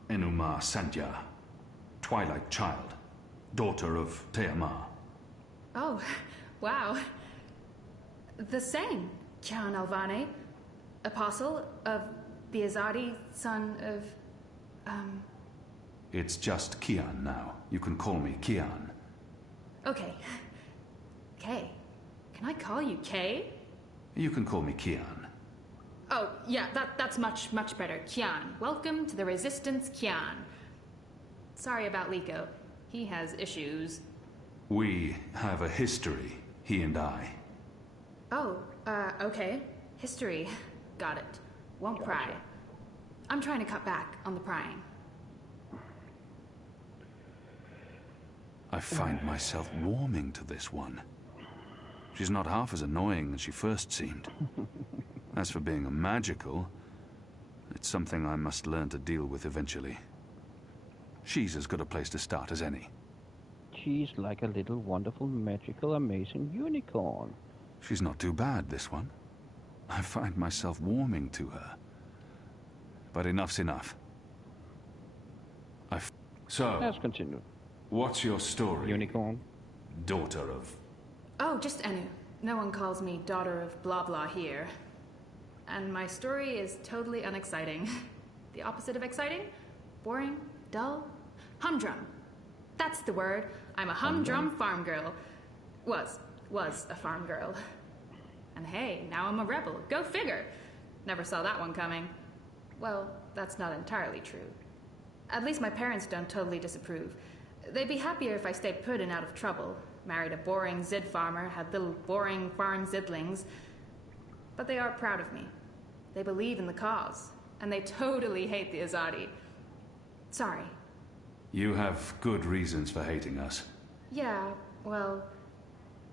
Enumar Sandhya, Twilight Child, daughter of Teomar. Oh, wow. The same, Kian Alvane, apostle of the Azadi, son of, It's just Kian now. You can call me Kian. Okay. Kay. Can I call you Kay? You can call me Kian. Oh, yeah, that's much better. Kian. Welcome to the Resistance, Kian. Sorry about Liko. He has issues. We have a history, he and I. Oh, okay. History. Got it. Won't pry. I'm trying to cut back on the prying. I find myself warming to this one. She's not half as annoying as she first seemed. As for being a magical, it's something I must learn to deal with eventually. She's as good a place to start as any. She's like a little wonderful, magical, amazing unicorn. She's not too bad, this one. I find myself warming to her. But enough's enough. So, let's continue. What's your story? Unicorn? Daughter of... Oh, just Enu. No one calls me daughter of blah blah here. And my story is totally unexciting. The opposite of exciting? Boring? Dull? Humdrum. That's the word. I'm a humdrum farm girl. Was a farm girl. And hey, now I'm a rebel. Go figure. Never saw that one coming. Well, that's not entirely true. At least my parents don't totally disapprove. They'd be happier if I stayed put and out of trouble. Married a boring Zid farmer, had little boring farm Zidlings. But they are proud of me. They believe in the cause. And they totally hate the Azadi. Sorry. You have good reasons for hating us. Yeah, well,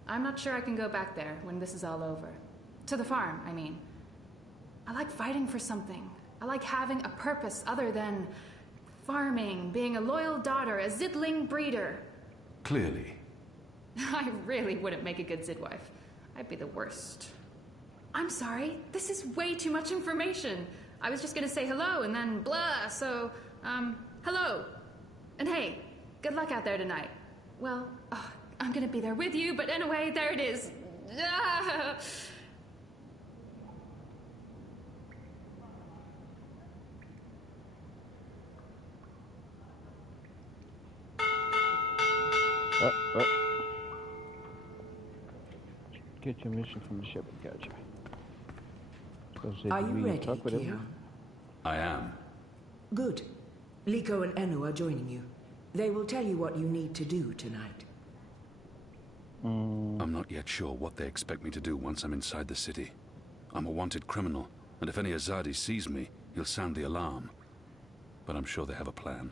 I'm not sure I can go back there when this is all over. To the farm, I mean. I like fighting for something. I like having a purpose other than farming, being a loyal daughter, a Zidling breeder. Clearly. I really wouldn't make a good Zidwife. I'd be the worst. I'm sorry, this is way too much information. I was just gonna say hello and then blah, so, hello. And hey, good luck out there tonight. Well, I'm gonna be there with you, but anyway, there it is. Get your mission from the ship. Gotcha. Are you ready, Kian? I am. Good. Liko and Enu are joining you. They will tell you what you need to do tonight. I'm not yet sure what they expect me to do once I'm inside the city. I'm a wanted criminal, and if any Azadi sees me, he'll sound the alarm. But I'm sure they have a plan.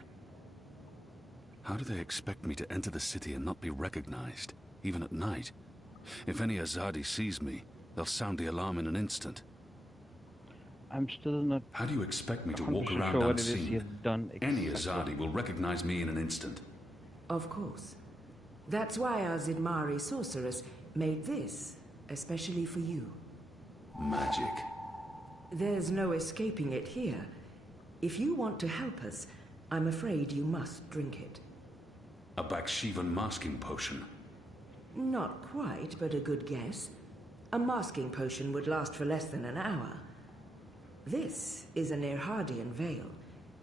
How do they expect me to enter the city and not be recognized, even at night? If any Azadi sees me, they'll sound the alarm in an instant. I'm still not... How do you expect me to walk around unseen? Any Azadi will recognize me in an instant. Of course. That's why our Zidmari sorceress made this, especially for you. Magic. There's no escaping it here. If you want to help us, I'm afraid you must drink it. A Bakshivan masking potion. Not quite, but a good guess. A masking potion would last for less than an hour. This is an Irhadian veil.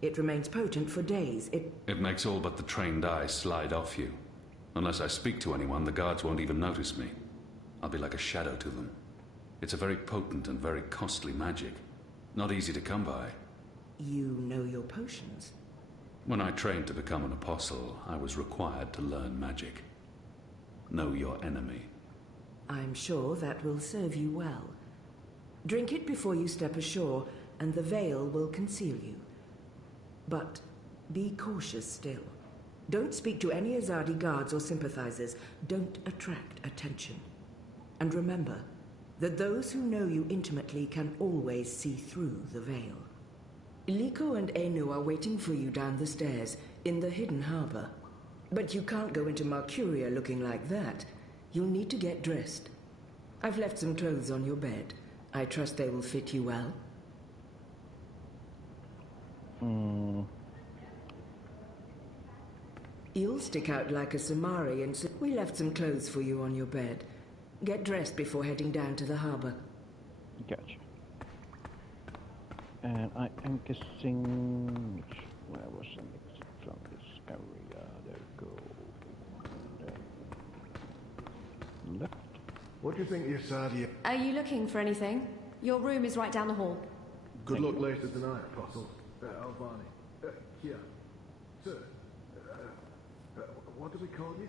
It remains potent for days. It makes all but the trained eyes slide off you. Unless I speak to anyone, the guards won't even notice me. I'll be like a shadow to them. It's a very potent and very costly magic. Not easy to come by. You know your potions? When I trained to become an apostle, I was required to learn magic. Know your enemy. I'm sure that will serve you well. Drink it before you step ashore, and the veil will conceal you. But be cautious still. Don't speak to any Azadi guards or sympathizers. Don't attract attention. And remember that those who know you intimately can always see through the veil. Liko and Enu are waiting for you down the stairs in the hidden harbor. But you can't go into Mercuria looking like that. You'll need to get dressed. I've left some clothes on your bed. I trust they will fit you well. You'll stick out like a Samari, and so we left some clothes for you on your bed. Get dressed before heading down to the harbor. Gotcha. And I am guessing where was the next from this area? There we go. Left. What do you think, Yasadia? Are you looking for anything? Your room is right down the hall. Good luck later tonight, Apostle. Alvani. Here. Sir. What do we call you?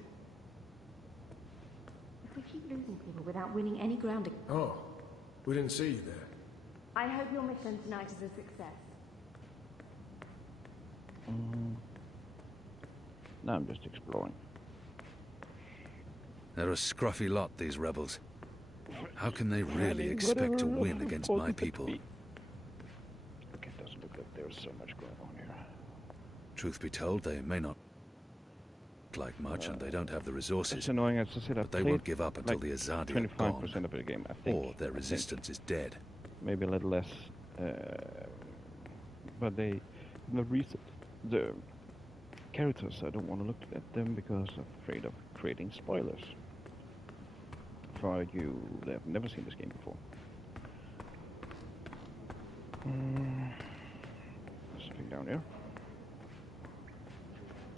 If we keep losing people without winning any ground... Oh, we didn't see you there. I hope your mission tonight is a success. Now I'm just exploring. They're a scruffy lot, these rebels. How can they really expect to win against my people? Okay, it doesn't look like there's so much going on here. Truth be told, they may not like much, and they don't have the resources. It's annoying, as I said, but they won't give up until the Azadi are gone, 25% of the game, I think. or their resistance is dead. Maybe a little less, but they, the characters, I don't want to look at them because I'm afraid of creating spoilers for you that have never seen this game before. Something down here.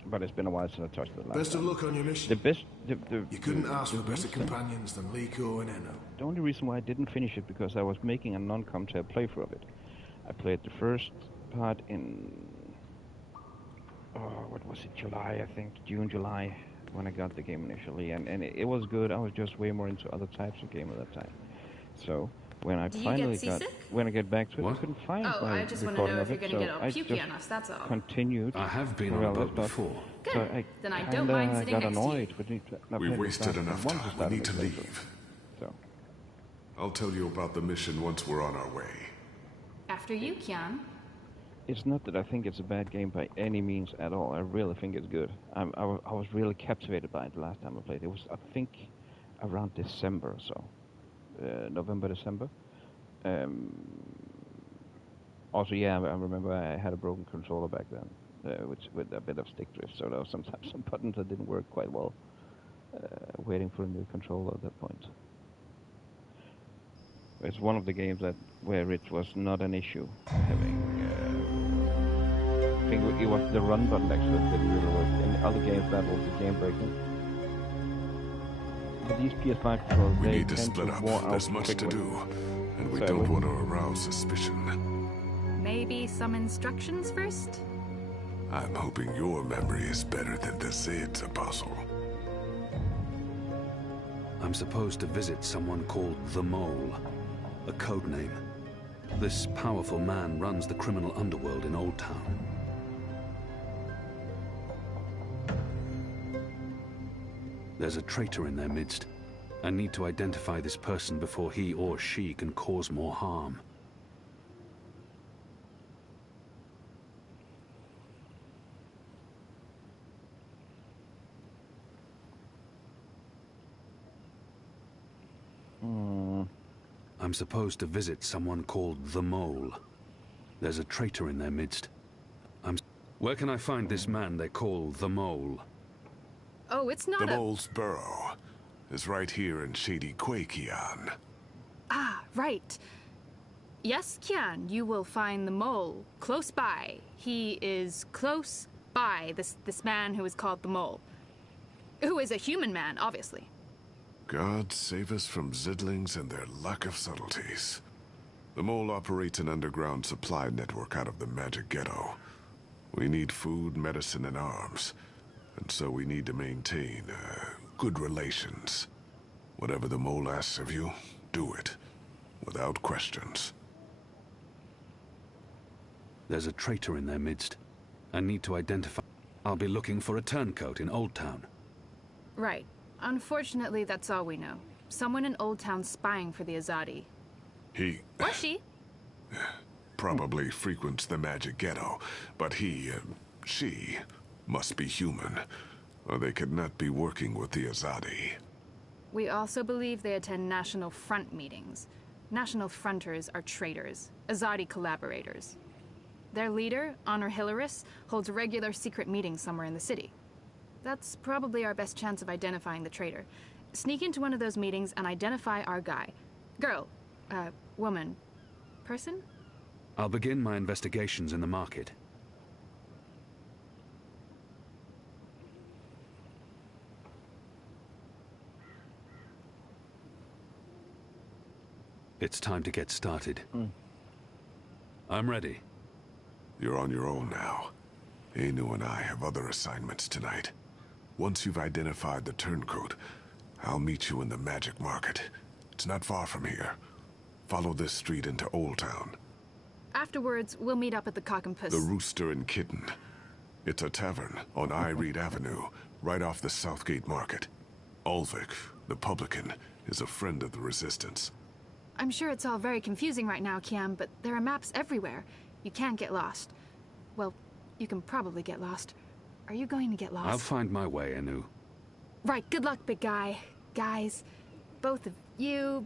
but it's been a while since I touched it last Best of time. luck on your mission. The best, You couldn't ask for better reason- companions than Liko and Enno. The only reason why I didn't finish it because I was making a non-comtail playthrough of it. I played the first part in what was it, July, I think, June, July, when I got the game initially, and it was good. I was just way more into other types of game at that time. So when I Do you finally get got, seasick? when I get back to it, I couldn't find Oh, my I just want to recording know of if you're it, going to so get all I pukey just on us, that's all. continued. I have been Well, on a that's boat not- before. Good. So I Then I don't mind kinda sitting got next to you. annoyed with it not We playing wasted faster enough than once time. I We started need to the playthrough. leave. So I'll tell you about the mission once we're on our way. After you, Kian. it's not that I think it's a bad game by any means at all. I really think it's good. I was really captivated by it the last time I played. It was, I think, around December or so. November, December. Also, yeah, I remember I had a broken controller back then, which with a bit of stick drift, so there was sometimes some buttons that didn't work quite well. Waiting for a new controller at that point. It's one of the games where it was not an issue having. I think it was the run button actually that didn't really work. In other games that will be game breaking. But these PS5 controllers, We they need to tend split to up. wear out There's much to quickly. do, and we So- don't want to arouse suspicion. Maybe some instructions first? I'm hoping your memory is better than the Zed's, Apostle. I'm supposed to visit someone called the Mole, a code name. This powerful man runs the criminal underworld in Old Town. There's a traitor in their midst. I need to identify this person before he or she can cause more harm. I'm supposed to visit someone called the Mole. There's a traitor in their midst. Where can I find this man they call the Mole? Oh, it's not The a... Mole's burrow is right here in Shady Quakian. Ah, right. Yes, Kian, you will find the mole close by. He is close by, this man who is called the Mole. Who is a human man, obviously. God save us from Zidlings and their lack of subtleties. The Mole operates an underground supply network out of the Magic Ghetto. We need food, medicine, and arms. And so we need to maintain, good relations. Whatever the Mole asks of you, do it. Without questions. There's a traitor in their midst. I need to identify. I'll be looking for a turncoat in Old Town. Right. Unfortunately, that's all we know. Someone in Old Town spying for the Azadi. He Or she. probably frequents the Magic Ghetto, but she, must be human, or they could not be working with the Azadi. We also believe they attend National Front meetings. National Fronters are traitors, Azadi collaborators. Their leader, Honor Hilaris, holds regular secret meetings somewhere in the city. That's probably our best chance of identifying the traitor. Sneak into one of those meetings and identify our guy. Girl, woman, person? I'll begin my investigations in the market. It's time to get started. I'm ready. You're on your own now. Anu and I have other assignments tonight. Once you've identified the turncoat, I'll meet you in the Magic Market. It's not far from here. Follow this street into Old Town. Afterwards, we'll meet up at the Cock and Puss. The Rooster and Kitten. It's a tavern on I Reed Avenue, right off the Southgate Market. Ulvik, the publican, is a friend of the Resistance. I'm sure it's all very confusing right now, Kiam, but there are maps everywhere. You can't get lost. Well, you can probably get lost. Are you going to get lost? I'll find my way, Anu. Right, good luck, big guy. Guys, both of you...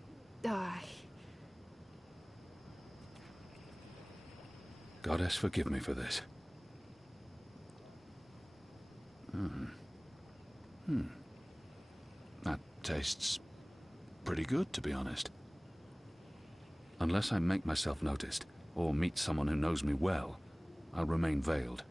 Goddess, forgive me for this. That tastes pretty good, to be honest. Unless I make myself noticed, or meet someone who knows me well, I'll remain veiled.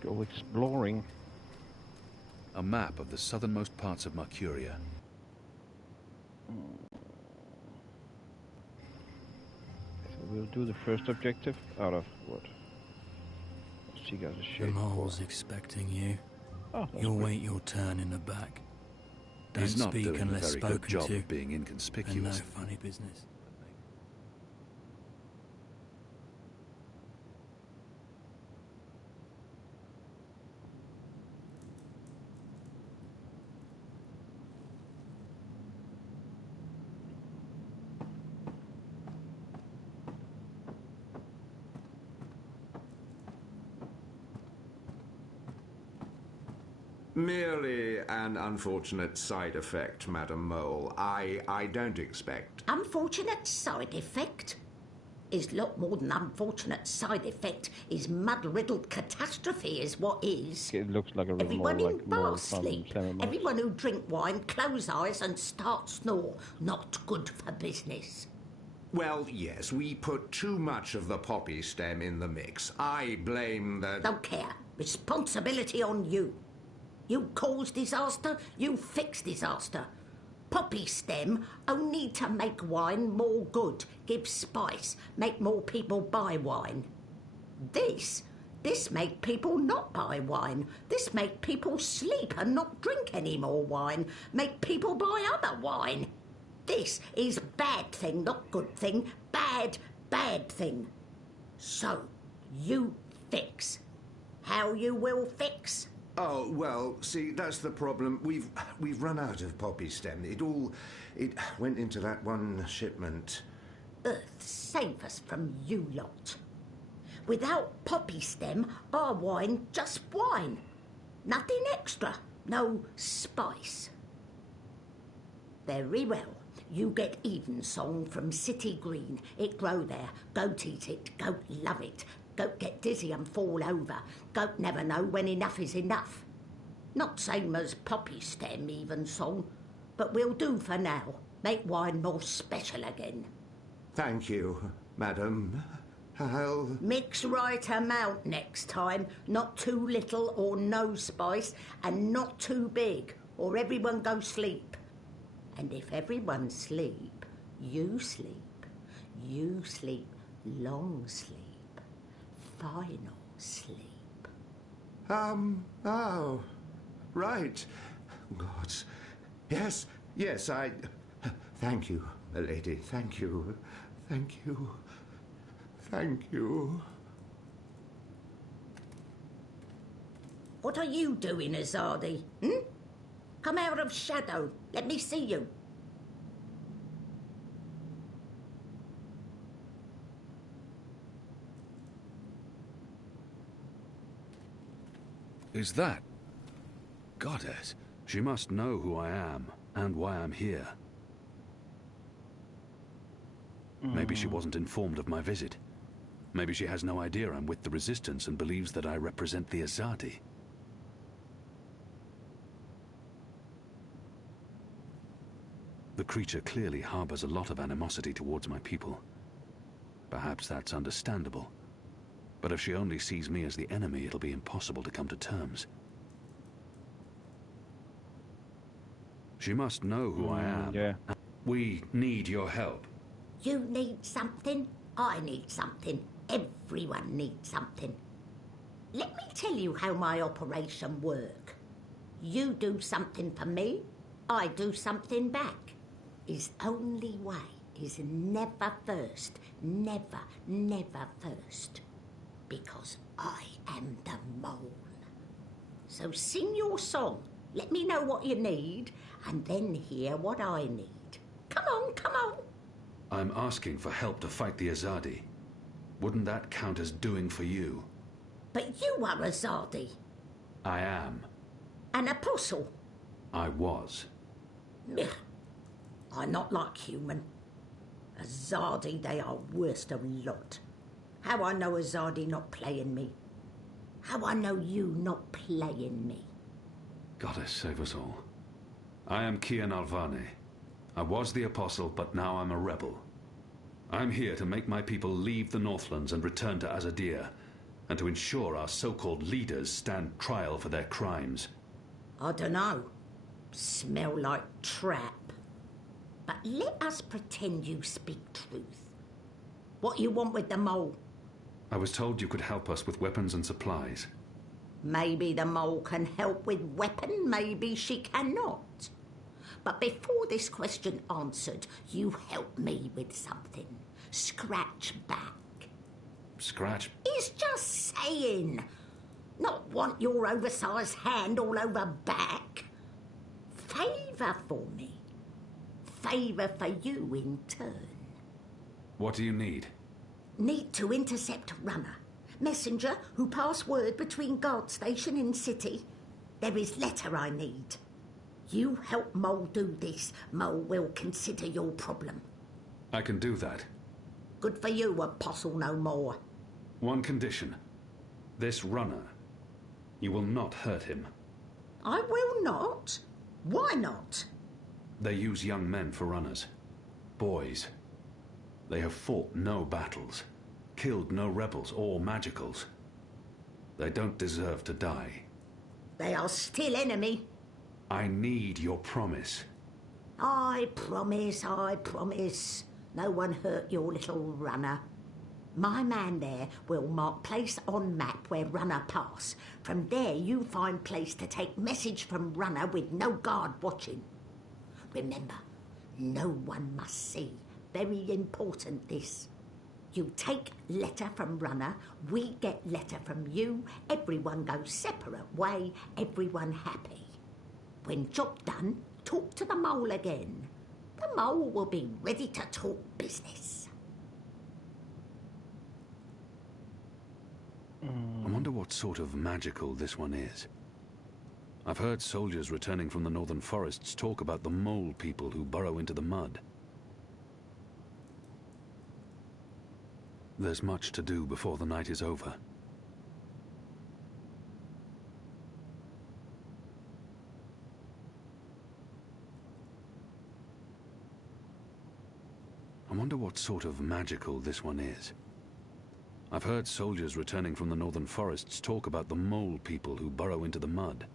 go exploring. A map of the southernmost parts of Mercuria. So we'll do the first objective out of what? She got a The shape. mole's expecting you. Oh, You'll great. wait your turn in the back. Don't He's not speak doing a unless very good spoken job to. of being And no inconspicuous. funny business. Merely an unfortunate side effect, Madam Mole. I don't expect. Unfortunate side effect? Is lot more than unfortunate side effect. Is mud-riddled catastrophe is what is. It looks like a little Everyone more in like more bar from sleep. Cyberpunk. Everyone who drink wine, close eyes and start snore. Not good for business. Well, yes, we put too much of the poppy stem in the mix. I blame the... Don't care. Responsibility on you. You cause disaster, you fix disaster. Poppy stem only to make wine more good, give spice, make more people buy wine. This make people not buy wine. This make people sleep and not drink any more wine. Make people buy other wine. This is bad thing, not good thing. Bad thing. So, you fix. How you will fix? Oh, well, see, that's the problem. We've run out of poppy stem. It went into that one shipment. Earth save us from you lot. Without poppy stem, our wine just wine. Nothing extra. No spice. Very well. You get Evensong from City Green. It grow there. Goat eat it. Goat love it. Goat get dizzy and fall over. Goat never know when enough is enough. Not same as poppy stem, Evensong, but we'll do for now. Make wine more special again. Thank you, madam. I'll... Mix right amount next time. Not too little or no spice, and not too big, or everyone go sleep. And if everyone sleep, you sleep. You sleep long sleep. Final sleep. Oh, right. God. Yes, I... Thank you, milady. Thank you. Thank you. Thank you. What are you doing, Azadi? Come out of shadow. Let me see you. Is that... Goddess? She must know who I am, and why I'm here. Maybe she wasn't informed of my visit. Maybe she has no idea I'm with the Resistance and believes that I represent the Azadi. The creature clearly harbors a lot of animosity towards my people. Perhaps that's understandable. But if she only sees me as the enemy, it'll be impossible to come to terms. She must know who I am. Yeah. We need your help. You need something, I need something. Everyone needs something. Let me tell you how my operation work. You do something for me, I do something back. His only way is never first. Never, never first. Because I am the mole. So sing your song. Let me know what you need, and then hear what I need. Come on, come on. I'm asking for help to fight the Azadi. Wouldn't that count as doing for you? But you are Azadi. I am. An apostle. I was. Ugh. I'm not like human. Azadi, they are worst of lot. How I know Azadi not playing me? How I know you not playing me? Goddess save us all. I am Kian Alvane. I was the Apostle, but now I'm a rebel. I'm here to make my people leave the Northlands and return to Azadir. and to ensure our so-called leaders stand trial for their crimes. I dunno. Smell like trap. But let us pretend you speak truth. What you want with the mole? I was told you could help us with weapons and supplies. Maybe the mole can help with weapon, maybe she cannot. But before this question answered, you help me with something. Scratch back. Scratch? He's just saying. Not want your oversized hand all over back. Favour for me. Favour for you in turn. What do you need? Need to intercept Runner. Messenger who pass word between guard station and city. There is letter I need. You help Mole do this, Mole will consider your problem. I can do that. Good for you, Apostle no more. One condition. This Runner. You will not hurt him. I will not? Why not? They use young men for runners. Boys. They have fought no battles, killed no rebels or magicals. They don't deserve to die. They are still enemy. I need your promise. I promise, I promise. No one hurt your little Runner. My man there will mark place on map where Runner pass. From there you find place to take message from Runner with no guard watching. Remember, no one must see. Very important this. You take letter from Runner, we get letter from you, everyone goes separate way, everyone happy. When job done, talk to the mole again. The mole will be ready to talk business. I wonder what sort of magical this one is. I've heard soldiers returning from the northern forests talk about the mole people who burrow into the mud. There's much to do before the night is over. I wonder what sort of magical this one is. I've heard soldiers returning from the northern forests talk about the mole people who burrow into the mud.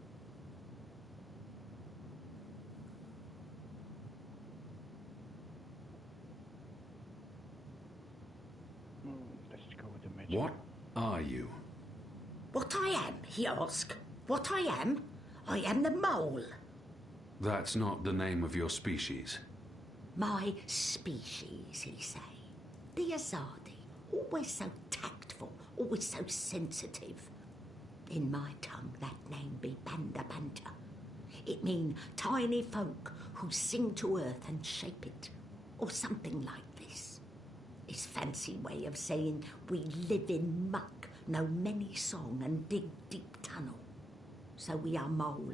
Let's go with the magic. What are you? What I am, he asked. What I am? I am the mole. That's not the name of your species. My species, he say. The Azadi, always so tactful, always so sensitive. In my tongue, that name be Banda Banta. It mean tiny folk who sing to earth and shape it, or something like this. His fancy way of saying we live in muck, know many song and dig deep tunnel. So we are mole,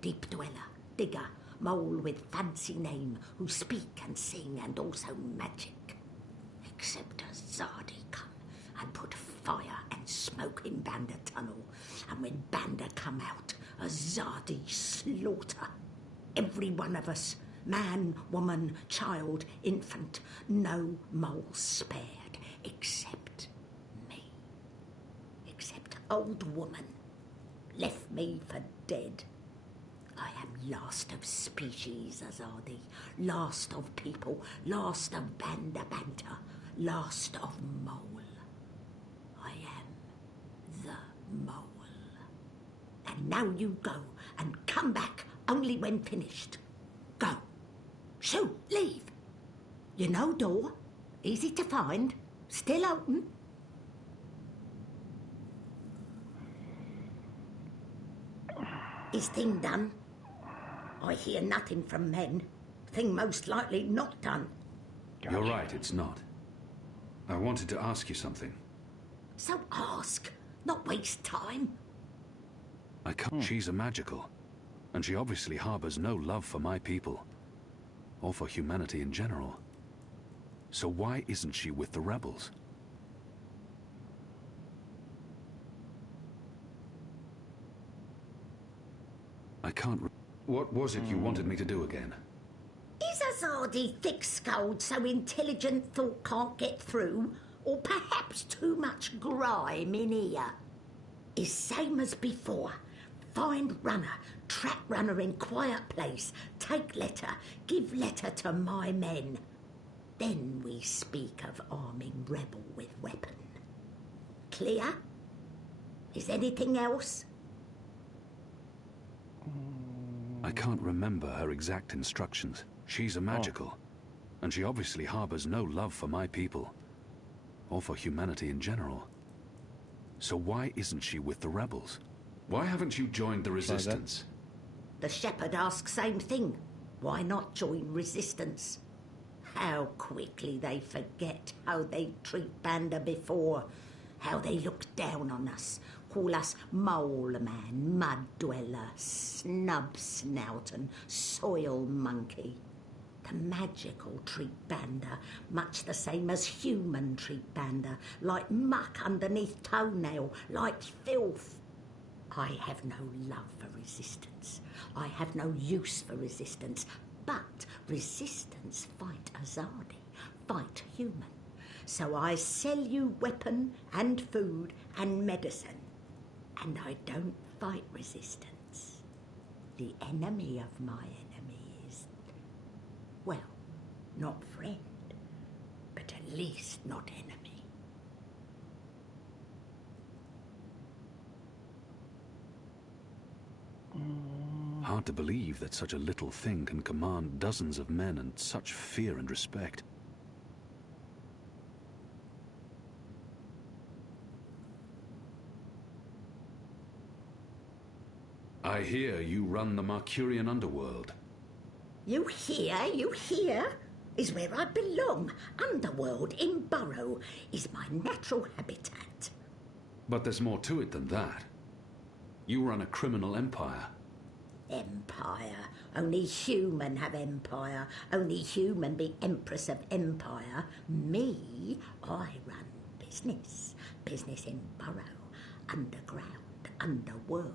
deep dweller, digger, mole with fancy name, who speak and sing and also magic. Except a Zardi come and put fire and smoke in Banda tunnel, and when Banda come out, a Zardi slaughter. Every one of us, man, woman, child, infant, no mole spared, except me. Except old woman, left me for dead. I am last of species, Azadi, last of people, last of Banda Banta, last of mole. I am the mole. And now you go and come back only when finished. Go. Shoot, leave. You know door, easy to find, still open. Is thing done? I hear nothing from men. Thing most likely not done. Gotcha. You're right, it's not. I wanted to ask you something. So ask, not waste time. I can't. She's a magical, and she obviously harbors no love for my people, or for humanity in general. So why isn't she with the rebels? I can't. What was it you wanted me to do again? Is Azadi thick-skulled so intelligent thought can't get through? or perhaps too much grime in here. Is same as before. Find runner, track runner in quiet place, take letter, give letter to my men. Then we speak of arming rebel with weapon. Clear? Is anything else? I can't remember her exact instructions. She's a magical, and she obviously harbors no love for my people, or for humanity in general. So why isn't she with the rebels? Why haven't you joined the resistance? The shepherd asks same thing. Why not join resistance? How quickly they forget how they treat Banda before, how they looked down on us, call us mole man, mud dweller, snub snout and soil monkey. The magical treat Banda much the same as human treat Banda, like muck underneath toenail, like filth. I have no love for resistance. I have no use for resistance. But resistance fight Azadi, fight human. So I sell you weapon and food and medicine. And I don't fight resistance. The enemy of my enemy is, well, not friend, but at least not enemy. Hard to believe that such a little thing can command dozens of men and such fear and respect. I hear you run the Mercurian underworld. You hear? Is where I belong. Underworld in Burrow is my natural habitat. But there's more to it than that. You run a criminal empire. Empire. Only human have empire. Only human be empress of empire. Me, I run business. Business in Burrow. Underground. Underworld.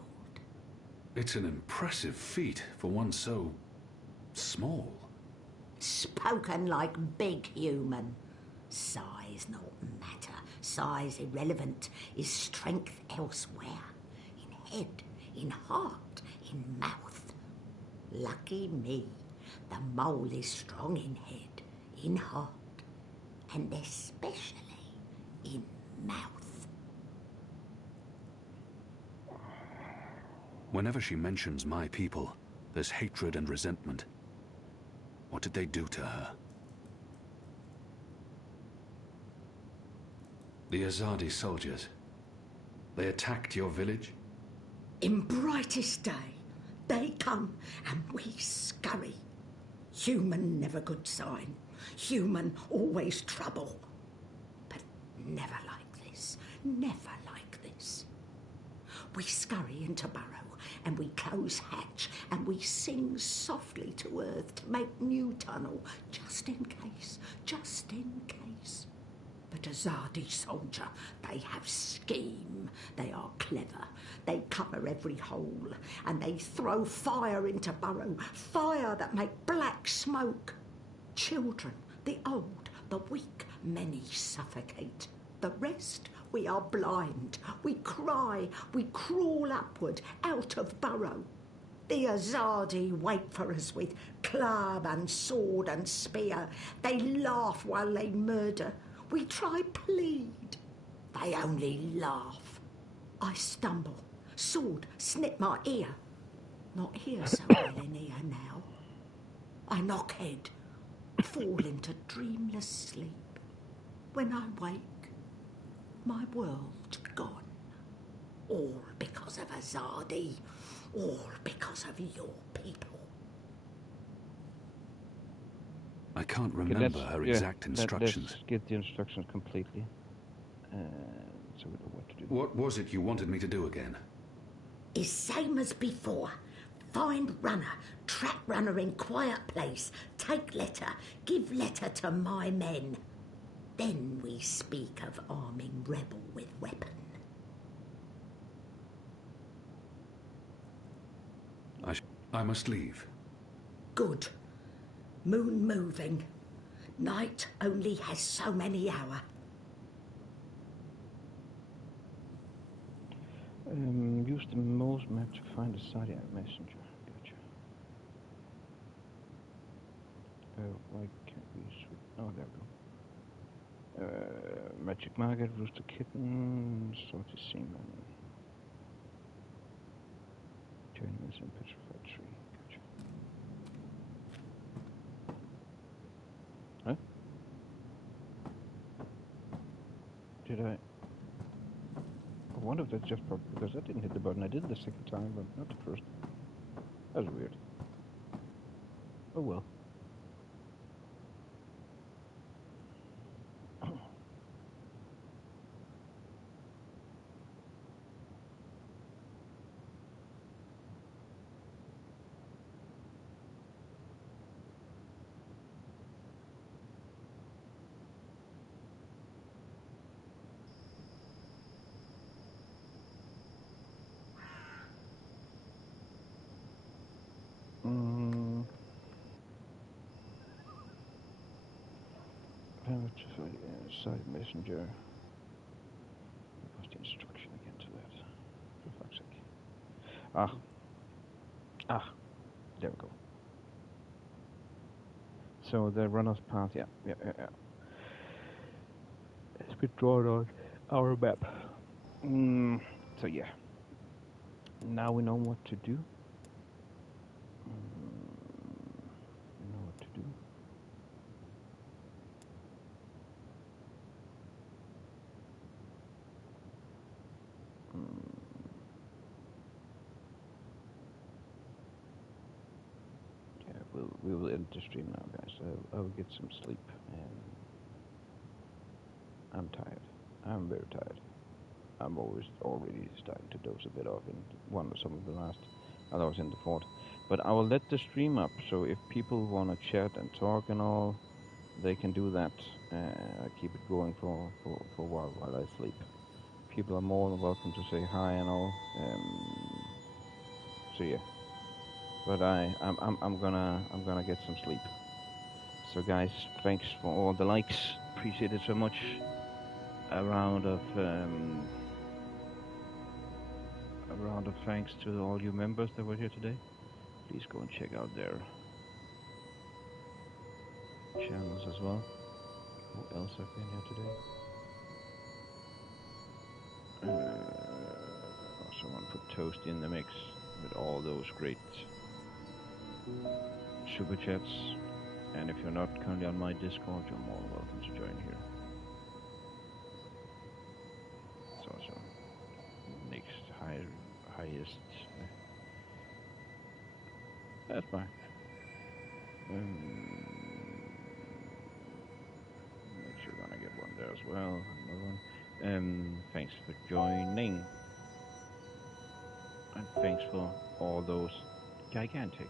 It's an impressive feat for one so small. Spoken like big human. Size not matter. Size irrelevant. Is strength elsewhere. In head. In heart. In mouth. Lucky me. The mole is strong in head. In heart. And especially in mouth. Whenever she mentions my people, there's hatred and resentment. What did they do to her? The Azadi soldiers. They attacked your village? In brightest day, they come and we scurry. Human never good sign. Human always trouble. But never like this. Never like this. We scurry into Burrow and we close hatch and we sing softly to earth to make new tunnel, just in case, just in case. But Azadi soldier, they have scheme. They are clever. They cover every hole and they throw fire into Burrow, fire that make black smoke. Children, the old, the weak, many suffocate. The rest, we are blind. We cry, we crawl upward, out of Burrow. The Azadi wait for us with club and sword and spear. They laugh while they murder. We try plead. They only laugh. I stumble. Sword snip my ear. Not here so well in here now. I knock head. Fall into dreamless sleep. When I wake, my world gone. All because of Azadi. All because of your people. I can't remember her exact instructions. Let's get the instructions completely. So we know what to do. What was it you wanted me to do again? Is same as before. Find runner, track runner in quiet place, take letter, give letter to my men. Then we speak of arming rebel with weapon. I must leave. Good. Moon moving. Night only has so many hour. Use the mouse map to find the Sadia messenger. Gotcha. Why can't we switch? Oh, there we go. Magic Market, Rooster Kitten, Salty Seaman. Tournaments in Petrified Tree. Gotcha. Huh? Did I? I wonder if that's just because I didn't hit the button. I did it the second time, but not the first. That was weird. Oh well. Side messenger. What's the instruction again to that? For fuck's sake. There we go. So the runner's path, yeah. It's been drawn on our map. So yeah. Now we know what to do. We know what to do. Yeah, we will end the stream now, guys. I will get some sleep, and I'm tired. I'm very tired. I'm already starting to doze a bit off in one or some of the last. I was in the fort, but I will let the stream up. So if people want to chat and talk and all, they can do that. I keep it going for a while I sleep. People are more than welcome to say hi and all. So yeah. But I'm gonna get some sleep. So guys, thanks for all the likes. Appreciate it so much. A round of thanks to all you members that were here today. Please go and check out their channels as well. Who else have been here today? Someone put Toast in the mix with all those great super chats. And if you're not currently on my Discord, you're more than welcome to join here. It's also next highest. That's fine. Make sure you're gonna get one there as well. Another one. Thanks for joining. And thanks for all those gigantic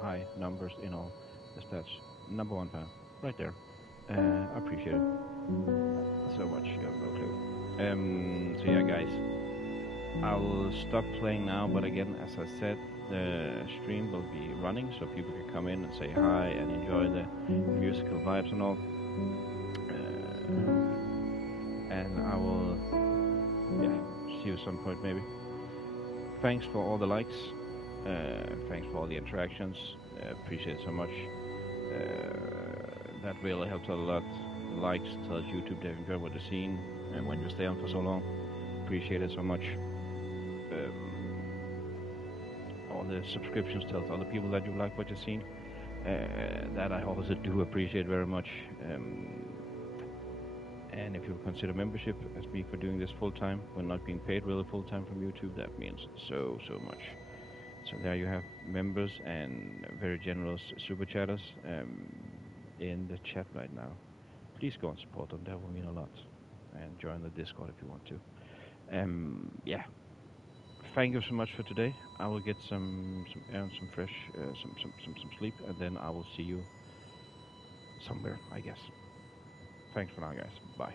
high numbers in all the stats. Number 1 fan, right there. I appreciate it so much. You have no clue. So yeah, guys, I will stop playing now. But again, as I said, the stream will be running, so people can come in and say hi and enjoy the musical vibes and all. And I will, see you some point maybe. Thanks for all the likes. Thanks for all the interactions. Appreciate it so much. That really helps out a lot. The likes tells YouTube they enjoy what they're seeing, and when you stay on for so long, appreciate it so much. All the subscriptions tells other people that you like what you're seeing. That I also do appreciate very much. And if you consider membership as me for doing this full time, when not being paid really full time from YouTube, that means so much. So there you have members and very generous super chatters in the chat right now. Please go and support them. That will mean a lot. And join the Discord if you want to. Thank you so much for today. I will get some air and some fresh, some sleep, and then I will see you somewhere, I guess. Thanks for now, guys. Bye.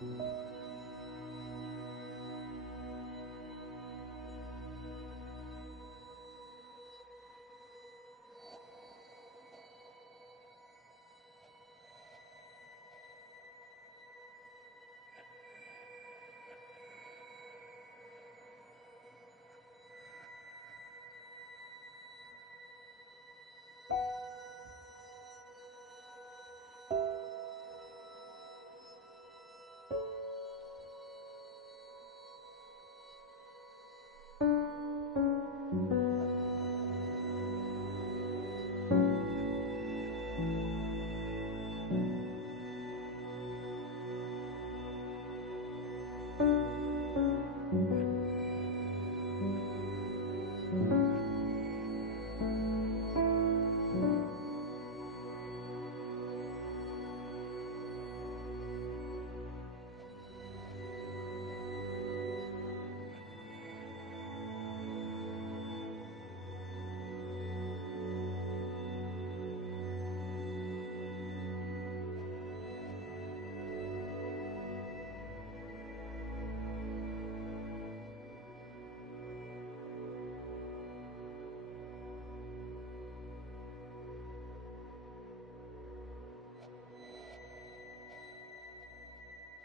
Thank you.